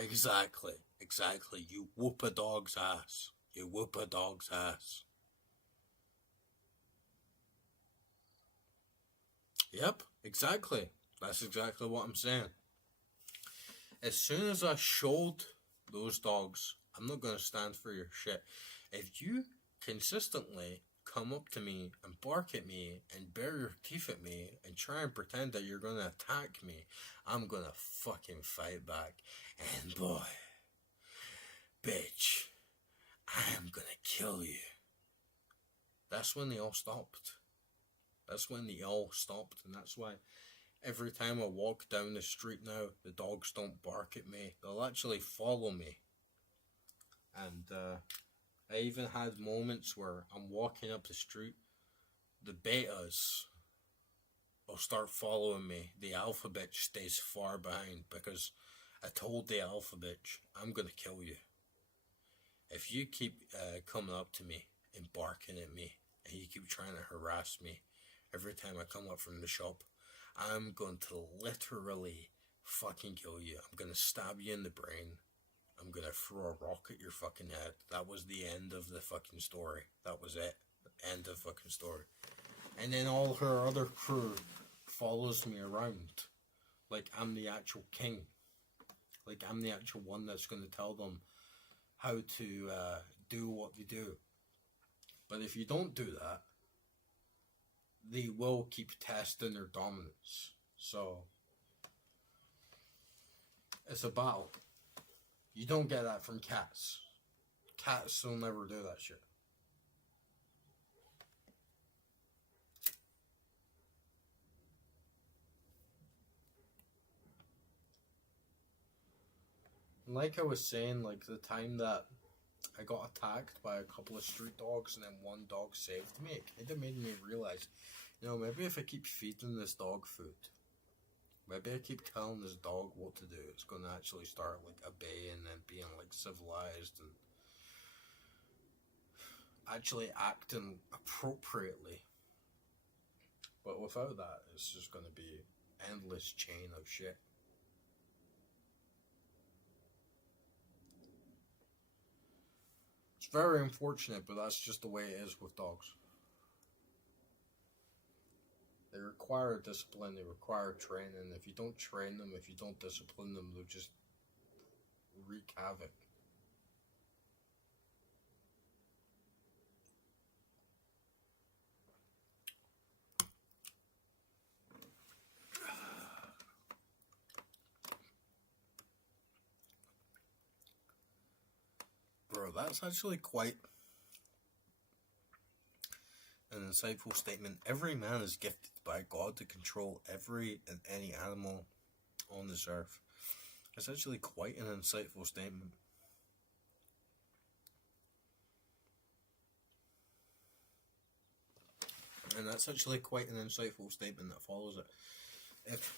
Exactly. You whoop a dog's ass. You whoop a dog's ass. Yep, exactly. That's exactly what I'm saying. As soon as I showed those dogs, I'm not going to stand for your shit. If you consistently come up to me and bark at me and bare your teeth at me and try and pretend that you're going to attack me, I'm going to fucking fight back. And boy, bitch, I am going to kill you. That's when they all stopped. And that's why every time I walk down the street now, the dogs don't bark at me. They'll actually follow me. And I even had moments where I'm walking up the street, the betas will start following me. The alpha bitch stays far behind, because I told the alpha bitch, I'm gonna kill you. If you keep coming up to me and barking at me, and you keep trying to harass me every time I come up from the shop, I'm going to literally fucking kill you. I'm gonna stab you in the brain. I'm gonna throw a rock at your fucking head. That was the end of the fucking story. That was it. End of fucking story. And then all her other crew follows me around like I'm the actual king. Like I'm the actual one that's gonna tell them how to do what they do. But if you don't do that, they will keep testing their dominance. So it's a battle. You don't get that from cats. Cats will never do that shit. Like I was saying, like the time that I got attacked by a couple of street dogs and then one dog saved me, it kind of made me realize, maybe if I keep feeding this dog food, maybe I keep telling this dog what to do, it's going to actually start like obeying and being like civilized and actually acting appropriately. But without that, it's just going to be endless chain of shit. It's very unfortunate, but that's just the way it is with dogs. They're require discipline, they require training. If you don't train them, if you don't discipline them, they'll just wreak havoc. Bro, that's actually quite an insightful statement. Every man is gifted by God to control every and any animal on this earth. It's actually quite an insightful statement. And that's actually quite an insightful statement that follows it. If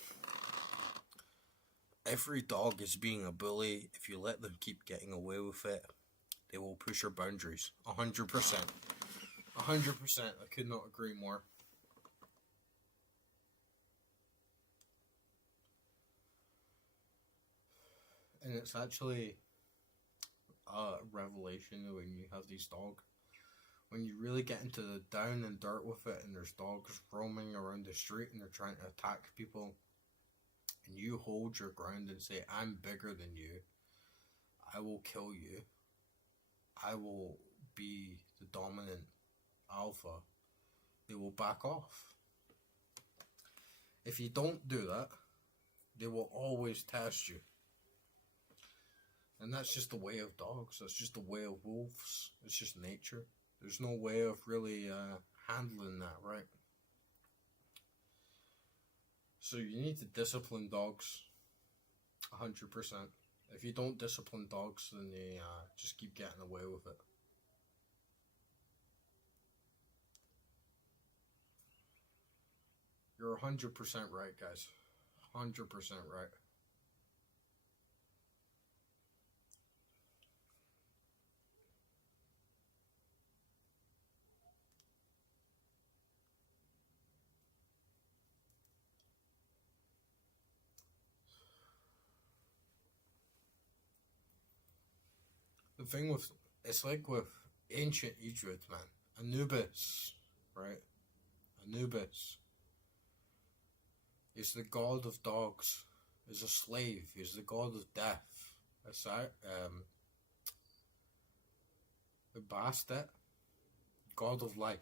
every dog is being a bully, if you let them keep getting away with it, they will push your boundaries. 100%. 100%. I could not agree more. And it's actually a revelation when you have these dogs. When you really get into the down and dirt with it, and there's dogs roaming around the street and they're trying to attack people, and you hold your ground and say, I'm bigger than you, I will kill you, I will be the dominant alpha, they will back off. If you don't do that, they will always test you. And that's just the way of dogs. That's just the way of wolves. It's just nature. There's no way of really handling that, right? So you need to discipline dogs 100%. If you don't discipline dogs, then they just keep getting away with it. You're 100% right, guys. 100% right. The thing with, it's like with ancient Egypt, man. Anubis, right? Anubis is the god of dogs, is a slave, he's the god of death. Bastet, god of life.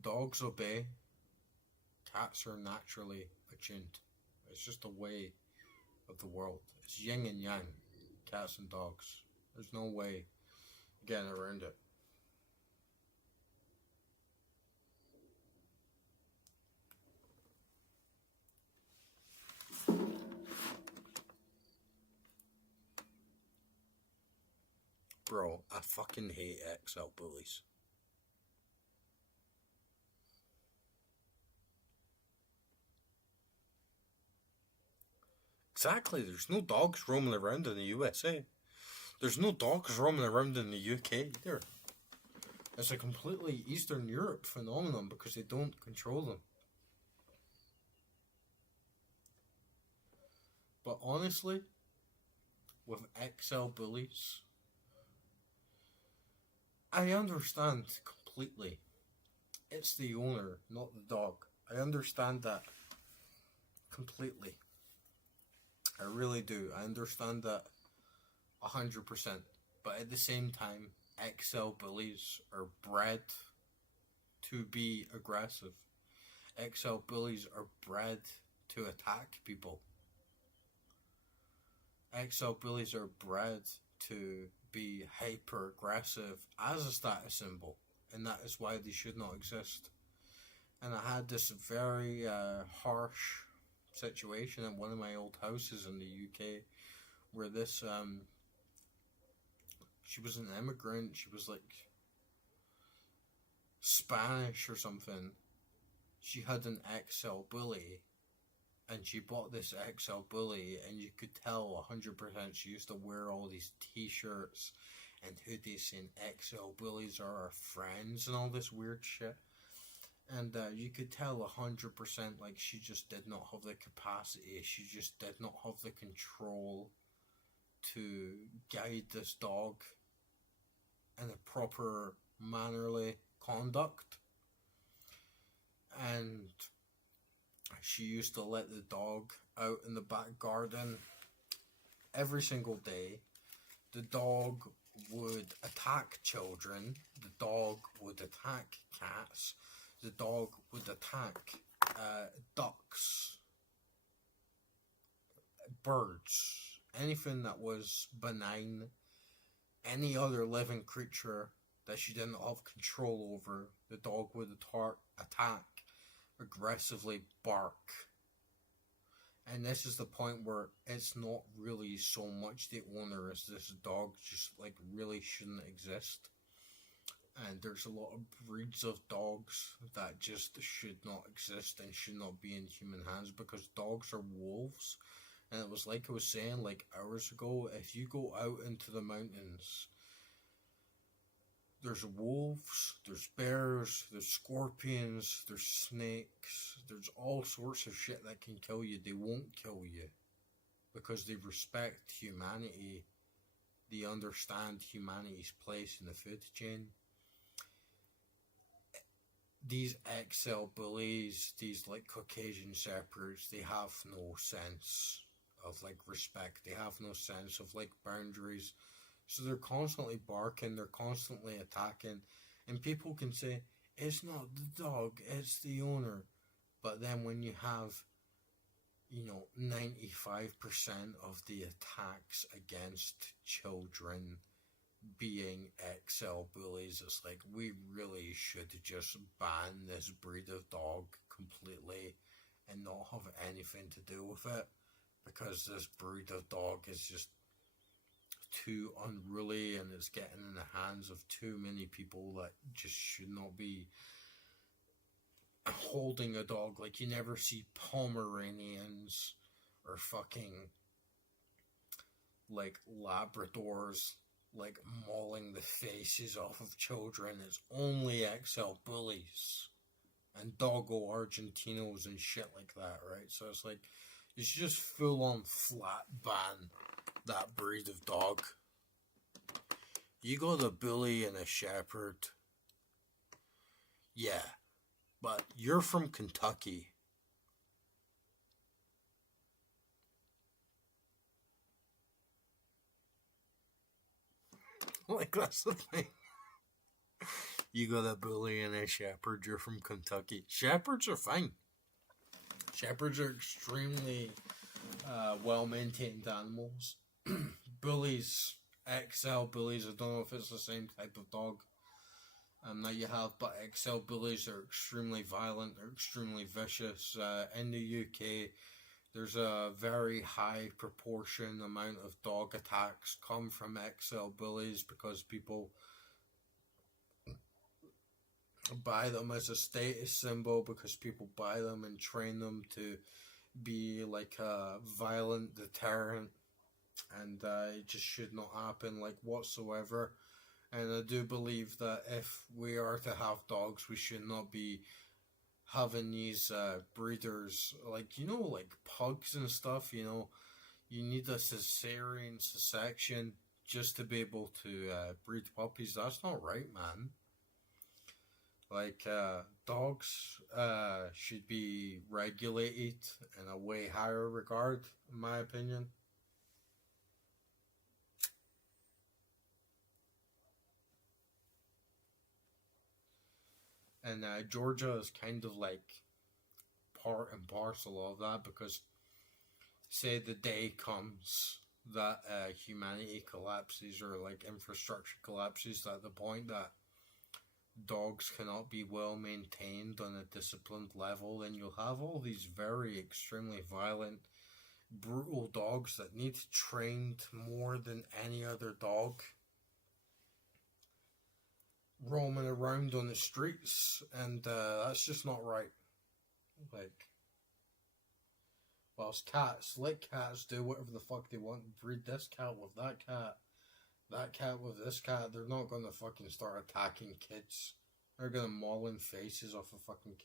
Dogs obey, cats are naturally attuned. It's just a way of the world. It's yin and yang, cats and dogs. There's no way getting around it. Bro, I fucking hate XL bullies. Exactly, there's no dogs roaming around in the USA. There's no dogs roaming around in the UK either. It's a completely Eastern Europe phenomenon because they don't control them. But honestly, with XL bullies, I understand completely. It's the owner, not the dog. I understand that completely. I really do. I understand that 100%. But at the same time, XL bullies are bred to be aggressive. XL bullies are bred to attack people. XL bullies are bred to be hyper aggressive as a status symbol, and that is why they should not exist. And I had this very harsh situation in one of my old houses in the UK where this she was an immigrant, she was like Spanish or something. She had an XL bully, and she bought this XL bully, and you could tell 100% she used to wear all these t-shirts and hoodies saying XL bullies are our friends and all this weird shit. And you could tell 100% like she just did not have the capacity, she just did not have the control to guide this dog in a proper mannerly conduct. she used to let the dog out in the back garden every single day. The dog would attack children. The dog would attack cats. The dog would attack ducks, birds, anything that was benign, any other living creature that she didn't have control over. The dog would attack, aggressively bark. And this is the point where it's not really so much the owner as this dog just like really shouldn't exist. And there's a lot of breeds of dogs that just should not exist and should not be in human hands, because dogs are wolves. And it was like I was saying like hours ago, if you go out into the mountains, there's wolves, there's bears, there's scorpions, there's snakes, there's all sorts of shit that can kill you. They won't kill you because they respect humanity. They understand humanity's place in the food chain. These XL bullies, these like Caucasian shepherds, they have no sense of like respect. They have no sense of like boundaries. So they're constantly barking, they're constantly attacking, and people can say, it's not the dog, it's the owner. But then when you have, 95% of the attacks against children being XL bullies, it's like, we really should just ban this breed of dog completely and not have anything to do with it, because this breed of dog is just too unruly and it's getting in the hands of too many people that just should not be holding a dog. Like, you never see Pomeranians or fucking like Labradors like mauling the faces off of children. It's only XL bullies and doggo Argentinos and shit like that, right? So it's like, you should just full on flat ban that breed of dog. You got a bully and a shepherd, yeah, but you're from Kentucky. Like, that's the thing. You got a bully and a shepherd, you're from Kentucky. Shepherds are fine. Shepherds are extremely well-maintained animals. Bullies, XL bullies, I don't know if it's the same type of dog that you have, but XL bullies are extremely violent, they're extremely vicious. In the UK, there's a very high proportion amount of dog attacks come from XL bullies because people buy them as a status symbol, because people buy them and train them to be like a violent deterrent. And it just should not happen, like, whatsoever. And I do believe that if we are to have dogs, we should not be having these breeders, like, like pugs and stuff, you need a cesarean section just to be able to breed puppies. That's not right, man. Like, dogs should be regulated in a way higher regard, in my opinion. And Georgia is kind of like part and parcel of that, because say the day comes that humanity collapses, or like infrastructure collapses at the point that dogs cannot be well maintained on a disciplined level, then you'll have all these very extremely violent, brutal dogs that need trained more than any other dog, roaming around on the streets, and that's just not right. Like, whilst cats, let cats do whatever the fuck they want, breed this cat with that cat with this cat, they're not gonna fucking start attacking kids. They're gonna maul in faces off of fucking kids.